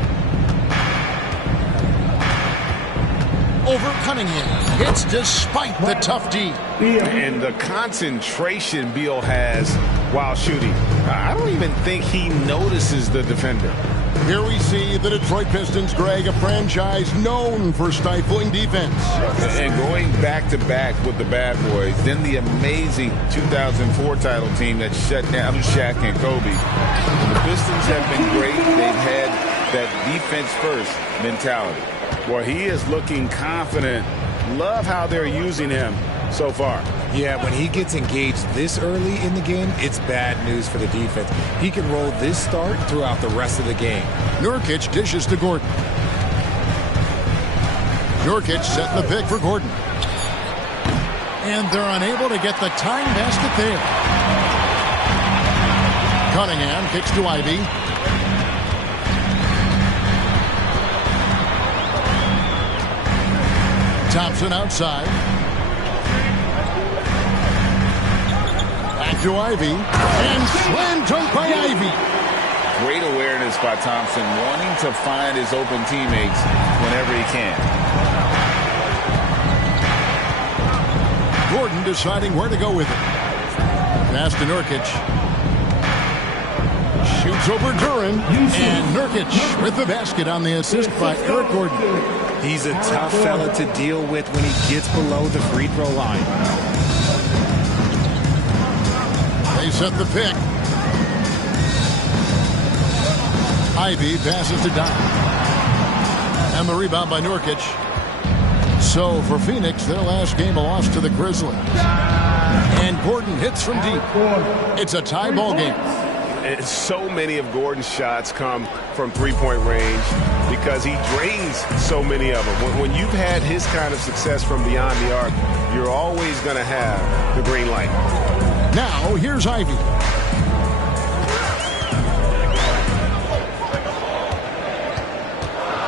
Over Cunningham. Hits despite the tough D. And the concentration Beal has while shooting. I don't even think he notices the defender. Here we see the Detroit Pistons, Greg, a franchise known for stifling defense. And going back-to-back with the bad boys, then the amazing 2004 title team that shut down Shaq and Kobe. The Pistons have been great. They've had that defense-first mentality. Well, he is looking confident. Love how they're using him so far. Yeah, when he gets engaged this early in the game, it's bad news for the defense. He can roll this start throughout the rest of the game. Nurkic dishes to Gordon. Nurkic setting the pick for Gordon. And they're unable to get the tying basket there. Cunningham kicks to Ivy. Thompson outside. Back to Ivy. And slam dunk by Ivy. Great awareness by Thompson, wanting to find his open teammates whenever he can. Gordon deciding where to go with it. Pass to Nurkic. Shoots over Duran. And Nurkic with the basket on the assist by Eric Gordon. He's a tough fella to deal with when he gets below the free throw line. They set the pick. Ivy passes to Doc. And the rebound by Nurkic. So for Phoenix, their last game a loss to the Grizzlies. And Gordon hits from deep. It's a tie ball game. And so many of Gordon's shots come from three-point range because he drains so many of them. When you've had his kind of success from beyond the arc, you're always going to have the green light. Now, here's Ivy.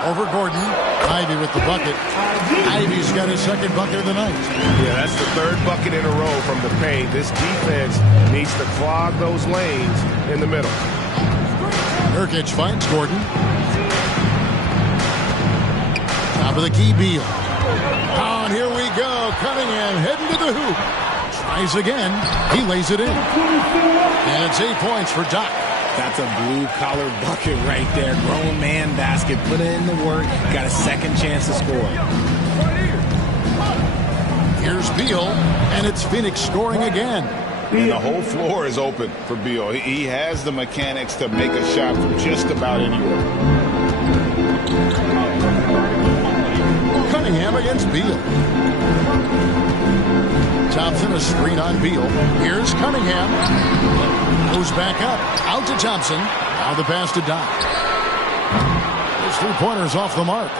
Over Gordon. Ivy with the bucket. Ivy's got his second bucket of the night. Yeah, that's the third bucket in a row from the paint. This defense needs to clog those lanes in the middle. Nurkic finds Gordon. Top of the key, Beal. Oh, and here we go. Cunningham heading to the hoop. Tries again. He lays it in. And it's 8 points for Doc. That's a blue-collar bucket right there. Grown man basket. Put in the work. Got a second chance to score. Here's Beal, and it's Phoenix scoring again. And the whole floor is open for Beal. He has the mechanics to make a shot from just about anywhere. Cunningham against Beal. Thompson, a screen on Beal. Here's Cunningham. Goes back up. Out to Thompson. Now the pass to Doc. His three-pointers off the mark.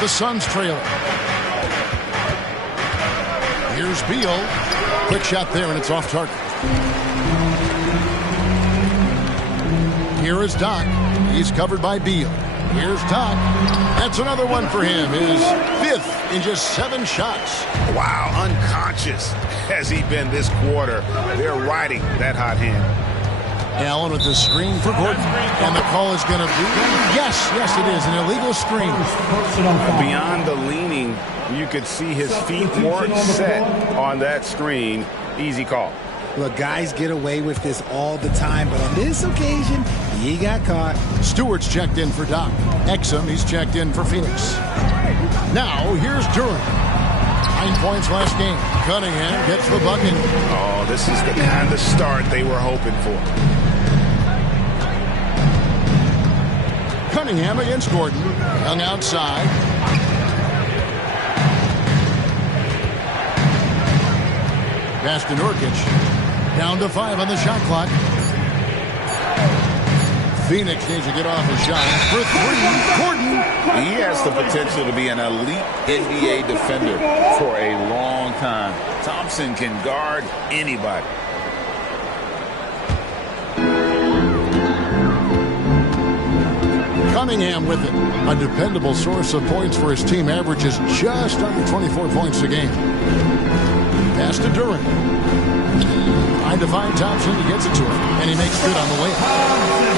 The Suns trail. Here's Beal. Quick shot there, and it's off target. Here is Doc. He's covered by Beal. Here's Doc. That's another one for him. His fifth in just 7 shots. Wow, unconscious has he been this quarter. They're riding that hot hand. Allen with the screen for Gordon. And the call is going to be, yes, it is, an illegal screen. Beyond the leaning, you could see his feet weren't set on that screen. Easy call. Look, guys get away with this all the time, but on this occasion, he got caught. Stewart's checked in for Doc. Exum, he's checked in for Phoenix. Now, here's Durham. 9 points last game. Cunningham gets the bucket. Oh, this is the kind of start they were hoping for. Cunningham against Gordon. Young outside. Pass to Nurkic. Down to 5 on the shot clock. Phoenix needs to get off a shot. For 3, Gordon. He has the potential to be an elite NBA defender for a long time. Thompson can guard anybody. Cunningham with it. A dependable source of points for his team. Averages just under 24 points a game. Pass to Durant. Trying to find Thompson. He gets it to him. And he makes good on the way.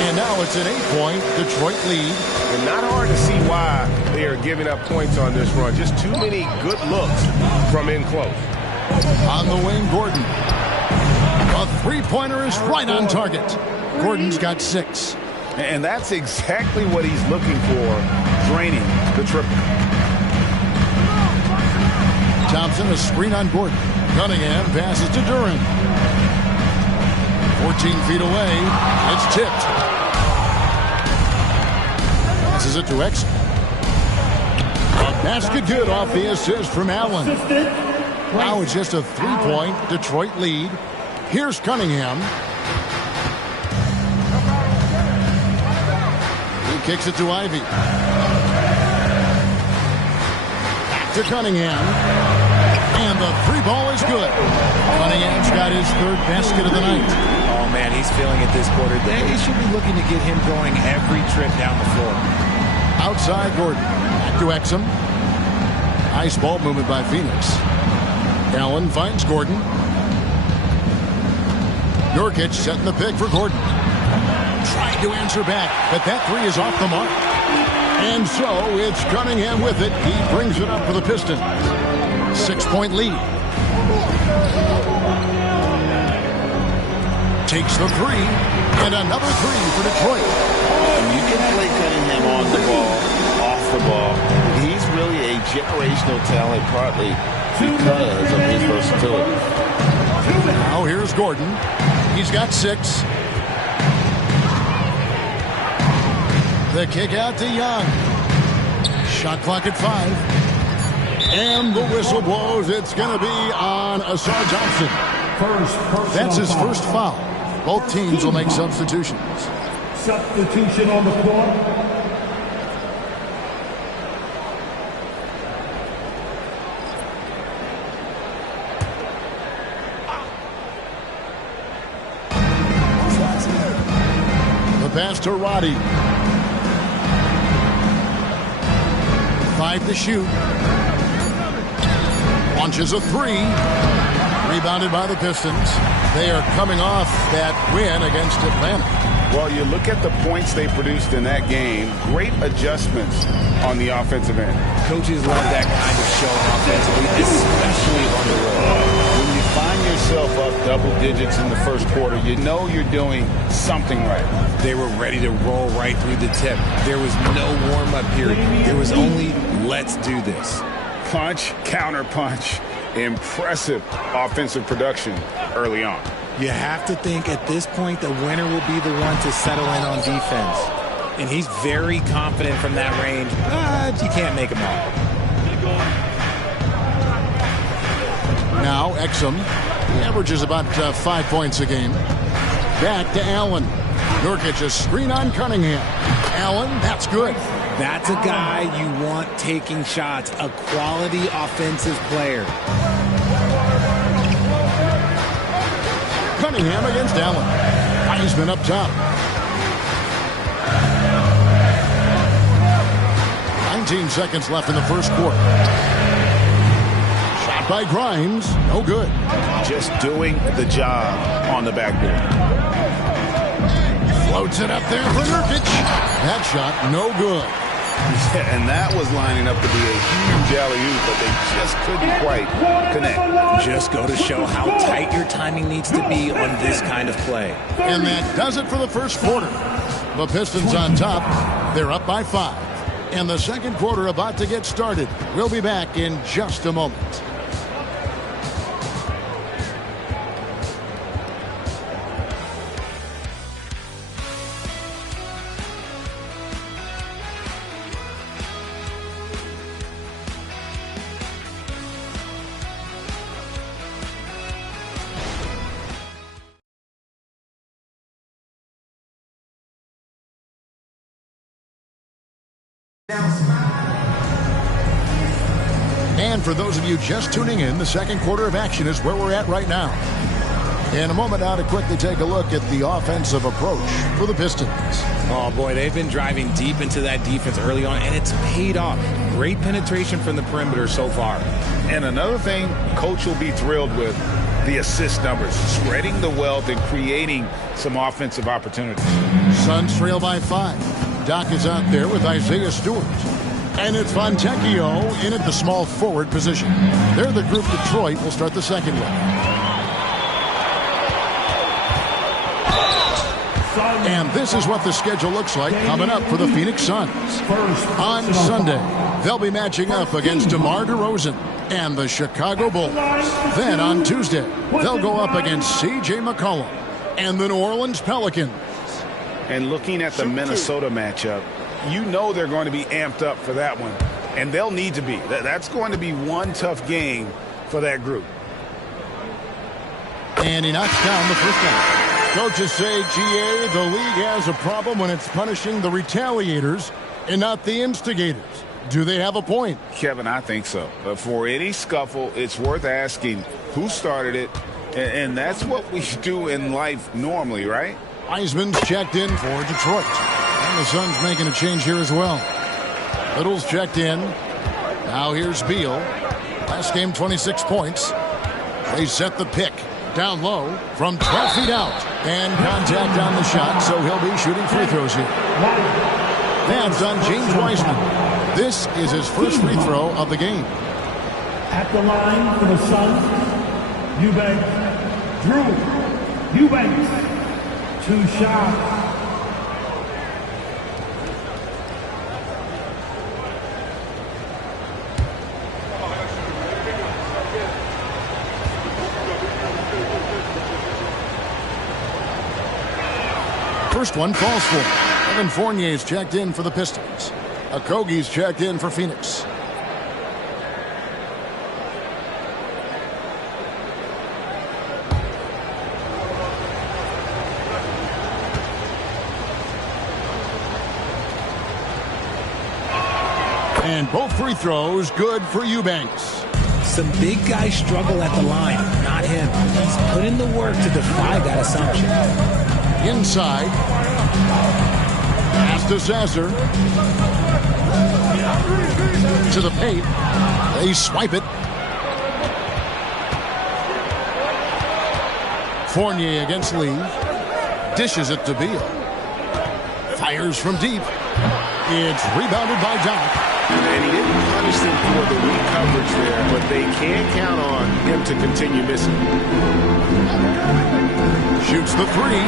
And now it's an 8-point Detroit lead. And not hard to see why they are giving up points on this run. Just too many good looks from in close. On the wing, Gordon. A three-pointer is right on target. Gordon's got 6. And that's exactly what he's looking for, draining the triple. Thompson, a screen on Gordon. Cunningham passes to Durant. 14 feet away. It's tipped. Passes it to Exum. Basket good off the assist from Allen. Now it's just a 3-point Detroit lead. Here's Cunningham. He kicks it to Ivy. Back to Cunningham. And the 3-ball is good. Cunningham's got his 3rd basket of the night. Oh, man, he's feeling it this quarter. They should be looking to get him going every trip down the floor. Outside Gordon. Back to Exum. Nice ball movement by Phoenix. Allen finds Gordon. Nurkic setting the pick for Gordon. Trying to answer back, but that 3 is off the mark. And so it's Cunningham with it. He brings it up for the Pistons. 6-point lead. Takes the 3, and another 3 for Detroit. You can play Cunningham on the ball, off the ball. He's really a generational talent, partly because of his versatility. Now here's Gordon. He's got 6. The kick out to Young. Shot clock at 5. And the whistle blows. It's going to be on Asar Johnson. That's his first foul. Both teams will make substitutions. Substitution on the floor. The pass to Roddy. 5 to shoot. Launches a 3. Rebounded by the Pistons. They are coming off that win against Atlanta. Well, you look at the points they produced in that game. Great adjustments on the offensive end. Coaches love that kind of showing offensively, especially on the road. When you find yourself up double digits in the first quarter, you know you're doing something right. They were ready to roll right through the tip. There was no warm-up period. There was only, let's do this. Punch, counter punch. Impressive offensive production early on. You have to think at this point the winner will be the one to settle in on defense. And he's very confident from that range, but you can't make him all. Now Exum, he averages about 5 points a game. Back to Allen. Nurkic, a screen on Cunningham. Allen, that's good. That's a guy you want taking shots, a quality offensive player. Cunningham against Allen. Heisman up top. 19 seconds left in the first quarter. Shot by Grimes. No good. Just doing the job on the backboard. Floats it up there for Nurkic. That shot, no good. And that was lining up to be a huge alley-oop, but they just couldn't quite connect. Just go to show how tight your timing needs to be on this kind of play. And that does it for the first quarter. The Pistons on top. They're up by 5. And the second quarter about to get started. We'll be back in just a moment. And for those of you just tuning in, the second quarter of action is where we're at right now. In a moment now to quickly take a look at the offensive approach for the Pistons. Oh, boy, they've been driving deep into that defense early on, and it's paid off. Great penetration from the perimeter so far. And another thing Coach will be thrilled with, the assist numbers, spreading the wealth and creating some offensive opportunities. Suns trail by 5. Doc is out there with Isaiah Stewart. And it's Fontecchio in at the small forward position. They're the group Detroit will start the second with. And this is what the schedule looks like coming up for the Phoenix Suns. On Sunday, they'll be matching up against DeMar DeRozan and the Chicago Bulls. Then on Tuesday, they'll go up against C.J. McCollum and the New Orleans Pelicans. And looking at the Minnesota matchup, you know they're going to be amped up for that one. And they'll need to be. That's going to be one tough game for that group. And he knocks down the first one. Coaches say, GA, the league has a problem when it's punishing the retaliators and not the instigators. Do they have a point? Kevin, I think so. But for any scuffle, it's worth asking who started it. And that's what we do in life normally, right? Heisman's checked in for Detroit. And the Suns making a change here as well. Little's checked in. Now here's Beal. Last game, 26 points. They set the pick. Down low from 12 feet out. And contact on the shot, so he'll be shooting free throws here. That's on James Wiseman. This is his first free throw of the game. At the line for the Suns, Eubanks. Drew Eubanks. 2 shots. First one falls for. Evan Fournier's checked in for the Pistons. Okogie's checked in for Phoenix. And both free throws good for Eubanks. Some big guys struggle at the line, not him. He's put in the work to defy that assumption. Inside. Pass to Sasser. To the paint. They swipe it. Fournier against Lee. Dishes it to Beal. Fires from deep. It's rebounded by Doc. And he didn't punish them for the weak coverage there, but they can't count on him to continue missing. Shoots the three.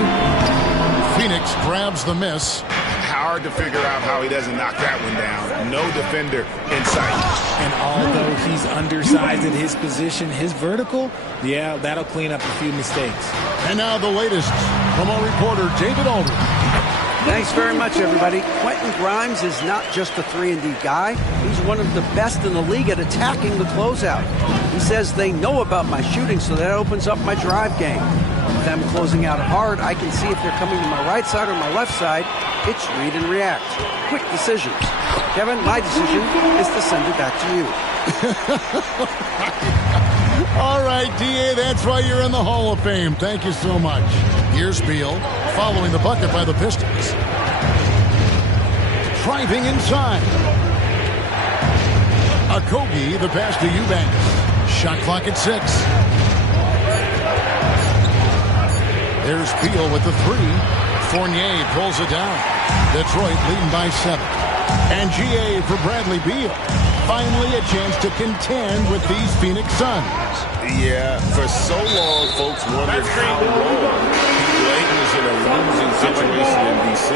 Phoenix grabs the miss. Hard to figure out how he doesn't knock that one down. No defender in sight. And although he's undersized at his position, his vertical, yeah, that'll clean up a few mistakes. And now the latest from our reporter, David Aldridge. Thanks very much, everybody. Quentin Grimes is not just a 3-and-D guy. He's one of the best in the league at attacking the closeout. He says they know about my shooting, so that opens up my drive game. If I'm closing out hard, I can see if they're coming to my right side or my left side. It's read and react. Quick decisions. Kevin, my decision is to send it back to you. All right, D.A., that's why you're in the Hall of Fame. Thank you so much. Here's Beal, following the bucket by the Pistons. Driving inside. Okogie, the pass to Eubanks. Shot clock at 6. There's Beal with the 3. Fournier pulls it down. Detroit leading by 7. And GA for Bradley Beal. Finally a chance to contend with these Phoenix Suns. Yeah, for so long, folks wondered how long Blake was in a losing situation in D.C.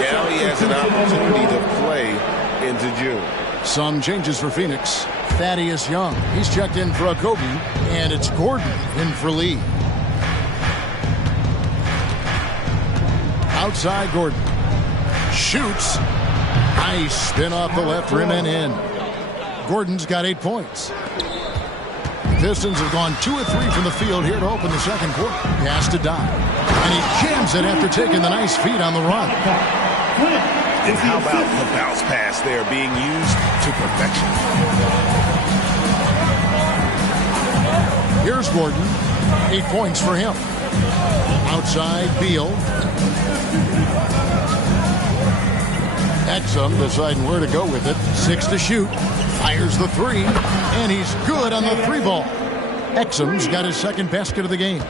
Now he has an opportunity to play into June. Some changes for Phoenix. Thaddeus Young, he's checked in for Okogie, and it's Gordon in for Lee. Outside Gordon. Shoots. Nice spin off the left rim and in. Gordon's got 8 points. Pistons have gone 2 of 3 from the field here to open the second quarter. Pass to Doc. And he jams it after taking the nice feed on the run. And how about the bounce pass there being used to perfection? Here's Gordon. 8 points for him. Outside Beal. Exum deciding where to go with it. 6 to shoot. Fires the 3. And he's good on the 3 ball. Exum's got his second basket of the game.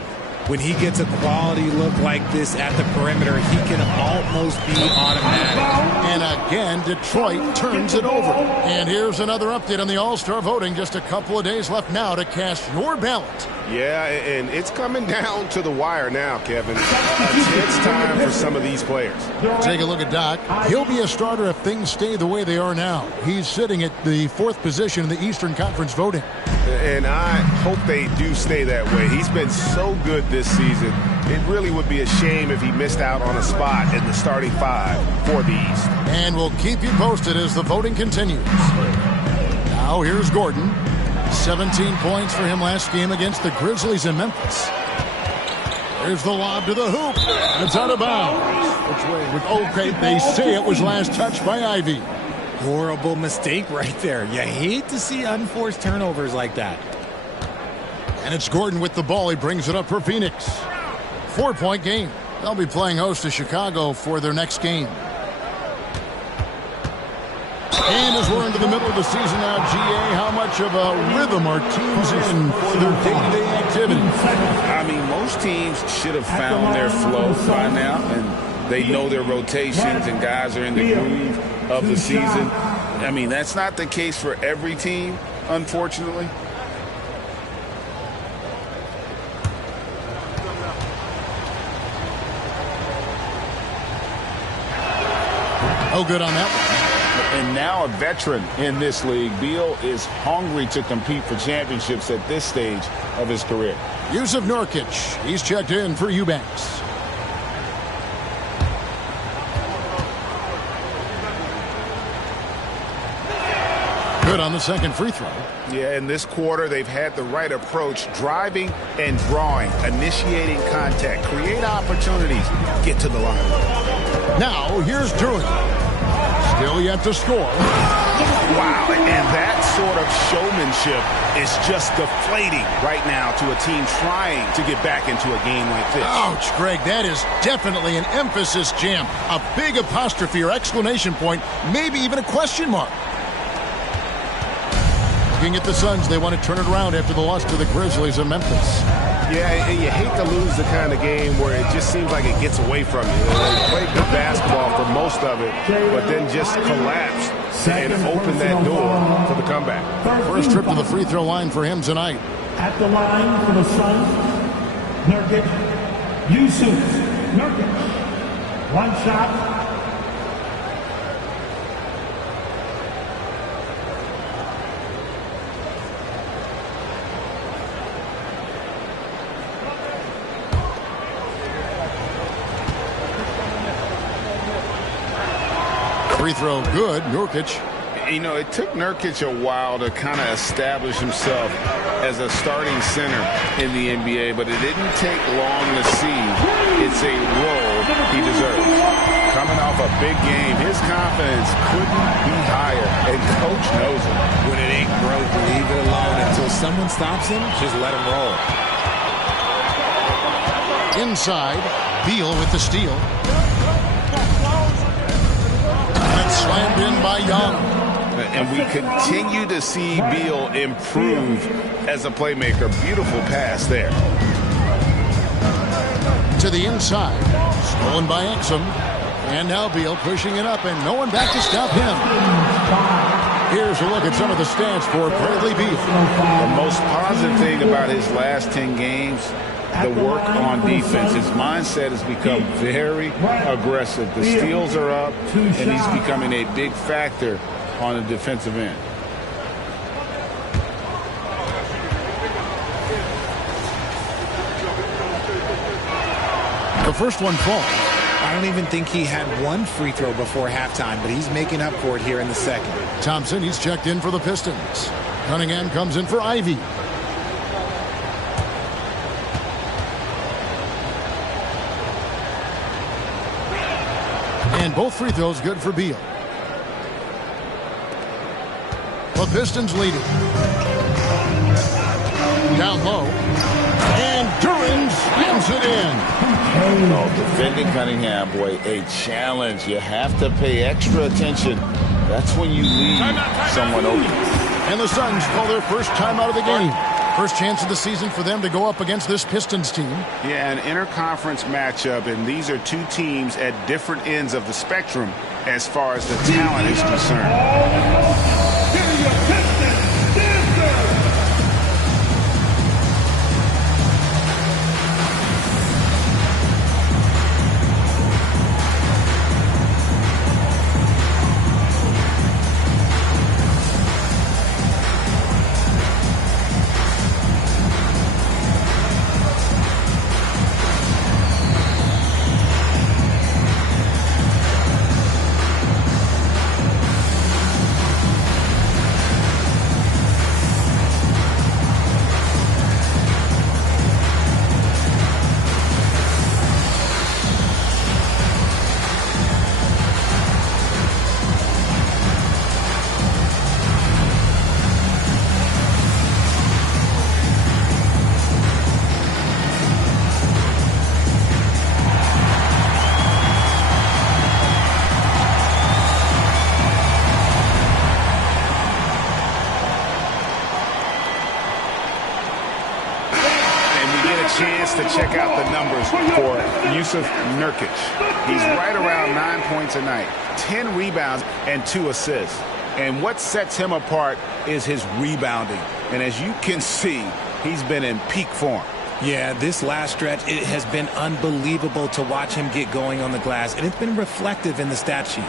When he gets a quality look like this at the perimeter, he can almost be automatic. And again, Detroit turns it over. And here's another update on the All-Star voting. Just a couple of days left now to cast your ballot. Yeah, and it's coming down to the wire now, Kevin. A tense time for some of these players. Take a look at Doc. He'll be a starter if things stay the way they are now. He's sitting at the 4th position in the Eastern Conference voting. And I hope they do stay that way. He's been so good this season. It really would be a shame if he missed out on a spot in the starting 5 for the East. And we'll keep you posted as the voting continues. Now here's Gordon. 17 points for him last game against the Grizzlies in Memphis. There's the lob to the hoop. It's out of bounds. Okay, they say it was last touched by Ivy. Horrible mistake right there. You hate to see unforced turnovers like that. And it's Gordon with the ball. He brings it up for Phoenix. 4-point game. They'll be playing host to Chicago for their next game. And as we're into the middle of the season now, GA, how much of a rhythm are teams in for their day-to-day activities? I mean, most teams should have found their flow by now, and they know their rotations and guys are in the groove of the season. I mean, that's not the case for every team, unfortunately. Oh, good on that one. And now a veteran in this league, Beal is hungry to compete for championships at this stage of his career. Yusuf Nurkic, he's checked in for Eubanks. Good on the second free throw. Yeah, in this quarter, they've had the right approach, driving and drawing, initiating contact, create opportunities, get to the line. Now, here's Druin. Still yet to score. Wow, and that sort of showmanship is just deflating right now to a team trying to get back into a game like this. Ouch, Greg, that is definitely an emphasis jam. A big apostrophe or exclamation point, maybe even a question mark. Looking at the Suns, they want to turn it around after the loss to the Grizzlies of Memphis. Yeah, and you hate to lose the kind of game where it just seems like it gets away from you. They played good basketball for most of it, but then just collapsed and opened that door for the comeback. First trip to the free throw line for him tonight. At the line for the Suns, Nurkic, Yusuf Nurkic. One shot. Free throw good, Nurkic. You know, it took Nurkic a while to kind of establish himself as a starting center in the NBA, but it didn't take long to see it's a role he deserves. Coming off a big game, his confidence couldn't be higher, and Coach knows it. When it ain't broke, leave it alone until someone stops him. Just let him roll. Inside, Beal with the steal. Slammed in by Young. And we continue to see Beal improve as a playmaker. Beautiful pass there. To the inside. Stolen by Exum. And now Beal pushing it up, and no one back to stop him. Here's a look at some of the stats for Bradley Beal. The most positive thing about his last 10 games, the work on defense. His mindset has become very aggressive. The steals are up, and he's becoming a big factor on the defensive end. The first one falls. I don't even think he had one free throw before halftime, but he's making up for it here in the second. Thompson, he's checked in for the Pistons. Cunningham comes in for Ivy. And both free throws good for Beal. The Pistons leading. Down low. And Duran slams it in. Oh, defending Cunningham, boy, a challenge. You have to pay extra attention. That's when you leave someone open. And the Suns call their first time out of the game. First chance of the season for them to go up against this Pistons team. Yeah, an interconference matchup, and these are two teams at different ends of the spectrum as far as the talent is concerned. Chance to check out the numbers for Yusuf Nurkic. He's right around 9 points a night, 10 rebounds, and 2 assists. And what sets him apart is his rebounding. And as you can see, he's been in peak form. Yeah, this last stretch, it has been unbelievable to watch him get going on the glass, and it's been reflective in the stat sheet.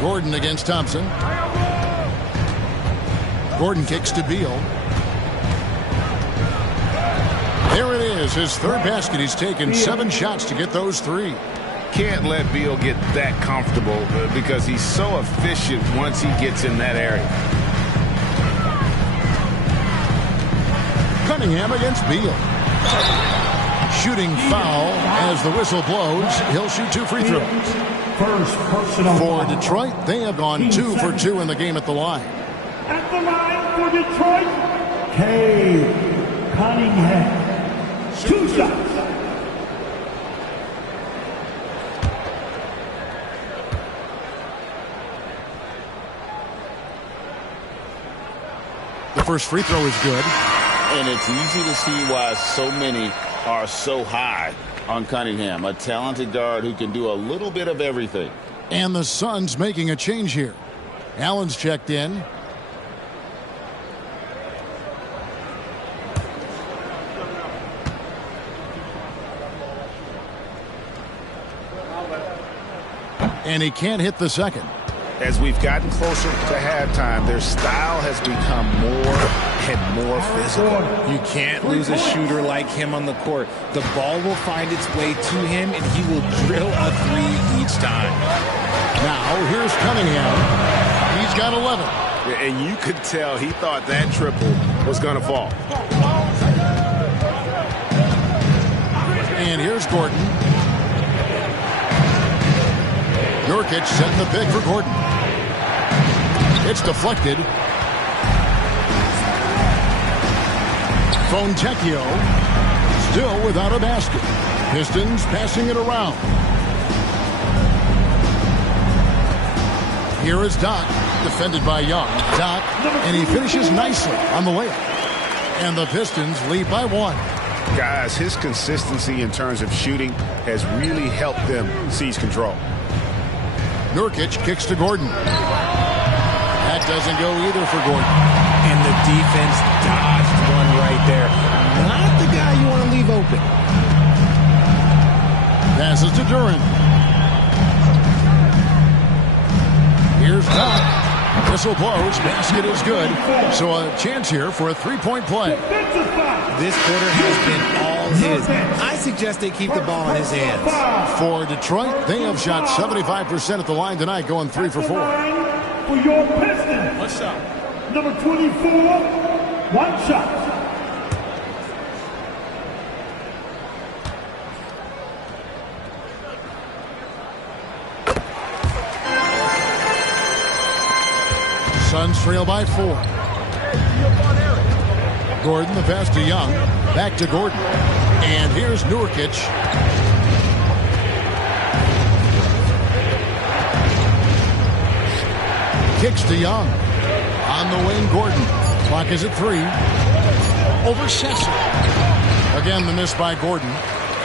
Gordon against Thompson. Gordon kicks to Beal. There it is, his third basket. He's taken 7 shots to get those 3. Can't let Beal get that comfortable because he's so efficient once he gets in that area. Cunningham against Beal. Shooting foul as the whistle blows. He'll shoot 2 free throws. First personal For Detroit, they have gone 2 for 2 in the game at the line. At the line for Detroit, Cade Cunningham. 2 shots. The first free throw is good. And it's easy to see why so many are so high on Cunningham, a talented guard who can do a little bit of everything. And the Suns making a change here. Allen's checked in. And he can't hit the second. As we've gotten closer to halftime, their style has become more and more physical. You can't lose a shooter like him on the court. The ball will find its way to him, and he will drill a 3 each time. Now, here's Cunningham. He's got 11. And you could tell he thought that triple was going to fall. And here's Gordon. Nurkic setting the pick for Gordon. It's deflected. Fontecchio still without a basket. Pistons passing it around. Here is Doc, defended by Young. Doc, and he finishes nicely on the layup. And the Pistons lead by 1. Guys, his consistency in terms of shooting has really helped them seize control. Nurkic kicks to Gordon. That doesn't go either for Gordon. And the defense dodged one right there. Not the guy you want to leave open. Passes to Duran. Here's Doc. Whistle blows. Basket is good. So a chance here for a 3-point play. This quarter has been all his. I suggest they keep the ball in his hands. For Detroit, they have shot 75% at the line tonight, going 3 for 4. For your Pistons. 1 shot. Number 24, 1 shot. Suns trail by 4. Gordon, the pass to Young. Back to Gordon. And here's Nurkic. Kicks to Young. On the wing, Gordon. Clock is at 3. Over Sessa. Again, the miss by Gordon.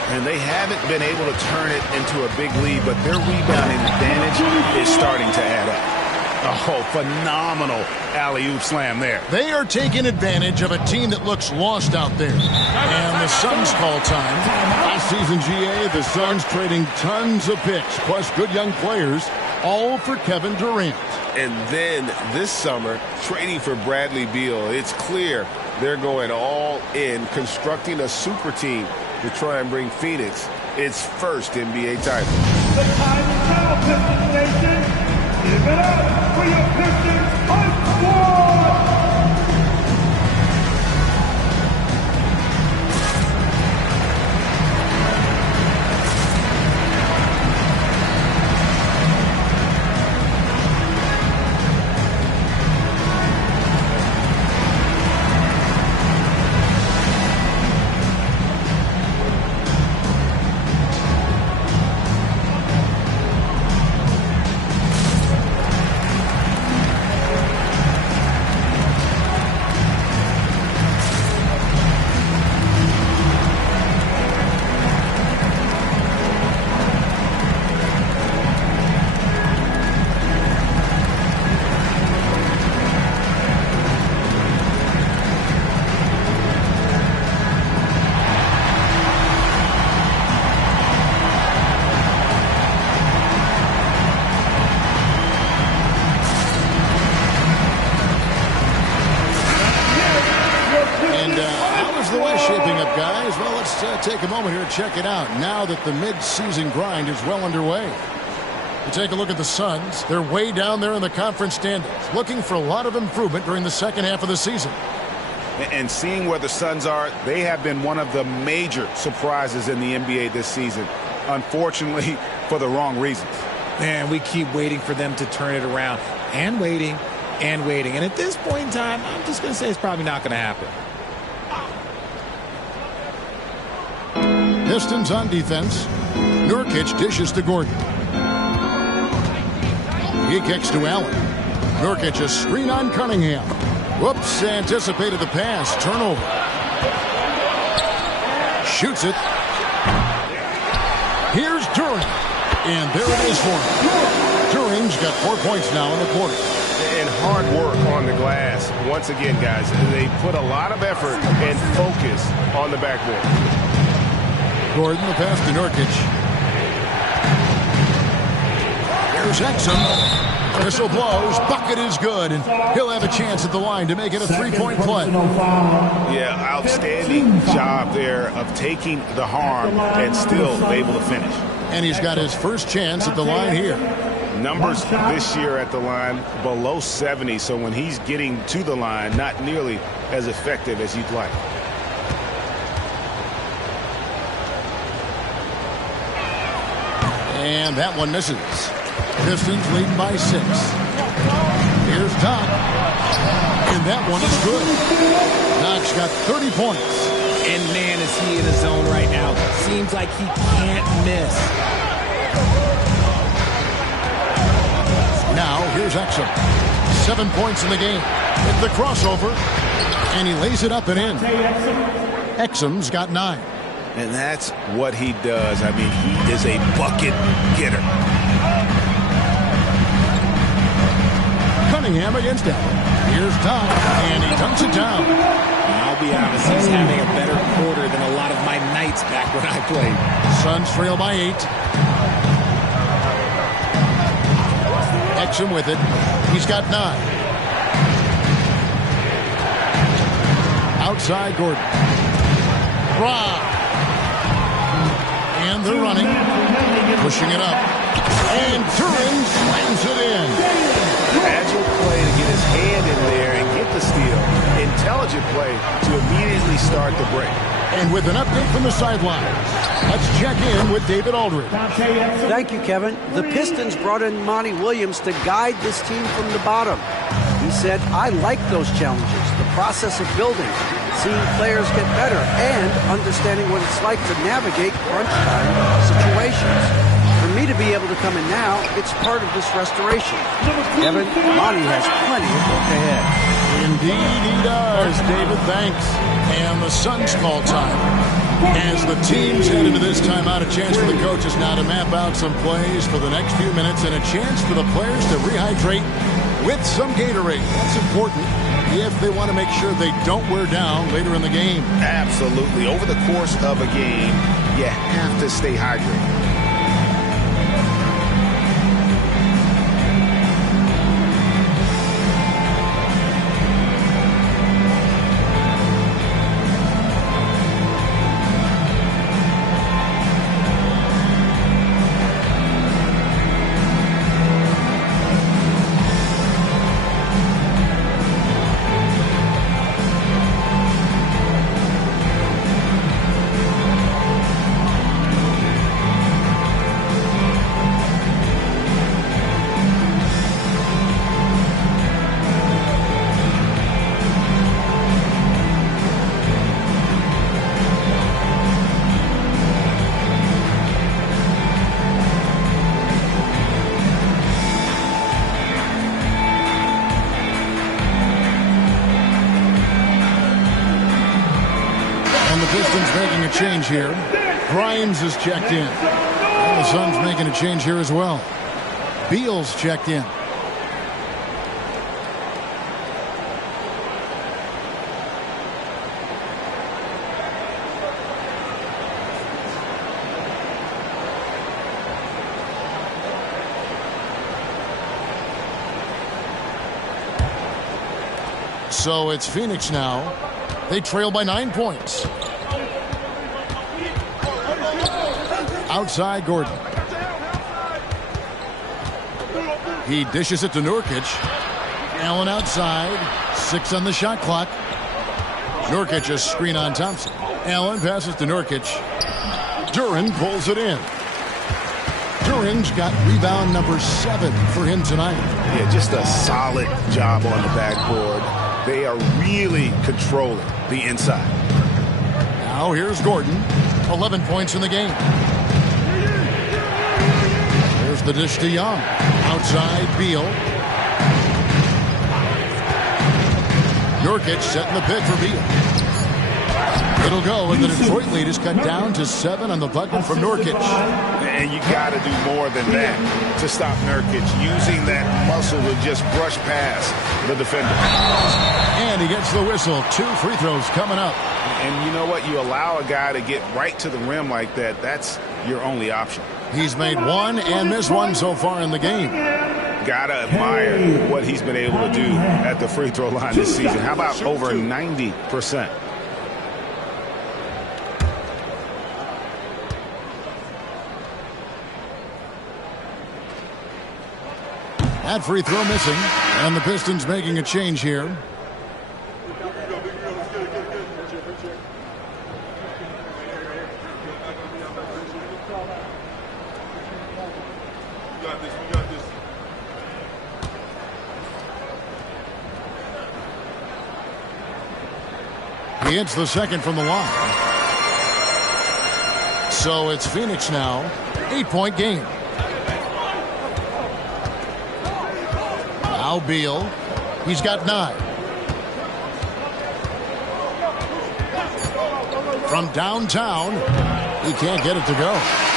And they haven't been able to turn it into a big lead, but their rebounding advantage is starting to add up. Oh, phenomenal alley-oop slam there. They are taking advantage of a team that looks lost out there. And the Suns call time. Last season, GA, the Suns trading tons of picks, plus good young players, all for Kevin Durant. And then this summer, trading for Bradley Beal. It's clear they're going all in, constructing a super team to try and bring Phoenix its first NBA title. The time is now, Pistons Nation. Give it up for your Pistons High Squad! Take a moment here and check it out now that the mid-season grind is well underway. You take a look at the Suns. They're way down there in the conference standings, looking for a lot of improvement during the second half of the season. And seeing where the Suns are, they have been one of the major surprises in the NBA this season. Unfortunately, for the wrong reasons. Man, we keep waiting for them to turn it around. And waiting, and waiting. And at this point in time, I'm just going to say it's probably not going to happen. Pistons on defense. Nurkic dishes to Gordon. He kicks to Allen. Nurkic a screen on Cunningham. Whoops, anticipated the pass. Turnover. Shoots it. Here's Duran. And there it is for him. Duran's got 4 points now in the quarter. And hard work on the glass. Once again, guys, they put a lot of effort and focus on the backboard. Gordon, the pass to Nurkic. Here's Exum. Whistle blows. Bucket is good. And he'll have a chance at the line to make it a three-point play. Yeah, outstanding job there of taking the harm and still able to finish. And he's got his first chance at the line here. Numbers this year at the line below 70, so when he's getting to the line, not nearly as effective as you'd like. And that one misses. Pistons lead by 6. Here's Doc. And that one is good. Doc's got 30 points. And man, is he in a zone right now. Seems like he can't miss. Now, here's Exum. 7 points in the game. With the crossover. And he lays it up and in. Exum's got 9. And that's what he does. I mean, he is a bucket getter. Cunningham against Allen. Here's Doc. And he dunks it down. I'll be honest, he's having a better quarter than a lot of my nights back when I played. Suns trail by 8. Exum with it. He's got 9. Outside Gordon. Rob. And they're running. Pushing it up. And Turin slams it in. Agile play to get his hand in there and get the steal. Intelligent play to immediately start the break. And with an update from the sidelines, let's check in with David Aldridge. Thank you, Kevin. The Pistons brought in Monty Williams to guide this team from the bottom. He said, I like those challenges, the process of building, seeing players get better, and understanding what it's like to navigate crunch time situations. For me to be able to come in now, it's part of this restoration. Kevin, Monty has plenty of work ahead. Indeed he does, David. Thanks. And the Suns call time. As the teams head into this timeout, a chance for the coaches now to map out some plays for the next few minutes and a chance for the players to rehydrate with some Gatorade. That's important if they want to make sure they don't wear down later in the game. Absolutely. Over the course of a game, you have to stay hydrated. Change here. Grimes is checked in. And the Suns making a change here as well. Beal's checked in. So it's Phoenix now. They trail by 9 points. Outside Gordon. He dishes it to Nurkic. Allen outside. 6 on the shot clock. Nurkic a screen on Thompson. Allen passes to Nurkic. Duren pulls it in. Duren's got rebound number 7 for him tonight. Yeah, just a solid job on the backboard. They are really controlling the inside. Now here's Gordon. 11 points in the game. There's the dish to Young. Outside, Beal. Nurkic setting the pick for Beal. It'll go, and the Detroit lead is cut down to 7 on the bucket from Nurkic. And you got to do more than that to stop Nurkic, using that muscle to just brush past the defender. And he gets the whistle. 2 free throws coming up. And you know what? You allow a guy to get right to the rim like that, that's your only option. He's made 1 and missed 1 so far in the game. Gotta admire what he's been able to do at the free throw line this season. How about over 90%? That free throw missing, and the Pistons making a change here. He hits the second from the line. So it's Phoenix now, 8-point game. Now Beal, he's got 9. From downtown, he can't get it to go.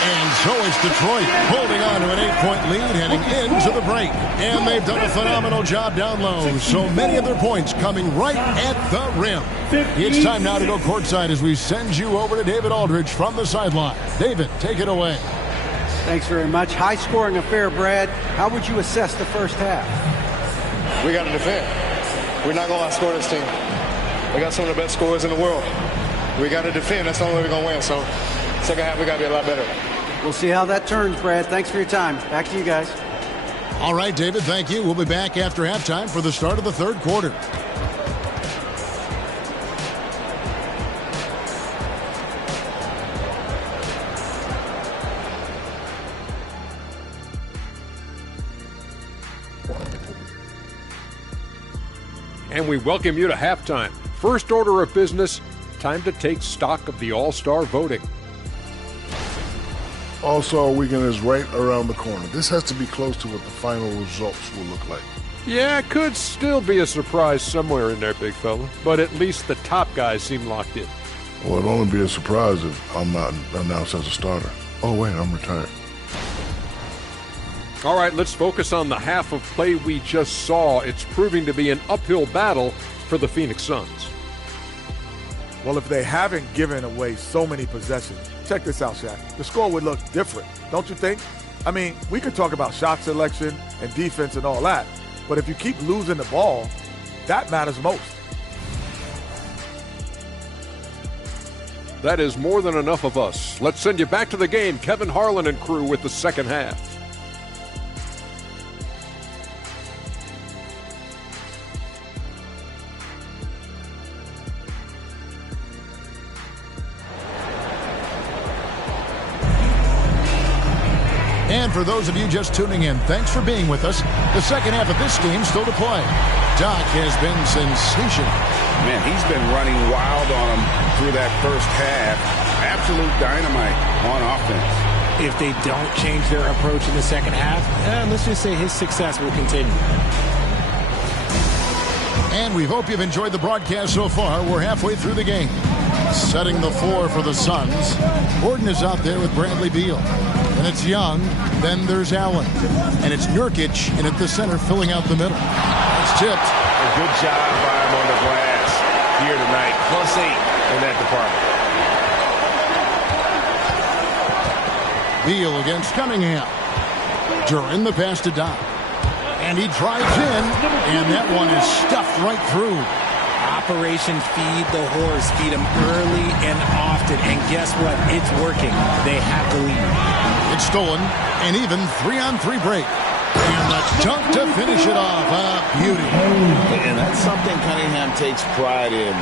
And so is Detroit, holding on to an 8-point lead heading into the break. And they've done a phenomenal job down low. So many of their points coming right at the rim. It's time now to go courtside as we send you over to David Aldridge from the sideline. David, take it away. Thanks very much. High-scoring affair, Brad. How would you assess the first half? We got to defend. We're not going to outscore this team. We got some of the best scorers in the world. We got to defend. That's the only way we're going to win. So, second half, we got to be a lot better. We'll see how that turns, Brad. Thanks for your time. Back to you guys. All right, David, thank you. We'll be back after halftime for the start of the third quarter. And we welcome you to halftime. First order of business, time to take stock of the All-Star voting. All-Star Weekend is right around the corner. This has to be close to what the final results will look like. Yeah, it could still be a surprise somewhere in there, big fella. But at least the top guys seem locked in. Well, it'll only be a surprise if I'm not announced as a starter. Oh, wait, I'm retired. All right, let's focus on the half of play we just saw. It's proving to be an uphill battle for the Phoenix Suns. Well, if they haven't given away so many possessions, check this out, Shaq. The score would look different, don't you think? I mean, we could talk about shot selection and defense and all that, but if you keep losing the ball, that matters most. That is more than enough of us. Let's send you back to the game. Kevin Harlan and crew with the second half. And for those of you just tuning in, thanks for being with us. The second half of this game still to play. Doc has been sensational. Man, he's been running wild on them through that first half. Absolute dynamite on offense. If they don't change their approach in the second half, let's just say his success will continue. And we hope you've enjoyed the broadcast so far. We're halfway through the game. Setting the floor for the Suns. Gordon is out there with Bradley Beal. And it's Young. Then there's Allen. And it's Nurkic in at the center filling out the middle. It's tipped. A good job by him on the glass here tonight. +8 in that department. Beal against Cunningham. Duren the pass to Doc. And he drives in. And that one is stuffed right through. Operation Feed the Horse. Feed them early and often. And guess what? It's working. They have the lead. It's stolen. An even 3-on-3 break. And the dunk to finish it off. Beauty. And that's something Cunningham takes pride in.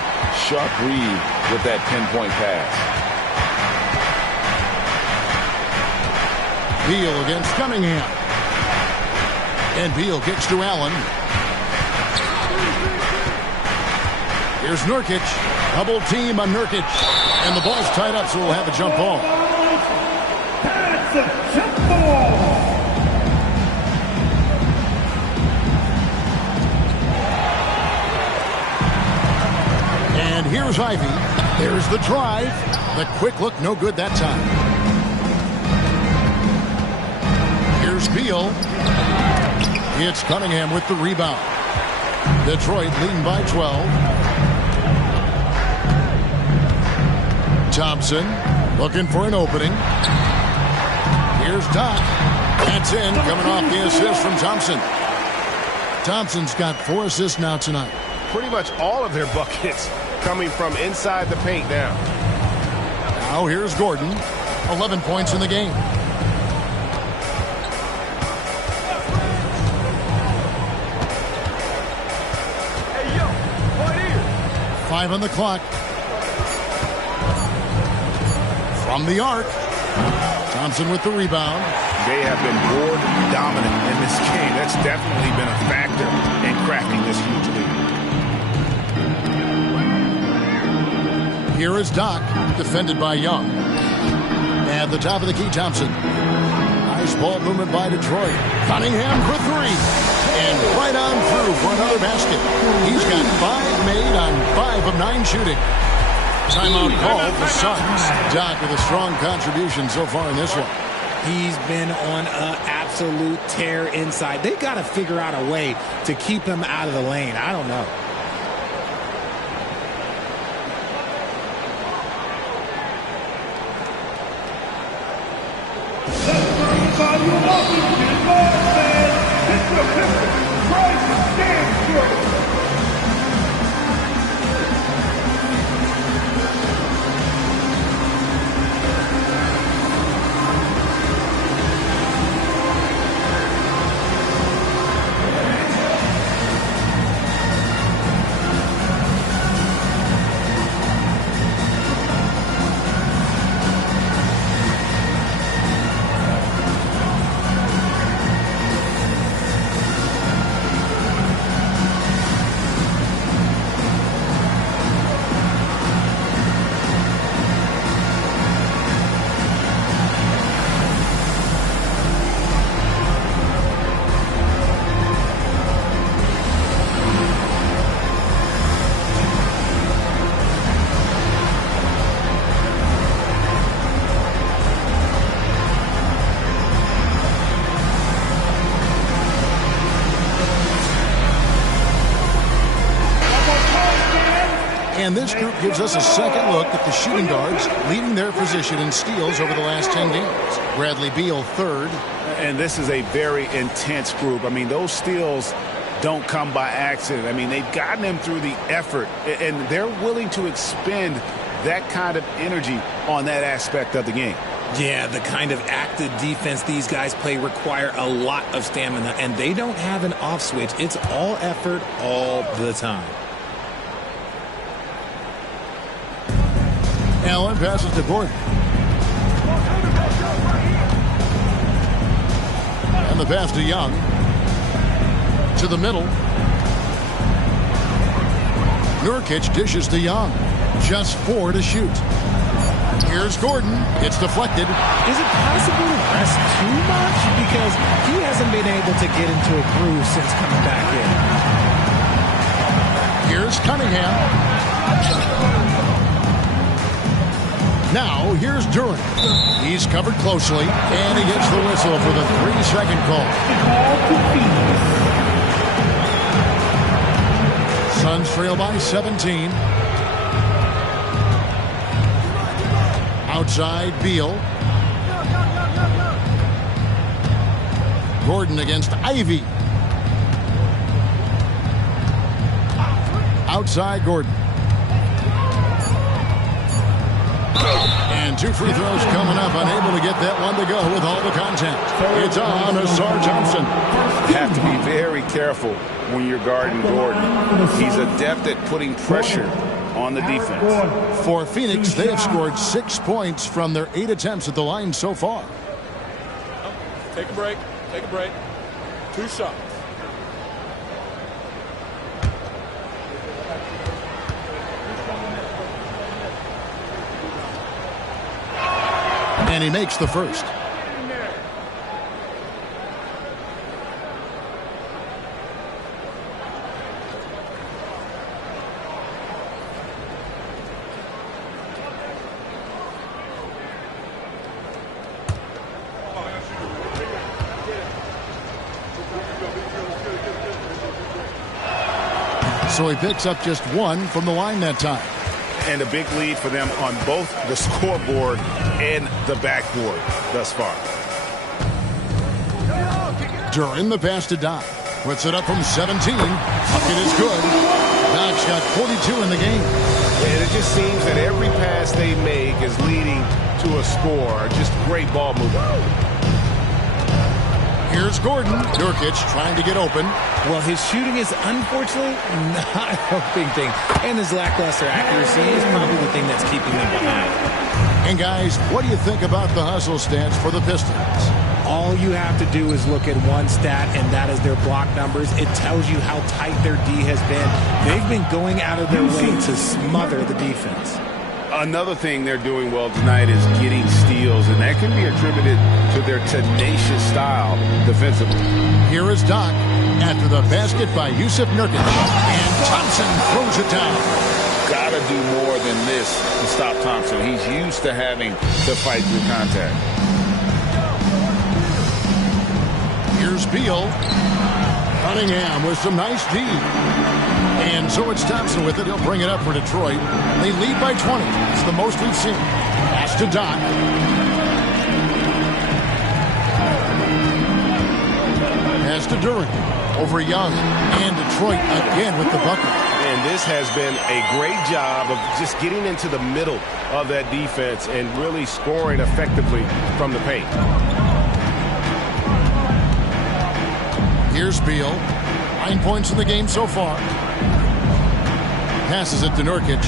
Sharp read with that pinpoint pass. Beal against Cunningham. And Beal kicks to Allen. Here's Nurkic. Double team on Nurkic. And the ball's tied up, so we'll have a jump ball. That's a jump ball. And here's Ivy. There's the drive. The quick look, no good that time. Here's Beal. It's Cunningham with the rebound. Detroit leading by 12. Thompson looking for an opening. Here's Doc. That's in, coming off the assist from Thompson. Thompson's got 4 assists now tonight. Pretty much all of their buckets coming from inside the paint now. Now here's Gordon. 11 points in the game. Hey, yo, right here. 5 on the clock. From the arc. Thompson with the rebound. They have been board dominant in this game. That's definitely been a factor in cracking this huge lead. Here is Doc, defended by Young. At the top of the key, Thompson. Nice ball movement by Detroit. Cunningham for 3. And right on through for another basket. He's got 5 made on 5 of 9 shooting. Timeout call for Suns. Doc with a strong contribution so far in this one. He's been on an absolute tear inside. They got to figure out a way to keep him out of the lane. I don't know. And this group gives us a second look at the shooting guards leading their position in steals over the last 10 games. Bradley Beal third. And this is a very intense group. I mean, those steals don't come by accident. I mean, they've gotten them through the effort, and they're willing to expend that kind of energy on that aspect of the game. Yeah, the kind of active defense these guys play require a lot of stamina, and they don't have an off switch. It's all effort all the time. Allen passes to Gordon. And the pass to Young. To the middle. Nurkic dishes to Young. Just 4 to shoot. Here's Gordon. It's deflected. Is it possible to rest too much? Because he hasn't been able to get into a groove since coming back in. Here's Cunningham. Now, here's Durant. He's covered closely, and he gets the whistle for the 3-second call. Suns trail by 17. Outside, Beal. Gordon against Ivy. Outside, Gordon. And 2 free throws coming up. Unable to get that one to go with all the contact. It's on Asar Thompson. Have to be very careful when you're guarding Gordon. He's adept at putting pressure on the defense. For Phoenix, they have scored 6 points from their 8 attempts at the line so far. Take a break. Take a break. 2 shots. And he makes the first. So he picks up just 1 from the line that time. And a big lead for them on both the scoreboard and the backboard thus far. Duran the pass to Doc. Puts it up from 17. Bucket is good. Doc's got 42 in the game. And it just seems that every pass they make is leading to a score. Just great ball movement. Here's Gordon. Nurkic trying to get open. Well, his shooting is unfortunately not a big thing. And his lackluster accuracy is probably the thing that's keeping them behind. And guys, what do you think about the hustle stance for the Pistons? All you have to do is look at one stat, and that is their block numbers. It tells you how tight their D has been. They've been going out of their way to smother the defense. Another thing they're doing well tonight is getting steals, and that can be attributed to their tenacious style defensively. Here is Doc after the basket by Yusuf Nurkic. And Thompson throws it down. Got to do more than this to stop Thompson. He's used to having to fight through contact. Here's Beal. Cunningham with some nice D. And so it's Thompson with it. He'll bring it up for Detroit. They lead by 20. It's the most we've seen. Pass to Doc. Pass to Duran. Over Young. And Detroit again with the bucket. And this has been a great job of just getting into the middle of that defense and really scoring effectively from the paint. Here's Beal. 9 points in the game so far. Passes it to Nurkic.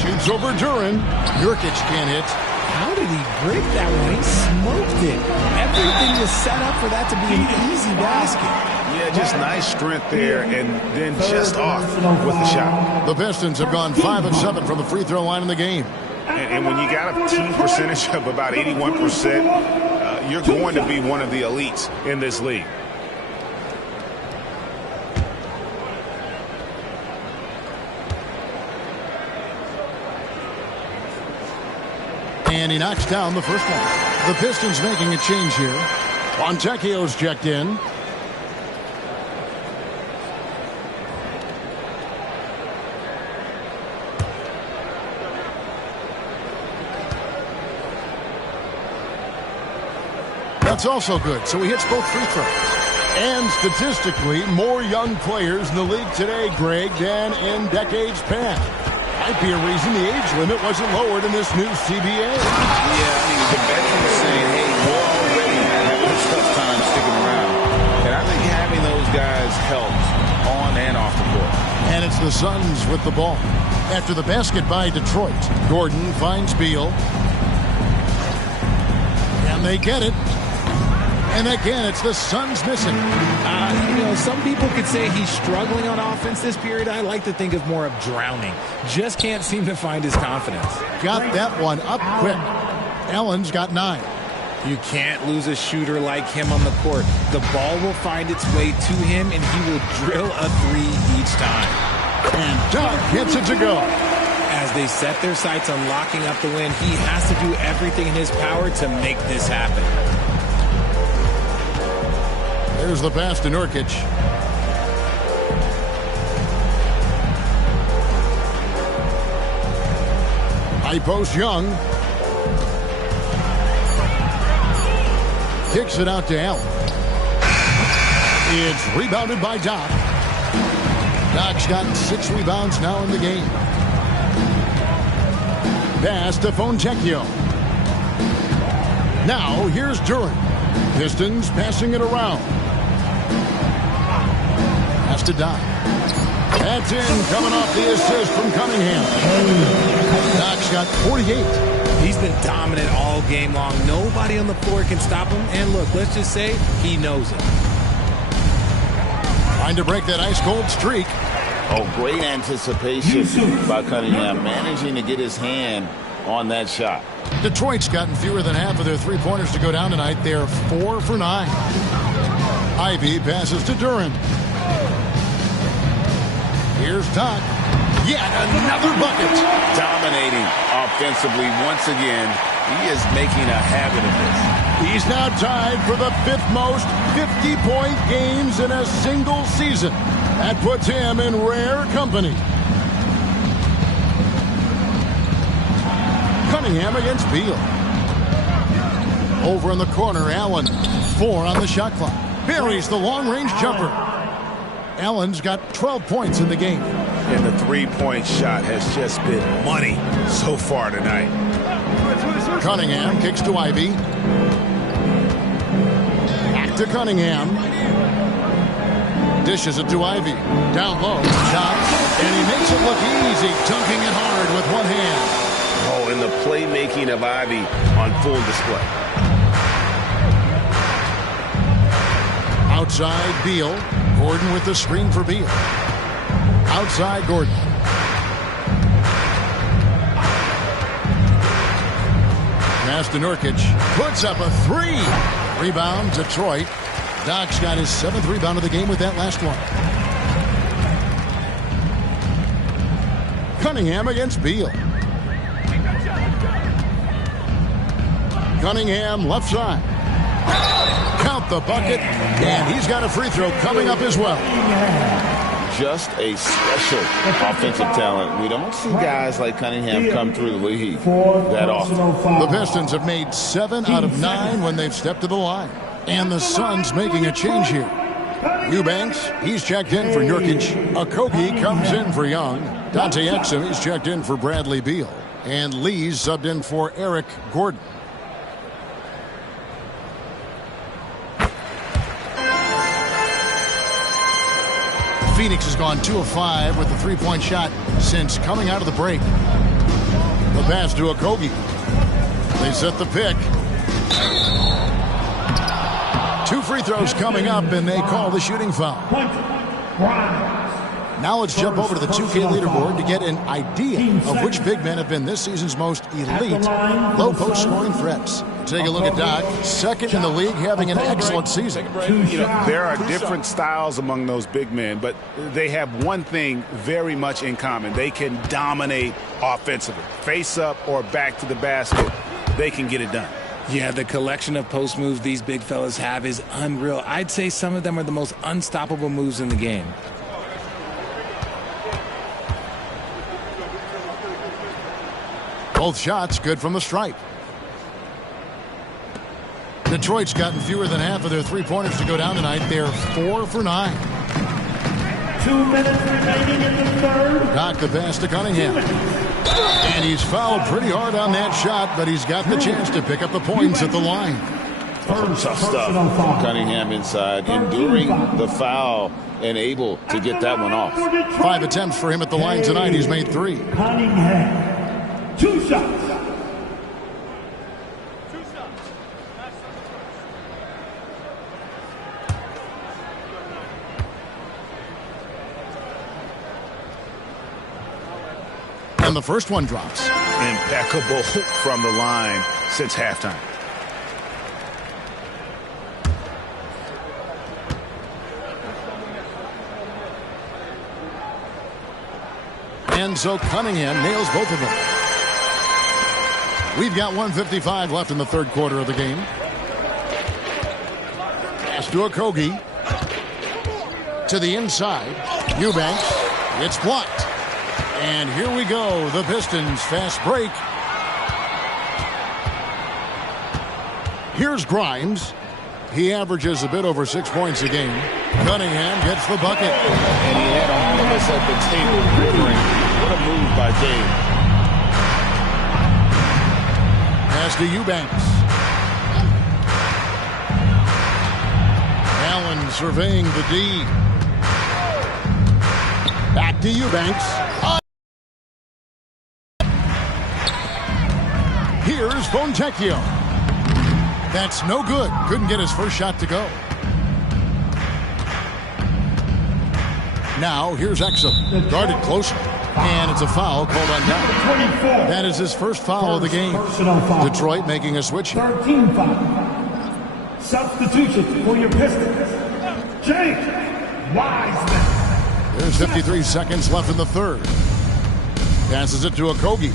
Shoots over Duran. Nurkic can't hit. How did he break that one? He smoked it. Everything was set up for that to be an easy basket. Yeah, just nice strength there, and then just off with the shot. The Pistons have gone 5 of 7 from the free throw line in the game. And when you got a team percentage of about 81%, you're going to be one of the elites in this league. And he knocks down the first one. The Pistons making a change here. Fontecchio's checked in. That's also good. So he hits both free throws. And statistically, more young players in the league today, Greg, than in decades past. Might be a reason the age limit wasn't lowered in this new CBA. Yeah, I mean, the veterans are saying, hey, we're already having a tough time sticking around. And I think having those guys helps on and off the court. And it's the Suns with the ball. After the basket by Detroit, Gordon finds Beal. And they get it. And again, it's the Suns missing. Some people could say he's struggling on offense this period. I like to think of more of drowning. Just can't seem to find his confidence. Got that one up quick. Allen's got 9. You can't lose a shooter like him on the court. The ball will find its way to him, and he will drill a 3 each time. And Doc gets it to go. As they set their sights on locking up the win, he has to do everything in his power to make this happen. There's the pass to Nurkic. High post Young. Kicks it out to Allen. It's rebounded by Doc. Doc's got 6 rebounds now in the game. Pass to Fontecchio. Now here's Durant. Pistons passing it around. Has to Doc. That's in, coming off the assist from Cunningham. Doc's got 48. He's been dominant all game long. Nobody on the floor can stop him. And look, let's just say he knows it. Trying to break that ice-cold streak. Oh, great anticipation by Cunningham, managing to get his hand on that shot. Detroit's gotten fewer than half of their three-pointers to go down tonight. They're 4 for 9. Ivy passes to Durant. Here's Doc. Yet another bucket. Dominating offensively once again. He is making a habit of this. He's now tied for the 5th most 50-point games in a single season. That puts him in rare company. Cunningham against Beal. Over in the corner, Allen. 4 on the shot clock. Buries the long-range jumper. Allen's got 12 points in the game. And the three-point shot has just been money so far tonight. Cunningham kicks to Ivy. Back to Cunningham. Dishes it to Ivy. Down low. Shot. And he makes it look easy, dunking it hard with one hand. Oh, and the playmaking of Ivy on full display. Outside, Beal. Gordon with the screen for Beal. Outside, Gordon. Pass to Nurkic. Puts up a 3. Rebound, Detroit. Doc's got his 7th rebound of the game with that last one. Cunningham against Beal. Cunningham left side. Count the bucket, and he's got a free throw coming up as well. Just a special offensive talent. We don't see guys like Cunningham come through the league that often. The Pistons have made 7 out of 9 when they've stepped to the line. And the Suns making a change here. Eubanks, he's checked in for Nurkic. Okogie comes in for Young. Dante Exum, he's checked in for Bradley Beal. And Lee's subbed in for Eric Gordon. Phoenix has gone 2 of 5 with the three-point shot since coming out of the break. The pass to Okogie. They set the pick. 2 free throws coming up, and they call the shooting foul. Now let's jump over to the 2K leaderboard to get an idea of which big men have been this season's most elite low-post scoring threats. Take a look at Doc, 2nd in the league, having an excellent season. You know, there are different styles among those big men, but they have one thing very much in common. They can dominate offensively. Face up or back to the basket, they can get it done. Yeah, the collection of post moves these big fellas have is unreal. I'd say some of them are the most unstoppable moves in the game. Both shots good from the stripe. Detroit's gotten fewer than half of their three-pointers to go down tonight. They're 4 for 9. 2 minutes remaining in the third. Doc the pass to Cunningham. And he's fouled pretty hard on that shot, but he's got the chance to pick up the points at the line. Tough stuff from Cunningham inside, enduring the foul and able to get that one off. 5 attempts for him at the line tonight. He's made 3. Cunningham, 2 shots. And the first one drops. Impeccable from the line since halftime. And so Cunningham nails both of them. We've got 1:55 left in the third quarter of the game. Pass to Okogie. To the inside. Eubanks. It's blocked. And here we go. The Pistons fast break. Here's Grimes. He averages a bit over 6 points a game. Cunningham gets the bucket. And he had all of us at the table quivering. What a move by Dave. to Eubanks. Allen surveying the D. Back to Eubanks. Here's Fontecchio. That's no good. Couldn't get his first shot to go. Now here's Exum. Guarded closely. And it's a foul called on down. That is his first foul of the game. Detroit making a switch here. 13 foul. Substitution for your Pistons. James Wiseman. There's 53 seconds left in the third. Passes it to Okogie.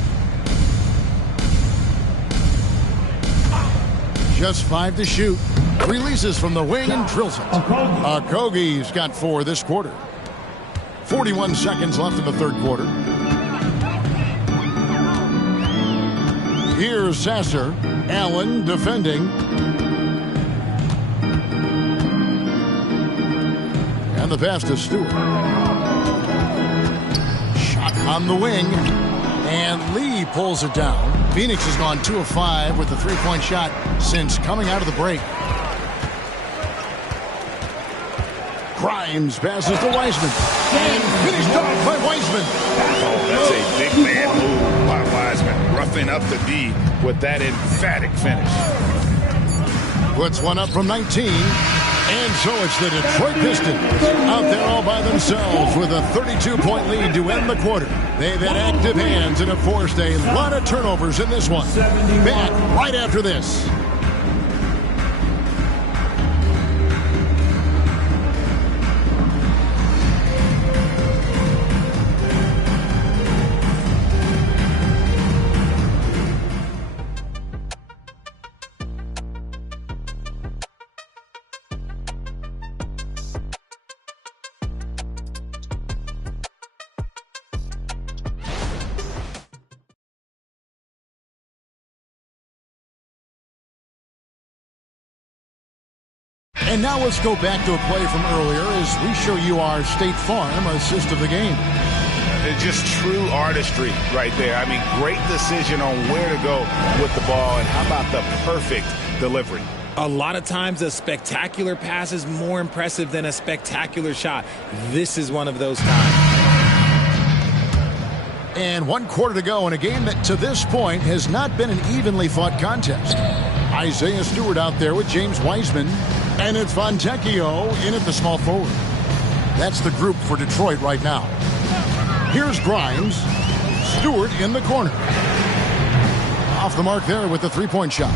Just 5 to shoot. Releases from the wing and drills it. Okogie's got 4 this quarter. 41 seconds left in the third quarter. Here's Sasser. Allen defending. And the pass to Stewart. Shot on the wing. And Lee pulls it down. Phoenix has gone 2 of 5 with the three-point shot since coming out of the break. Grimes passes to Wiseman. And finished off by Wiseman. Oh, that's a big man move by Wiseman. Roughing up the D with that emphatic finish. Puts one up from 19. And so it's the Detroit Pistons out there all by themselves with a 32-point lead to end the quarter. They've had active hands and have forced a lot of turnovers in this one. Back right after this. And now let's go back to a play from earlier as we show you our State Farm assist of the game. It's just true artistry right there. I mean, great decision on where to go with the ball, and how about the perfect delivery? A lot of times a spectacular pass is more impressive than a spectacular shot. This is one of those times. And 1 quarter to go in a game that to this point has not been an evenly fought contest. Isaiah Stewart out there with James Wiseman. And it's Fontecchio in at the small forward. That's the group for Detroit right now. Here's Grimes. Stewart in the corner. Off the mark there with the three-point shot.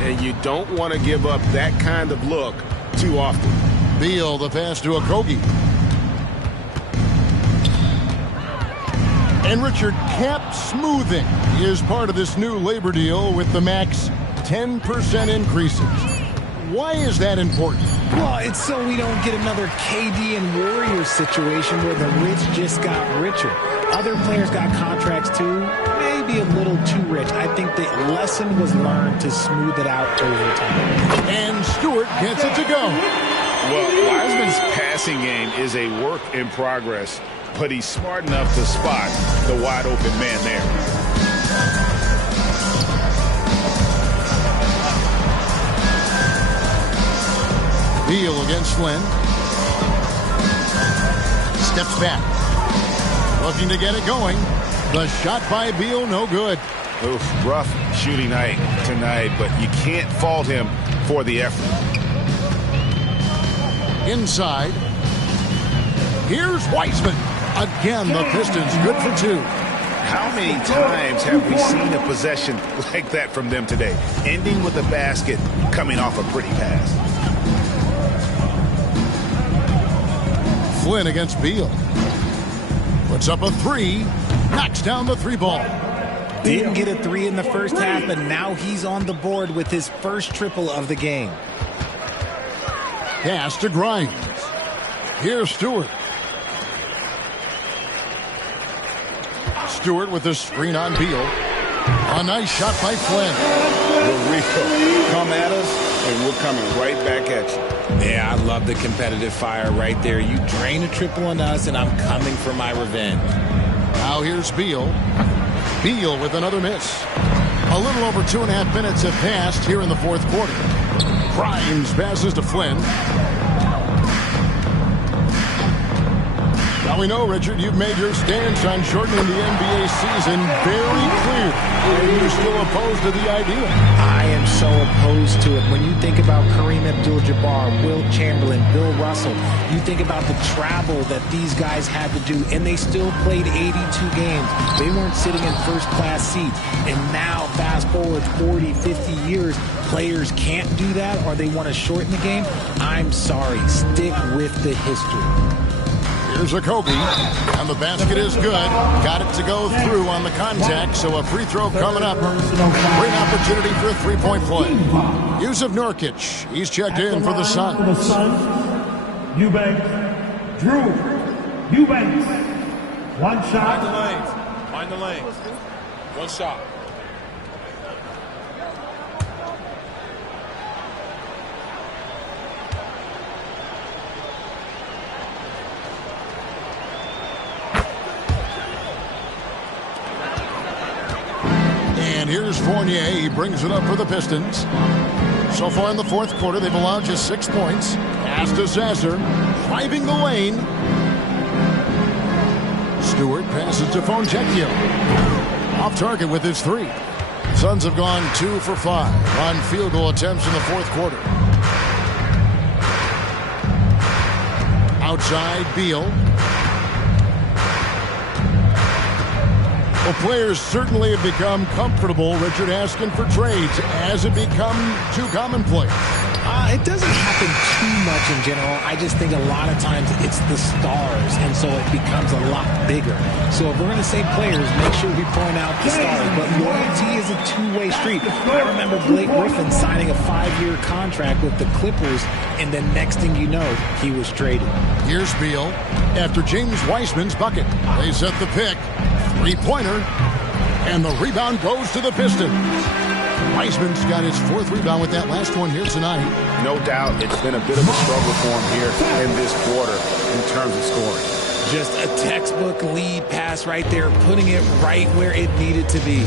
And you don't want to give up that kind of look too often. Beal the pass to Okogie. And Richard, cap smoothing is part of this new labor deal with the max 10% increases. Why is that important? Well, it's so we don't get another KD and Warriors situation where the rich just got richer. Other players got contracts too, maybe a little too rich. I think the lesson was learned to smooth it out over time. And Stewart gets it to go. Well, Wiseman's passing game is a work in progress, but he's smart enough to spot the wide open man there. Beal against Flynn. Steps back. Looking to get it going. The shot by Beal, no good. Oof, rough shooting night tonight, but you can't fault him for the effort. Inside. Here's Wiseman. Again, the Pistons good for 2. How many times have we seen a possession like that from them today? Ending with a basket, coming off a pretty pass. Flynn against Beal. Puts up a 3. Knocks down the 3 ball. Didn't get a 3 in the first half, but now he's on the board with his first triple of the game. Pass to Grimes. Here's Stewart. Stewart with the screen on Beal. A nice shot by Flynn. Rico, come at us, and we're coming right back at you. Yeah, I love the competitive fire right there. You drain a triple on us, and I'm coming for my revenge. Now here's Beal. Beal with another miss. A little over 2.5 minutes have passed here in the fourth quarter. Grimes passes to Flynn. Now we know, Richard, you've made your stance on shortening the NBA season very clear. Are you still opposed to the idea? I am so opposed to it. When you think about Kareem Abdul-Jabbar, Wilt Chamberlain, Bill Russell, you think about the travel that these guys had to do, and they still played 82 games. They weren't sitting in first-class seats. And now, fast forward 40, 50 years, players can't do that, or they want to shorten the game. I'm sorry. Stick with the history. Here's a Kobe, and the basket is good. Got it to go through on the contact, so a free throw coming up. Great opportunity for a three-point play. Yusuf Nurkic, he's checked in for the Suns. Eubanks, Drew, Eubanks, one shot. Mind the lanes. One shot. And here's Fournier. He brings it up for the Pistons. So far in the fourth quarter, they've allowed just 6 points. Pass to Sasser, driving the lane. Stewart passes to Fontecchio. Off target with his 3. Suns have gone 2 for 5 on field goal attempts in the fourth quarter. Outside, Beal. Well, players certainly have become comfortable, Richard, asking for trades. Has it become too commonplace? It doesn't happen too much in general. I just think a lot of times it's the stars, and so it becomes a lot bigger. So if we're going to say players, make sure we point out the stars. But loyalty is a two-way street. I remember Blake Griffin signing a 5-year contract with the Clippers, and then next thing you know, he was traded. Here's Beal after James Wiseman's bucket. They set the pick. Three-pointer, and the rebound goes to the Pistons. Wiseman's got his 4th rebound with that last one here tonight. No doubt it's been a bit of a struggle for him here in this quarter in terms of scoring. Just a textbook lead pass right there, putting it right where it needed to be.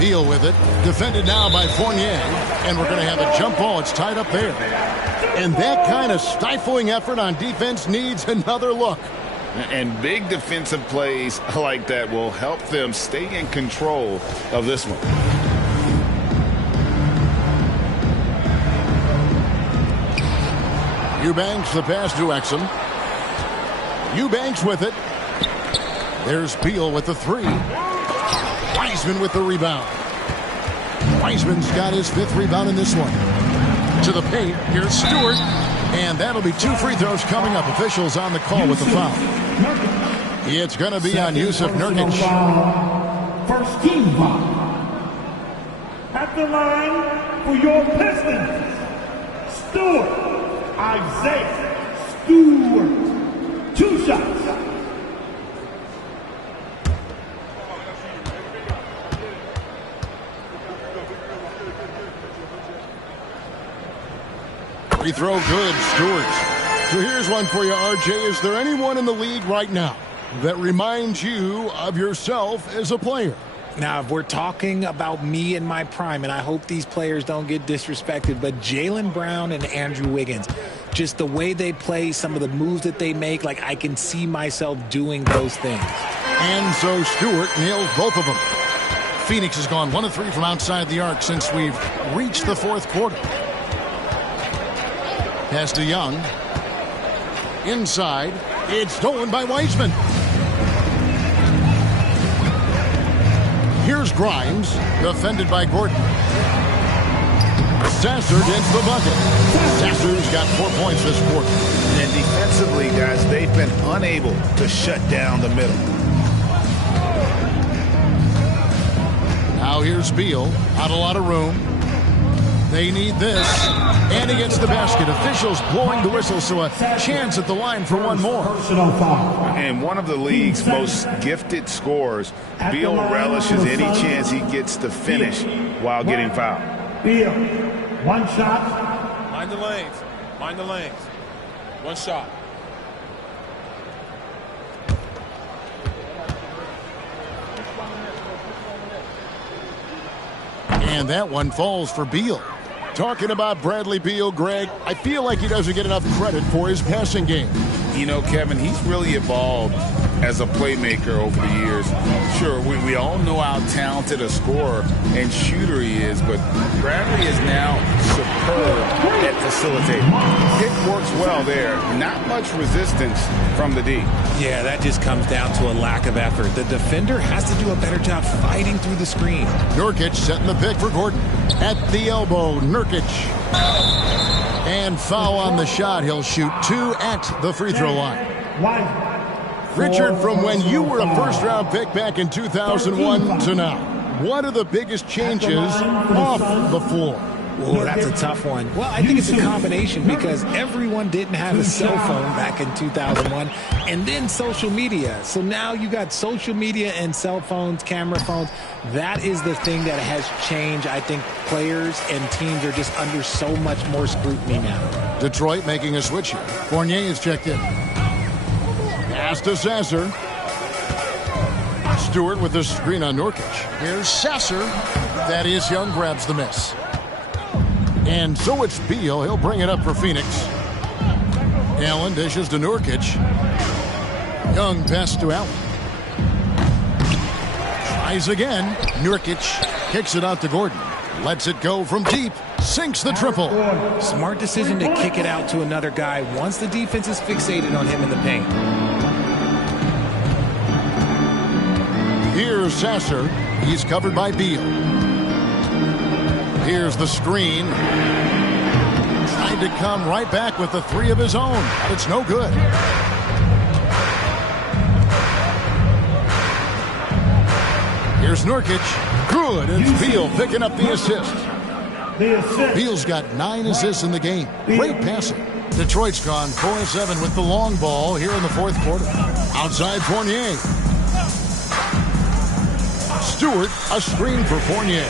Beal with it, defended now by Fournier, and we're going to have a jump ball. It's tied up there. And that kind of stifling effort on defense needs another look. And big defensive plays like that will help them stay in control of this one. Eubanks, the pass to Exum. Eubanks with it. There's Beal with the 3. Wiseman with the rebound. Wiseman's got his 5th rebound in this one. To the paint, here's Stewart. And that'll be 2 free throws coming up. Officials on the call with the foul. It's going to be on Yusuf Nurkic. First team foul. At the line for your Pistons, Stewart, Isaiah Stewart. 2 shots. Free throw good, Stewart. So here's one for you, RJ. Is there anyone in the league right now that reminds you of yourself as a player? Now, if we're talking about me in my prime, and I hope these players don't get disrespected, but Jaylen Brown and Andrew Wiggins, just the way they play, some of the moves that they make, like I can see myself doing those things. And so Stewart nails both of them. Phoenix has gone 1 of 3 from outside the arc since we've reached the fourth quarter. Pass to Young. Inside. It's stolen by Wiseman. Here's Grimes, defended by Gordon. Sasser gets the bucket. Sasser's got 4 points this quarter. And defensively, guys, they've been unable to shut down the middle. Now here's Beal. Not a lot of room. They need this. And he gets the basket. Officials blowing the whistle, so a chance at the line for one more. And one of the league's most gifted scorers, Beal relishes any chance he gets to finish while getting fouled. Beal, 1 shot. Mind the lanes. Mind the lanes. 1 shot. And that one falls for Beal. Talking about Bradley Beal, Greg, I feel like he doesn't get enough credit for his passing game. You know, Kevin, he's really evolved as a playmaker over the years. Sure, we all know how talented a scorer and shooter he is, but Bradley is now superb at facilitating. It works well there. Not much resistance from the D. Yeah, that just comes down to a lack of effort. The defender has to do a better job fighting through the screen. Nurkic setting the pick for Gordon. At the elbow, Nurkic. And foul on the shot. He'll shoot 2 at the free throw line. Richard, from when you were a first-round pick back in 2001 to now, what are the biggest changes off the floor? Oh, that's a tough one. Well, I think it's a combination because everyone didn't have a cell phone back in 2001 and then social media. So now you got social media and cell phones, camera phones. That is the thing that has changed. I think players and teams are just under so much more scrutiny now. Detroit making a switch here. Fournier is checked in. Pass to Sasser. Stewart with the screen on Nurkic. Here's Sasser. Thaddeus Young grabs the miss. And so it's Beal. He'll bring it up for Phoenix. Allen dishes to Nurkic. Young pass to Allen. Tries again. Nurkic kicks it out to Gordon. Lets it go from deep. Sinks the triple. Smart decision to kick it out to another guy once the defense is fixated on him in the paint. Here's Sasser. He's covered by Beal. Here's the screen. Tried to come right back with the 3 of his own, but it's no good. Here's Nurkic. Good. It's Beal picking up the assist. Beal's got 9 assists in the game. Great passing. Detroit's gone 4-7 with the long ball here in the fourth quarter. Outside Fournier. Stewart, a screen for Fournier.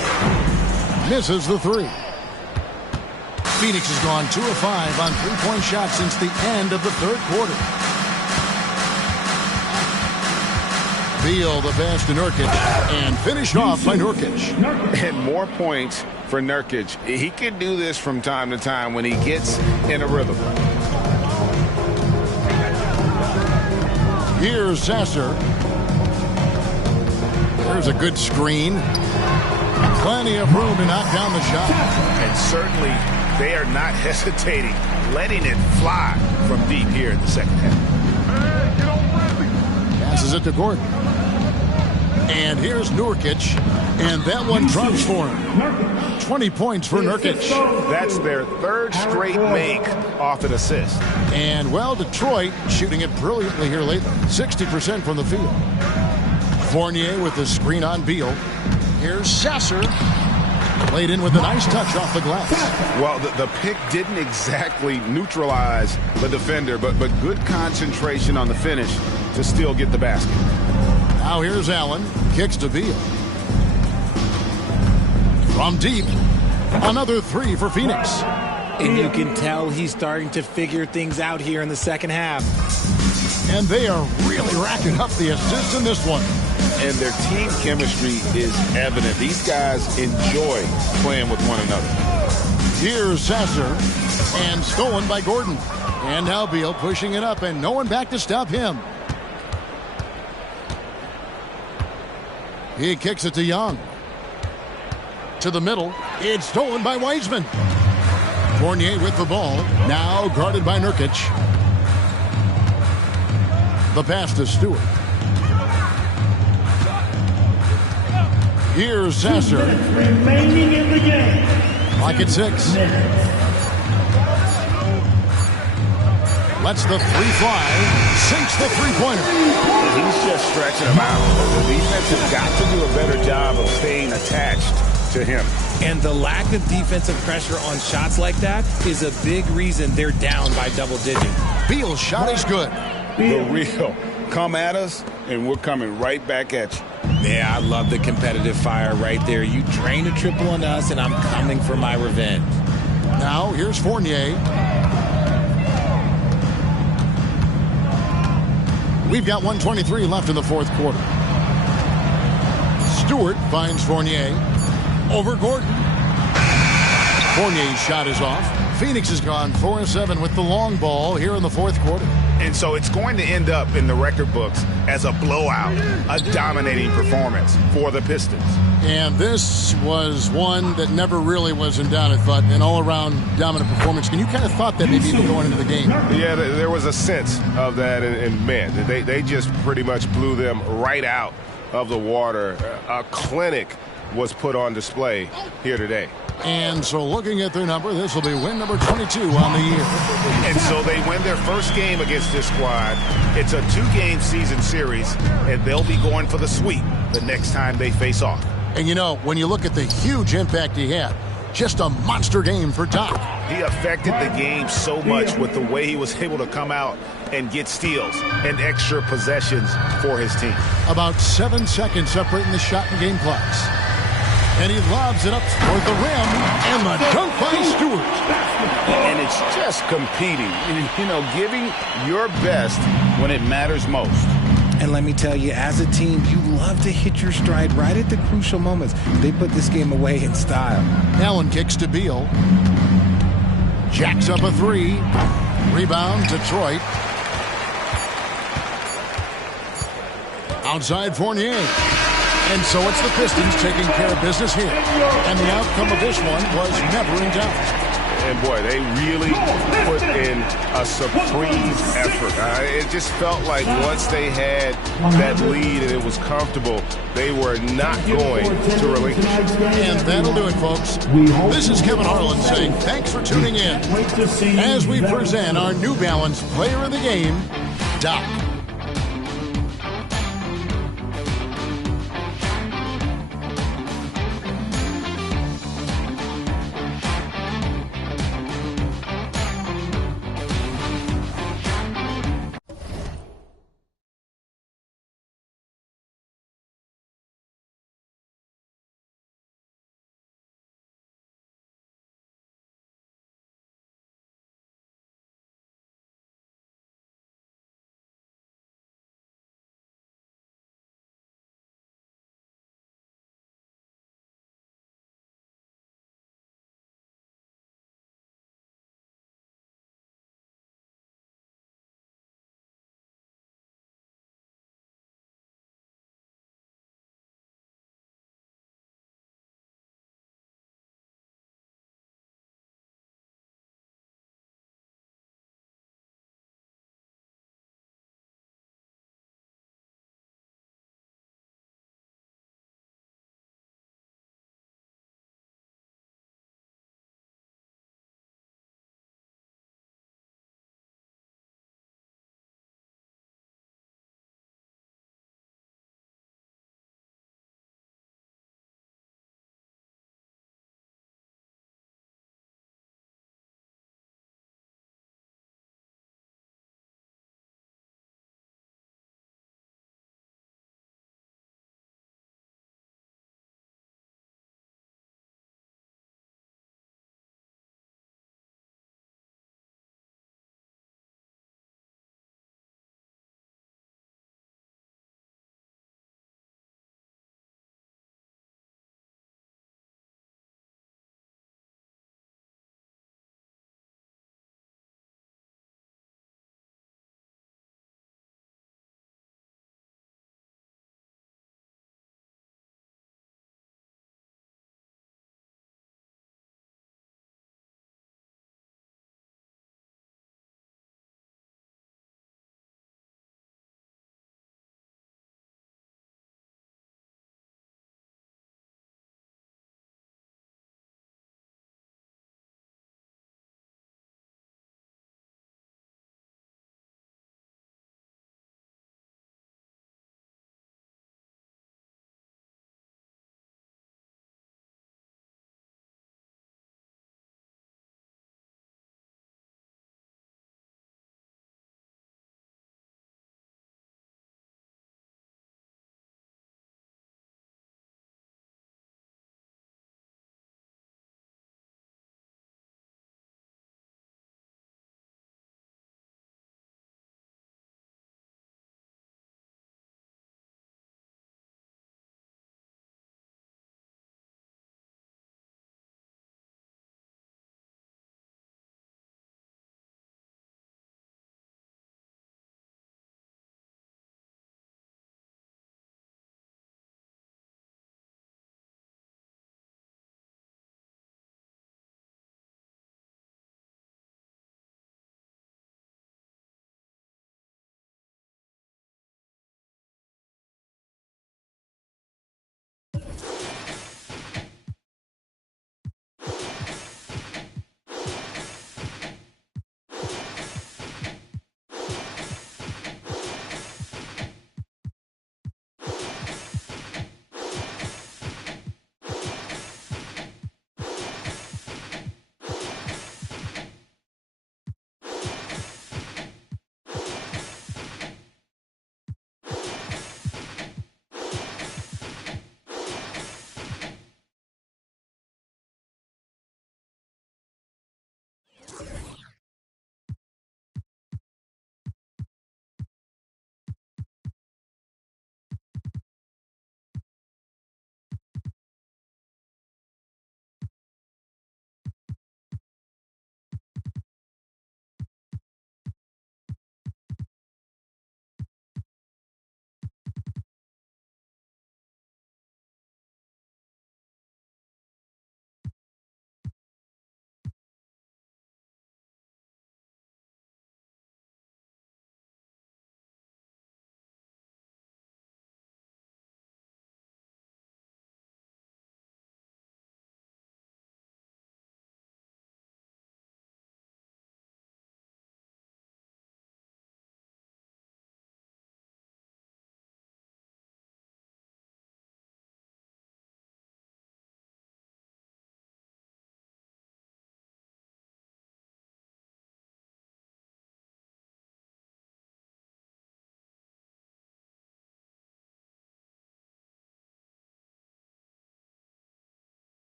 Misses the 3. Phoenix has gone 2 of 5 on three-point shots since the end of the third quarter. Beal the pass to Nurkic and finished off by Nurkic. And more points for Nurkic. He can do this from time to time when he gets in a rhythm. Here's Sasser. There's a good screen. Plenty of room to knock down the shot. And certainly they are not hesitating, letting it fly from deep here in the second half. Passes it to Gordon. And here's Nurkic. And that one drops for him. 20 points for Nurkic. That's their 3rd straight make off an assist. And, well, Detroit shooting it brilliantly here lately. 60% from the field. Fournier with the screen on Beal. Here's Sasser. Played in with a nice touch off the glass. Well, the pick didn't exactly neutralize the defender, but good concentration on the finish to still get the basket. Now here's Allen. Kicks to Beal. From deep. Another 3 for Phoenix. And you can tell he's starting to figure things out here in the second half. And they are really racking up the assists in this one. And their team chemistry is evident. These guys enjoy playing with one another. Here's Sasser. And stolen by Gordon. And now Beal pushing it up and no one back to stop him. He kicks it to Young. To the middle. It's stolen by Wiseman. Fournier with the ball. Now guarded by Nurkic. The pass to Stewart. Here's Sasser. Remaining in the game. Clock at 6. Lets the 3 fly. Sinks the 3-pointer. He's just stretching him out. The defense has got to do a better job of staying attached to him. And the lack of defensive pressure on shots like that is a big reason they're down by double digits. Beal's shot is good. The real. Come at us, and we're coming right back at you. Yeah, I love the competitive fire right there. You drain a triple on us, and I'm coming for my revenge. Now, here's Fournier. We've got 1:23 left in the fourth quarter. Stewart finds Fournier. over Gordon. Fournier's shot is off. Phoenix has gone 4 of 7 with the long ball here in the fourth quarter. And so it's going to end up in the record books as a blowout, a dominating performance for the Pistons. And this was one that never really was in doubt, I thought, an all-around dominant performance. And you kind of thought that maybe even going into the game. Yeah, there was a sense of that, and man, they just pretty much blew them right out of the water. A clinic was put on display here today. And so looking at their number, this will be win number 22 on the year. And so they win their first game against this squad. It's a 2-game season series, and they'll be going for the sweep the next time they face off. And you know, when you look at the huge impact he had, just a monster game for Doc. He affected the game so much with the way he was able to come out and get steals and extra possessions for his team. About 7 seconds separating the shot and game clocks. And he lobs it up toward the rim, and the dunk by Stewart. And it's just competing, you know, giving your best when it matters most. And let me tell you, as a team, you love to hit your stride right at the crucial moments. They put this game away in style. Allen kicks to Beal. Jacks up a 3. Rebound, Detroit. Outside Fournier. And so it's the Pistons taking care of business here. And the outcome of this one was never in doubt. And boy, they really put in a supreme effort. It just felt like once they had that lead and it was comfortable, they were not going to relinquish. And that'll do it, folks. This is Kevin Harlan saying thanks for tuning in as we present our New Balance Player of the Game, Doc.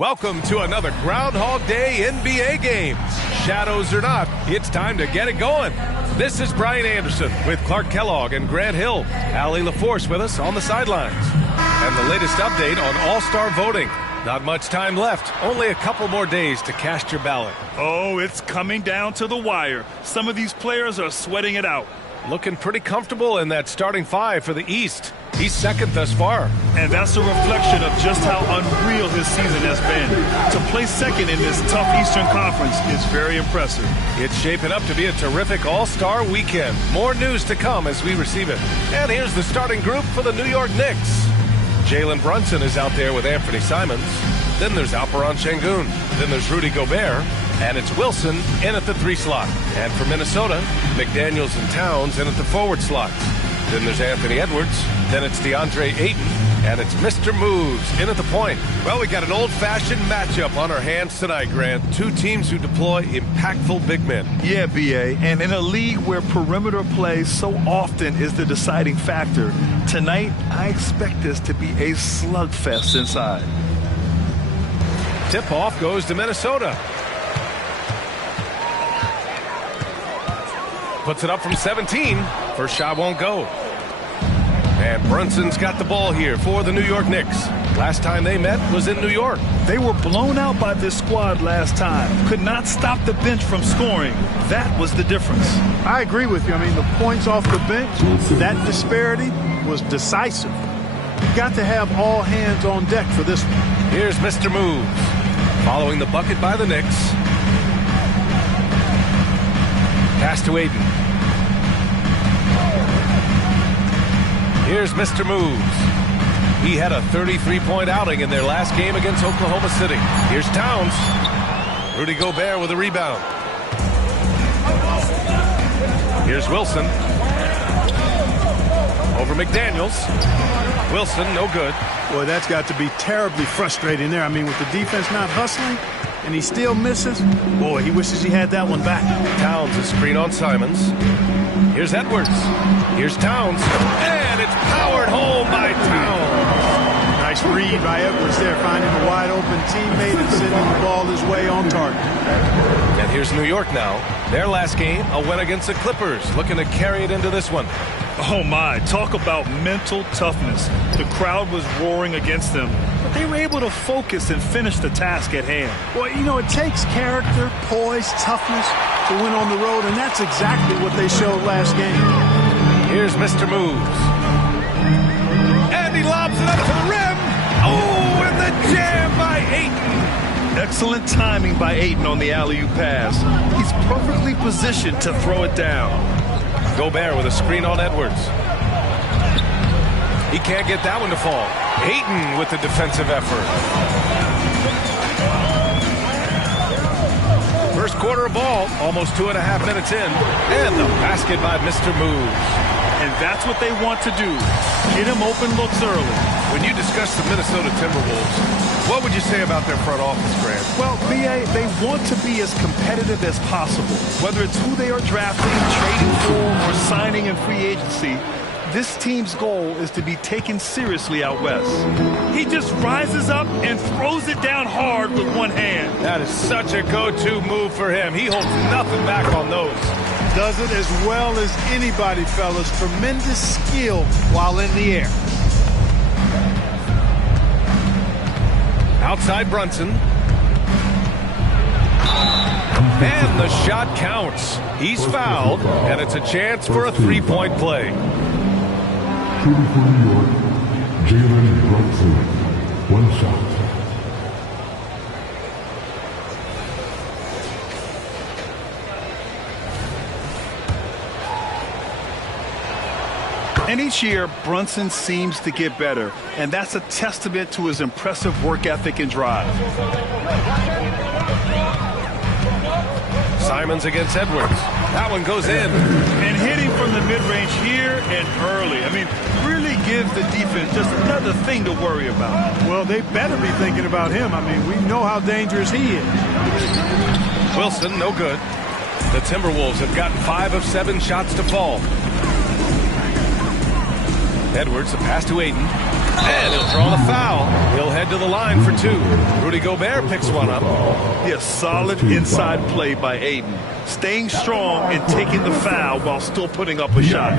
Welcome to another Groundhog Day NBA game. Shadows or not, it's time to get it going. This is Brian Anderson with Clark Kellogg and Grant Hill. Allie LaForce with us on the sidelines. And the latest update on All-Star voting. Not much time left. Only a couple more days to cast your ballot. Oh, it's coming down to the wire. Some of these players are sweating it out. Looking pretty comfortable in that starting five for the East. He's second thus far. And that's a reflection of just how unreal his season has been. To place second in this tough Eastern Conference is very impressive. It's shaping up to be a terrific All-Star weekend. More news to come as we receive it. And here's the starting group for the New York Knicks. Jalen Brunson is out there with Anthony Simons. Then there's Alperen Şengün. Then there's Rudy Gobert. And it's Wilson in at the 3 slot. And for Minnesota, McDaniels and Towns in at the forward slots. Then there's Anthony Edwards. Then it's DeAndre Ayton. And it's Mr. Moves in at the point. Well, we got an old-fashioned matchup on our hands tonight, Grant. Two teams who deploy impactful big men. Yeah, B.A. And in a league where perimeter play so often is the deciding factor, tonight I expect this to be a slugfest inside. Tip-off goes to Minnesota. Puts it up from 17. First shot won't go. And Brunson's got the ball here for the New York Knicks. Last time they met was in New York. They were blown out by this squad last time. Could not stop the bench from scoring. That was the difference. I agree with you. I mean, the points off the bench, that disparity was decisive. You got to have all hands on deck for this one. Here's Mr. Moves. Following the bucket by the Knicks. Pass to Ayton. Here's Mr. Moves. He had a 33-point outing in their last game against Oklahoma City. Here's Towns. Rudy Gobert with a rebound. Here's Wilson. Over McDaniels. Wilson, no good. Boy, that's got to be terribly frustrating there. I mean, with the defense not hustling, and he still misses. Boy, he wishes he had that one back. Towns is screen on Simons. Here's Edwards. Here's Towns. And it's powered home by Towns. Nice read by Edwards there, finding a wide open teammate and sending the ball his way on target. And here's New York now. Their last game, a win against the Clippers, looking to carry it into this one. Oh my, talk about mental toughness. The crowd was roaring against them, but they were able to focus and finish the task at hand. Well, you know, it takes character, poise, toughness to win on the road, and that's exactly what they showed last game. Here's Mr. Moves. And he lobs it up to the rim. Oh, and the jam by Ayton. Excellent timing by Ayton on the alley-oop pass. He's perfectly positioned to throw it down. Gobert with a screen on Edwards. He can't get that one to fall. Ayton with the defensive effort. First quarter of ball, almost 2.5 minutes in. And the basket by Mr. Moves. And that's what they want to do. Get him open looks early. When you discuss the Minnesota Timberwolves, what would you say about their front office, Grant? Well, B.A., they want to be as competitive as possible. Whether it's who they are drafting, trading for, or signing in free agency, this team's goal is to be taken seriously out west. He just rises up and throws it down hard with one hand. That is such a go-to move for him. He holds nothing back on those. Does it as well as anybody, fellas. Tremendous skill while in the air. Outside Brunson. And the shot counts. He's fouled, and it's a chance for a three-point play. Shooting for New York, Jalen Brunson. One shot. And each year, Brunson seems to get better, and that's a testament to his impressive work ethic and drive. Simons against Edwards. That one goes in. And hitting from the mid-range here and early. I mean, really gives the defense just another thing to worry about. Well, they better be thinking about him. I mean, we know how dangerous he is. Wilson, no good. The Timberwolves have gotten 5 of 7 shots to fall. Edwards, a pass to Ayton. And he'll draw the foul. He'll head to the line for 2. Rudy Gobert picks one up. Yes, solid inside play by Ayton. Staying strong and taking the foul while still putting up a shot.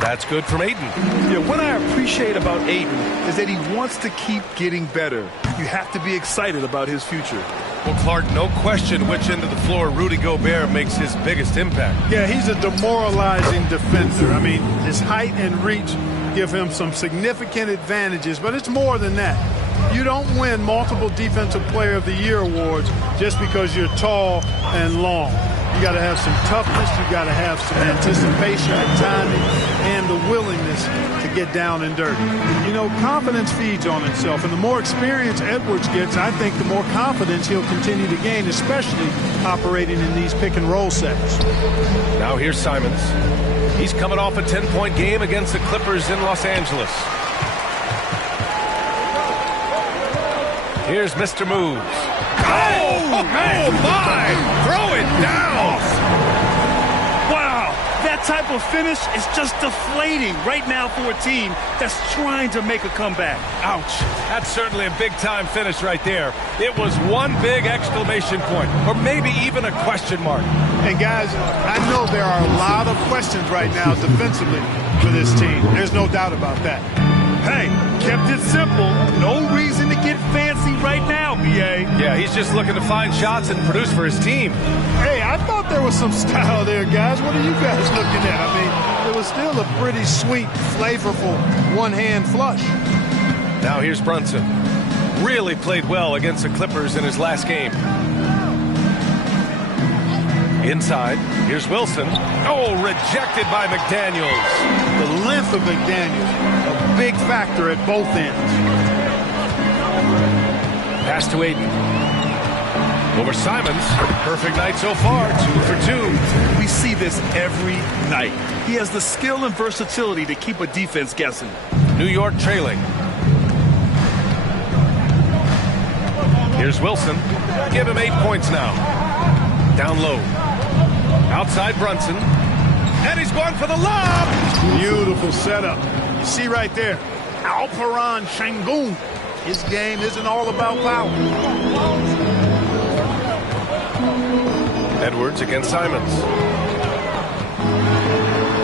That's good from Ayton. Yeah, what I appreciate about Ayton is that he wants to keep getting better. You have to be excited about his future. Well, Clark, no question which end of the floor Rudy Gobert makes his biggest impact. Yeah, he's a demoralizing defender. I mean, his height and reach give him some significant advantages, but it's more than that. You don't win multiple Defensive Player of the Year awards just because you're tall and long. You got to have some toughness. You got to have some anticipation and timing and the willingness to get down and dirty. You know, confidence feeds on itself, and the more experience Edwards gets, I think the more confidence he'll continue to gain, especially operating in these pick-and-roll sets. Now here's Simons. He's coming off a 10-point game against the Clippers in Los Angeles. Here's Mr. Moves. Oh my! Throw it down! Wow, that type of finish is just deflating right now for a team that's trying to make a comeback. Ouch. That's certainly a big-time finish right there. It was one big exclamation point, or maybe even a question mark. And guys, I know there are a lot of questions right now defensively for this team. There's no doubt about that. Hey, kept it simple. No reason to get fancy right now, B.A. Yeah, he's just looking to find shots and produce for his team. Hey, I thought there was some style there, guys. What are you guys looking at? I mean, it was still a pretty sweet, flavorful one-hand flush. Now here's Brunson. Really played well against the Clippers in his last game. Inside, here's Wilson. Oh, rejected by McDaniels. The length of McDaniels, a big factor at both ends. Pass to Ayton. Over Simons. Perfect night so far. 2 for 2. We see this every night. He has the skill and versatility to keep a defense guessing. New York trailing. Here's Wilson. Give him 8 points now. Down low. Outside Brunson. And he's going for the lob. Beautiful setup. You see right there, Alperen Sengun. His game isn't all about power. Edwards against Simons.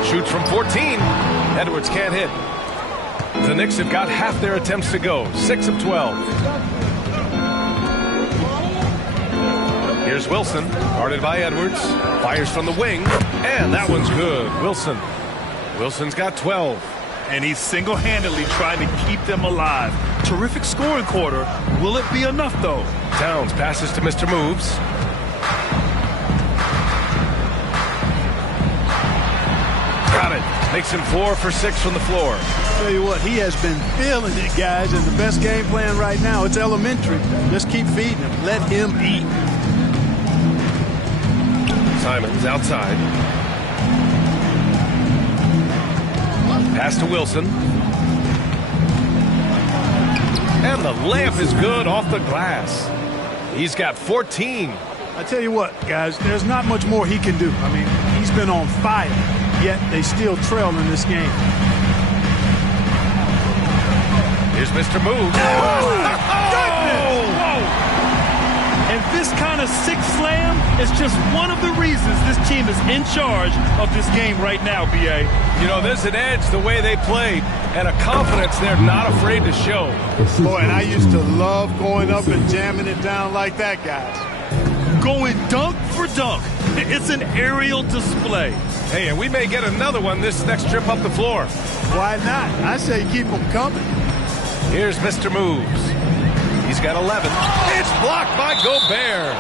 Shoots from 14. Edwards can't hit. The Knicks have got half their attempts to go. 6 of 12. Here's Wilson, guarded by Edwards. Fires from the wing, and that one's good. Wilson's got 12. And he's single-handedly trying to keep them alive. Terrific scoring quarter. Will it be enough, though? Towns passes to Mr. Moves. Got it. Makes him 4 for 6 from the floor. Tell you what, he has been feeling it, guys, and the best game plan right now, it's elementary. Just keep feeding him. Let him eat. Simons outside. Pass to Wilson. And the layup is good off the glass. He's got 14. I tell you what, guys, there's not much more he can do. I mean, he's been on fire, yet they still trail in this game. Here's Mr. Move. And this kind of sick slam is just one of the reasons this team is in charge of this game right now, B.A. You know, there's an edge the way they played and a confidence they're not afraid to show. Boy, and I used to love going up and jamming it down like that, guys. Going dunk for dunk. It's an aerial display. Hey, and we may get another one this next trip up the floor. Why not? I say keep them coming. Here's Mr. Moves. He's got 11. It's blocked by Gobert.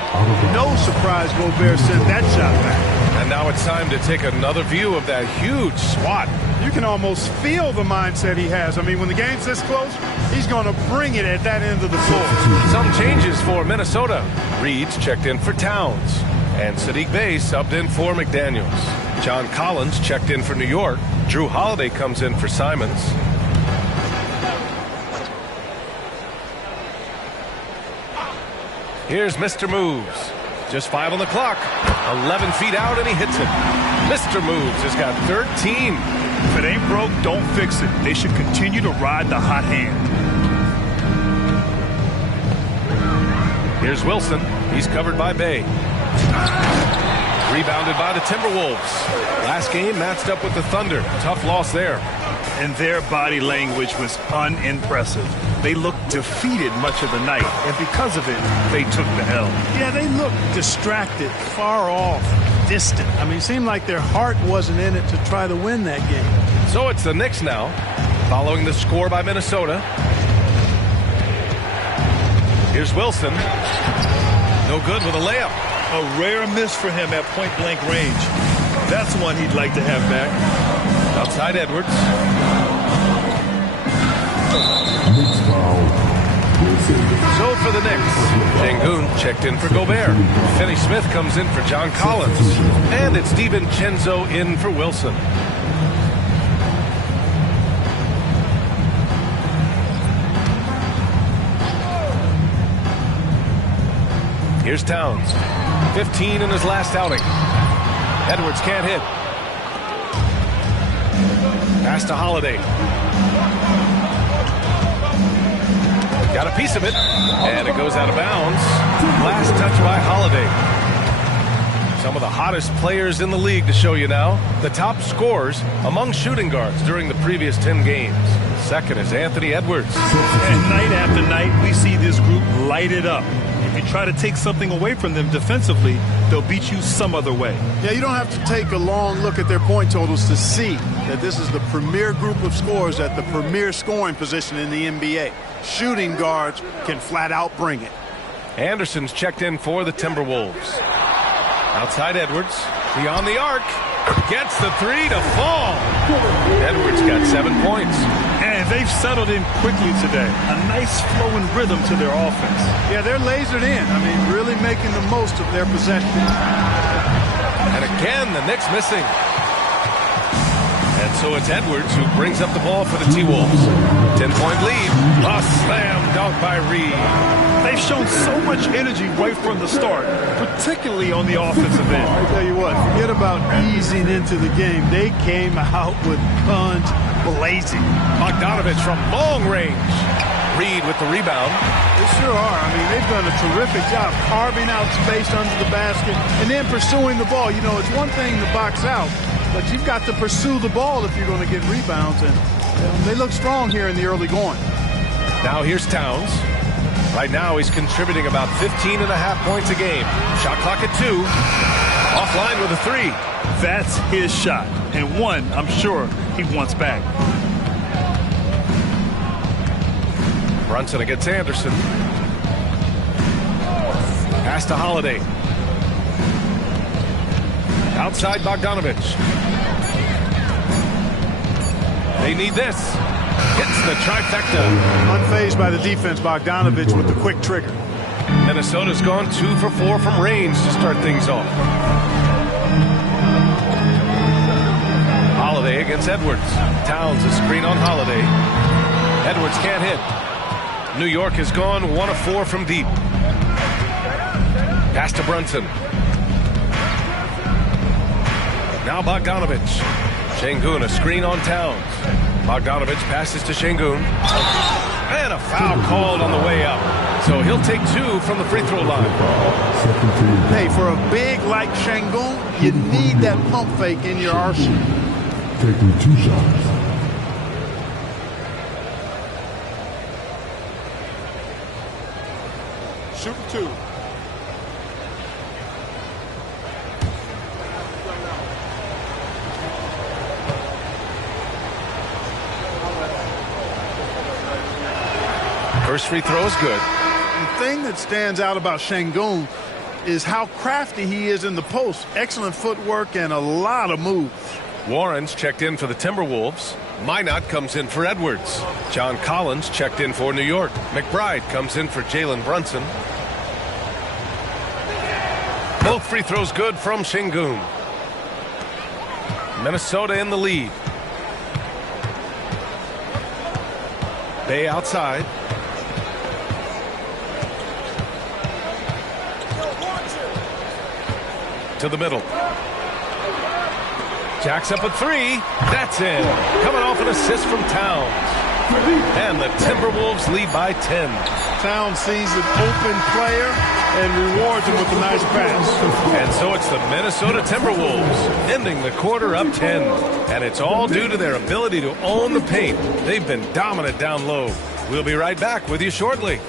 No surprise Gobert sent that shot back. And now it's time to take another view of that huge swat. You can almost feel the mindset he has. I mean, when the game's this close, he's going to bring it at that end of the floor. Some changes for Minnesota. Reed's checked in for Towns. And Sadiq Bey subbed in for McDaniels. John Collins checked in for New York. Drew Holiday comes in for Simons. Here's Mr. Moves. Just 5 on the clock. 11 feet out, and he hits it. Mr. Moves has got 13. If it ain't broke, don't fix it. They should continue to ride the hot hand. Here's Wilson. He's covered by Bay. Rebounded by the Timberwolves. Last game matched up with the Thunder. Tough loss there. And their body language was unimpressive. They looked defeated much of the night, and because of it, they took the L. Yeah, they looked distracted, far off, distant. I mean, it seemed like their heart wasn't in it to try to win that game. So it's the Knicks now, following the score by Minnesota. Here's Wilson. No good with a layup. A rare miss for him at point-blank range. That's one he'd like to have back. Outside Edwards. So for the Knicks, Sengun checked in for Gobert. Finney Smith comes in for John Collins. And it's DiVincenzo in for Wilson. Here's Towns. 15 in his last outing. Edwards can't hit. Pass to Holiday. Got a piece of it, and it goes out of bounds. Last touch by Holiday. Some of the hottest players in the league to show you now. The top scorers among shooting guards during the previous 10 games. Second is Anthony Edwards. And night after night, we see this group light it up. If you try to take something away from them defensively, they'll beat you some other way. Yeah, you don't have to take a long look at their point totals to see that this is the premier group of scorers at the premier scoring position in the NBA. Shooting guards can flat out bring it. Anderson's checked in for the Timberwolves. Outside Edwards, beyond the arc, gets the three to fall. Edwards got 7 points. And they've settled in quickly today. A nice flowing rhythm to their offense. Yeah, they're lasered in. I mean, really making the most of their possession. And again, the Knicks missing. And so it's Edwards who brings up the ball for the T-Wolves. 10-point lead. A slam dunk by Reed. They've shown so much energy right from the start, particularly on the offensive end. I tell you what, forget about easing into the game. They came out with guns blazing. Bogdanovich from long range. Reed with the rebound. They sure are. I mean, they've done a terrific job carving out space under the basket and then pursuing the ball. You know, it's one thing to box out, but you've got to pursue the ball if you're going to get rebounds. And they look strong here in the early going. Now here's Towns. Right now he's contributing about 15.5 points a game. Shot clock at 2. Offline with a 3. That's his shot. And one, I'm sure, he wants back. Brunson against Anderson. Pass to Holiday. Outside Bogdanovich. They need this. Hits the trifecta. Unfazed by the defense, Bogdanovich with the quick trigger. Minnesota's gone 2 for 4 from range to start things off. Holiday against Edwards. Towns a screen on Holiday. Edwards can't hit. New York has gone 1 of 4 from deep. Pass to Brunson. Now Bogdanovich. Şengün, a screen on Towns. Bogdanovich passes to Şengün. And a foul called on the way up. So he'll take 2 from the free throw line. Hey, for a big like Şengün, you need that pump fake in your arsenal. Taking 2 shots. Shooting 2. First free throw is good. The thing that stands out about Şengün is how crafty he is in the post. Excellent footwork and a lot of moves. Warren's checked in for the Timberwolves. Minot comes in for Edwards. John Collins checked in for New York. McBride comes in for Jalen Brunson. Both free throws good from Şengün. Minnesota in the lead. Bay outside. To the middle. Jacks up a 3. That's in. Coming off an assist from Towns. And the Timberwolves lead by 10. Towns sees an open player and rewards him with a nice pass. And so it's the Minnesota Timberwolves ending the quarter up 10. And it's all due to their ability to own the paint. They've been dominant down low. We'll be right back with you shortly.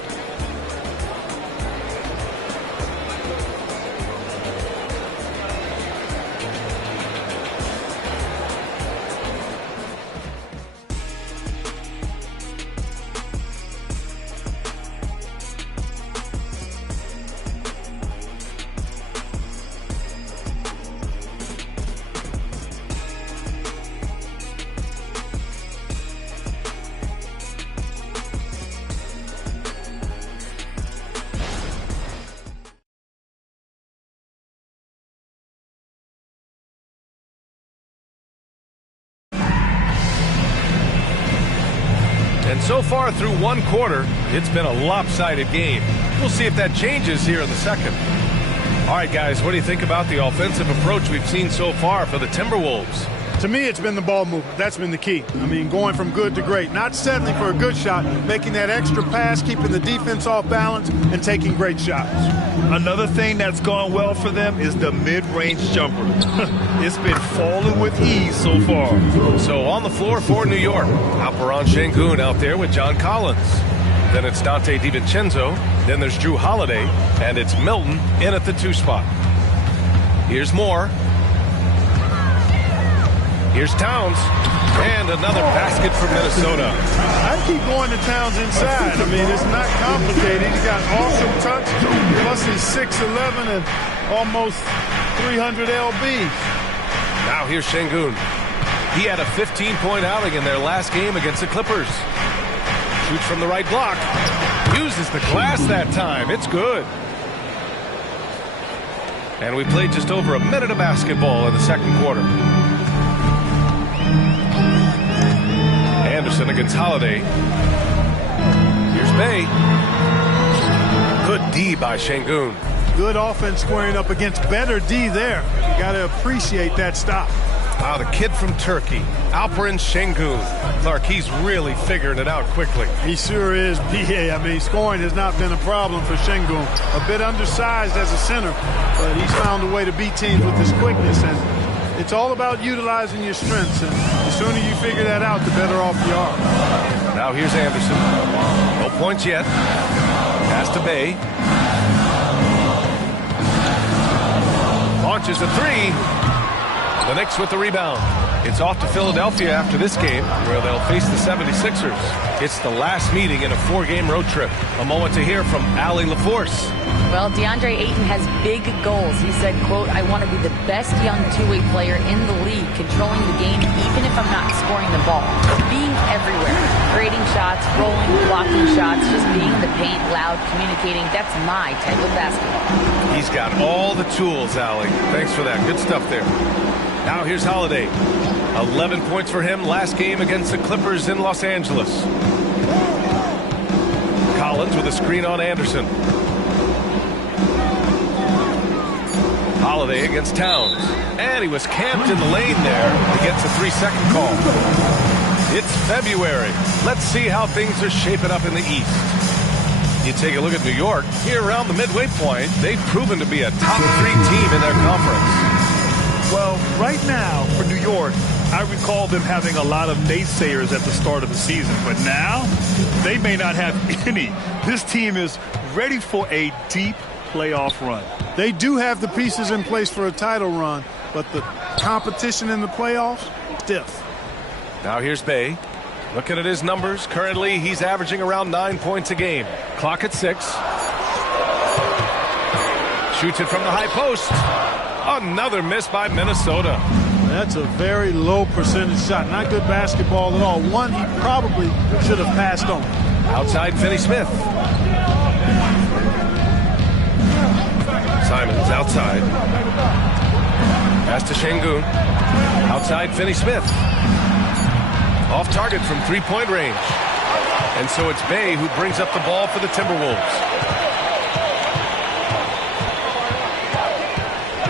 And so far through one quarter, it's been a lopsided game. We'll see if that changes here in the second. All right, guys, what do you think about the offensive approach we've seen so far for the Timberwolves? To me, it's been the ball movement. That's been the key. I mean, going from good to great. Not settling for a good shot, making that extra pass, keeping the defense off balance, and taking great shots. Another thing that's gone well for them is the mid-range jumper. It's been falling with ease so far. So on the floor for New York, Alperen Şengün out there with John Collins. Then it's Dante DiVincenzo. Then there's Drew Holiday. And it's Milton in at the 2 spot. Here's Moore. Here's Towns. And another basket for Minnesota. I keep going to Towns inside. I mean, it's not complicated. He's got awesome touch. Plus he's 6'11 and almost 300 lbs. Now here's Şengün. He had a 15-point outing in their last game against the Clippers. Shoots from the right block. Uses the glass that time. It's good. And we played just over a minute of basketball in the second quarter. Anderson against Holiday. Here's Bay. Good D by Şengün. Good offense squaring up against better D there. You got to appreciate that stop. Wow, the kid from Turkey, Alperen Şengün. Clark, he's really figuring it out quickly. He sure is, B.A. I mean, scoring has not been a problem for Şengün. A bit undersized as a center, but he's found a way to beat teams with his quickness. And it's all about utilizing your strengths. And the sooner you figure that out, the better off you are. Now here's Anderson. No points yet. Pass to Bay. Launches a 3. The Knicks with the rebound. It's off to Philadelphia after this game, where they'll face the 76ers. It's the last meeting in a 4-game road trip. A moment to hear from Allie LaForce. Well, DeAndre Ayton has big goals. He said, quote, "I want to be the best young two-way player in the league, controlling the game even if I'm not scoring the ball. Being everywhere, creating shots, rolling, blocking shots, just being in the paint, loud, communicating. That's my type of basketball." He's got all the tools, Allie. Thanks for that. Good stuff there. Now here's Holiday. 11 points for him last game against the Clippers in Los Angeles. Collins with a screen on Anderson. Holiday against Towns. And he was camped in the lane there. He gets a 3-second call. It's February. Let's see how things are shaping up in the East. You take a look at New York. Here around the midway point, they've proven to be a top 3 team in their conference. Well, right now for New York, I recall them having a lot of naysayers at the start of the season. But now, they may not have any. This team is ready for a deep playoff run. They do have the pieces in place for a title run, but the competition in the playoffs, stiff. Now here's Bay. Looking at his numbers, currently he's averaging around 9 points a game. Clock at 6. Shoots it from the high post. Another miss by Minnesota. That's a very low percentage shot. Not good basketball at all. One he probably should have passed on. Outside Finney-Smith. Simons outside. Pass to Şengün. Outside Finney-Smith. Off target from 3-point range. And so it's Bay who brings up the ball for the Timberwolves.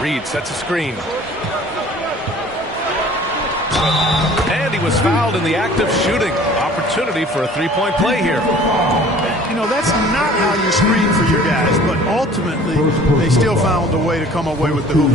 Reed sets a screen. And he was fouled in the act of shooting. Opportunity for a 3-point play here. You know, that's not how you screen for your guys, but ultimately they still found a way to come away with the hoop.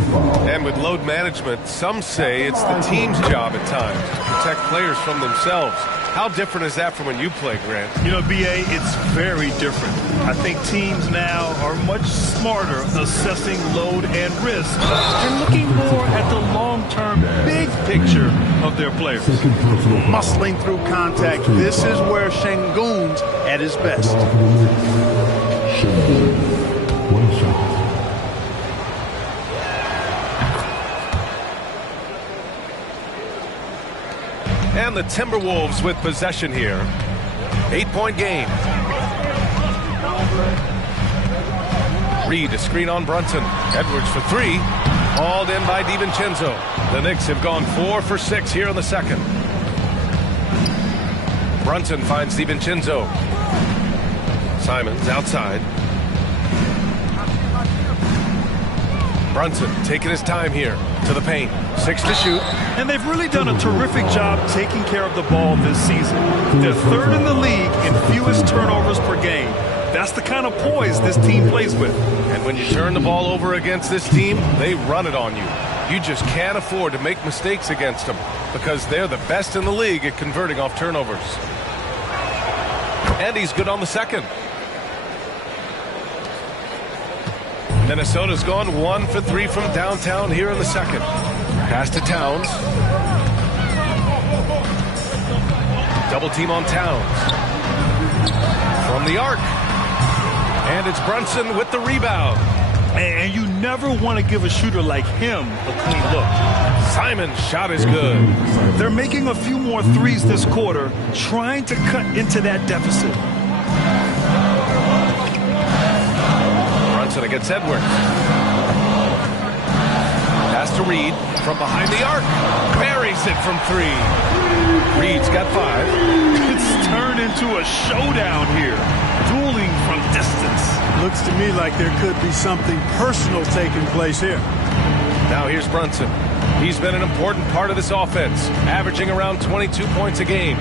And with load management, some say it's the team's job at times to protect players from themselves. How different is that from when you play, Grant? You know, B.A., it's very different. I think teams now are much smarter assessing load and risk. They're looking more at the long-term big picture of their players. Muscling through contact. This is where Şengün's at his best. One shot. And the Timberwolves with possession here. 8-point game. Reed a screen on Brunson. Edwards for 3. Hauled in by DiVincenzo. The Knicks have gone 4 for 6 here in the second. Brunson finds DiVincenzo. Simons outside. Brunson taking his time here to the paint. 6 to shoot. And they've really done a terrific job taking care of the ball this season. They're 3rd in the league in fewest turnovers per game. That's the kind of poise this team plays with. And when you turn the ball over against this team, they run it on you. You just can't afford to make mistakes against them because they're the best in the league at converting off turnovers. And he's good on the second. Minnesota's gone 1 for 3 from downtown here in the second. Pass to Towns. Double team on Towns. From the arc. And it's Brunson with the rebound. And you never want to give a shooter like him a clean look. Simon's shot is good. They're making a few more threes this quarter, trying to cut into that deficit. Brunson against Edwards. Pass to Reed from behind the arc. Buries it from 3. Reed's got 5. It's turned into a showdown here. Dueling from distance. Looks to me like there could be something personal taking place here. Now here's Brunson. He's been an important part of this offense, averaging around 22 points a game.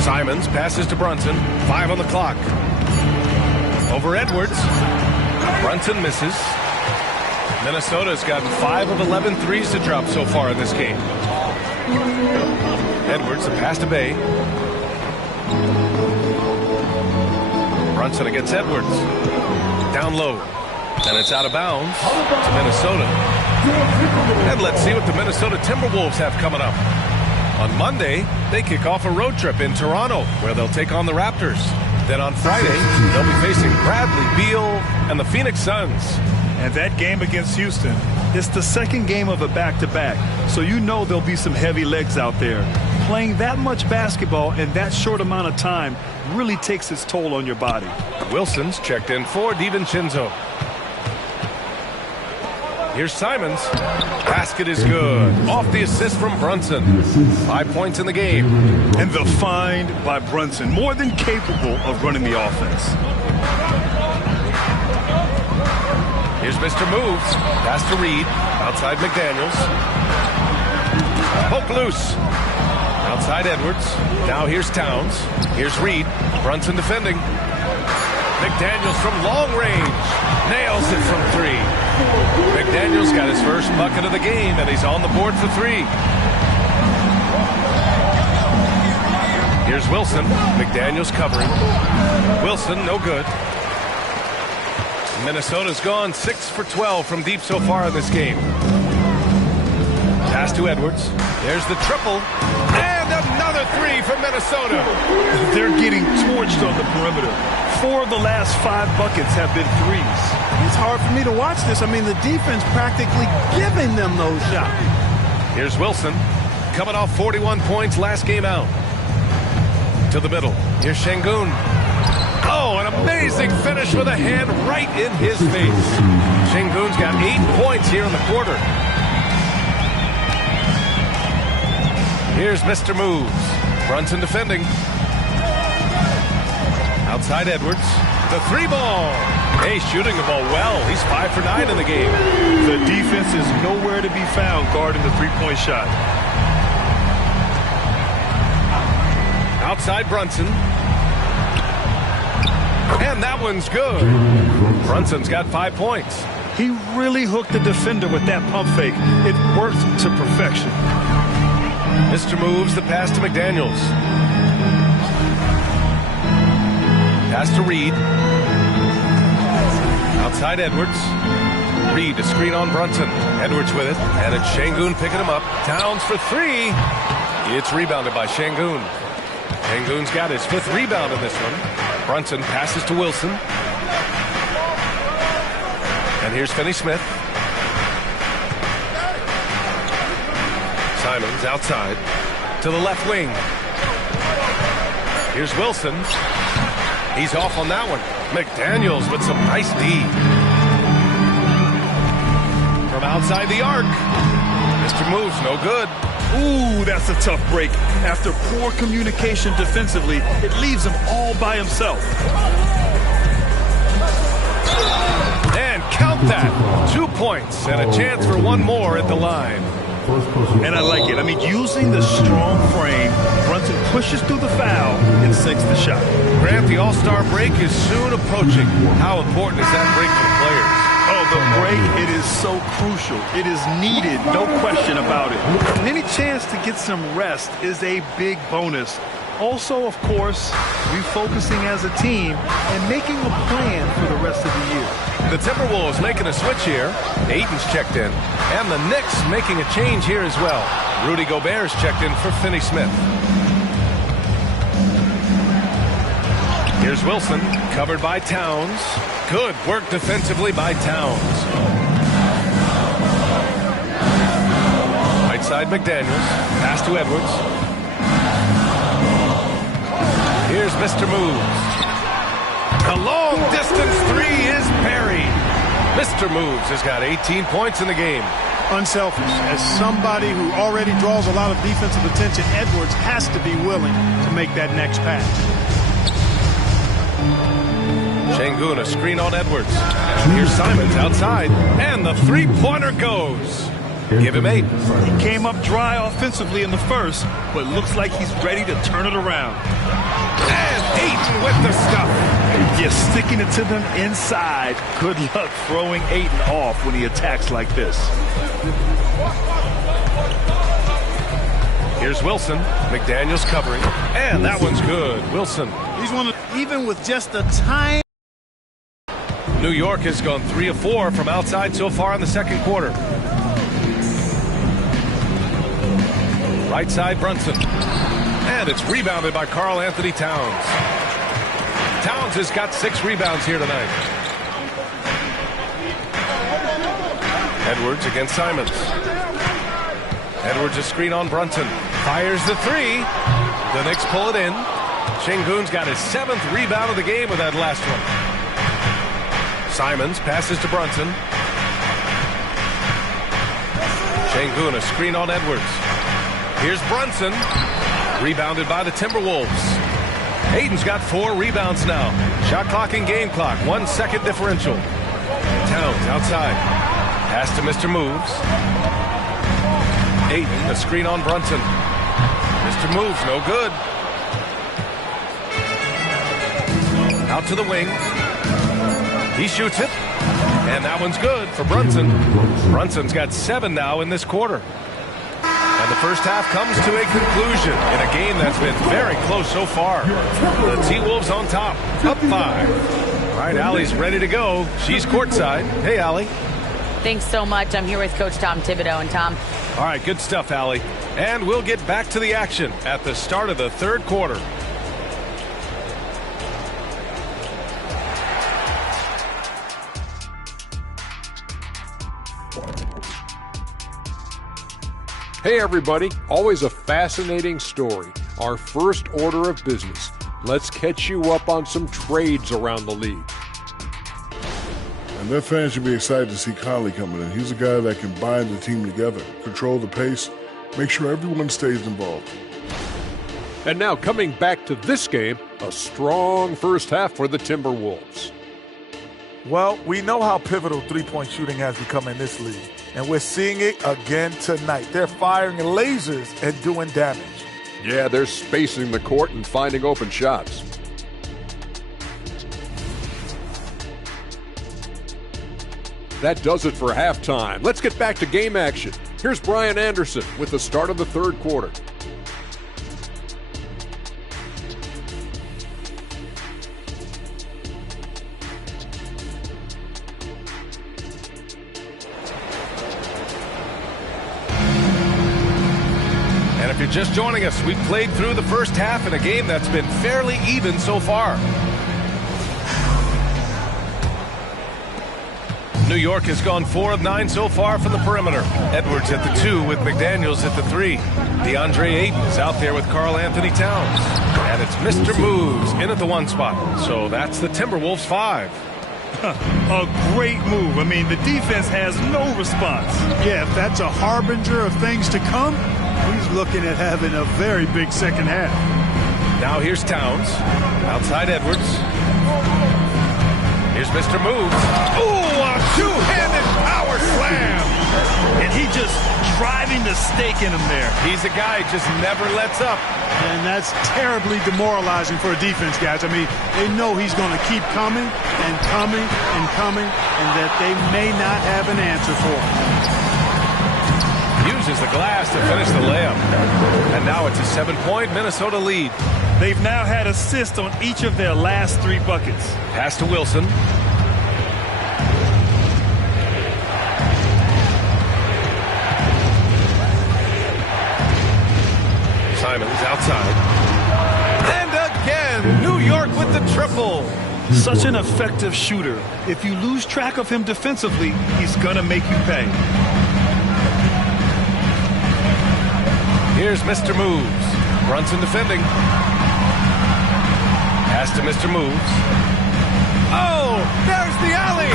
Simons passes to Brunson. 5 on the clock. Over Edwards. Brunson misses. Minnesota's gotten 5 of 11 threes to drop so far in this game. Edwards, the pass to Bay. Brunson against Edwards. Down low. And it's out of bounds to Minnesota. And let's see what the Minnesota Timberwolves have coming up. On Monday, they kick off a road trip in Toronto, where they'll take on the Raptors. Then on Friday, they'll be facing Bradley Beal and the Phoenix Suns. And that game against Houston, it's the second game of a back-to-back. So you know there'll be some heavy legs out there. Playing that much basketball in that short amount of time really takes its toll on your body. Wilson's checked in for DiVincenzo. Here's Simons. Basket is good. Off the assist from Brunson. 5 points in the game. And the find by Brunson, more than capable of running the offense. Here's Mr. Moves. Pass to Reed. Outside McDaniels. Poke loose. Outside Edwards. Now here's Towns. Here's Reed. Brunson defending. McDaniels from long range. Nails it from 3. McDaniels got his first bucket of the game, and he's on the board for 3. Here's Wilson. McDaniels covering. Wilson, no good. Minnesota's gone 6 for 12 from deep so far in this game. Pass to Edwards. There's the triple. And another 3 from Minnesota. They're getting torched on the perimeter. 4 of the last 5 buckets have been threes. It's hard for me to watch this. I mean, the defense practically giving them those shots. Here's Wilson. Coming off 41 points last game out. To the middle. Here's Şengün. Oh, an amazing finish with a hand right in his face. Şengün's got 8 points here in the quarter. Here's Mr. Moves. Brunson defending. Outside Edwards. The 3-ball. Hey, shooting the ball well. He's 5 for 9 in the game. The defense is nowhere to be found guarding the three-point shot. Outside Brunson. And that one's good. Brunson's got 5 points. He really hooked the defender with that pump fake. It worked to perfection. Mr. Moves the pass to McDaniels. Pass to Reed. Outside Edwards. Reed to screen on Brunson. Edwards with it. And it's Şengün picking him up. Towns for 3. It's rebounded by Şengün. Şengün's got his 5th rebound in this one. Brunson passes to Wilson. And here's Finney Smith. Simons outside to the left wing. Here's Wilson. He's off on that one. McDaniels with some nice D. From outside the arc. Mr. Moves, no good. Ooh, that's a tough break. After poor communication defensively, it leaves him all by himself. And count that. 2 points and a chance for one more at the line. And I like it. I mean, using the strong frame, Brunson pushes through the foul and sinks the shot. Grant, the All-Star break is soon approaching. How important is that break for the players? Oh, the break, it is so crucial. It is needed, no question about it. And any chance to get some rest is a big bonus. Also, of course, refocusing as a team and making a plan for the rest of the year. The Timberwolves making a switch here. Ayton's checked in. And the Knicks making a change here as well. Rudy Gobert's checked in for Finney Smith. Here's Wilson, covered by Towns. Good work defensively by Towns. Right side McDaniels. Pass to Edwards. Here's Mr. Moves. A long distance 3 is buried. Mr. Moves has got 18 points in the game. Unselfish. As somebody who already draws a lot of defensive attention, Edwards has to be willing to make that next pass. Şengün, a screen on Edwards. Here's Simons outside. And the 3-pointer goes. Give him 8. He came up dry offensively in the first, but looks like he's ready to turn it around. And Ayton with the stuff. Just sticking it to them inside. Good luck throwing Ayton off when he attacks like this. Here's Wilson. McDaniels covering. And that one's good. Wilson. He's one of, even with just a tiny. New York has gone 3 of 4 from outside so far in the second quarter. Right side Brunson. And it's rebounded by Karl Anthony Towns. Towns has got 6 rebounds here tonight. Edwards against Simons. Edwards a screen on Brunson. Fires the 3. The Knicks pull it in. Şengün's got his 7th rebound of the game with that last one. Simons passes to Brunson. Sengun, a screen on Edwards. Here's Brunson. Rebounded by the Timberwolves. Aiden's got 4 rebounds now. Shot clock and game clock. 1 second differential. Towns outside. Pass to Mr. Moves. Aiden, a screen on Brunson. Mr. Moves, no good. Out to the wing. He shoots it. And that one's good for Brunson. Brunson's got 7 now in this quarter. And the first half comes to a conclusion in a game that's been very close so far. The T-Wolves on top, up 5. All right, Allie's ready to go. She's courtside. Hey, Allie. Thanks so much. I'm here with Coach Tom Thibodeau. And Tom. All right, good stuff, Allie. And we'll get back to the action at the start of the third quarter. Hey everybody, always a fascinating story. Our first order of business. Let's catch you up on some trades around the league. And their fans should be excited to see Conley coming in. He's a guy that can bind the team together, control the pace, make sure everyone stays involved. And now coming back to this game, a strong first half for the Timberwolves. Well, we know how pivotal three-point shooting has become in this league, and we're seeing it again tonight. They're firing lasers and doing damage. Yeah, they're spacing the court and finding open shots. That does it for halftime. Let's get back to game action. Here's Brian Anderson with the start of the third quarter. And if you're just joining us, we've played through the first half in a game that's been fairly even so far. New York has gone 4 of 9 so far from the perimeter. Edwards at the 2 with McDaniels at the 3. DeAndre Ayton is out there with Karl Anthony Towns. And it's Mr. Moves in at the 1 spot. So that's the Timberwolves 5. A great move. I mean, the defense has no response. Yeah, if that's a harbinger of things to come, he's looking at having a very big second half. Now here's Towns. Outside Edwards. Here's Mr. Moves. Ooh, a two-handed power slam. And he just driving the stake in him there. He's a guy who just never lets up. And that's terribly demoralizing for a defense, guys. I mean, they know he's going to keep coming and coming and coming, and that they may not have an answer for him. Uses the glass to finish the layup. And now it's a 7-point Minnesota lead. They've now had assists on each of their last 3 buckets. Pass to Wilson. Simons outside. And again, New York with the triple. Such an effective shooter. If you lose track of him defensively, he's going to make you pay. Here's Mr. Moves. Brunson defending. Pass to Mr. Moves. Oh, there's the alley.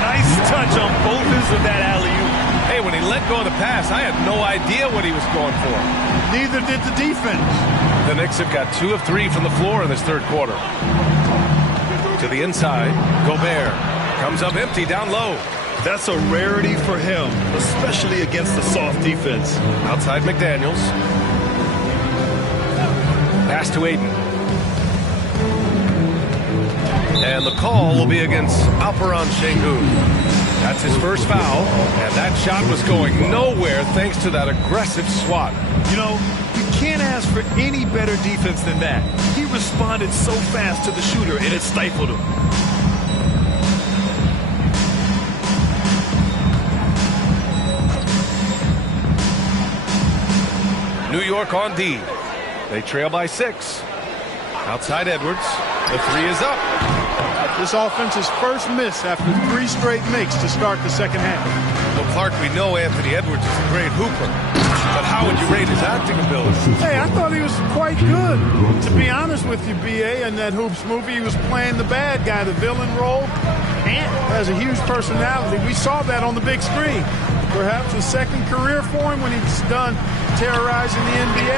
Nice touch on both ends of that alley-oop. Hey, when he let go of the pass, I had no idea what he was going for. Neither did the defense. The Knicks have got 2 of 3 from the floor in this third quarter. To the inside, Gobert comes up empty down low. That's a rarity for him, especially against the soft defense. Outside McDaniels. Pass to Ayton. And the call will be against Alperen Sengun. That's his first foul, and that shot was going nowhere thanks to that aggressive swat. You know, you can't ask for any better defense than that. He responded so fast to the shooter, and it stifled him. New York on D. They trail by 6. Outside Edwards. The 3 is up. This offense's first miss after 3 straight makes to start the second half. Well, Clark, we know Anthony Edwards is a great hooper. but how would you rate his acting ability? Hey, I thought he was quite good. To be honest with you, B.A., in that Hoops movie, he was playing the bad guy, the villain role. And has a huge personality. We saw that on the big screen. Perhaps a second career for him when he's done terrorizing the NBA.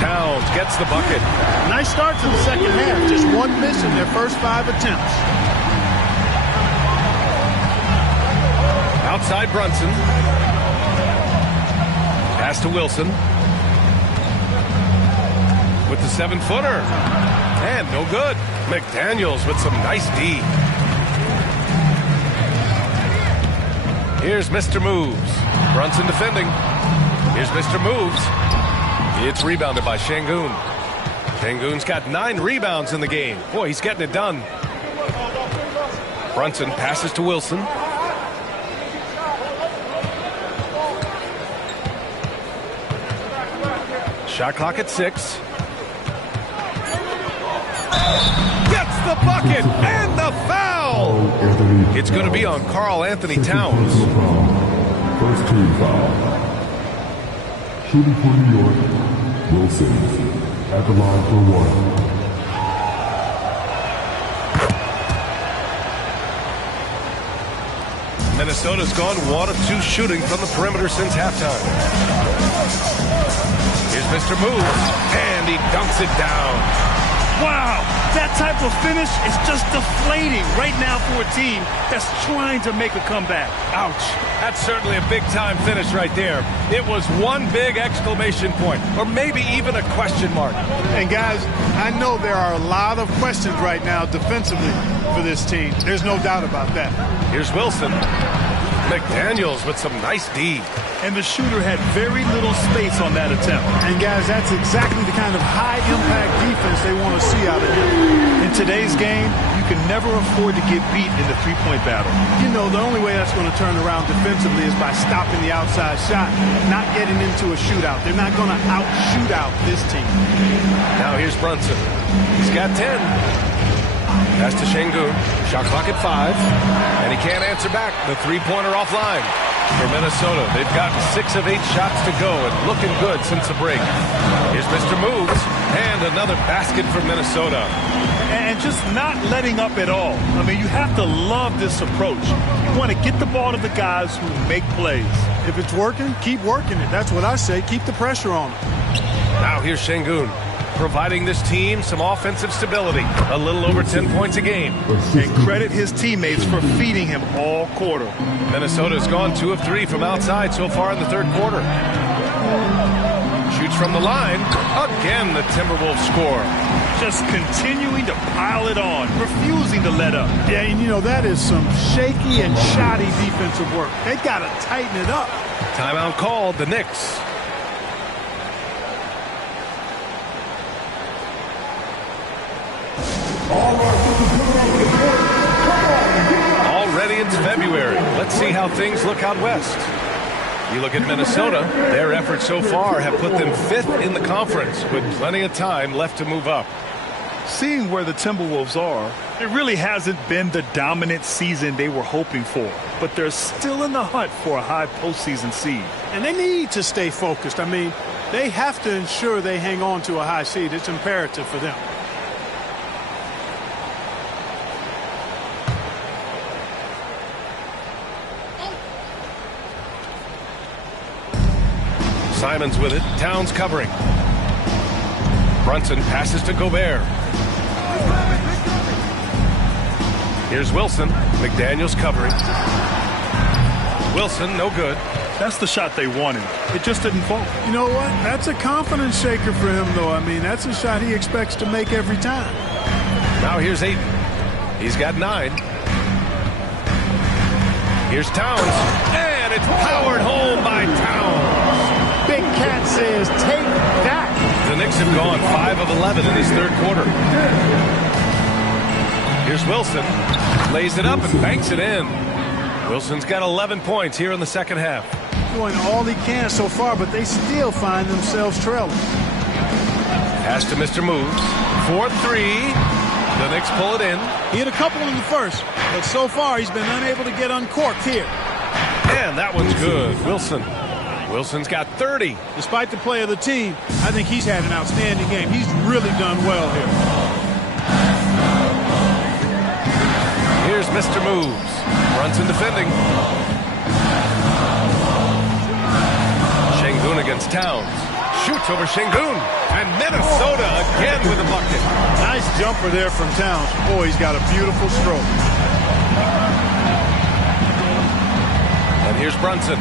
Towns gets the bucket. Nice start to the second half. Just one miss in their first 5 attempts. Outside Brunson. Pass to Wilson. With the 7-footer. And no good. McDaniels with some nice D. Here's Mr. Moves. Brunson defending. Here's Mr. Moves. It's rebounded by Şengün. Şengün's got 9 rebounds in the game. Boy, he's getting it done. Brunson passes to Wilson. Shot clock at 6. Gets the bucket and the foul. It's going to be on Karl Anthony Towns. First team foul. Shooting for New York, Wilson at the line for 1. Minnesota's gone 1 of 2 shooting from the perimeter since halftime. Here's Mr. Moves, and he dunks it down. Wow, that type of finish is just deflating right now for a team that's trying to make a comeback. Ouch. That's certainly a big-time finish right there. It was one big exclamation point, or maybe even a question mark. And guys, I know there are a lot of questions right now defensively for this team. There's no doubt about that. Here's Wilson. McDaniels with some nice D. And the shooter had very little space on that attempt. And guys, that's exactly the kind of high-impact defense they want to see out of him. In today's game, you can never afford to get beat in the three-point battle. You know, the only way that's going to turn around defensively is by stopping the outside shot, not getting into a shootout. They're not going to out-shoot out this team. Now here's Brunson. He's got 10. Pass to Şengün. Shot clock at 5. And he can't answer back. The three-pointer offline for Minnesota. They've gotten 6 of 8 shots to go and looking good since the break. Here's Mr. Moves. And another basket for Minnesota. And just not letting up at all. I mean, you have to love this approach. You want to get the ball to the guys who make plays. If it's working, keep working it. That's what I say. Keep the pressure on them. Now here's Şengün, providing this team some offensive stability. A little over 10 points a game. And credit his teammates for feeding him all quarter. Minnesota's gone 2 of 3 from outside so far in the third quarter. Shoots from the line. Again, the Timberwolves score. Just continuing to pile it on, refusing to let up. Yeah, and you know, that is some shaky and shoddy defensive work. They got to tighten it up. Timeout called, the Knicks. Already it's February. Let's see how things look out west. You look at Minnesota, their efforts so far have put them 5th in the conference with plenty of time left to move up. Seeing where the Timberwolves are, it really hasn't been the dominant season they were hoping for. But they're still in the hunt for a high postseason seed. And they need to stay focused. I mean, they have to ensure they hang on to a high seed. It's imperative for them. Simons with it. Towns covering. Brunson passes to Gobert. Here's Wilson. McDaniels covering. Wilson, no good. That's the shot they wanted. It just didn't fall. You know what? That's a confidence shaker for him, though. I mean, that's a shot he expects to make every time. Now here's Ayton. He's got 9. Here's Towns. And it's powered home by Towns. Big Cat says, take that. The Knicks have gone 5 of 11 in this third quarter. Here's Wilson. Lays it up and banks it in. Wilson's got 11 points here in the second half. Doing all he can so far, but they still find themselves trailing. Pass to Mr. Moves. 4-3. The Knicks pull it in. He hit a couple in the first, but so far he's been unable to get uncorked here. And that one's good. Wilson Wilson's got 30. Despite the play of the team, I think he's had an outstanding game. He's really done well here. Here's Mr. Moves. Brunson defending. Şengün against Towns. Shoots over Şengün. And Minnesota again with a bucket. Nice jumper there from Towns. Boy, he's got a beautiful stroke. And here's Brunson.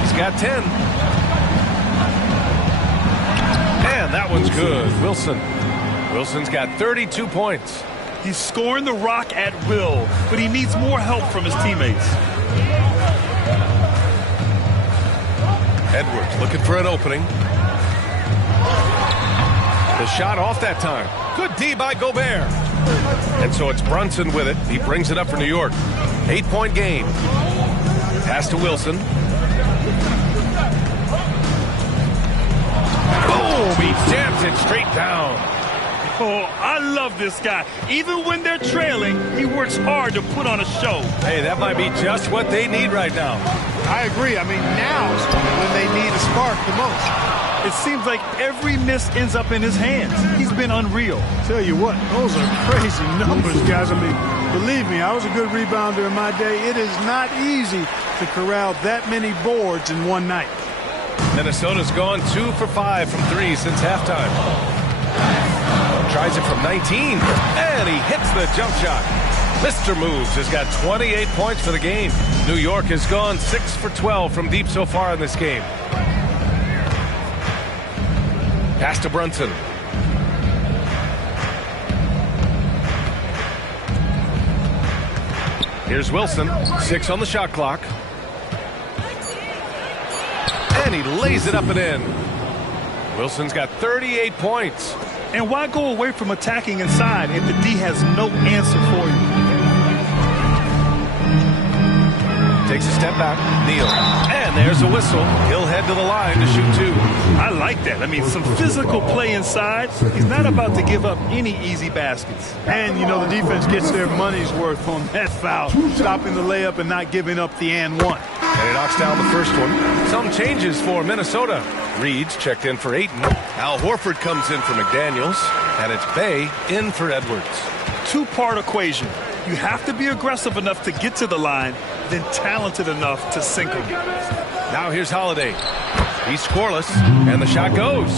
He's got 10. And that one's good. Wilson's got 32 points. He's scoring the rock at will, but he needs more help from his teammates. Edwards looking for an opening. The shot off that time. Good D by Gobert. And so it's Brunson with it. He brings it up for New York. 8-point game. Pass to Wilson. Boom! He jams it straight down. Oh, I love this guy. Even when they're trailing, he works hard to put on a show. Hey, that might be just what they need right now. I agree. I mean, now's when they need a spark the most. It seems like every miss ends up in his hands. He's been unreal. Tell you what, those are crazy numbers, guys. I mean, believe me, I was a good rebounder in my day. It is not easy to corral that many boards in one night. Minnesota's gone 2 for 5 from 3 since halftime. Tries it from 19, and he hits the jump shot. Mr. Moves has got 28 points for the game. New York has gone 6 for 12 from deep so far in this game. Pass to Brunson. Here's Wilson, 6 on the shot clock. And he lays it up and in. Wilson's got 38 points. And why go away from attacking inside if the D has no answer for you? Takes a step back. Neal. And there's a whistle. He'll head to the line to shoot 2. I like that. I mean, some physical play inside. He's not about to give up any easy baskets. And, you know, the defense gets their money's worth on that foul. Stopping the layup and not giving up the and one. And he knocks down the first one. Some changes for Minnesota. Reed's checked in for Ayton. Al Horford comes in for McDaniels. And it's Bay in for Edwards. Two-part equation. You have to be aggressive enough to get to the line, then talented enough to sink them. Now here's Holiday. He's scoreless, and the shot goes.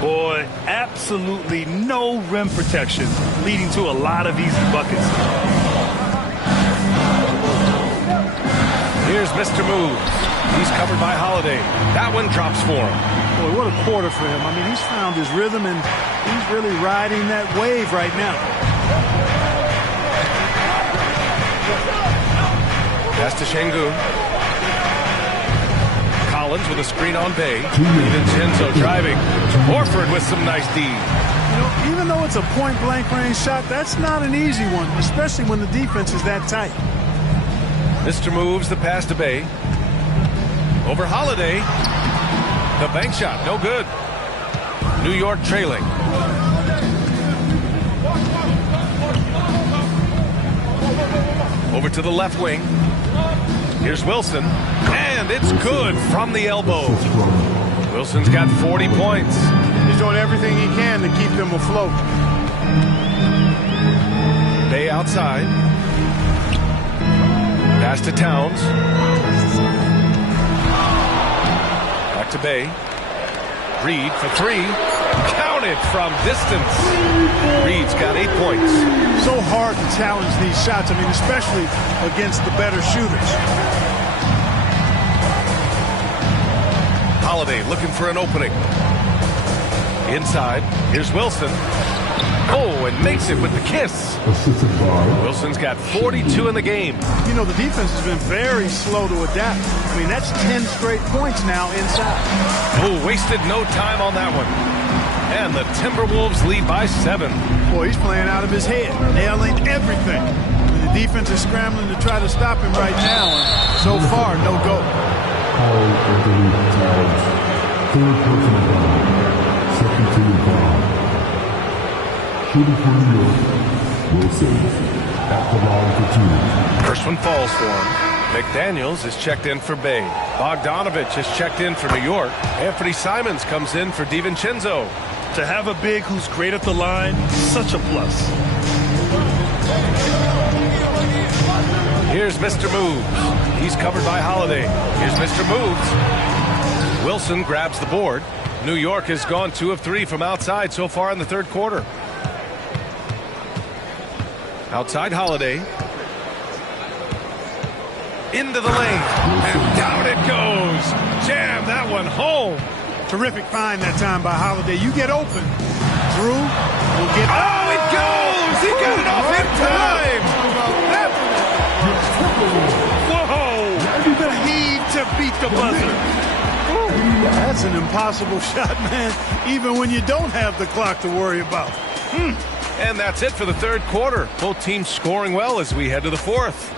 Boy, absolutely no rim protection, leading to a lot of easy buckets. Here's Mr. Moves. He's covered by Holiday. That one drops for him. Boy, what a quarter for him. I mean, he's found his rhythm, and he's really riding that wave right now. Pass to Şengün. Collins with a screen on Bay. DiVincenzo driving. Horford with some nice D. You know, even though it's a point-blank range shot, that's not an easy one, especially when the defense is that tight. Mr. Moves the pass to Bay. Over Holiday. The bank shot, no good. New York trailing. Over to the left wing. Here's Wilson, and it's good from the elbow. Wilson's got 40 points. He's doing everything he can to keep them afloat. Bay outside. Pass to Towns. Back to Bay. Reed for 3. Counted from distance. Reed's got 8 points. So hard to challenge these shots. I mean, especially against the better shooters. Holiday looking for an opening. Inside. Here's Wilson. Oh, and makes it with the kiss. Wilson's got 42 in the game. You know, the defense has been very slow to adapt. I mean, that's 10 straight points now inside. Oh, wasted no time on that one. And the Timberwolves lead by 7. Boy, he's playing out of his head, nailing everything. And the defense is scrambling to try to stop him right now. And so far, no go. Third personal foul. Second team foul. Shooting for New York, Wilson at the line for 2. First one falls for him. McDaniels is checked in for Bay. Bogdanovich is checked in for New York. Anthony Simons comes in for DiVincenzo. To have a big who's great at the line, such a plus. Here's Mr. Moves. He's covered by Holiday. Here's Mr. Moves. Wilson grabs the board. New York has gone 2 of 3 from outside so far in the third quarter. Outside Holiday. Into the lane. And down it goes. Jam that one home. Terrific find that time by Holiday. You get open. Drew will get... Oh, it goes! He got it off in time! Whoa! The heave to beat the buzzer. Ooh, that's an impossible shot, man, even when you don't have the clock to worry about. And that's it for the third quarter. Both teams scoring well as we head to the fourth.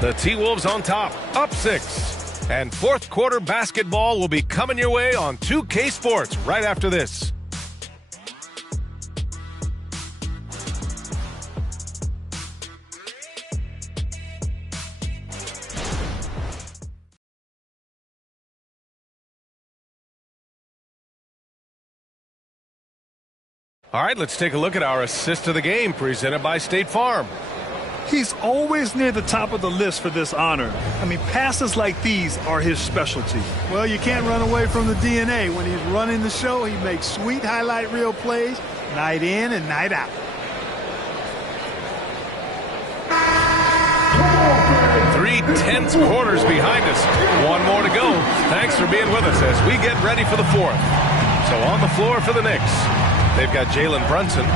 The T-Wolves on top, up 6. And fourth quarter basketball will be coming your way on 2K Sports right after this. All right, let's take a look at our assist of the game presented by State Farm. He's always near the top of the list for this honor. I mean, passes like these are his specialty. Well, you can't run away from the DNA. When he's running the show, he makes sweet highlight reel plays night in and night out. 3 tense quarters behind us. One more to go. Thanks for being with us as we get ready for the fourth. So on the floor for the Knicks, they've got Jalen Brunson,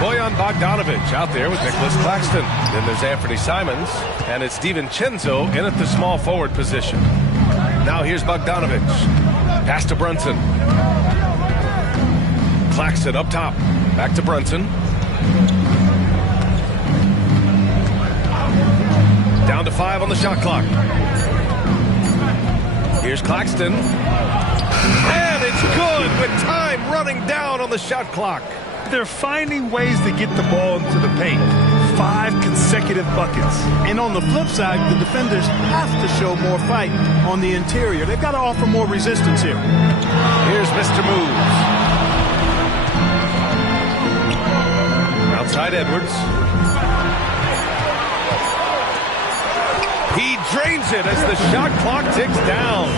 Bojan Bogdanovich out there with Nicholas Claxton. Then there's Anthony Simons, and it's DiVincenzo in at the small forward position. Now here's Bogdanovich. Pass to Brunson. Claxton up top. Back to Brunson. Down to 5 on the shot clock. Here's Claxton. And it's good with time running down on the shot clock. They're finding ways to get the ball into the paint. 5 consecutive buckets. And on the flip side, the defenders have to show more fight on the interior. They've got to offer more resistance here. Here's Mr. Moves. Outside Edwards. He drains it as the shot clock ticks down.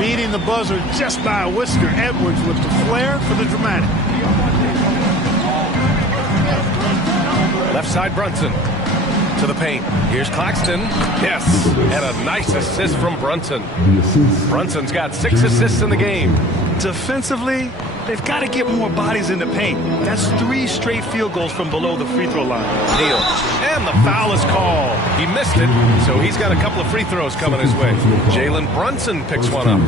Beating the buzzer just by a whisker. Edwards with the flair for the dramatic. Left side Brunson to the paint. Here's Claxton. Yes, and a nice assist from Brunson. Brunson's got 6 assists in the game. Defensively, they've got to get more bodies in the paint. That's 3 straight field goals from below the free throw line. Neal, and the foul is called. He missed it, so he's got a couple of free throws coming his way. Jalen Brunson picks one up.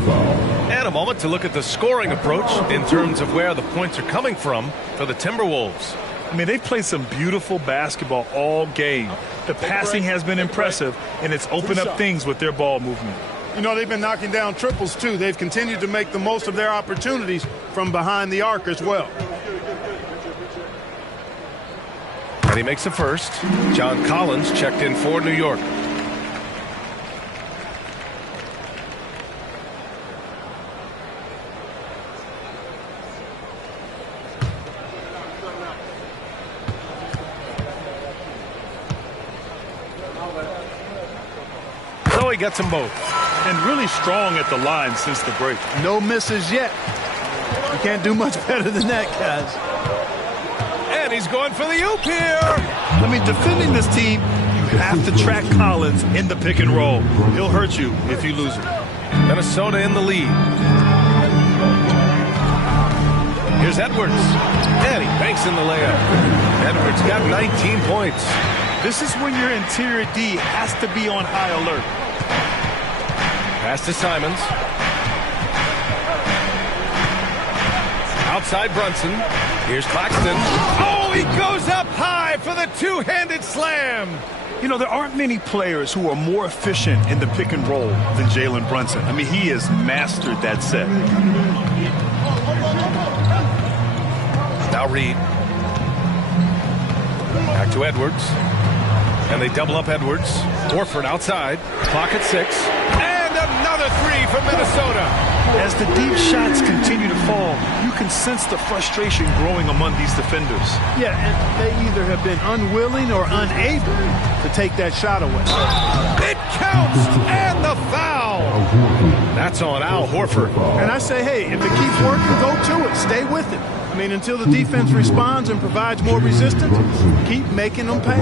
And a moment to look at the scoring approach in terms of where the points are coming from for the Timberwolves. I mean, they've played some beautiful basketball all game. The passing has been impressive, and it's opened up things with their ball movement. You know, they've been knocking down triples, too. They've continued to make the most of their opportunities from behind the arc as well. And he makes the first. John Collins checked in for New York. So he gets them both. And really strong at the line since the break. No misses yet. You can't do much better than that, guys. And he's going for the oop here. I mean, defending this team, you have to track Collins in the pick and roll. He'll hurt you if you lose him. Minnesota in the lead. Here's Edwards. And he banks in the layup. Edwards got 19 points. This is when your interior D has to be on high alert. Pass to Simons. Outside Brunson. Here's Claxton. Oh, he goes up high for the two-handed slam. You know, there aren't many players who are more efficient in the pick and roll than Jalen Brunson. I mean, he has mastered that set. Now Reed. Back to Edwards. And they double up Edwards. Horford outside. Clock at 6. And another three from Minnesota. As the deep shots continue to fall, you can sense the frustration growing among these defenders. Yeah, and they either have been unwilling or unable to take that shot away. It counts, and the foul. That's on Al Horford. And I say, hey, if it keeps working, go to it. Stay with it. I mean, until the defense responds and provides more resistance, keep making them pay.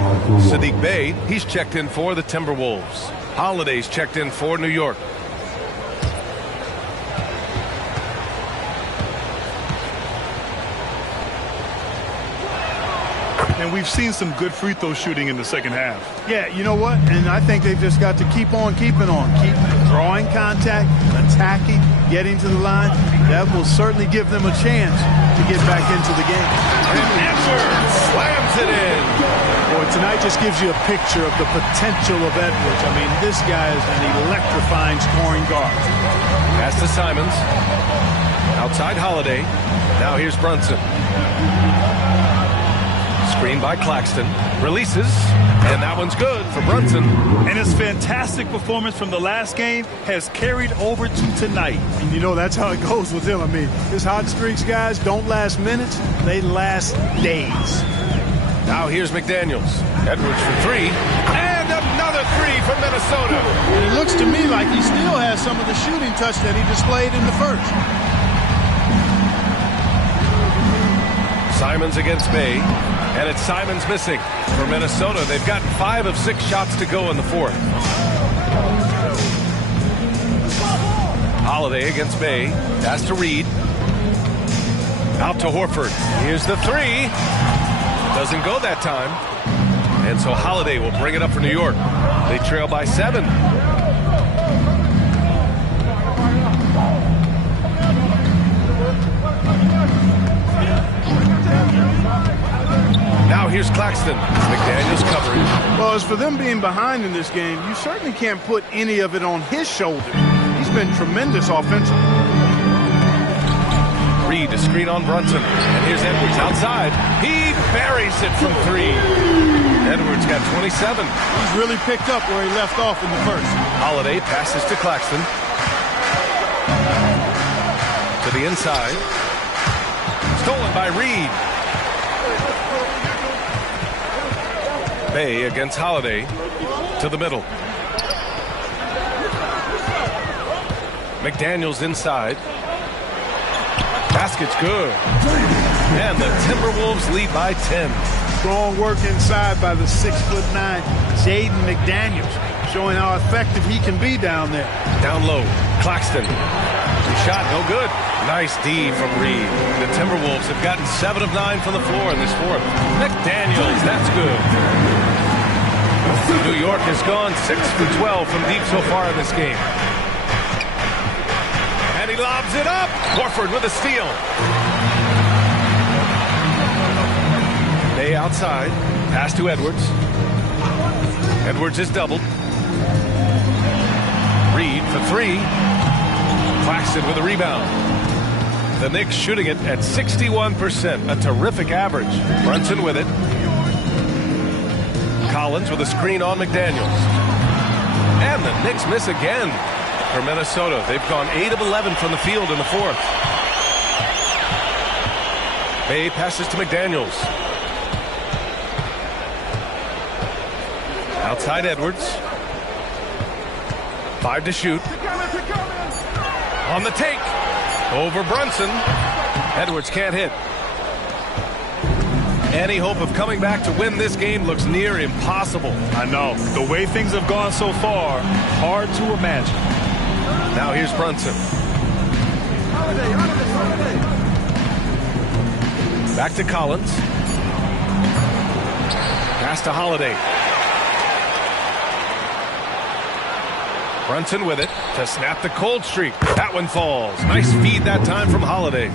Sadiq Bey, he's checked in for the Timberwolves. Holiday's checked in for New York. And we've seen some good free throw shooting in the second half. Yeah, you know what? And I think they've just got to keep on keeping on. Keep drawing contact, attacking, getting to the line. That will certainly give them a chance to get back into the game. And Edwards slams it in. Boy, tonight just gives you a picture of the potential of Edwards. I mean, this guy is an electrifying scoring guard. Pass to Simons. Outside Holiday. Now here's Brunson. Screen by Claxton. Releases. And that one's good for Brunson. And his fantastic performance from the last game has carried over to tonight. And you know, that's how it goes with him. I mean, his hot streaks, guys, don't last minutes. They last days. Now here's McDaniels. Edwards for three. And another three from Minnesota. And it looks to me like he still has some of the shooting touch that he displayed in the first. Simons against Bey. And it's Simons missing for Minnesota. They've got 5 of 6 shots to go in the fourth. Holiday against Bey. Pass to Reed. Out to Horford. Here's the three. Doesn't go that time. And so Holiday will bring it up for New York. They trail by 7. Now here's Claxton. McDaniels covering. Well, as for them being behind in this game, you certainly can't put any of it on his shoulder. He's been tremendous offensively. Reed to screen on Brunson. And here's Edwards outside. He buries it from 3. Edwards got 27. He's really picked up where he left off in the first. Holiday passes to Claxton. To the inside. Stolen by Reed. Bey against Holiday to the middle. McDaniels inside. Basket's good. And the Timberwolves lead by 10. Strong work inside by the 6'9" Jaden McDaniels, showing how effective he can be down there. Down low, Claxton. Shot no good. Nice D from Reed. The Timberwolves have gotten 7 of 9 from the floor in this fourth. McDaniels, that's good. New York has gone 6 for 12 from deep so far in this game. And he lobs it up. Horford with a steal. Bey outside. Pass to Edwards. Edwards is doubled. Reed for 3. Claxton with a rebound. The Knicks shooting it at 61%, a terrific average. Brunson with it. Collins with a screen on McDaniels. And the Knicks miss again for Minnesota. They've gone 8 of 11 from the field in the fourth. Bey passes to McDaniels. Outside Edwards. 5 to shoot. On the take. Over Brunson. Edwards can't hit. Any hope of coming back to win this game looks near impossible. I know. The way things have gone so far, hard to imagine. Now here's Brunson. Back to Collins. Pass to Holiday. Brunson with it to snap the cold streak. That one falls. Nice feed that time from Holiday.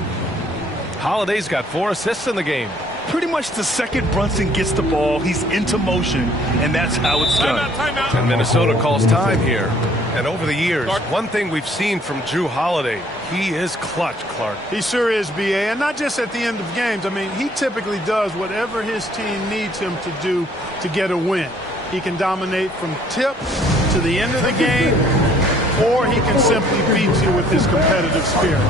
Holiday's got 4 assists in the game. Pretty much the second Brunson gets the ball, he's into motion, and that's how it's done. Timeout. And Minnesota calls time here. And over the years, one thing we've seen from Drew Holiday, he is clutch, Clark. He sure is, B.A., and not just at the end of games. I mean, he typically does whatever his team needs him to do to get a win. He can dominate from tip to the end of the game, or he can simply beat you with his competitive spirit.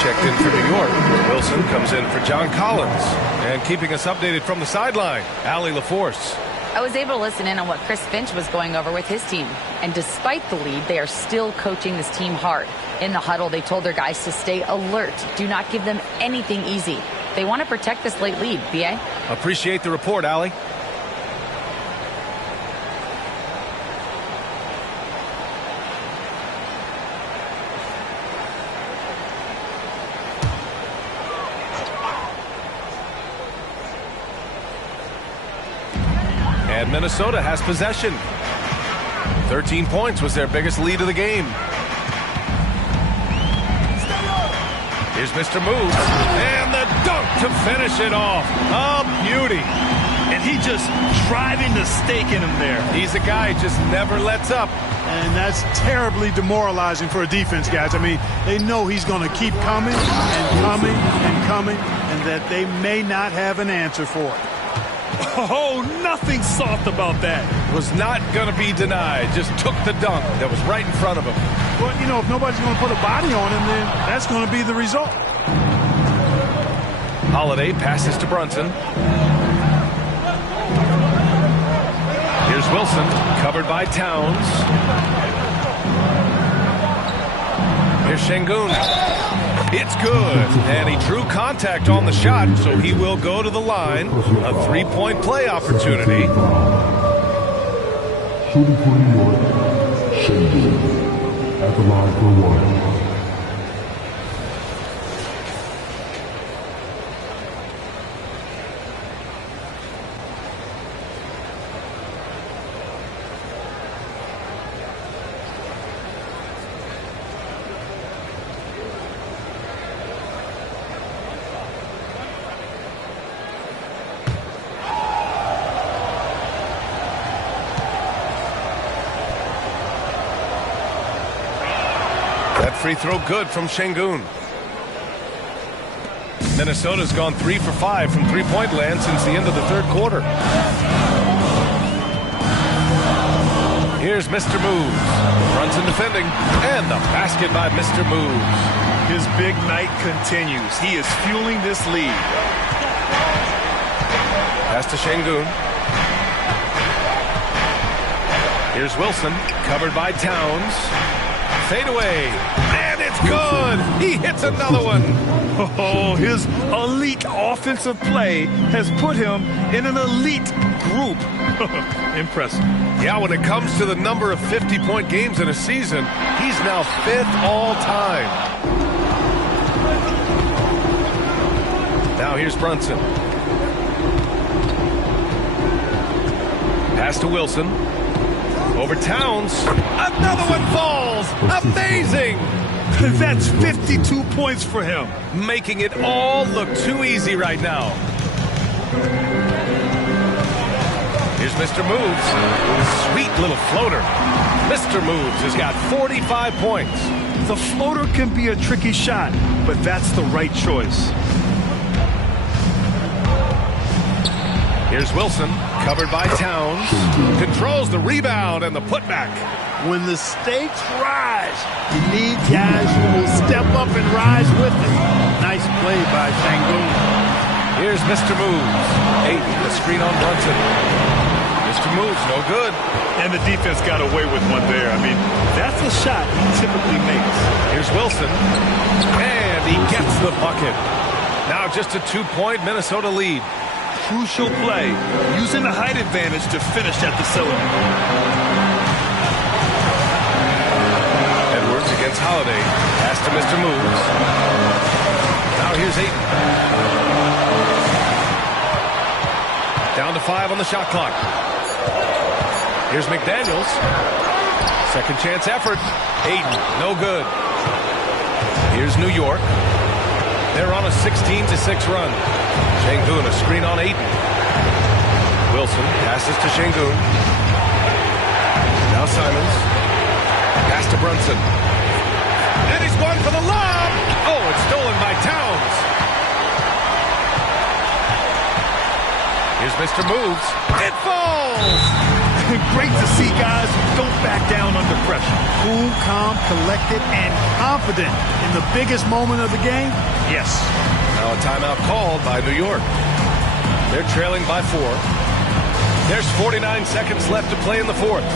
Checked in for New York. Wilson comes in for John Collins. And keeping us updated from the sideline, Allie LaForce. I was able to listen in on what Chris Finch was going over with his team. And despite the lead, they are still coaching this team hard. In the huddle, they told their guys to stay alert. Do not give them anything easy. They want to protect this late lead, B.A. Appreciate the report, Allie. And Minnesota has possession. 13 points was their biggest lead of the game. Here's Mr. Moves. And the dunk to finish it off. A beauty. And he just driving the stake in him there. He's a guy who just never lets up. And that's terribly demoralizing for a defense, guys. I mean, they know he's going to keep coming and coming and coming, and that they may not have an answer for it. Oh, nothing soft about that. Was not going to be denied. Just took the dunk that was right in front of him. Well, you know, if nobody's going to put a body on him, then that's going to be the result. Holiday passes to Brunson. Here's Wilson, covered by Towns. Here's Şengün. It's good, and he drew contact on the shot, so he will go to the line. A three-point play opportunity. Shooting for New York, Şengün at the line for one. Free throw good from Şengün. Minnesota's gone 3 for 5 from three-point land since the end of the third quarter. Here's Mr. Moves. Brunson defending. And the basket by Mr. Moves. His big night continues. He is fueling this lead. Pass to Şengün. Here's Wilson, covered by Towns. Fade away, and it's good. He hits another one. Oh, his elite offensive play has put him in an elite group. Impressive. Yeah, when it comes to the number of 50-point games in a season, he's now 5th all time. Now here's Brunson. Pass to Wilson. Over Towns. Another one falls. Amazing. That's 52 points for him. Making it all look too easy right now. Here's Mr. Moves. Sweet little floater. Mr. Moves has got 45 points. The floater can be a tricky shot, but that's the right choice. Here's Wilson, covered by Towns. Controls the rebound and the putback. When the stakes rise, you need guys who will step up and rise with it. Nice play by Şengün. Here's Mr. Moves. 8, the screen on Brunson. Mr. Moves, no good. And the defense got away with one there. I mean, that's the shot he typically makes. Here's Wilson. And he gets the bucket. Now just a 2-point Minnesota lead. Crucial play, using the height advantage to finish at the cylinder. Edwards against Holiday. Pass to Mr. Moves. Now here's Ayton. Down to 5 on the shot clock. Here's McDaniels. Second chance effort. Ayton, no good. Here's New York. They're on a 16-6 run. Şengün, a screen on Ayton. Wilson passes to Şengün. Now Simons. Pass to Brunson. And he's going for the lob. Oh, it's stolen by Towns. Here's Mr. Moves. It falls. Great to see guys who don't back down under pressure. Cool, calm, collected, and confident in the biggest moment of the game. Yes. Now a timeout called by New York. They're trailing by 4. There's 49 seconds left to play in the fourth.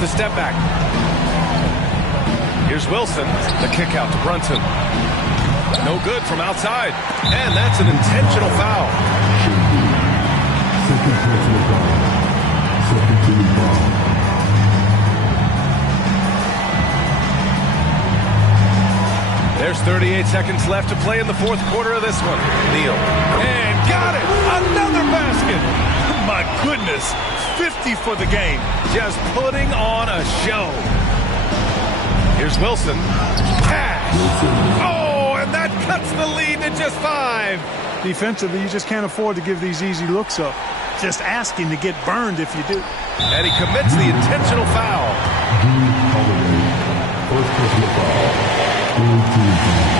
The step back. Here's Wilson. The kick out to Brunson. No good from outside. And that's an intentional foul. Second personal foul. Second team foul. There's 38 seconds left to play in the fourth quarter of this one. Neal. And got it. Another basket. My goodness. 50 for the game. Just putting on a show. Here's Wilson. Pass. Oh, and that cuts the lead to just 5. Defensively, you just can't afford to give these easy looks up. Just asking to get burned if you do. And he commits the intentional foul. First personal foul. Third team foul.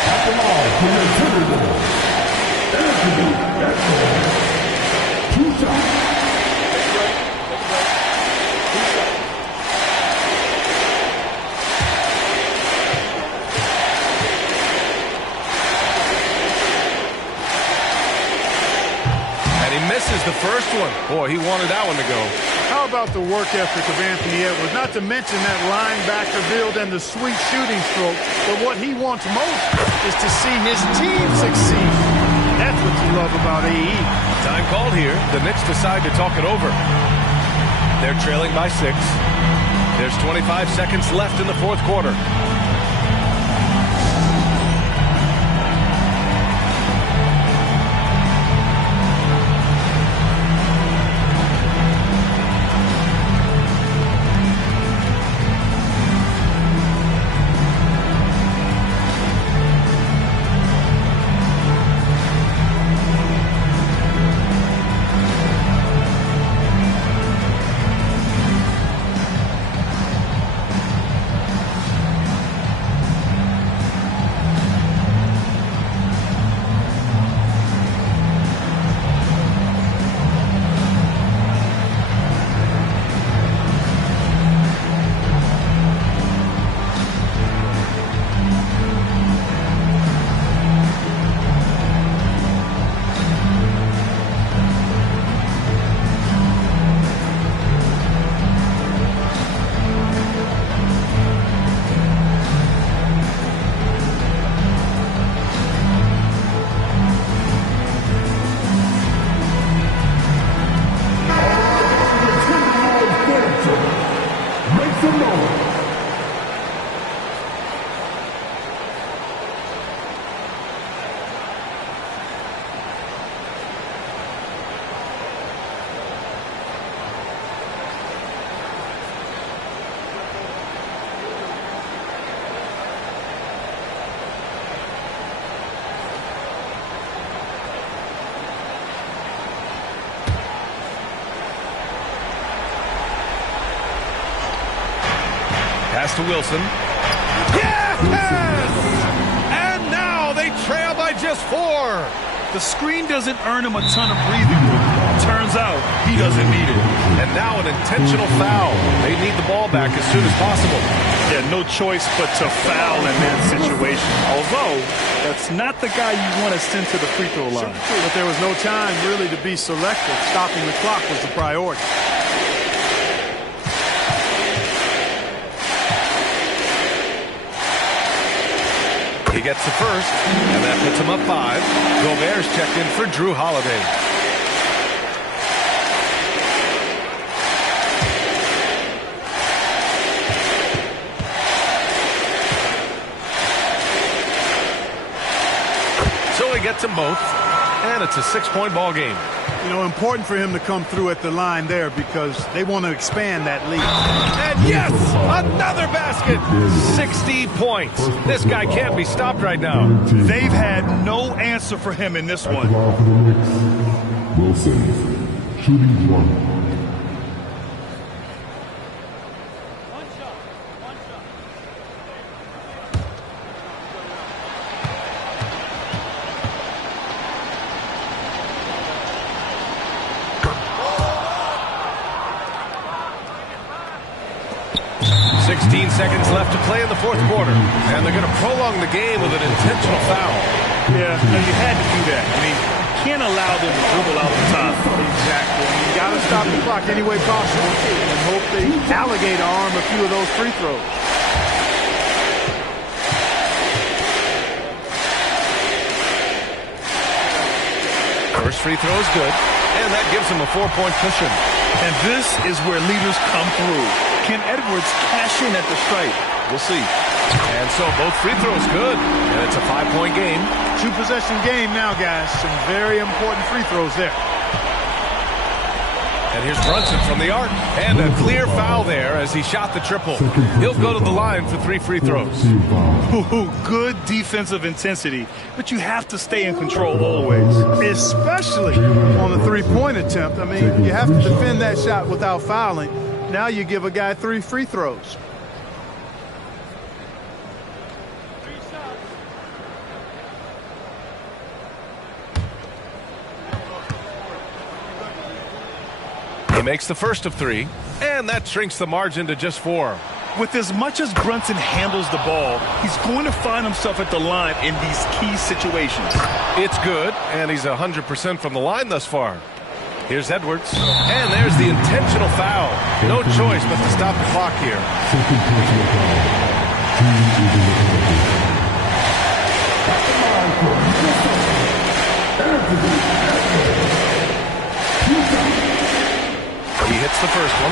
At the line, from the Timberwolves, Anthony Edwards. 2 shots. Misses the first one. Boy, he wanted that one to go. How about the work ethic of Anthony Edwards? Not to mention that linebacker build and the sweet shooting stroke. But what he wants most is to see his team succeed. That's what you love about AE. Time called here. The Knicks decide to talk it over. They're trailing by 6. There's 25 seconds left in the fourth quarter. pass to Wilson. Yes! And now they trail by just 4. The screen doesn't earn him a ton of breathing room. Turns out he doesn't need it. And now an intentional foul. They need the ball back as soon as possible. Yeah, no choice but to foul in that situation. Although, that's not the guy you want to send to the free throw line. But there was no time really to be selective. Stopping the clock was the priority. He gets the first, and that puts him up 5. Gobert's checked in for Drew Holiday. So he gets them both, and it's a 6-point ball game. You know, important for him to come through at the line there because they want to expand that lead. And yes, another basket. 60 points. This guy can't be stopped right now. They've had no answer for him in this one. Wilson, shooting 1. 16 seconds left to play in the 4th quarter. And they're going to prolong the game with an intentional foul. Yeah, you had to do that. I mean, you can't allow them to dribble out the top. Exactly. You got to stop the clock any way possible and hope they alligator arm a few of those free throws. First free throw is good, and that gives him a 4-point cushion. And this is where leaders come through. Can Edwards cash in at the stripe? We'll see. And so both free throws good, and it's a 5-point game. 2-possession game now, guys. Some very important free throws there. And here's Brunson from the arc. And a clear foul there as he shot the triple. He'll go to the line for 3 free throws. Ooh, good defensive intensity, but you have to stay in control always. Especially on the three-point attempt. I mean, you have to defend that shot without fouling. Now you give a guy 3 free throws. He makes the first of 3, and that shrinks the margin to just 4. With as much as Brunson handles the ball, he's going to find himself at the line in these key situations. It's good, and he's 100% from the line thus far. Here's Edwards, and there's the intentional foul. No choice but to stop the clock here. He hits the first one,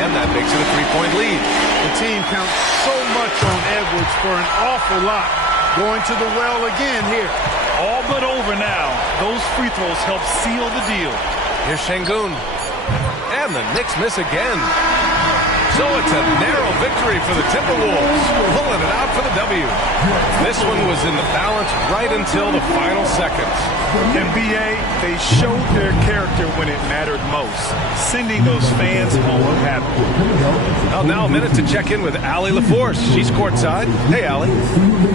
and that makes it a 3-point lead. The team counts so much on Edwards for an awful lot. Going to the well again here. All but over now. Those free throws help seal the deal. Here's Şengün. And the Knicks miss again. So it's a narrow victory for the Timberwolves, pulling it out for the W. This one was in the balance right until the final seconds. NBA, they showed their character when it mattered most, sending those fans home happy. Well, now a minute to check in with Allie LaForce. She's courtside. Hey, Allie.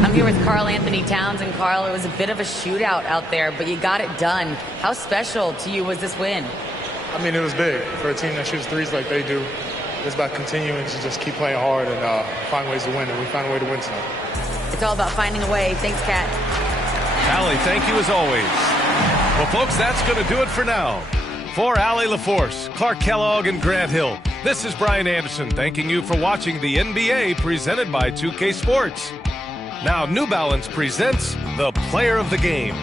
I'm here with Karl Anthony Towns, and Karl, it was a bit of a shootout out there, but you got it done. How special to you was this win? I mean, it was big for a team that shoots threes like they do. It's about continuing to just keep playing hard and find ways to win, and we found a way to win tonight. It's all about finding a way. Thanks, Kat. Allie, thank you as always. Well, folks, that's going to do it for now. For Allie LaForce, Clark Kellogg, and Grant Hill, this is Brian Anderson thanking you for watching the NBA presented by 2K Sports. Now, New Balance presents the Player of the Game.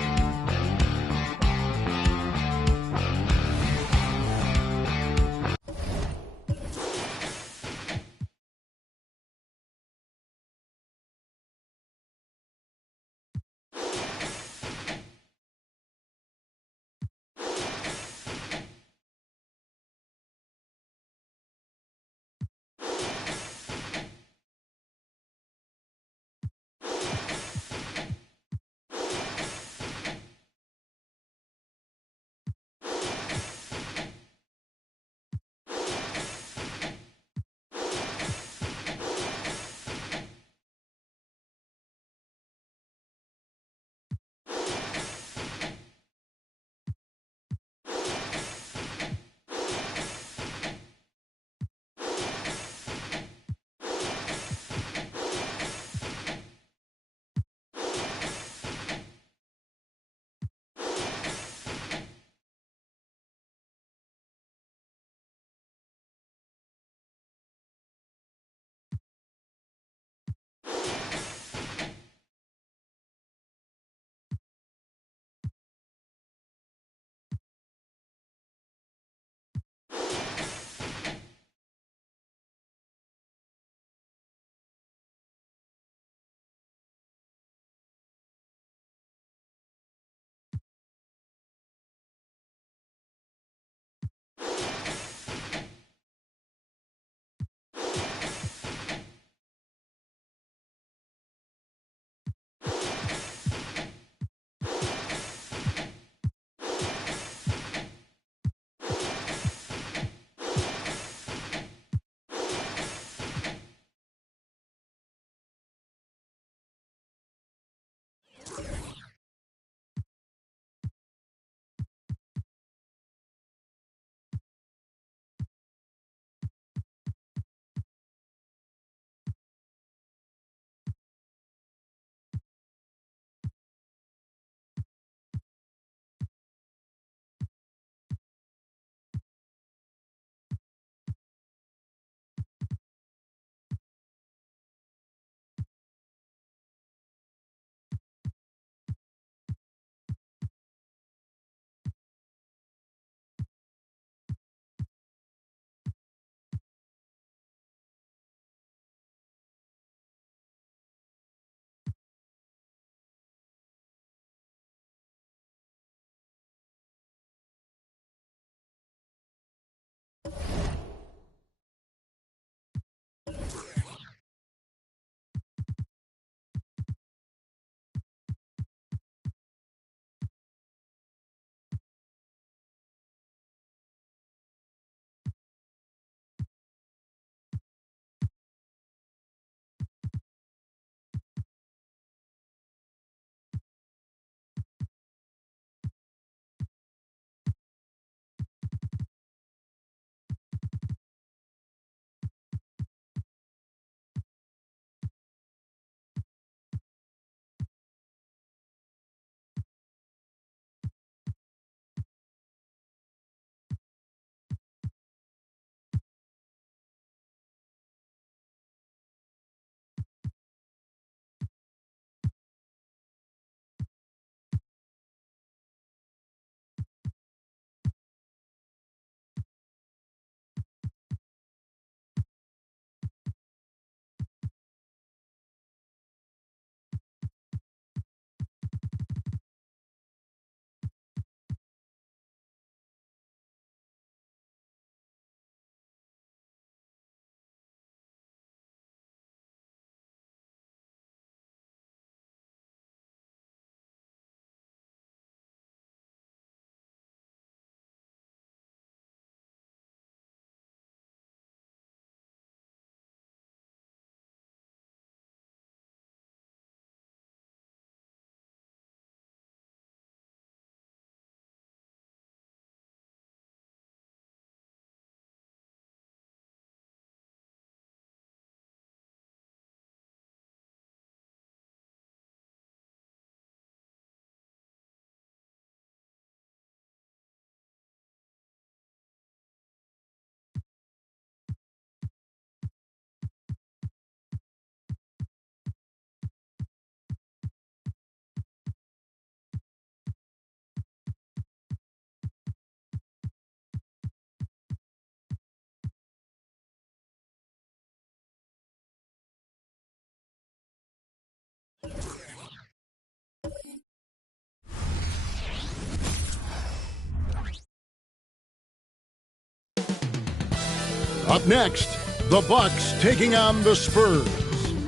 Up next, the Bucks taking on the Spurs.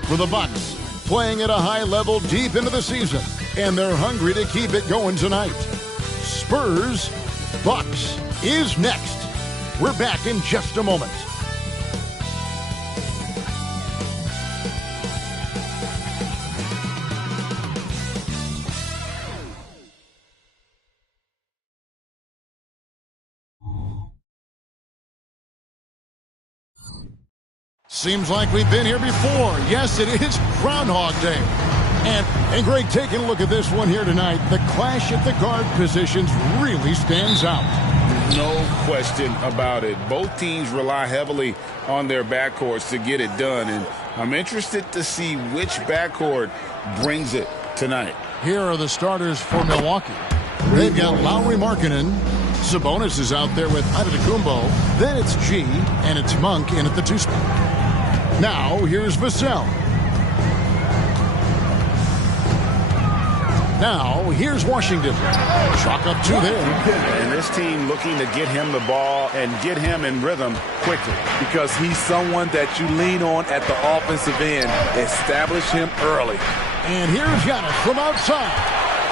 For the Bucks, playing at a high level deep into the season, and they're hungry to keep it going tonight. Spurs, Bucks is next. We're back in just a moment. Seems like we've been here before. Yes, it is Groundhog Day. And Greg, taking a look at this one here tonight, the clash at the guard positions really stands out. No question about it. Both teams rely heavily on their backcourts to get it done, and I'm interested to see which backcourt brings it tonight. Here are the starters for Milwaukee. They've got Lowry Markkanen. Sabonis is out there with Antetokounmpo. Then it's G, and it's Monk in at the 2 spot. Now, here's Vassell. Now, here's Washington. Chalk up 2 there. And this team looking to get him the ball and get him in rhythm quickly. Because he's someone that you lean on at the offensive end. Establish him early. And here's Giannis from outside.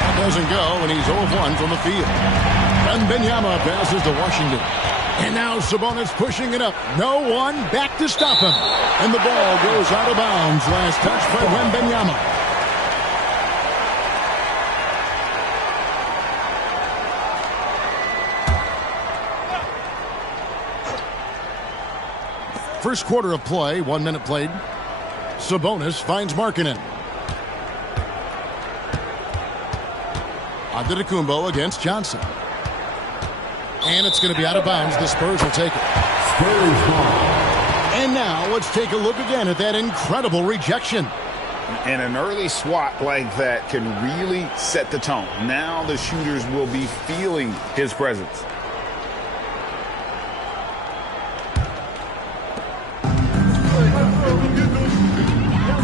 That doesn't go, and he's 0 of 1 from the field. Wembanyama passes to Washington. And now Sabonis pushing it up. No one back to stop him. And the ball goes out of bounds. Last touch by Wembanyama. First quarter of play, 1 minute played. Sabonis finds Markkanen. Antetokounmpo against Johnson. And it's going to be out of bounds. The Spurs will take it. And now let's take a look again at that incredible rejection. And an early swat like that can really set the tone. Now the shooters will be feeling his presence.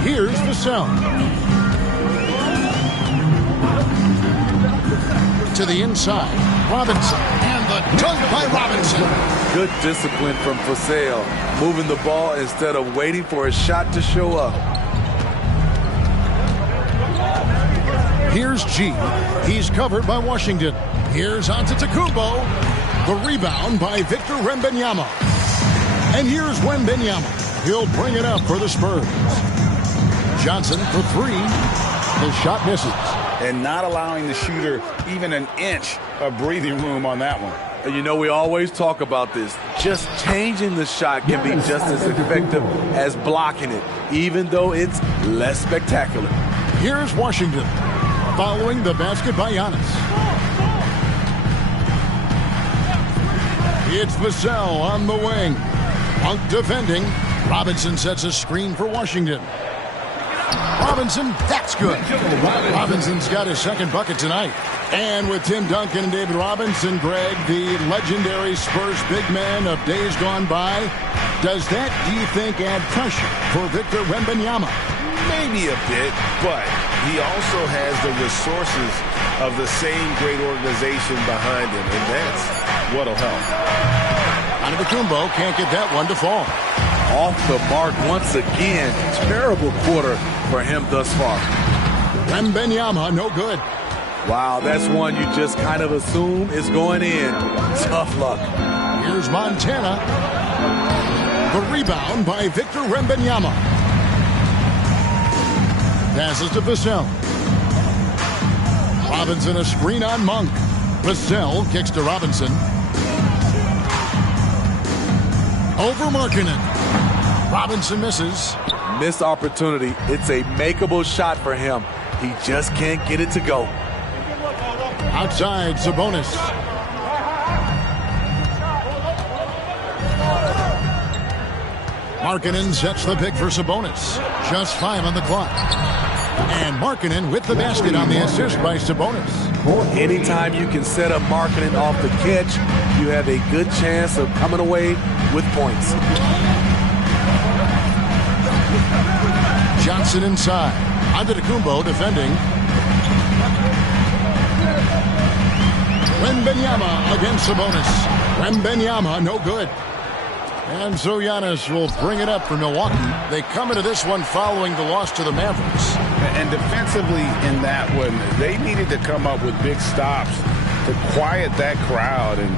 Here's Vassell. To the inside. Robinson. And the dunk by Robinson. Good discipline from Vassell. Moving the ball instead of waiting for a shot to show up. Here's G. He's covered by Washington. Here's Antetokounmpo. The rebound by Victor Wembanyama. And here's Wembanyama. He'll bring it up for the Spurs. Johnson for 3. The shot misses. And not allowing the shooter even an inch of breathing room on that one. And you know, we always talk about this. Just changing the shot can be just as effective as blocking it, even though it's less spectacular. Here's Washington, following the basket by Giannis. It's Vassell on the wing. Monk defending. Robinson sets a screen for Washington. Robinson, that's good. Robinson's got his second bucket tonight. And with Tim Duncan and David Robinson, Greg, the legendary Spurs big man of days gone by, does that, do you think, add pressure for Victor Wembanyama? Maybe a bit, but he also has the resources of the same great organization behind him, and that's what'll help. Antetokounmpo can't get that one to fall. Off the mark once again. Terrible quarter for him thus far. Wembanyama, no good. Wow, that's one you just kind of assume is going in. Tough luck. Here's Montana. The rebound by Victor Wembanyama. Passes to Vassell. Robinson a screen on Monk. Vassell kicks to Robinson. Over Markkanen. Robinson misses. Missed opportunity. It's a makeable shot for him. He just can't get it to go. Outside, Sabonis. Markkanen sets the pick for Sabonis. Just 5 on the clock. And Markkanen with the basket on the assist by Sabonis. Anytime you can set up Markkanen off the catch, you have a good chance of coming away with points. Johnson inside. Antetokounmpo defending. Wembanyama against Sabonis. Wembanyama, no good. And so Giannis will bring it up for Milwaukee. They come into this one following the loss to the Mavericks. And defensively in that one, they needed to come up with big stops to quiet that crowd, and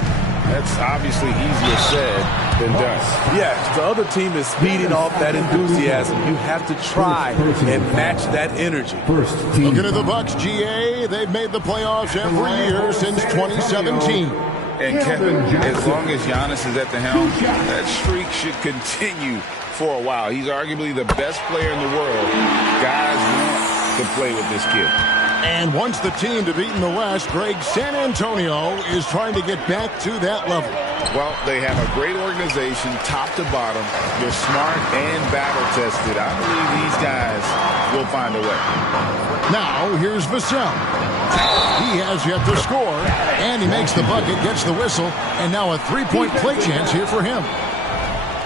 that's obviously easier said than done. Yes, the other team is feeding off that enthusiasm. You have to try and match that energy. Looking at the Bucks, GA, they've made the playoffs every year since 2017. And Kevin, as long as Giannis is at the helm, that streak should continue for a while. He's arguably the best player in the world. Guys want to play with this kid. And once the team to beat in the West, Greg, San Antonio is trying to get back to that level. Well, they have a great organization, top to bottom. They're smart and battle-tested. I believe these guys will find a way. Now, here's Vassell. He has yet to score, and he makes the bucket, gets the whistle, and now a three-point play chance here for him.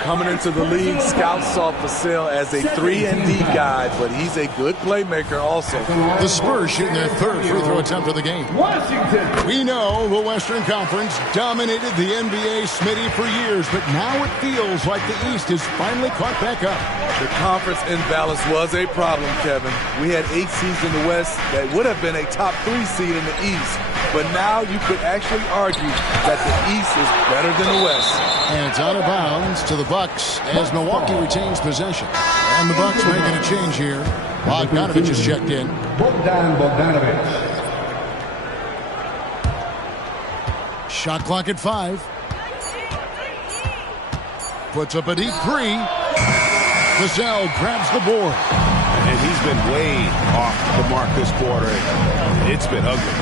Coming into the league, scouts saw Vassell as a 3-and-D guy, but he's a good playmaker also. The Spurs shooting their third free throw attempt of the game. Washington. We know the Western Conference dominated the NBA, Smitty, for years, but now it feels like the East has finally caught back up. The conference imbalance was a problem, Kevin. We had 8 seeds in the West that would have been a top 3 seed in the East, but now you could actually argue that the East is better than the West. And it's out of bounds to the Bucks as Milwaukee retains possession. And the Bucks making a change here. Bogdanovich is checked in. Bogdanovich. Shot clock at 5. Puts up a deep three. Vassell grabs the board. And he's been way off the mark this quarter. It's been ugly.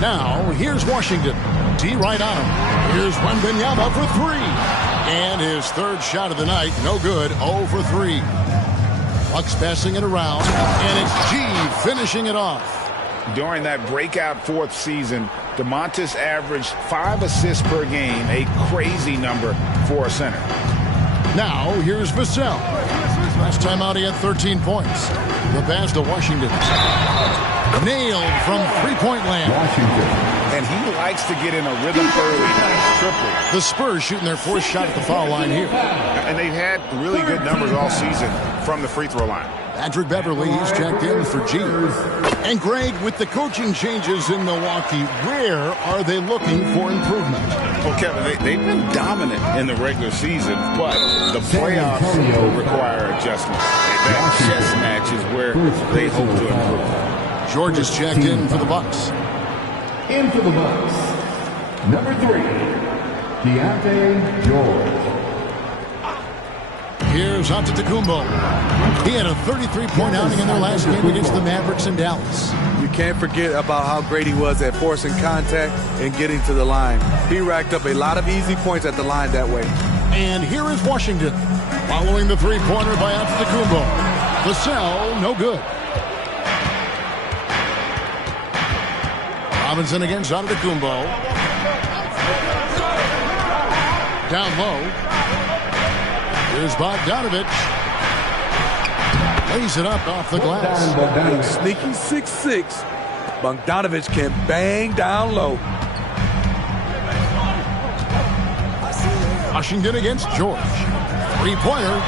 Now, here's Washington. D right on him. Here's Wembanyama for 3. And his third shot of the night, no good, 0 for 3. Bucks passing it around, and it's G finishing it off. During that breakout fourth season, DeMontis averaged 5 assists per game, a crazy number for a center. Now, here's Vassell. Last time out, he had 13 points. The pass to Washington. Nailed from three-point land. And he likes to get in a rhythm early. Nice triple. The Spurs shooting their fourth shot at the foul line here. And they've had really good numbers all season from the free throw line. Patrick Beverly, he's checked in for G. And Greg, with the coaching changes in Milwaukee, where are they looking for improvement? Well, Kevin, they've been dominant in the regular season, but the playoffs require adjustment. That chess match is where they hope to improve. George is checked in for the Bucks. In for the Bucks, number 3, Deontay George. Here's Antetokounmpo. He had a 33-point outing in their last game against the Mavericks in Dallas. You can't forget about how great he was at forcing contact and getting to the line. He racked up a lot of easy points at the line that way. And here is Washington, following the three-pointer by Antetokounmpo. Vassell, no good. Robinson against Antetokounmpo. Down low. Here's Bogdanovich. Lays it up off the glass. Sneaky 6'6". Bogdanovich can bang down low. Washington against George. Three-pointer.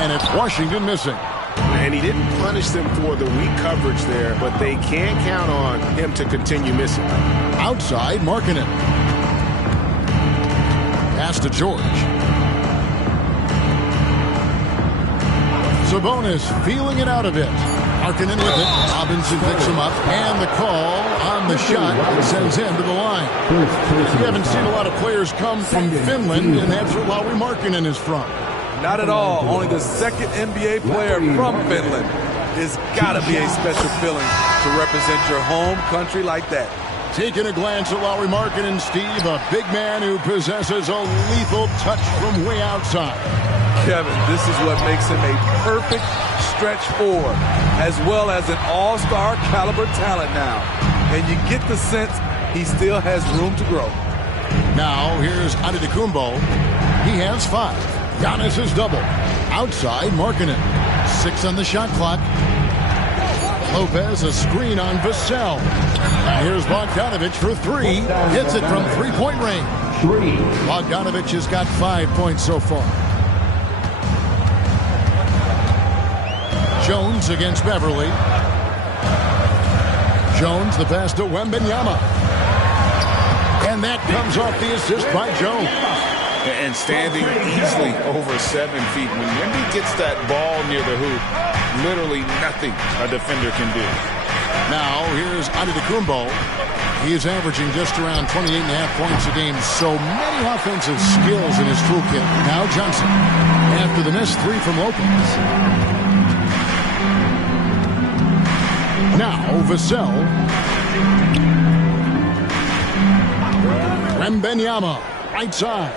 And it's Washington missing. And he didn't punish them for the weak coverage there, but they can't count on him to continue missing. Outside, Markkanen. Pass to George. Sabonis feeling it out a bit. Markkanen with it. Robinson picks him up. And the call on the shot that sends him to the line. We haven't seen a lot of players come from Finland, and that's where Lauri Markkanen is from. Not at all. Only the second NBA player from Finland. It's got to be a special feeling to represent your home country like that. Taking a glance at Lauri Markkanen, Steve, a big man who possesses a lethal touch from way outside. Kevin, this is what makes him a perfect stretch four, as well as an all-star caliber talent now. And you get the sense he still has room to grow. Now, here's Antetokounmpo. He has 5. Giannis is double. Outside, Markkanen. 6 on the shot clock. Lopez, a screen on Vassell. Here's Bogdanovich for three. Hits it from three-point range. Bogdanovich has got 5 points so far. Jones against Beverly. Jones, the pass to Wembanyama. And that comes off the assist by Jones. And standing easily over 7 feet. When Wemby gets that ball near the hoop, literally nothing a defender can do. Now, here's Antetokounmpo. He is averaging just around 28.5 points a game. So many offensive skills in his toolkit. Now Johnson. After the missed three from Lopez. Now Vassell. Wembanyama, right side.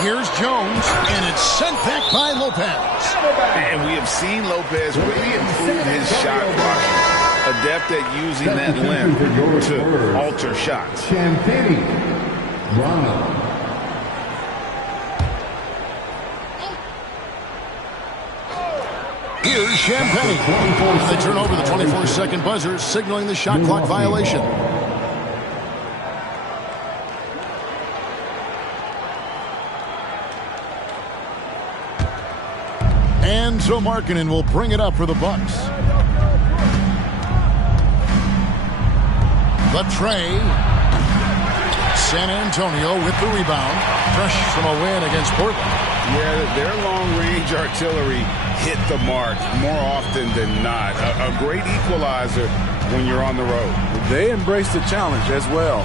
Here's Jones, and it's sent back by Lopez. And we have seen Lopez really improve his shot block. Adept at using that limb to alter shots. Here's Champagne. They turn over the 24-second buzzer, signaling the shot clock violation. And so Markkanen will bring it up for the Bucks. The tray. San Antonio with the rebound. Fresh from a win against Portland. Yeah, their long-range artillery hit the mark more often than not. A great equalizer when you're on the road. They embrace the challenge as well.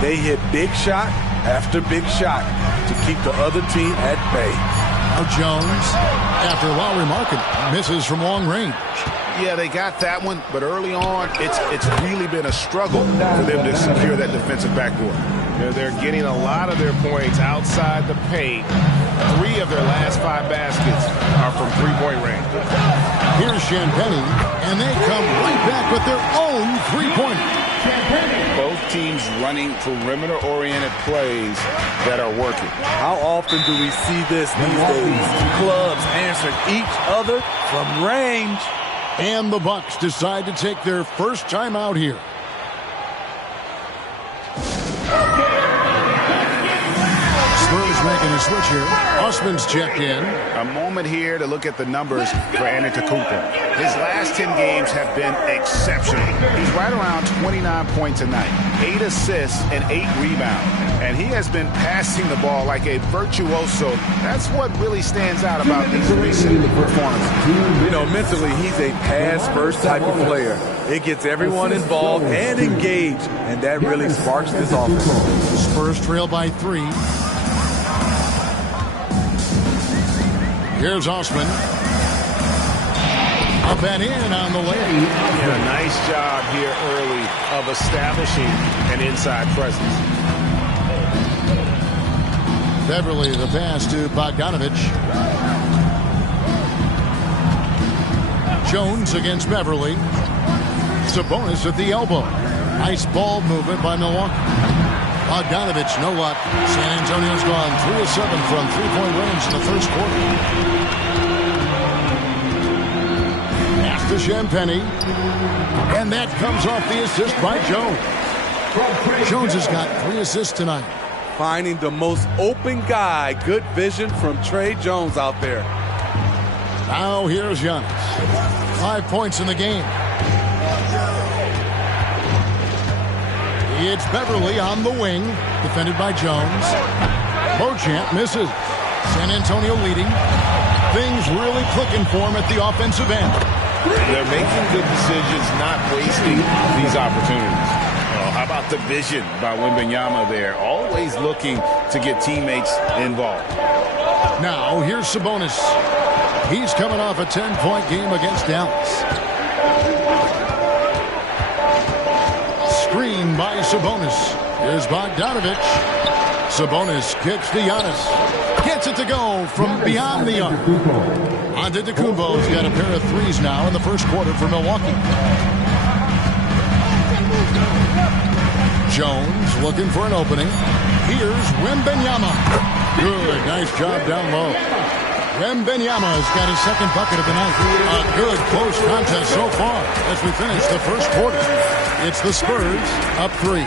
They hit big shot after big shot to keep the other team at bay. Now Jones, after Lowry Markkanen misses from long range. Yeah, they got that one, but early on, it's really been a struggle for them to secure that defensive backboard. They're getting a lot of their points outside the paint. 3 of their last 5 baskets are from three-point range. Here's Champagne, and they come right back with their own three-pointer. Both teams running perimeter-oriented plays that are working. How often do we see this these days? Clubs answering each other from range. And the Bucks decide to take their first time out here. Spurs making a switch here. Osman's checked in. A moment here to look at the numbers for Antetokounmpo. His last 10 games have been exceptional. He's right around 29 points a night, 8 assists and 8 rebounds. And he has been passing the ball like a virtuoso. That's what really stands out about these recent performances. You know, mentally, he's a pass-first type of player. It gets everyone involved and engaged, and that really sparks this offense. Spurs trail by 3. Here's Osman. Up and in on the lane. Yeah, a nice job here early of establishing an inside presence. Beverly, the pass to Bogdanovich. Jones against Beverly. Sabonis at the elbow. Nice ball movement by Milwaukee. Bogdanovich, no luck. San Antonio's gone 3 of 7 from three-point range in the first quarter. Pass to Champagne. And that comes off the assist by Jones. Jones has got 3 assists tonight. Finding the most open guy. Good vision from Trey Jones out there. Now here's Giannis. 5 points in the game. It's Beverly on the wing, defended by Jones. Beauchamp misses. San Antonio leading. Things really clicking for him at the offensive end. They're making good decisions, not wasting these opportunities. How about the vision by Wembanyama there? Always looking to get teammates involved. Now, here's Sabonis. He's coming off a 10-point game against Dallas. Screen by Sabonis. Here's Bogdanovich. Sabonis kicks to Giannis. Gets it to go from beyond the arc. Antetokounmpo's got a pair of threes now in the first quarter for Milwaukee. Jones looking for an opening. Here's Wembanyama. Good, nice job down low. Wembanyama's got his second bucket of the night. A good close contest so far as we finish the first quarter. It's the Spurs up 3.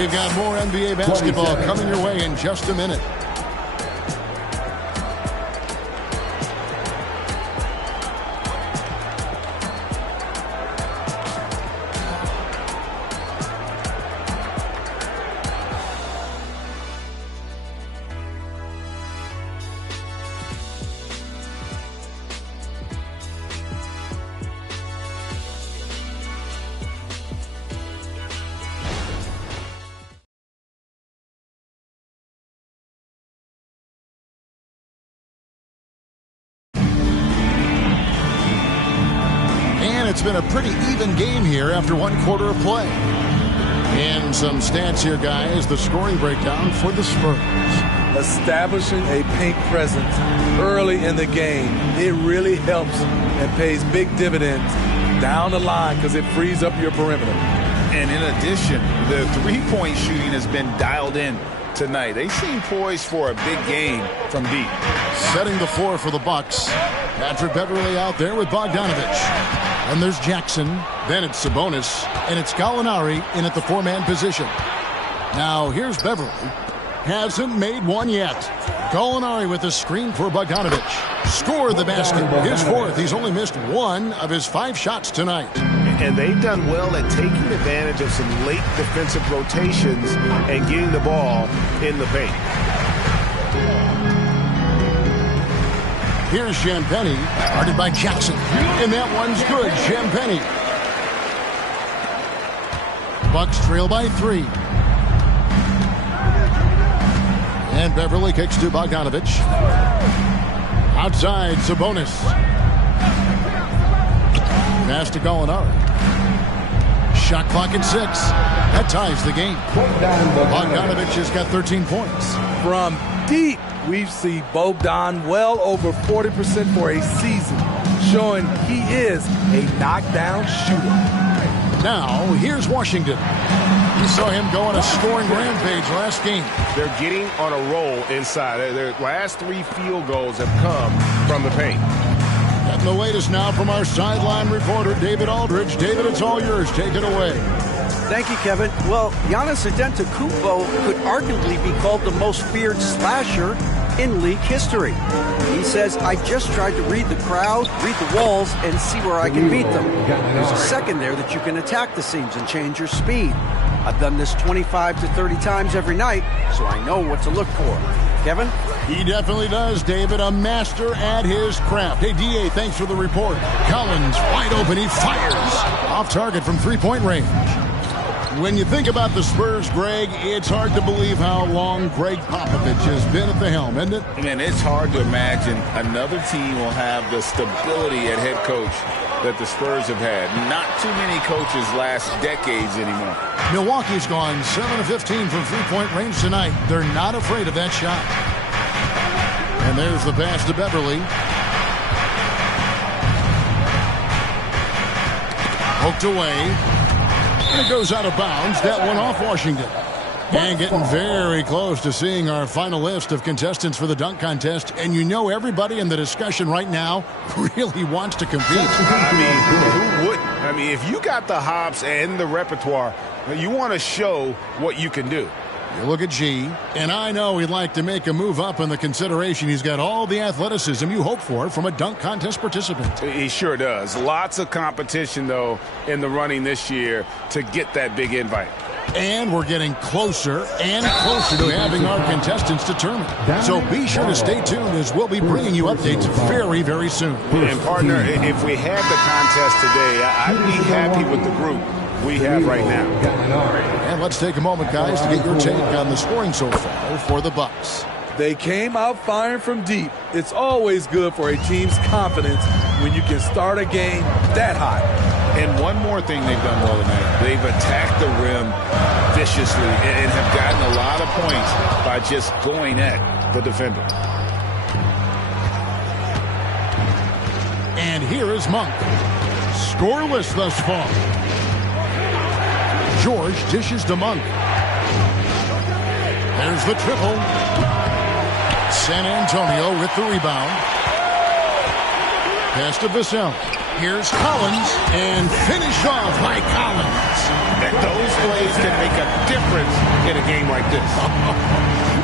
We've got more NBA basketball coming your way in just a minute. It's been a pretty even game here after one quarter of play. And some stats here, guys. The scoring breakdown for the Spurs. Establishing a paint presence early in the game. It really helps and pays big dividends down the line because it frees up your perimeter. And in addition, the three-point shooting has been dialed in tonight. They seem poised for a big game from deep. Setting the floor for the Bucks. Patrick Beverley out there with Bogdanovich. And there's Jackson, then it's Sabonis, and it's Gallinari in at the 4-man position. Now here's Beverley. Hasn't made one yet. Gallinari with a screen for Bogdanovich. Scored the basket. His 4th. He's only missed 1 of his 5 shots tonight. And they've done well at taking advantage of some late defensive rotations and getting the ball in the paint. Here's Champagny, guarded by Jackson. And that one's good. Champagny. Bucks trail by 3. And Beverley kicks to Bogdanovich. Outside, Sabonis. Pass to Gallinari. Shot clock at 6. That ties the game. Bogdanovich has got 13 points. From deep, we see Bogdan well over 40% for a season, showing he is a knockdown shooter. Now, here's Washington. We saw him go on a scoring rampage last game. They're getting on a roll inside. Their last 3 field goals have come from the paint. Getting the latest now from our sideline reporter, David Aldridge. David, it's all yours. Take it away. Thank you, Kevin. Well, Giannis Antetokounmpo could arguably be called the most feared slasher in league history. He says, I just tried to read the crowd, read the walls, and see where I can beat them. There's a second there that you can attack the seams and change your speed. I've done this 25 to 30 times every night, so I know what to look for. Kevin? He definitely does, David. A master at his craft. Hey, D.A., thanks for the report. Collins, wide open. He fires. Off target from three-point range. When you think about the Spurs, Greg, it's hard to believe how long Greg Popovich has been at the helm, isn't it? Man, it's hard to imagine another team will have the stability at head coach that the Spurs have had. Not too many coaches last decades anymore. Milwaukee's gone 7 of 15 from three-point range tonight. They're not afraid of that shot. And there's the pass to Beverley. Poked away. And it goes out of bounds. That one off Washington. And getting very close to seeing our final list of contestants for the dunk contest. And you know everybody in the discussion right now really wants to compete. I mean, who wouldn't? I mean, if you got the hops and the repertoire, you want to show what you can do. You look at G, and I know he'd like to make a move up in the consideration. He's got all the athleticism you hope for from a dunk contest participant. He sure does. Lots of competition, though, in the running this year to get that big invite. And we're getting closer and closer to having our contestants determined. So be sure to stay tuned as we'll be bringing you updates very, very soon. And, partner, if we had the contest today, I'd be happy with the group we have right now. And let's take a moment, guys, to get your take on the scoring so far for the Bucks. They came out firing from deep. It's always good for a team's confidence when you can start a game that hot. And one more thing they've done well tonight. They've attacked the rim viciously and have gotten a lot of points by just going at the defender. And here is Monk. Scoreless thus far. George dishes to Monk. There's the triple. San Antonio with the rebound. Pass to Vassell. Here's Collins, and finish off by Collins. And those plays can make a difference in a game like this.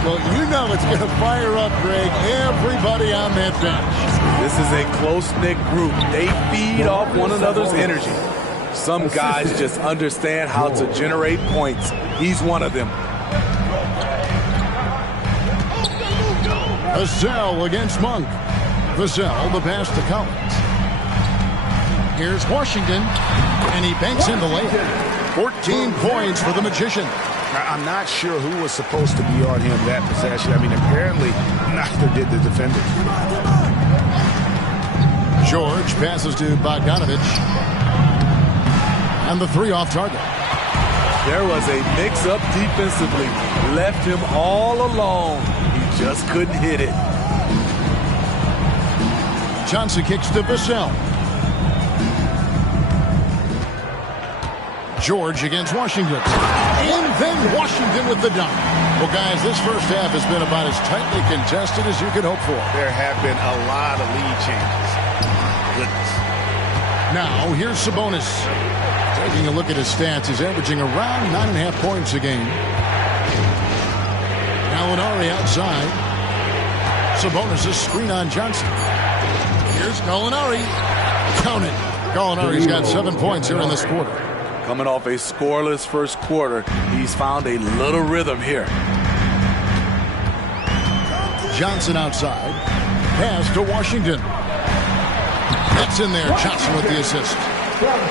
Well, you know it's going to fire up, Greg, everybody on that bench. This is a close-knit group. They feed off one another's energy. Some guys just understand how to generate points. He's one of them. Vassell against Monk. Vassell, the pass to Collins. Here's Washington, and he banks in the layup. 14 points for the Magician. I'm not sure who was supposed to be on him that possession. I mean, apparently neither did the defenders. George passes to Bogdanovich. And the three off target. There was a mix-up defensively. Left him all alone. He just couldn't hit it. Johnson kicks to Vassell. George against Washington. And then Washington with the dunk. Well, guys, this first half has been about as tightly contested as you could hope for. There have been a lot of lead changes. Goodness. Now, here's Sabonis. Taking a look at his stats, he's averaging around 9.5 points a game. Gallinari outside. Sabonis' screen on Johnson. Here's Gallinari. Count it. Gallinari's got 7 points here in this quarter. Coming off a scoreless first quarter, he's found a little rhythm here. Johnson outside. Pass to Washington. That's in there. Johnson with the assist.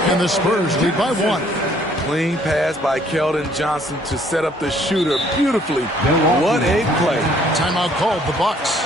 And the Spurs lead by 1. Clean pass by Keldon Johnson to set up the shooter beautifully. What a play. Timeout called, the Bucks.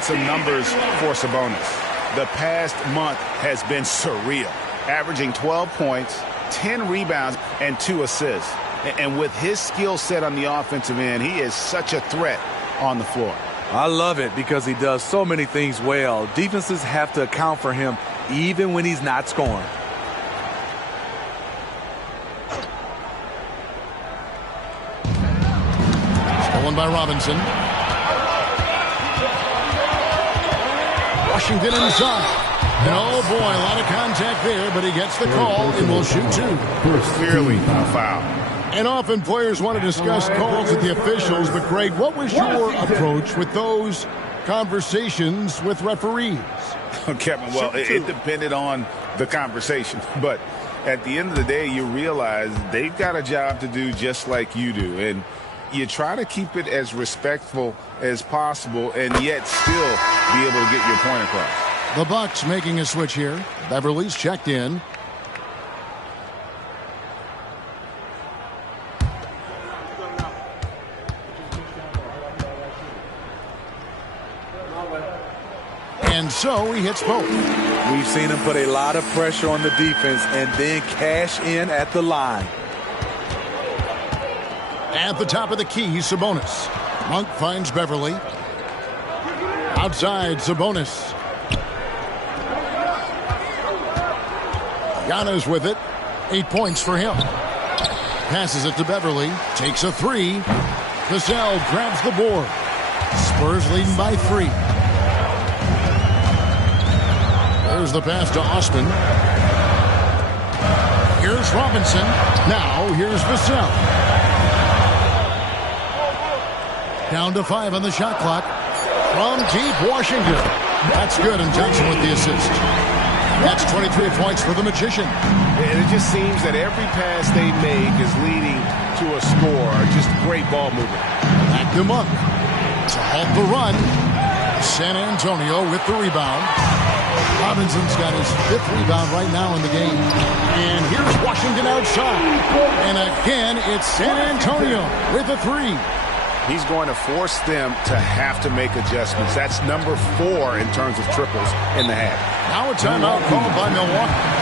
Some numbers for Sabonis. The past month has been surreal, averaging 12 points, 10 rebounds, and 2 assists. And with his skill set on the offensive end, he is such a threat on the floor. I love it because he does so many things well. Defenses have to account for him even when he's not scoring. Stolen by Robinson. Washington inside. And oh boy, a lot of contact there, but he gets the call and will shoot 2. Clearly a foul. And often players want to discuss calls with the officials, but Greg, what was your approach with those conversations with referees? Kevin, well, it depended on the conversation, but at the end of the day, you realize they've got a job to do just like you do, and you try to keep it as respectful as possible and yet still be able to get your point across. The Bucks making a switch here. Beverly's checked in. And so he hits both. We've seen him put a lot of pressure on the defense and then cash in at the line. At the top of the key, Sabonis. Monk finds Beverly. Outside, Sabonis. Giannis with it. 8 points for him. Passes it to Beverly. Takes a 3. Vassell grabs the board. Spurs leading by 3. There's the pass to Osman. Here's Robinson. Now here's Vassell. Down to 5 on the shot clock. From deep, Washington. That's good, and Johnson with the assist. That's 23 points for the Magician. And it just seems that every pass they make is leading to a score. Just great ball movement. Back to Monk. To halt the run. San Antonio with the rebound. Robinson's got his 5th rebound right now in the game. And here's Washington outside. And again, it's San Antonio with a 3. He's going to force them to have to make adjustments. That's number 4 in terms of triples in the half. Now a timeout called by Milwaukee.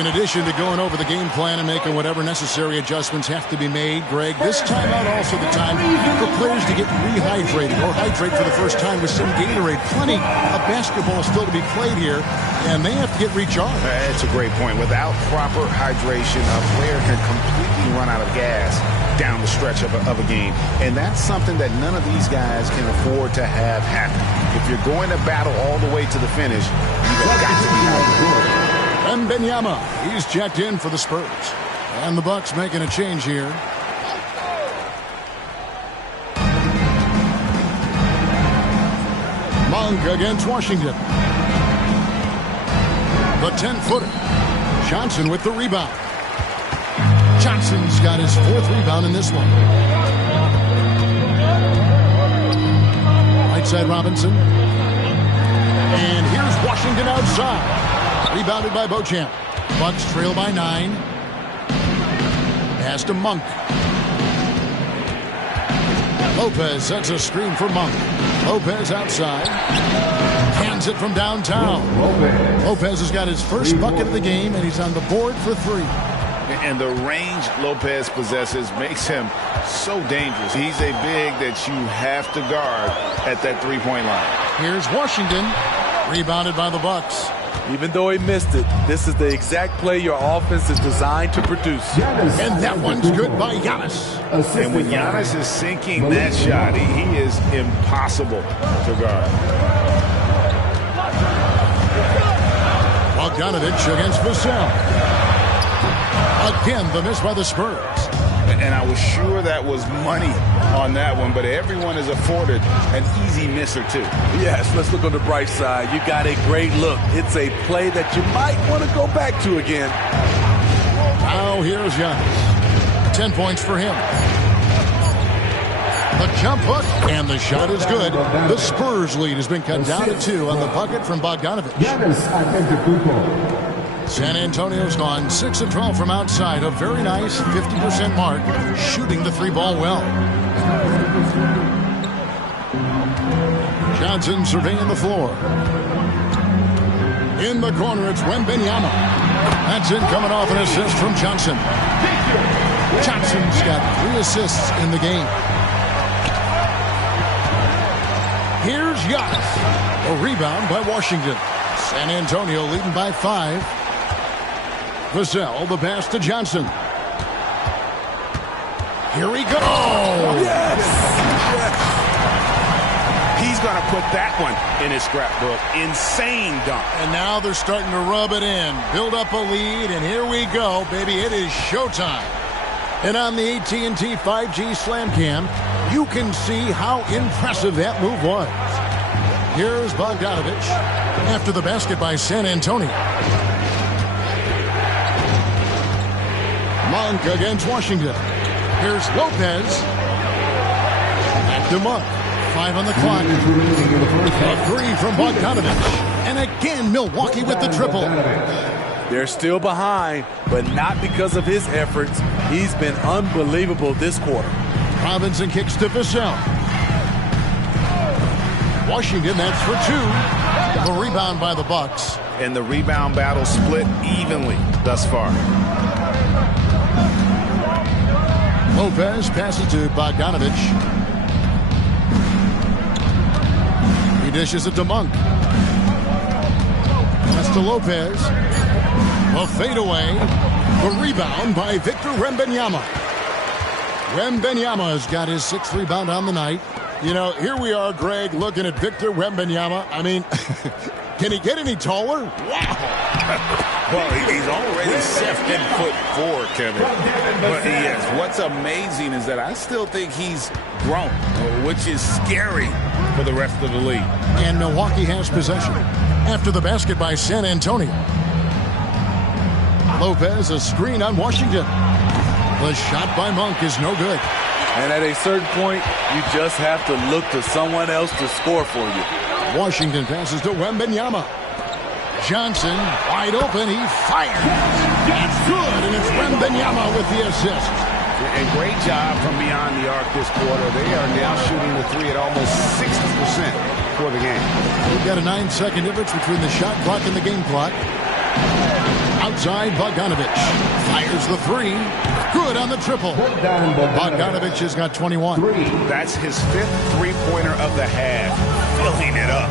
In addition to going over the game plan and making whatever necessary adjustments have to be made, Greg, this timeout also the time for players to get rehydrated or hydrate for the first time with some Gatorade. Plenty of basketball still to be played here, and they have to get recharged. That's a great point. Without proper hydration, a player can completely run out of gas down the stretch of a game. And that's something that none of these guys can afford to have happen. If you're going to battle all the way to the finish, you've got to be hydrated. Wembanyama, he's checked in for the Spurs. And the Bucks making a change here. Monk against Washington. The 10-footer. Johnson with the rebound. Johnson's got his 4th rebound in this one. Right side Robinson. And here's Washington outside. Rebounded by Beauchamp. Bucks trail by 9. Pass to Monk. Lopez sets a screen for Monk. Lopez outside. Hands it from downtown. Lopez has got his first bucket of the game, and he's on the board for 3. And the range Lopez possesses makes him so dangerous. He's a big that you have to guard at that 3-point line. Here's Washington. Rebounded by the Bucks. Even though he missed it, this is the exact play your offense is designed to produce. And that one's good by Giannis. And when Giannis is sinking that shot, he is impossible to guard. Bogdanovich against Vassell. Again, the miss by the Spurs. And I was sure that was money on that one, but everyone is afforded an easy miss or 2. Yes, let's look on the bright side. You got a great look. It's a play that you might want to go back to again. Now here's Giannis. 10 points for him. The jump hook, and the shot is good. The Spurs lead has been cut down to 2 on the bucket from Bogdanovich. San Antonio's gone 6 of 12 from outside. A very nice 50% mark, shooting the 3-ball well. Johnson surveying the floor. In the corner, it's Wembanyama. That's it, coming off an assist from Johnson. Johnson's got 3 assists in the game. Here's Giannis. A rebound by Washington. San Antonio leading by 5. Vassell, the pass to Johnson. Here we go. Yes. He's going to put that one in his scrapbook. Insane dunk. And now they're starting to rub it in. Build up a lead, and here we go, baby. It is showtime. And on the AT&T 5G Slam Cam, you can see how impressive that move was. Here's Bogdanovich after the basket by San Antonio. Monk against Washington. Here's Lopez. Back to Monk. 5 on the clock. A 3 from Bogdanovich. And again, Milwaukee with the triple. They're still behind, but not because of his efforts. He's been unbelievable this quarter. Robinson kicks to Vassell. Washington, that's for 2. The rebound by the Bucks. And the rebound battle split evenly thus far. Lopez passes to Bogdanovich. He dishes it to Monk. That's to Lopez. A fadeaway. The rebound by Victor Wembanyama. Wembanyama has got his 6th rebound on the night. You know, here we are, Greg, looking at Victor Wembanyama. I mean, can he get any taller? Wow. Well, he's already 7'4", Kevin. But yes, what's amazing is that I still think he's grown, which is scary for the rest of the league. And Milwaukee has possession after the basket by San Antonio. Lopez, a screen on Washington. The shot by Monk is no good. And at a certain point, you just have to look to someone else to score for you. Washington passes to Wembanyama. Johnson, wide open, he fires. That's good, and it's Wembanyama with the assist. A great job from beyond the arc this quarter. They are now shooting the 3 at almost 60%. for the game. We've got a 9-second difference between the shot clock and the game clock. Outside, Bogdanovich fires the three. Good on the triple. Bogdanovich has got 21. That's his 5th three-pointer of the half. Filling it up.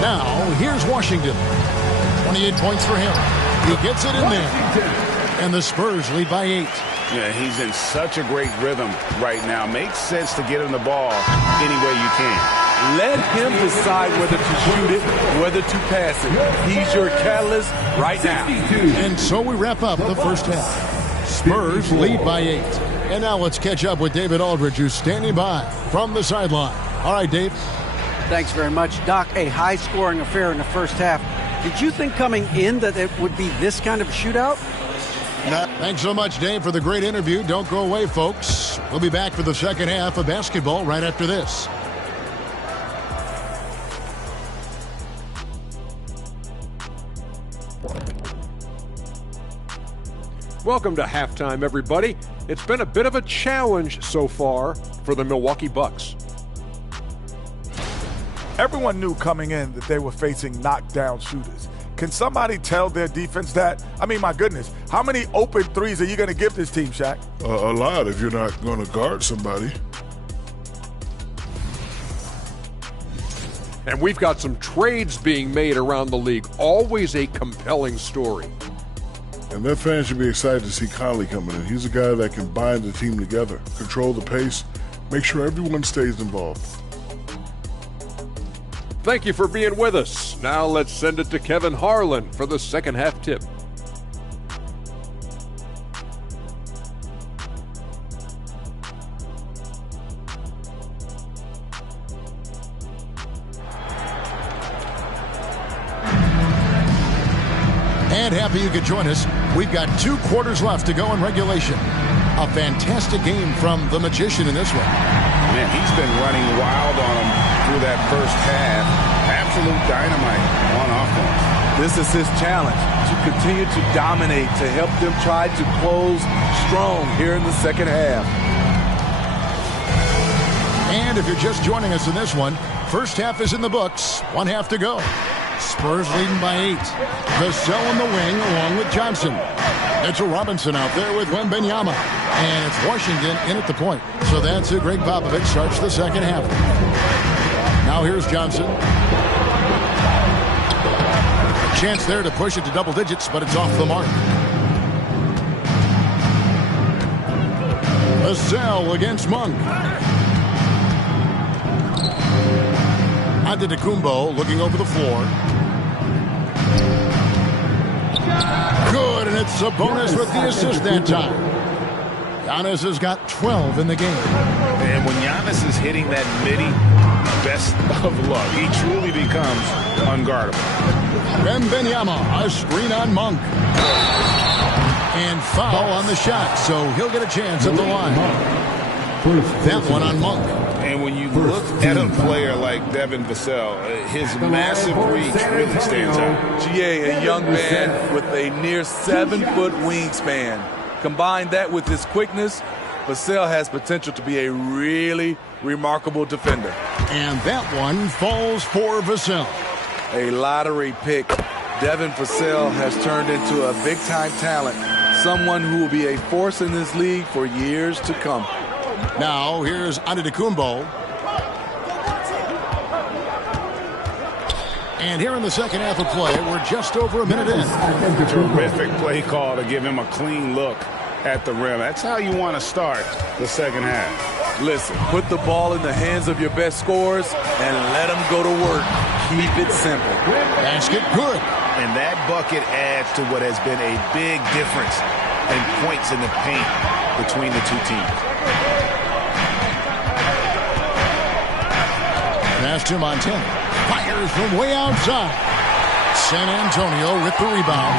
Now, here's Washington. 28 points for him. He gets it in there. And the Spurs lead by 8. Yeah, he's in such a great rhythm right now. Makes sense to get him the ball any way you can. Let him decide whether to shoot it, whether to pass it. He's your catalyst right now. And so we wrap up the first half. Spurs lead by 8. And now let's catch up with David Aldridge, who's standing by from the sideline. All right, Dave. Thanks very much, Doc. A high-scoring affair in the first half. Did you think coming in that it would be this kind of a shootout? Thanks so much, Dave, for the great interview. Don't go away, folks. We'll be back for the second half of basketball right after this. Welcome to halftime, everybody. It's been a bit of a challenge so far for the Milwaukee Bucks. Everyone knew coming in that they were facing knockdown shooters. Can somebody tell their defense that? I mean, my goodness, how many open threes are you going to give this team, Shaq? A lot if you're not going to guard somebody. And we've got some trades being made around the league. Always a compelling story. And their fans should be excited to see Conley coming in. He's a guy that can bind the team together, control the pace, make sure everyone stays involved. Thank you for being with us. Now let's send it to Kevin Harlan for the second half tip. And happy you could join us. We've got 2 quarters left to go in regulation. A fantastic game from the Magician in this one. Man, he's been running wild on him through that first half. Absolute dynamite on offense. This is his challenge, to continue to dominate, to help them try to close strong here in the second half. And if you're just joining us in this one, first half is in the books. 1 half to go. Spurs leading by 8. Vassell in the wing along with Johnson. Mitchell Robinson out there with Wembanyama. And it's Washington in at the point. So that's who Greg Popovich starts the second half. Now here's Johnson. Chance there to push it to double digits, but it's off the mark. Vassell against Monk. Antetokounmpo looking over the floor. Good, and it's Sabonis with the assist that time. Giannis has got 12 in the game. And when Giannis is hitting that midi, best of luck. He truly becomes unguardable. Wembanyama, a screen on Monk. And foul on the shot, so he'll get a chance at the line. That one on Monk. And when you look at a player like Devin Vassell, his massive reach really stands out. GA, a young man with a near 7-foot wingspan. Combine that with his quickness, Vassell has potential to be a really remarkable defender. And that one falls for Vassell. A lottery pick. Devin Vassell has turned into a big-time talent, someone who will be a force in this league for years to come. Now, here's Antetokounmpo. And here in the second half of play, we're just over a minute in. Terrific play call to give him a clean look at the rim. That's how you want to start the second half. Listen, put the ball in the hands of your best scorers and let them go to work. Keep it simple. Basket good. And that bucket adds to what has been a big difference in points in the paint between the two teams. Pass to Montana. Fires from way outside. San Antonio with the rebound.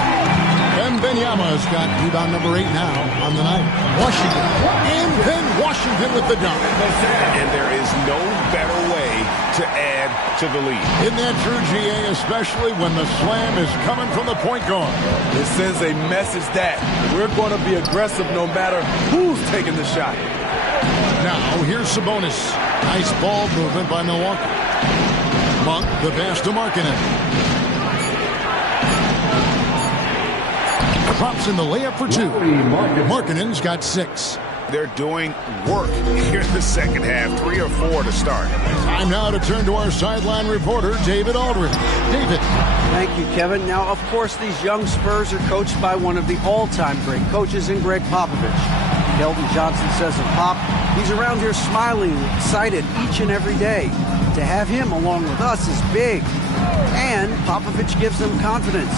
Wembanyama's got rebound number 8 now on the night. Washington. And then Washington with the dunk. And there is no better way to add to the lead. Isn't that true, GA? Especially when the slam is coming from the point guard. It sends a message that we're going to be aggressive no matter who's taking the shot. Now, here's Sabonis. Nice ball movement by Milwaukee. Monk, the pass to Markkanen. Drops in the layup for 2. Markkanen's got 6. They're doing work here in the second half. 3 or 4 to start. Time now to turn to our sideline reporter, David Aldridge. David. Thank you, Kevin. Now, of course, these young Spurs are coached by one of the all-time great coaches in Greg Popovich. Keldon Johnson says of Pop, he's around here smiling, excited each and every day. To have him along with us is big. And Popovich gives them confidence.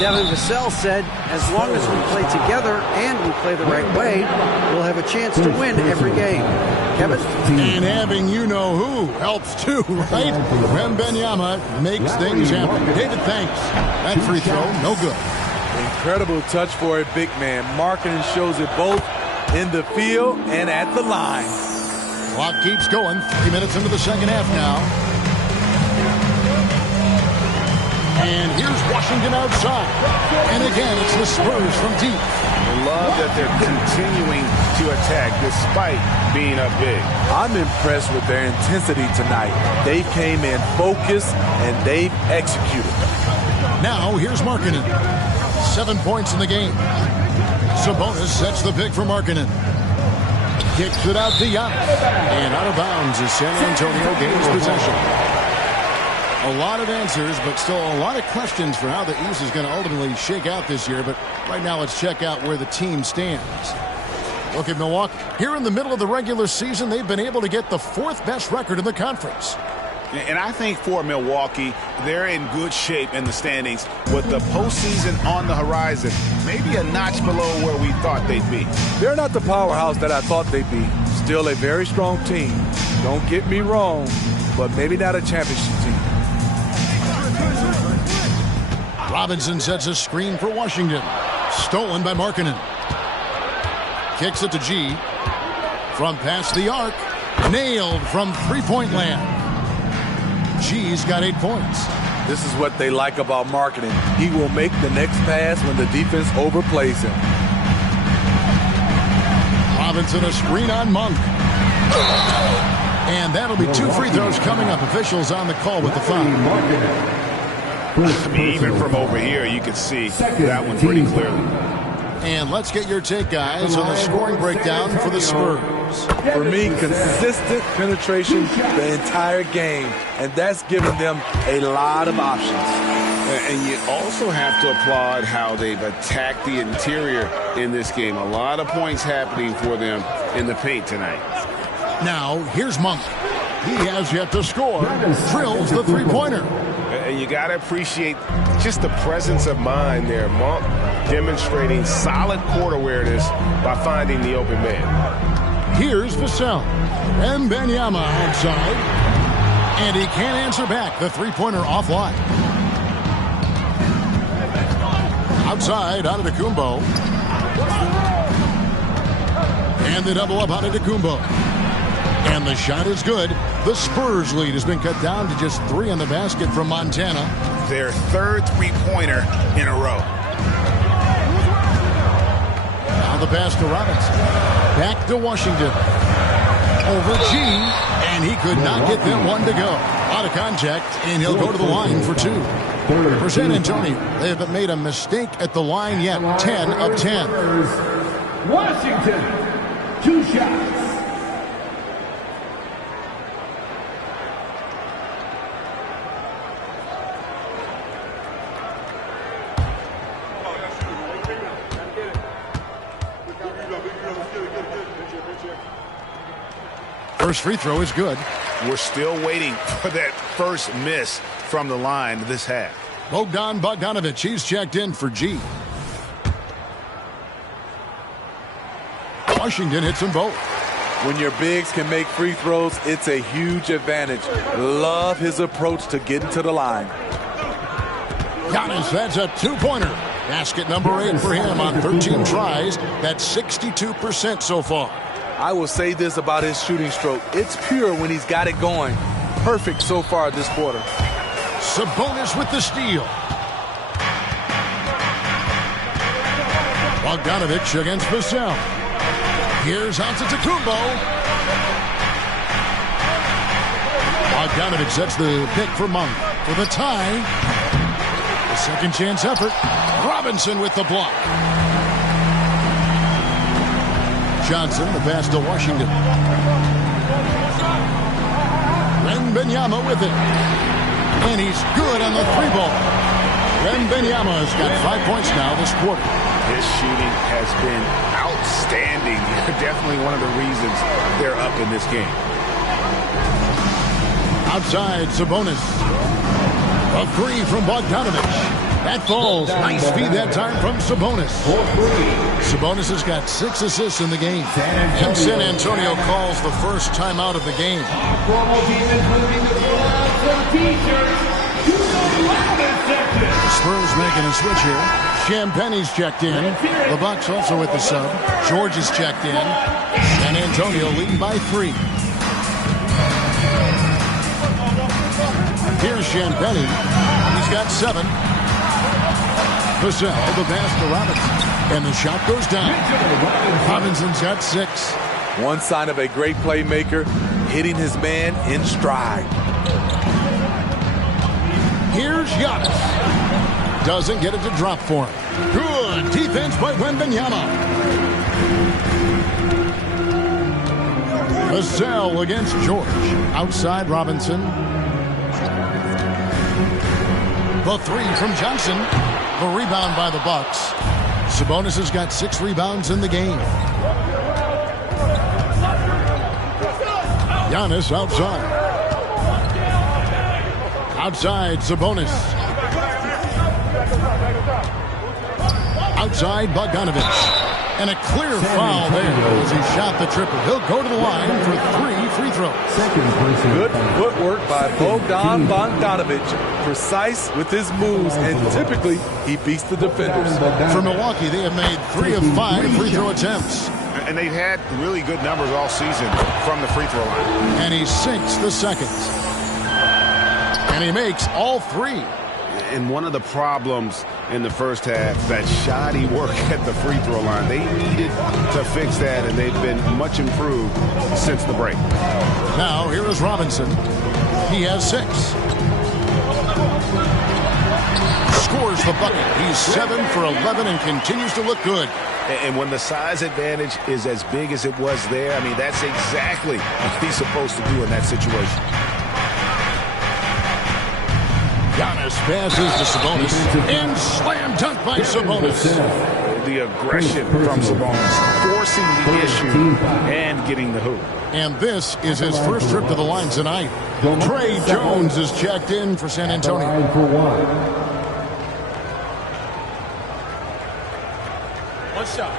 Devin Vassell said, as long as we play together and we play the right way, we'll have a chance to win every game. Kevin? And having you-know-who helps too, right? Wembanyama makes things happen. David, thanks. That free throw, no good. Incredible touch for a big man. Markkanen shows it both in the field and at the line. Clock keeps going. 3 minutes into the second half now. And here's Washington outside. And again, it's the Spurs from deep. I love that they're continuing to attack despite being up big. I'm impressed with their intensity tonight. They came in focused and they've executed. Now, here's Markkanen. 7 points in the game. Sabonis sets the pick for Markkanen. Kicks it out to Giannis. And out of bounds as San Antonio gains possession. A lot of answers, but still a lot of questions for how the East is going to ultimately shake out this year. But right now, let's check out where the team stands. Look at Milwaukee. Here in the middle of the regular season, they've been able to get the 4th best record in the conference. And I think for Milwaukee, they're in good shape in the standings with the postseason on the horizon, maybe a notch below where we thought they'd be. They're not the powerhouse that I thought they'd be. Still a very strong team. Don't get me wrong, but maybe not a championship team. Robinson sets a screen for Washington. Stolen by Markkanen. Kicks it to G. From past the arc. Nailed from three-point land. G's got 8 points. This is what they like about Markkanen. He will make the next pass when the defense overplays him. Robinson a screen on Monk. And that'll be 2 free throws coming up. Officials on the call with the foul. Even from over here, you can see that one pretty clearly. And let's get your take, guys, on the scoring breakdown for the Spurs. For me, consistent penetration the entire game, and that's given them a lot of options. And you also have to applaud how they've attacked the interior in this game. A lot of points happening for them in the paint tonight. Now, here's Monk. He has yet to score. Drills the three-pointer. And you got to appreciate just the presence of mind there. Monk demonstrating solid court awareness by finding the open man. Here's Vassell. Wembanyama outside. And he can't answer back. The three-pointer offline. Outside, Antetokounmpo. And the double up Antetokounmpo. And the shot is good. The Spurs lead has been cut down to just 3 on the basket from Montana. Their 3rd three-pointer in a row. Now the pass to Robinson. Back to Washington. Over G. And he could not get them one to go. Out of contact, and he'll go to the line for 2. For San Antonio, they haven't made a mistake at the line yet. 10 of 10. Washington, 2 shots. First free throw is good. We're still waiting for that first miss from the line this half. Bogdan Bogdanovic, he's checked in for G. Washington hits them both. When your bigs can make free throws, it's a huge advantage. Love his approach to getting to the line. Giannis, that's a 2-pointer. Basket number 8 for him on 13 tries. That's 62% so far. I will say this about his shooting stroke. It's pure when he's got it going. Perfect so far this quarter. Sabonis with the steal. Bogdanovic against Vassell. Here's Antetokounmpo. Bogdanovich sets the pick for Monk for the tie. The second chance effort. Robinson with the block. Johnson, the pass to Washington. Wembanyama with it. And he's good on the three ball. Wembanyama has got 5 points now this quarter. His shooting has been outstanding. Definitely one of the reasons they're up in this game. Outside, Sabonis. A three from Bogdanovich. That falls. Nice feed that time from Sabonis. Sabonis has got 6 assists in the game. And San Antonio calls the first timeout of the game. The Spurs making a switch here. Champagne's checked in. The Bucks also with the sub. George is checked in. San Antonio leading by 3. Here's Champagne. He's got 7. Vassell, the pass to Robinson. And the shot goes down. Robinson's got 6. One sign of a great playmaker, hitting his man in stride. Here's Giannis. Doesn't get it to drop for him. Good defense by Wembanyama. Vassell against George. Outside Robinson. The three from Johnson. The rebound by the Bucks. Sabonis has got 6 rebounds in the game. Giannis outside. Outside Sabonis. Outside Bogdanovich. And a clear foul there as he shot the triple. He'll go to the line for 3 free throws. Good footwork by Bogdan Bogdanovich. Precise with his moves, and typically he beats the defenders. For Milwaukee, they have made 3 of 5 free throw attempts. And they've had really good numbers all season from the free throw line. And he sinks the second. And he makes all 3. And one of the problems in the first half, that shoddy work at the free throw line. They needed to fix that, and they've been much improved since the break. Now, here is Robinson. He has 6. Scores the bucket. He's 7 for 11 and continues to look good. And when the size advantage is as big as it was there, I mean, that's exactly what he's supposed to do in that situation. Giannis passes to Sabonis. And slam dunk by Sabonis. The aggression from Sabonis, forcing the issue and getting the hoop. And this is his first trip to the line tonight. Trey Jones is checked in for San Antonio. One shot.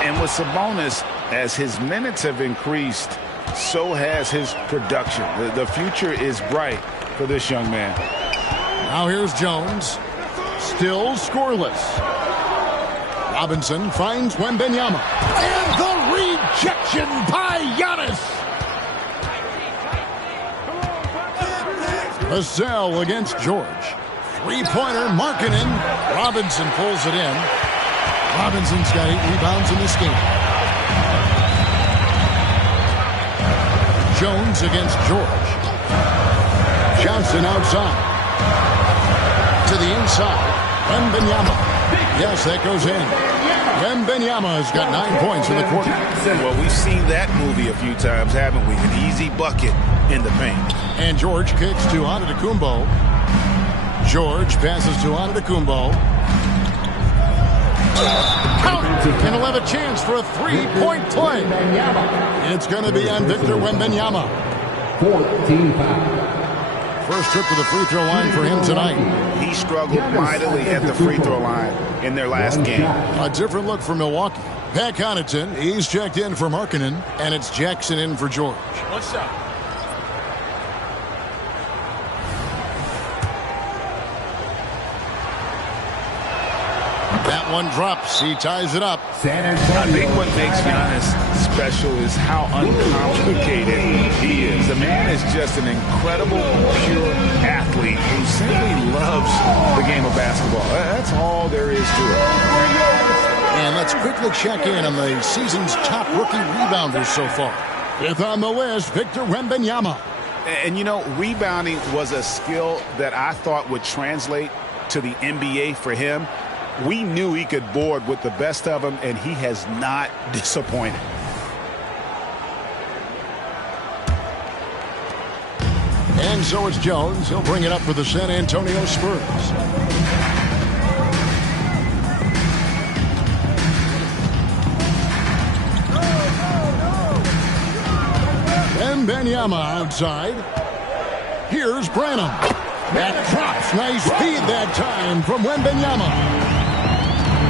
And with Sabonis, as his minutes have increased, so has his production. The future is bright for this young man. Now here's Jones. Still scoreless. Robinson finds Wembanyama. And the rejection by Giannis. Vassell against George. Three-pointer, Markkanen. Robinson pulls it in. Robinson's got 8 rebounds in this game. Jones against George. Johnson outside. To the inside. Wembanyama. Yes, that goes in. Wembanyama has got 9 points in the quarter. Well, we've seen that movie a few times, haven't we? An easy bucket in the paint. And George kicks to Antetokounmpo. George passes to Antetokounmpo. Count it, and he'll have a chance for a 3-point play. It's going to be on Victor Wembanyama. 14 fouls. First trip to the free throw line for him tonight. He struggled mightily at the free throw line in their last game. A different look for Milwaukee. Pat Connaughton, he's checked in for Markkanen, and it's Jackson in for George. One shot. That That one drops. He ties it up. I think what makes Giannis special is how uncomplicated he is. The man is just an incredible, pure athlete who simply loves the game of basketball. That's all there is to it. And let's quickly check in on the season's top rookie rebounders so far. Fifth on the list, Victor Wembanyama. And, you know, rebounding was a skill that I thought would translate to the NBA for him. We knew he could board with the best of them, and he has not disappointed. And so it's Jones. He'll bring it up for the San Antonio Spurs. Wembanyama outside. Here's Branham. That drops. Nice speed that time from Wembanyama.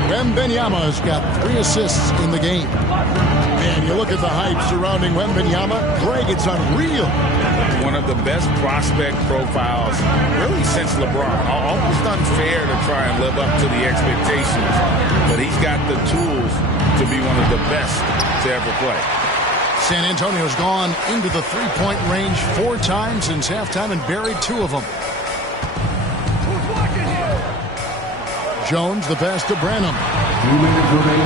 Wembanyama's got 3 assists in the game. And you look at the hype surrounding Wembanyama. Greg, it's unreal. One of the best prospect profiles really since LeBron. Almost unfair to try and live up to the expectations. But he's got the tools to be one of the best to ever play. San Antonio's gone into the three-point range 4 times since halftime and buried 2 of them. Jones, the pass to Branham.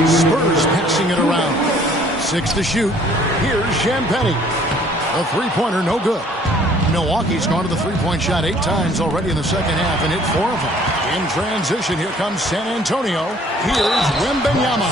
Spurs passing it around. 6 to shoot. Here's Champagnie. A three-pointer, no good. Milwaukee's gone to the three-point shot 8 times already in the second half and hit 4 of them. In transition, here comes San Antonio. Here's Wembanyama.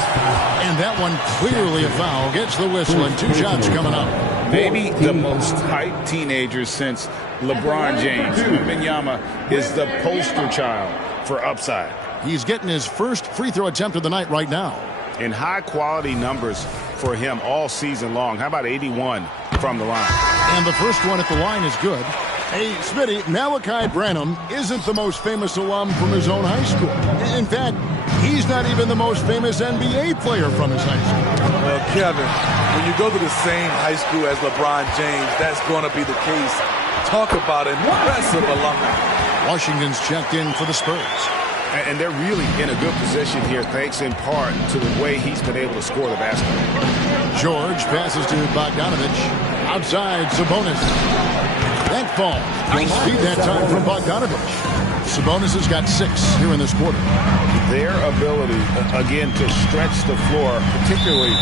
And that one clearly a foul. Gets the whistle and 2 shots coming up. Maybe the most hyped teenager since LeBron James. Wembanyama is the poster child for upside. He's getting his first free throw attempt of the night right now. In high-quality numbers for him all season long. How about 81 from the line? And the first one at the line is good. Hey, Smitty, Malachi Branham isn't the most famous alum from his own high school. In fact, he's not even the most famous NBA player from his high school. Well, Kevin, when you go to the same high school as LeBron James, that's going to be the case. Talk about an impressive alumni. Washington's checked in for the Spurs. And they're really in a good position here, thanks in part to the way he's been able to score the basketball. George passes to Bogdanovich. Outside, Sabonis. That fall. Nice speed that time from Bogdanovich. Sabonis has got 6 here in this quarter. Their ability, again, to stretch the floor, particularly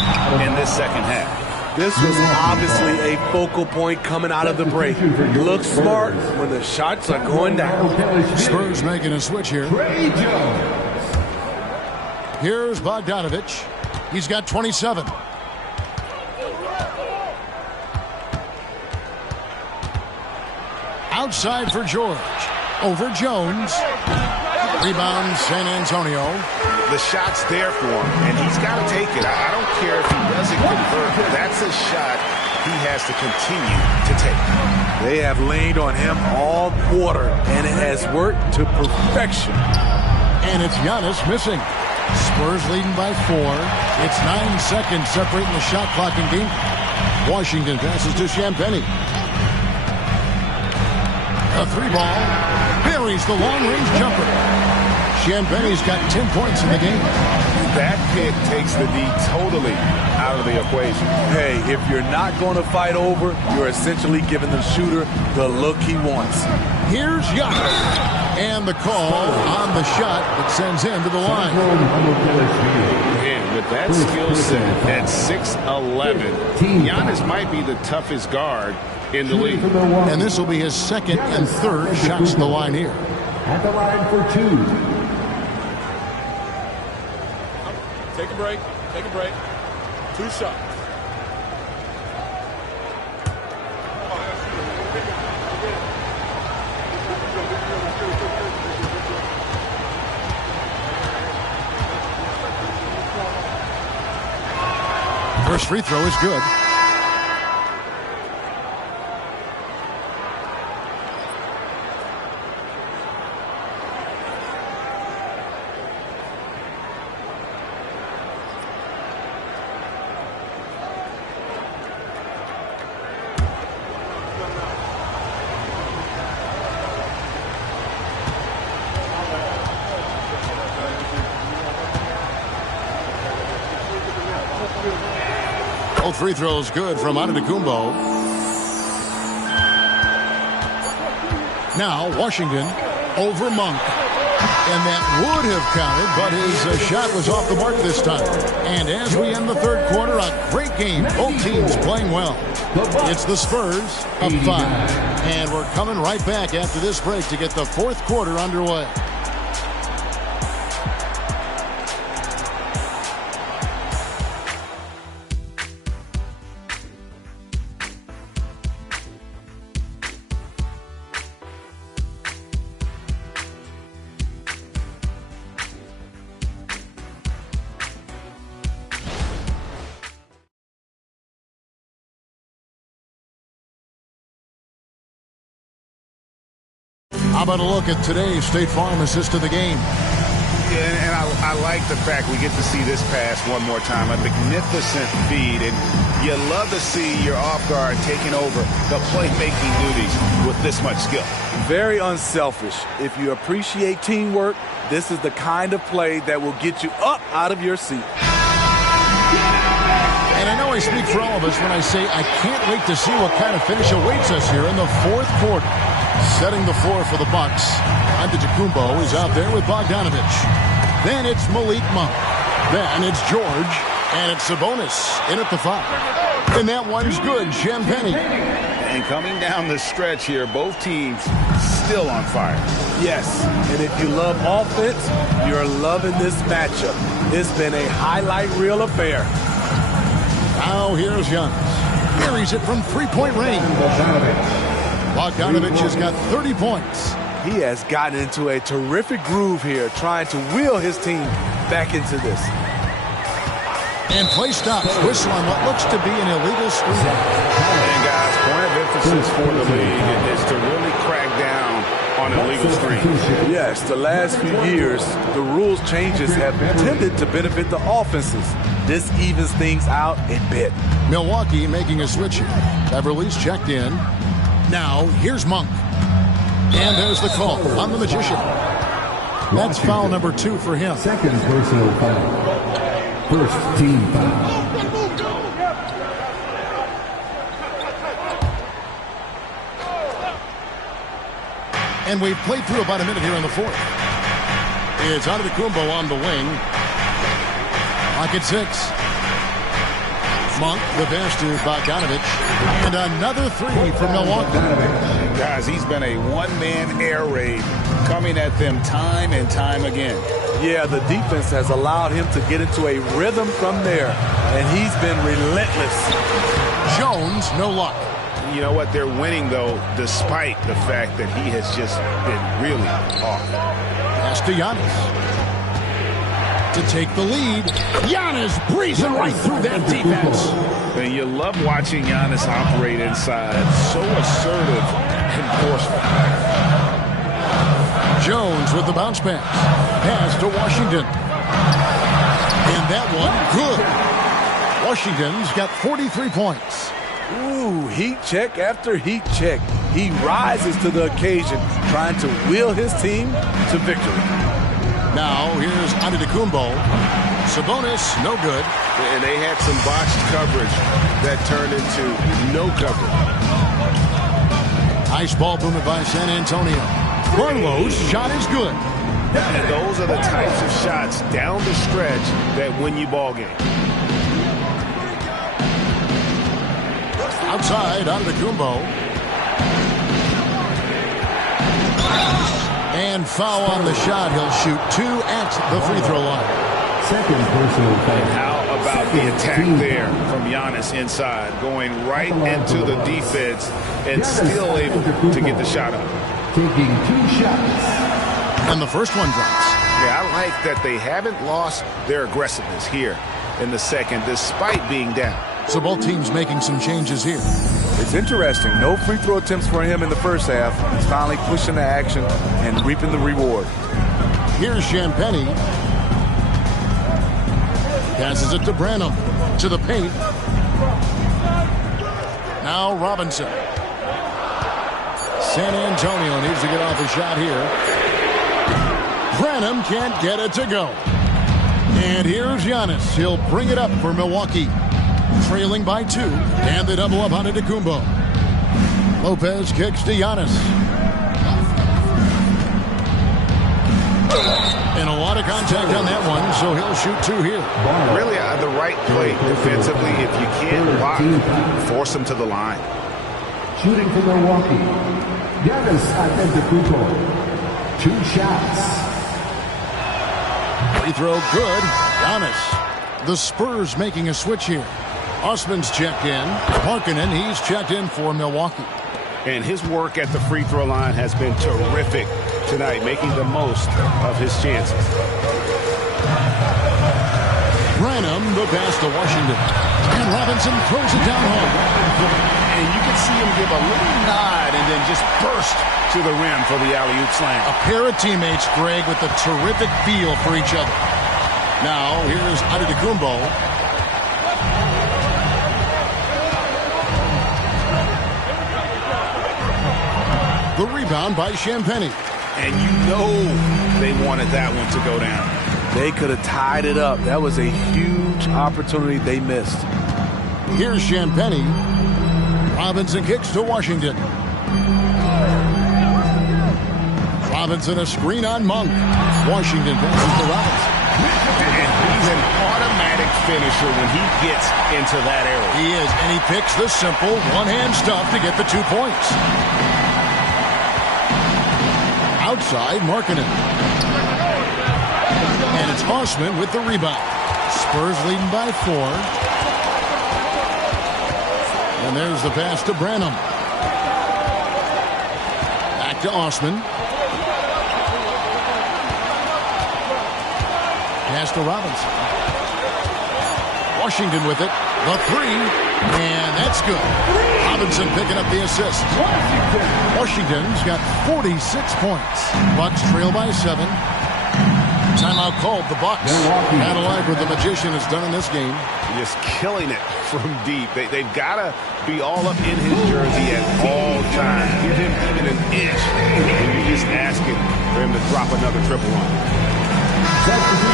in this second half. This was obviously a focal point coming out of the break. Look smart when the shots are going down. Spurs making a switch here. Here's Bogdanovich. He's got 27. Outside for George. Over Jones. Rebound San Antonio. The shot's there for him, and he's got to take it. I don't care if he doesn't convert. That's a shot he has to continue to take. They have leaned on him all quarter, and it has worked to perfection. And it's Giannis missing. Spurs leading by 4. It's 9 seconds separating the shot clock and game. Washington passes to Champagnie. A 3-ball. Buries the long-range jumper. Champagnie's got 10 points in the game. That pick takes the D totally out of the equation. Hey, if you're not going to fight over, you're essentially giving the shooter the look he wants. Here's Giannis. And the call on the shot that sends him to the line. And with that skill set at 6'11", Giannis might be the toughest guard in the league. And this will be his second and third shots to the line here. At the line for 2. Take a break. Take a break. 2 shots. First free throw is good. Both free throws good from Antetokounmpo. Now Washington over Monk. And that would have counted, but his shot was off the mark this time. And as we end the third quarter, a great game. Both teams playing well. It's the Spurs up 5. And we're coming right back after this break to get the fourth quarter underway. How about a look at today's State Farm assist of the game? Yeah, and I like the fact we get to see this pass one more time. A magnificent feed, and you love to see your off guard taking over the playmaking duties with this much skill. Very unselfish. If you appreciate teamwork, this is the kind of play that will get you up out of your seat. And I know I speak for all of us when I say I can't wait to see what kind of finish awaits us here in the fourth quarter. Setting the floor for the Bucks. Antetokounmpo is out there with Bogdanovich. Then it's Malik Monk. Then it's George. And it's Sabonis in at the 5. And that one's good. Champagny. And coming down the stretch here, both teams still on fire. Yes, and if you love offense, you're loving this matchup. It's been a highlight reel affair. Now here's Giannis. Carries it from three-point range. Bogdanovich has got 30 points. He has gotten into a terrific groove here, trying to wheel his team back into this. And play stops. Whistle on what looks to be an illegal screen. And guys, point of emphasis for the league is to really crack down on illegal screens. Yes, the last few years, the rules changes have tended to benefit the offenses. This evens things out a bit. Milwaukee making a switch here. Beverly's checked in. Now, here's Monk. And there's the call on the Magician. That's foul number 2 for him. Second personal foul. First team foul. And we've played through about a minute here in the fourth. It's Antetokounmpo on the wing. Clock at 6. Monk, the pass to Bogdanovich. And another 3 for Milwaukee. Guys, he's been a one-man air raid coming at them time and time again. Yeah, the defense has allowed him to get into a rhythm from there, and he's been relentless. Jones, no luck. You know what? They're winning, though, despite the fact that he has just been really off. Pass to Giannis. To take the lead. Giannis breezing right through that defense. And you love watching Giannis operate inside. So assertive and forceful. Jones with the bounce pass. Pass to Washington. And that one, good. Washington's got 43 points. Ooh, heat check after heat check. He rises to the occasion, trying to wheel his team to victory. Now, here's Antetokounmpo. Sabonis, no good. And they had some botched coverage that turned into no coverage. Nice ball movement by San Antonio. Barlow's shot is good. And those are the types of shots down the stretch that win you ball games. Outside, Antetokounmpo. And foul on the shot. He'll shoot 2 at the free throw line. Second personal foul. And how about the attack there from Giannis inside, going right into the defense and still able to get the shot up. Taking 2 shots. And the first one drops. Yeah, I like that they haven't lost their aggressiveness here in the second, despite being down. So both teams making some changes here. It's interesting. No free throw attempts for him in the first half. He's finally pushing the action and reaping the reward. Here's Champagny. Passes it to Branham. To the paint. Now Robinson. San Antonio needs to get off a shot here. Branham can't get it to go. And here's Giannis. He'll bring it up for Milwaukee. trailing by 2, and they double up on Antetokounmpo. Lopez kicks to Giannis. And a lot of contact on that one, so he'll shoot 2 here. Really the right play defensively. If you can't block, force him to the line. Shooting for Milwaukee, Giannis Antetokounmpo. 2 shots. Free throw good. Giannis. The Spurs making a switch here. Osman's checked in. Markkanen, he's checked in for Milwaukee. And his work at the free throw line has been terrific tonight, making the most of his chances. Branham, the pass to Washington. And Robinson throws it down home. And you can see him give a little nod and then just burst to the rim for the alley-oop slam. A pair of teammates, Greg, with a terrific feel for each other. Now, here's Antetokounmpo. The rebound by Champagnie. And you know they wanted that one to go down. They could have tied it up. That was a huge opportunity they missed. Here's Champagnie. Robinson kicks to Washington. Robinson a screen on Monk. Washington passes to Robinson. And he's an automatic finisher when he gets into that area. He is, and he picks the simple one-hand stuff to get the 2 points. Outside, Markkanen. And it's Osman with the rebound. Spurs leading by 4. And there's the pass to Branham. Back to Osman. Pass to Robinson. Washington with it. The 3. And that's good. Robinson picking up the assist. Washington's got 46 points. Bucks trail by 7. Timeout called. The Bucks. Not like what the Magician has done in this game. Just killing it from deep. They've got to be all up in his jersey at all times. Give him even an inch, and you're just asking for him to drop another triple on him.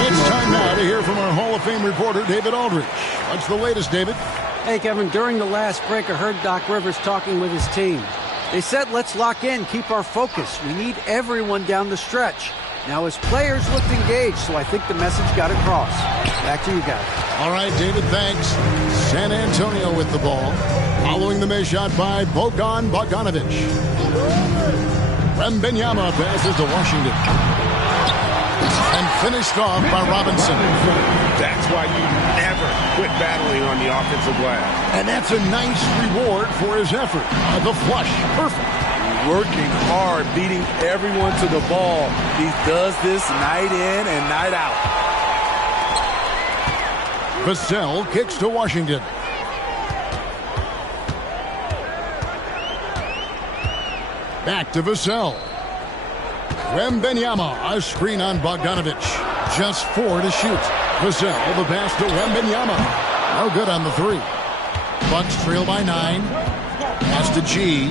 It's time now to hear from our Hall of Fame reporter, David Aldridge. What's the latest, David? Hey, Kevin, during the last break, I heard Doc Rivers talking with his team. They said, let's lock in, keep our focus. We need everyone down the stretch. Now, his players looked engaged, so I think the message got across. Back to you guys. All right, David, thanks. San Antonio with the ball. Following the miss shot by Bogdan Bogdanovic. Wembanyama passes to Washington. And finished off by Robinson. That's why you never quit battling on the offensive glass. And that's a nice reward for his effort. The flush, perfect. Working hard, beating everyone to the ball. He does this night in and night out. Vassell kicks to Washington. Back to Vassell. Wembanyama, a screen on Bogdanovic. Just 4 to shoot. Vassell, the pass to Wembanyama. No good on the 3. Bucks trail by 9. Pass to G.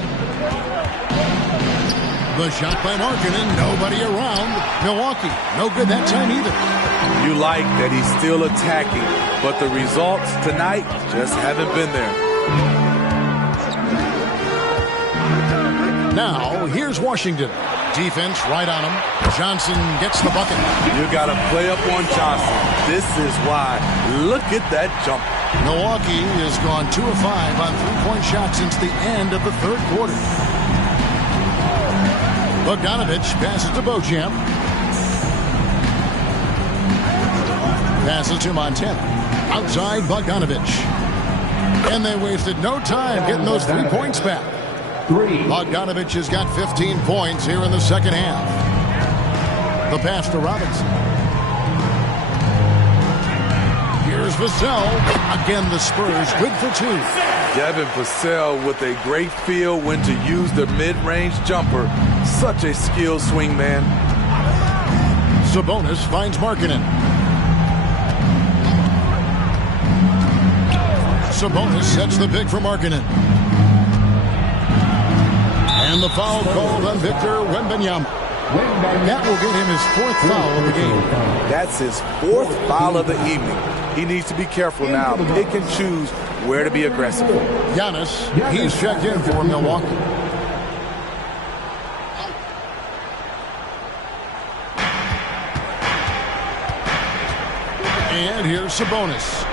The shot by Markkanen, nobody around. Milwaukee, no good that time either. You like that he's still attacking, but the results tonight just haven't been there. Now, here's Washington. Defense right on him. Johnson gets the bucket. You got to play up on Johnson. This is why. Look at that jump. Milwaukee has gone 2 of 5 on 3-point shots since the end of the 3rd quarter. Bogdanovic passes to Beauchamp. Passes to Montana. Outside Bogdanovic. And they wasted no time getting those 3 points back. Bogdanovic has got 15 points here in the second half. The pass to Robinson. Here's Vassell. Again, the Spurs good for 2. Devin Vassell with a great feel when to use the mid-range jumper. Such a skilled swing man. Sabonis finds Markkanen. Sabonis sets the pick for Markkanen. And the foul called on Victor Wembanyama. That will get him his 4th foul of the game. That's his 4th foul of the evening. He needs to be careful now. Pick and choose where to be aggressive. Giannis, he's checked in for Milwaukee. And here's Sabonis.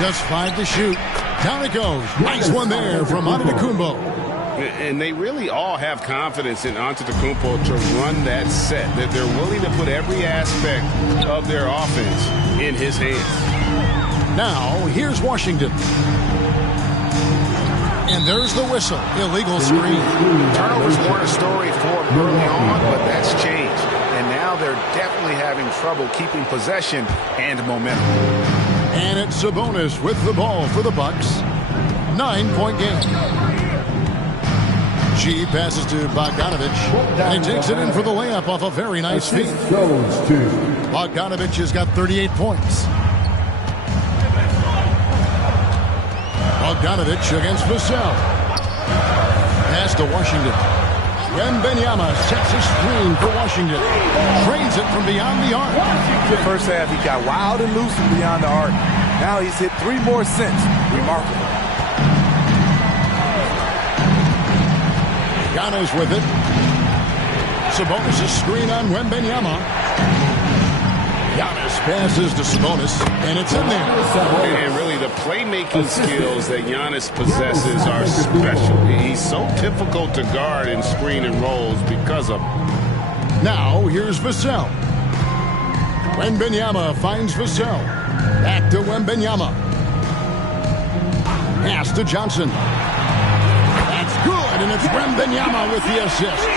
Just 5 to shoot. Down it goes. Nice one there from Antetokounmpo. And they really all have confidence in Antetokounmpo to run that set. That they're willing to put every aspect of their offense in his hands. Now, here's Washington. And there's the whistle. Illegal screen. Turnovers weren't a story for them early on, but that's changed. And now they're definitely having trouble keeping possession and momentum. And it's Sabonis with the ball for the Bucks. 9-point game. G passes to Bogdanovich. And he takes it in for the layup off a very nice feed. Bogdanovich has got 38 points. Bogdanovich against Vassell. Pass to Washington. Wembanyama sets a screen for Washington. Trains it from beyond the arc. The first half, he got wild and loose from beyond the arc. Now he's hit 3 more since. Remarkable. Giannis with it. Sabonis a screen on Wembanyama. Giannis passes to Sabonis, and it's in there. And really, the playmaking skills that Giannis possesses are special. He's so difficult to guard in screen and rolls because of him. Now, here's Vassell. Wembanyama finds Vassell. Back to Wembanyama. Pass to Johnson. That's good, and it's Wembanyama with the assist.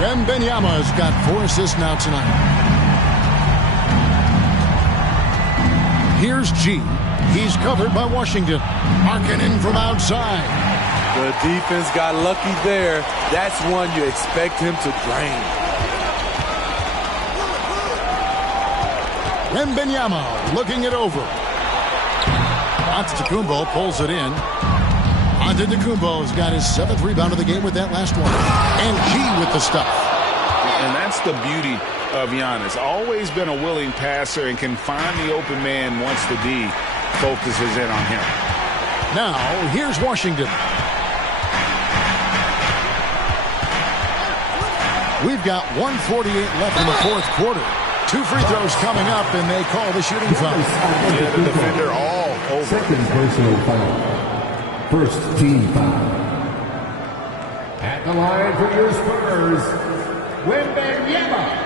Wembanyama's got 4 assists now tonight. Here's G. He's covered by Washington. Arcing in from outside. The defense got lucky there. That's one you expect him to drain. Wembanyama looking it over. Antetokounmpo pulls it in. Antetokounmpo's got his 7th rebound of the game with that last one. And G with the stuff. And that's the beauty of Giannis. Always been a willing passer and can find the open man once the D focuses in on him. Now, here's Washington. We've got 1:48 left in the 4th quarter. 2 free throws coming up, and they call the shooting foul. Yeah, the defender all over. Second personal foul. First team foul. At the line for your Spurs, Wembanyama.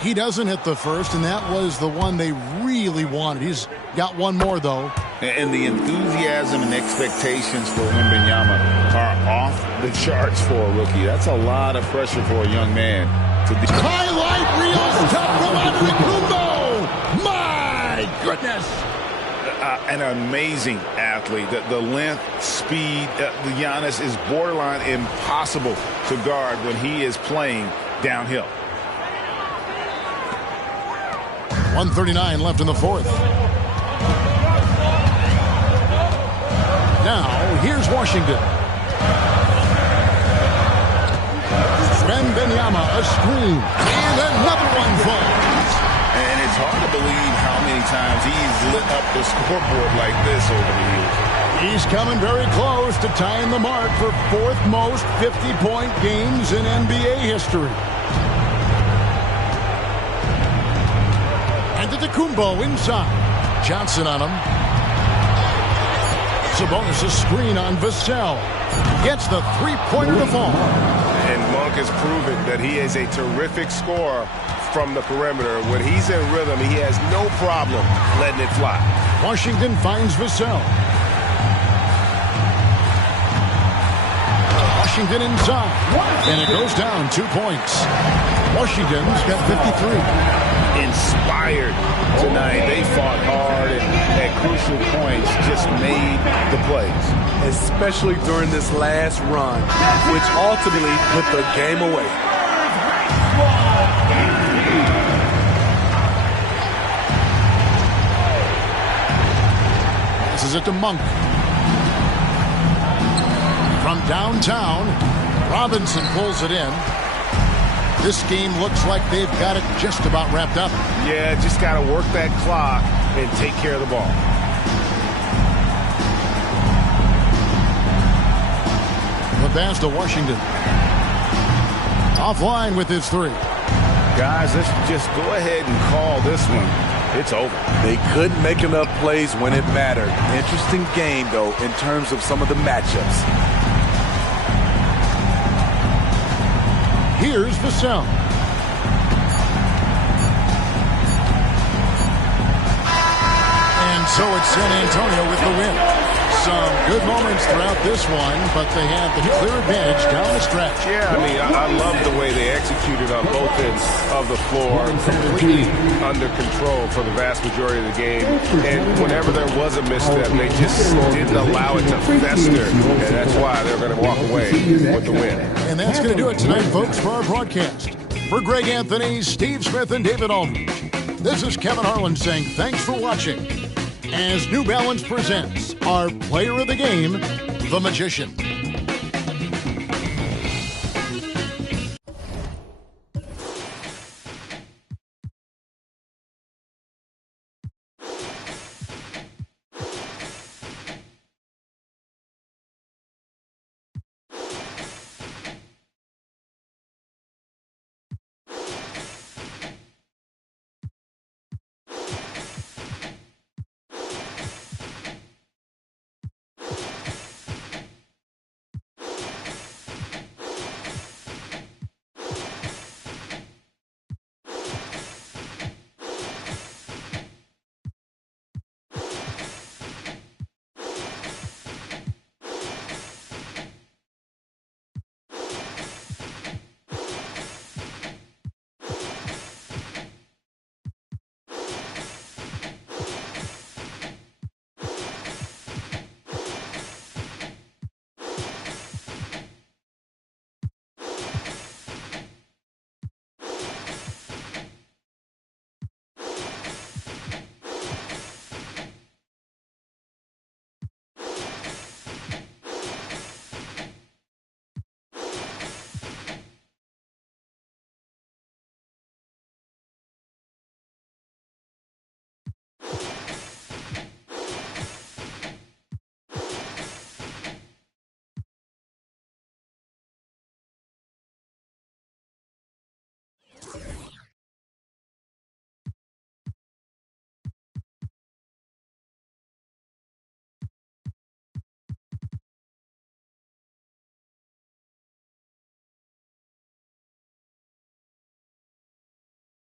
He doesn't hit the first, and that was the one they really wanted. He's got one more, though. And the enthusiasm and expectations for Wembanyama are off the charts for a rookie. That's a lot of pressure for a young man to do. Highlight reels come from Antetokounmpo. My goodness. An amazing athlete. The length, speed, Giannis is borderline impossible to guard when he is playing downhill. 1:39 left in the 4th. Now, here's Washington. Wembanyama, a screen, and another one falls. And it's hard to believe how many times he's lit up the scoreboard like this over the years. He's coming very close to tying the mark for 4th most 50-point games in NBA history. Antetokounmpo inside. Johnson on him. Sabonis a screen on Vassell. Gets the 3-pointer to fall. And Monk has proven that he is a terrific scorer from the perimeter. When he's in rhythm, he has no problem letting it fly. Washington finds Vassell. Washington inside. And it goes down 2 points. Washington's got 53. Inspired tonight. They fought hard and at crucial points just made the plays. Especially during this last run, which ultimately put the game away. Passes it to Monk. From downtown, Robinson pulls it in. This game looks like they've got it just about wrapped up. Yeah, just got to work that clock and take care of the ball. The pass to Washington. Offline with his three. Guys, let's just go ahead and call this one. It's over. They couldn't make enough plays when it mattered. Interesting game, though, in terms of some of the matchups. Here's Vassell. And so it's San Antonio with the win. Some good moments throughout this one, but they had the clear advantage down the stretch. Yeah, I mean, I love the way they executed on both ends of the floor, completely under control for the vast majority of the game. And whenever there was a misstep, they just didn't allow it to fester, and that's why they're going to walk away with the win. And that's going to do it tonight, folks, for our broadcast. For Greg Anthony, Steve Smith, and David Aldridge, this is Kevin Harlan saying thanks for watching as New Balance presents our player of the game, the Magician.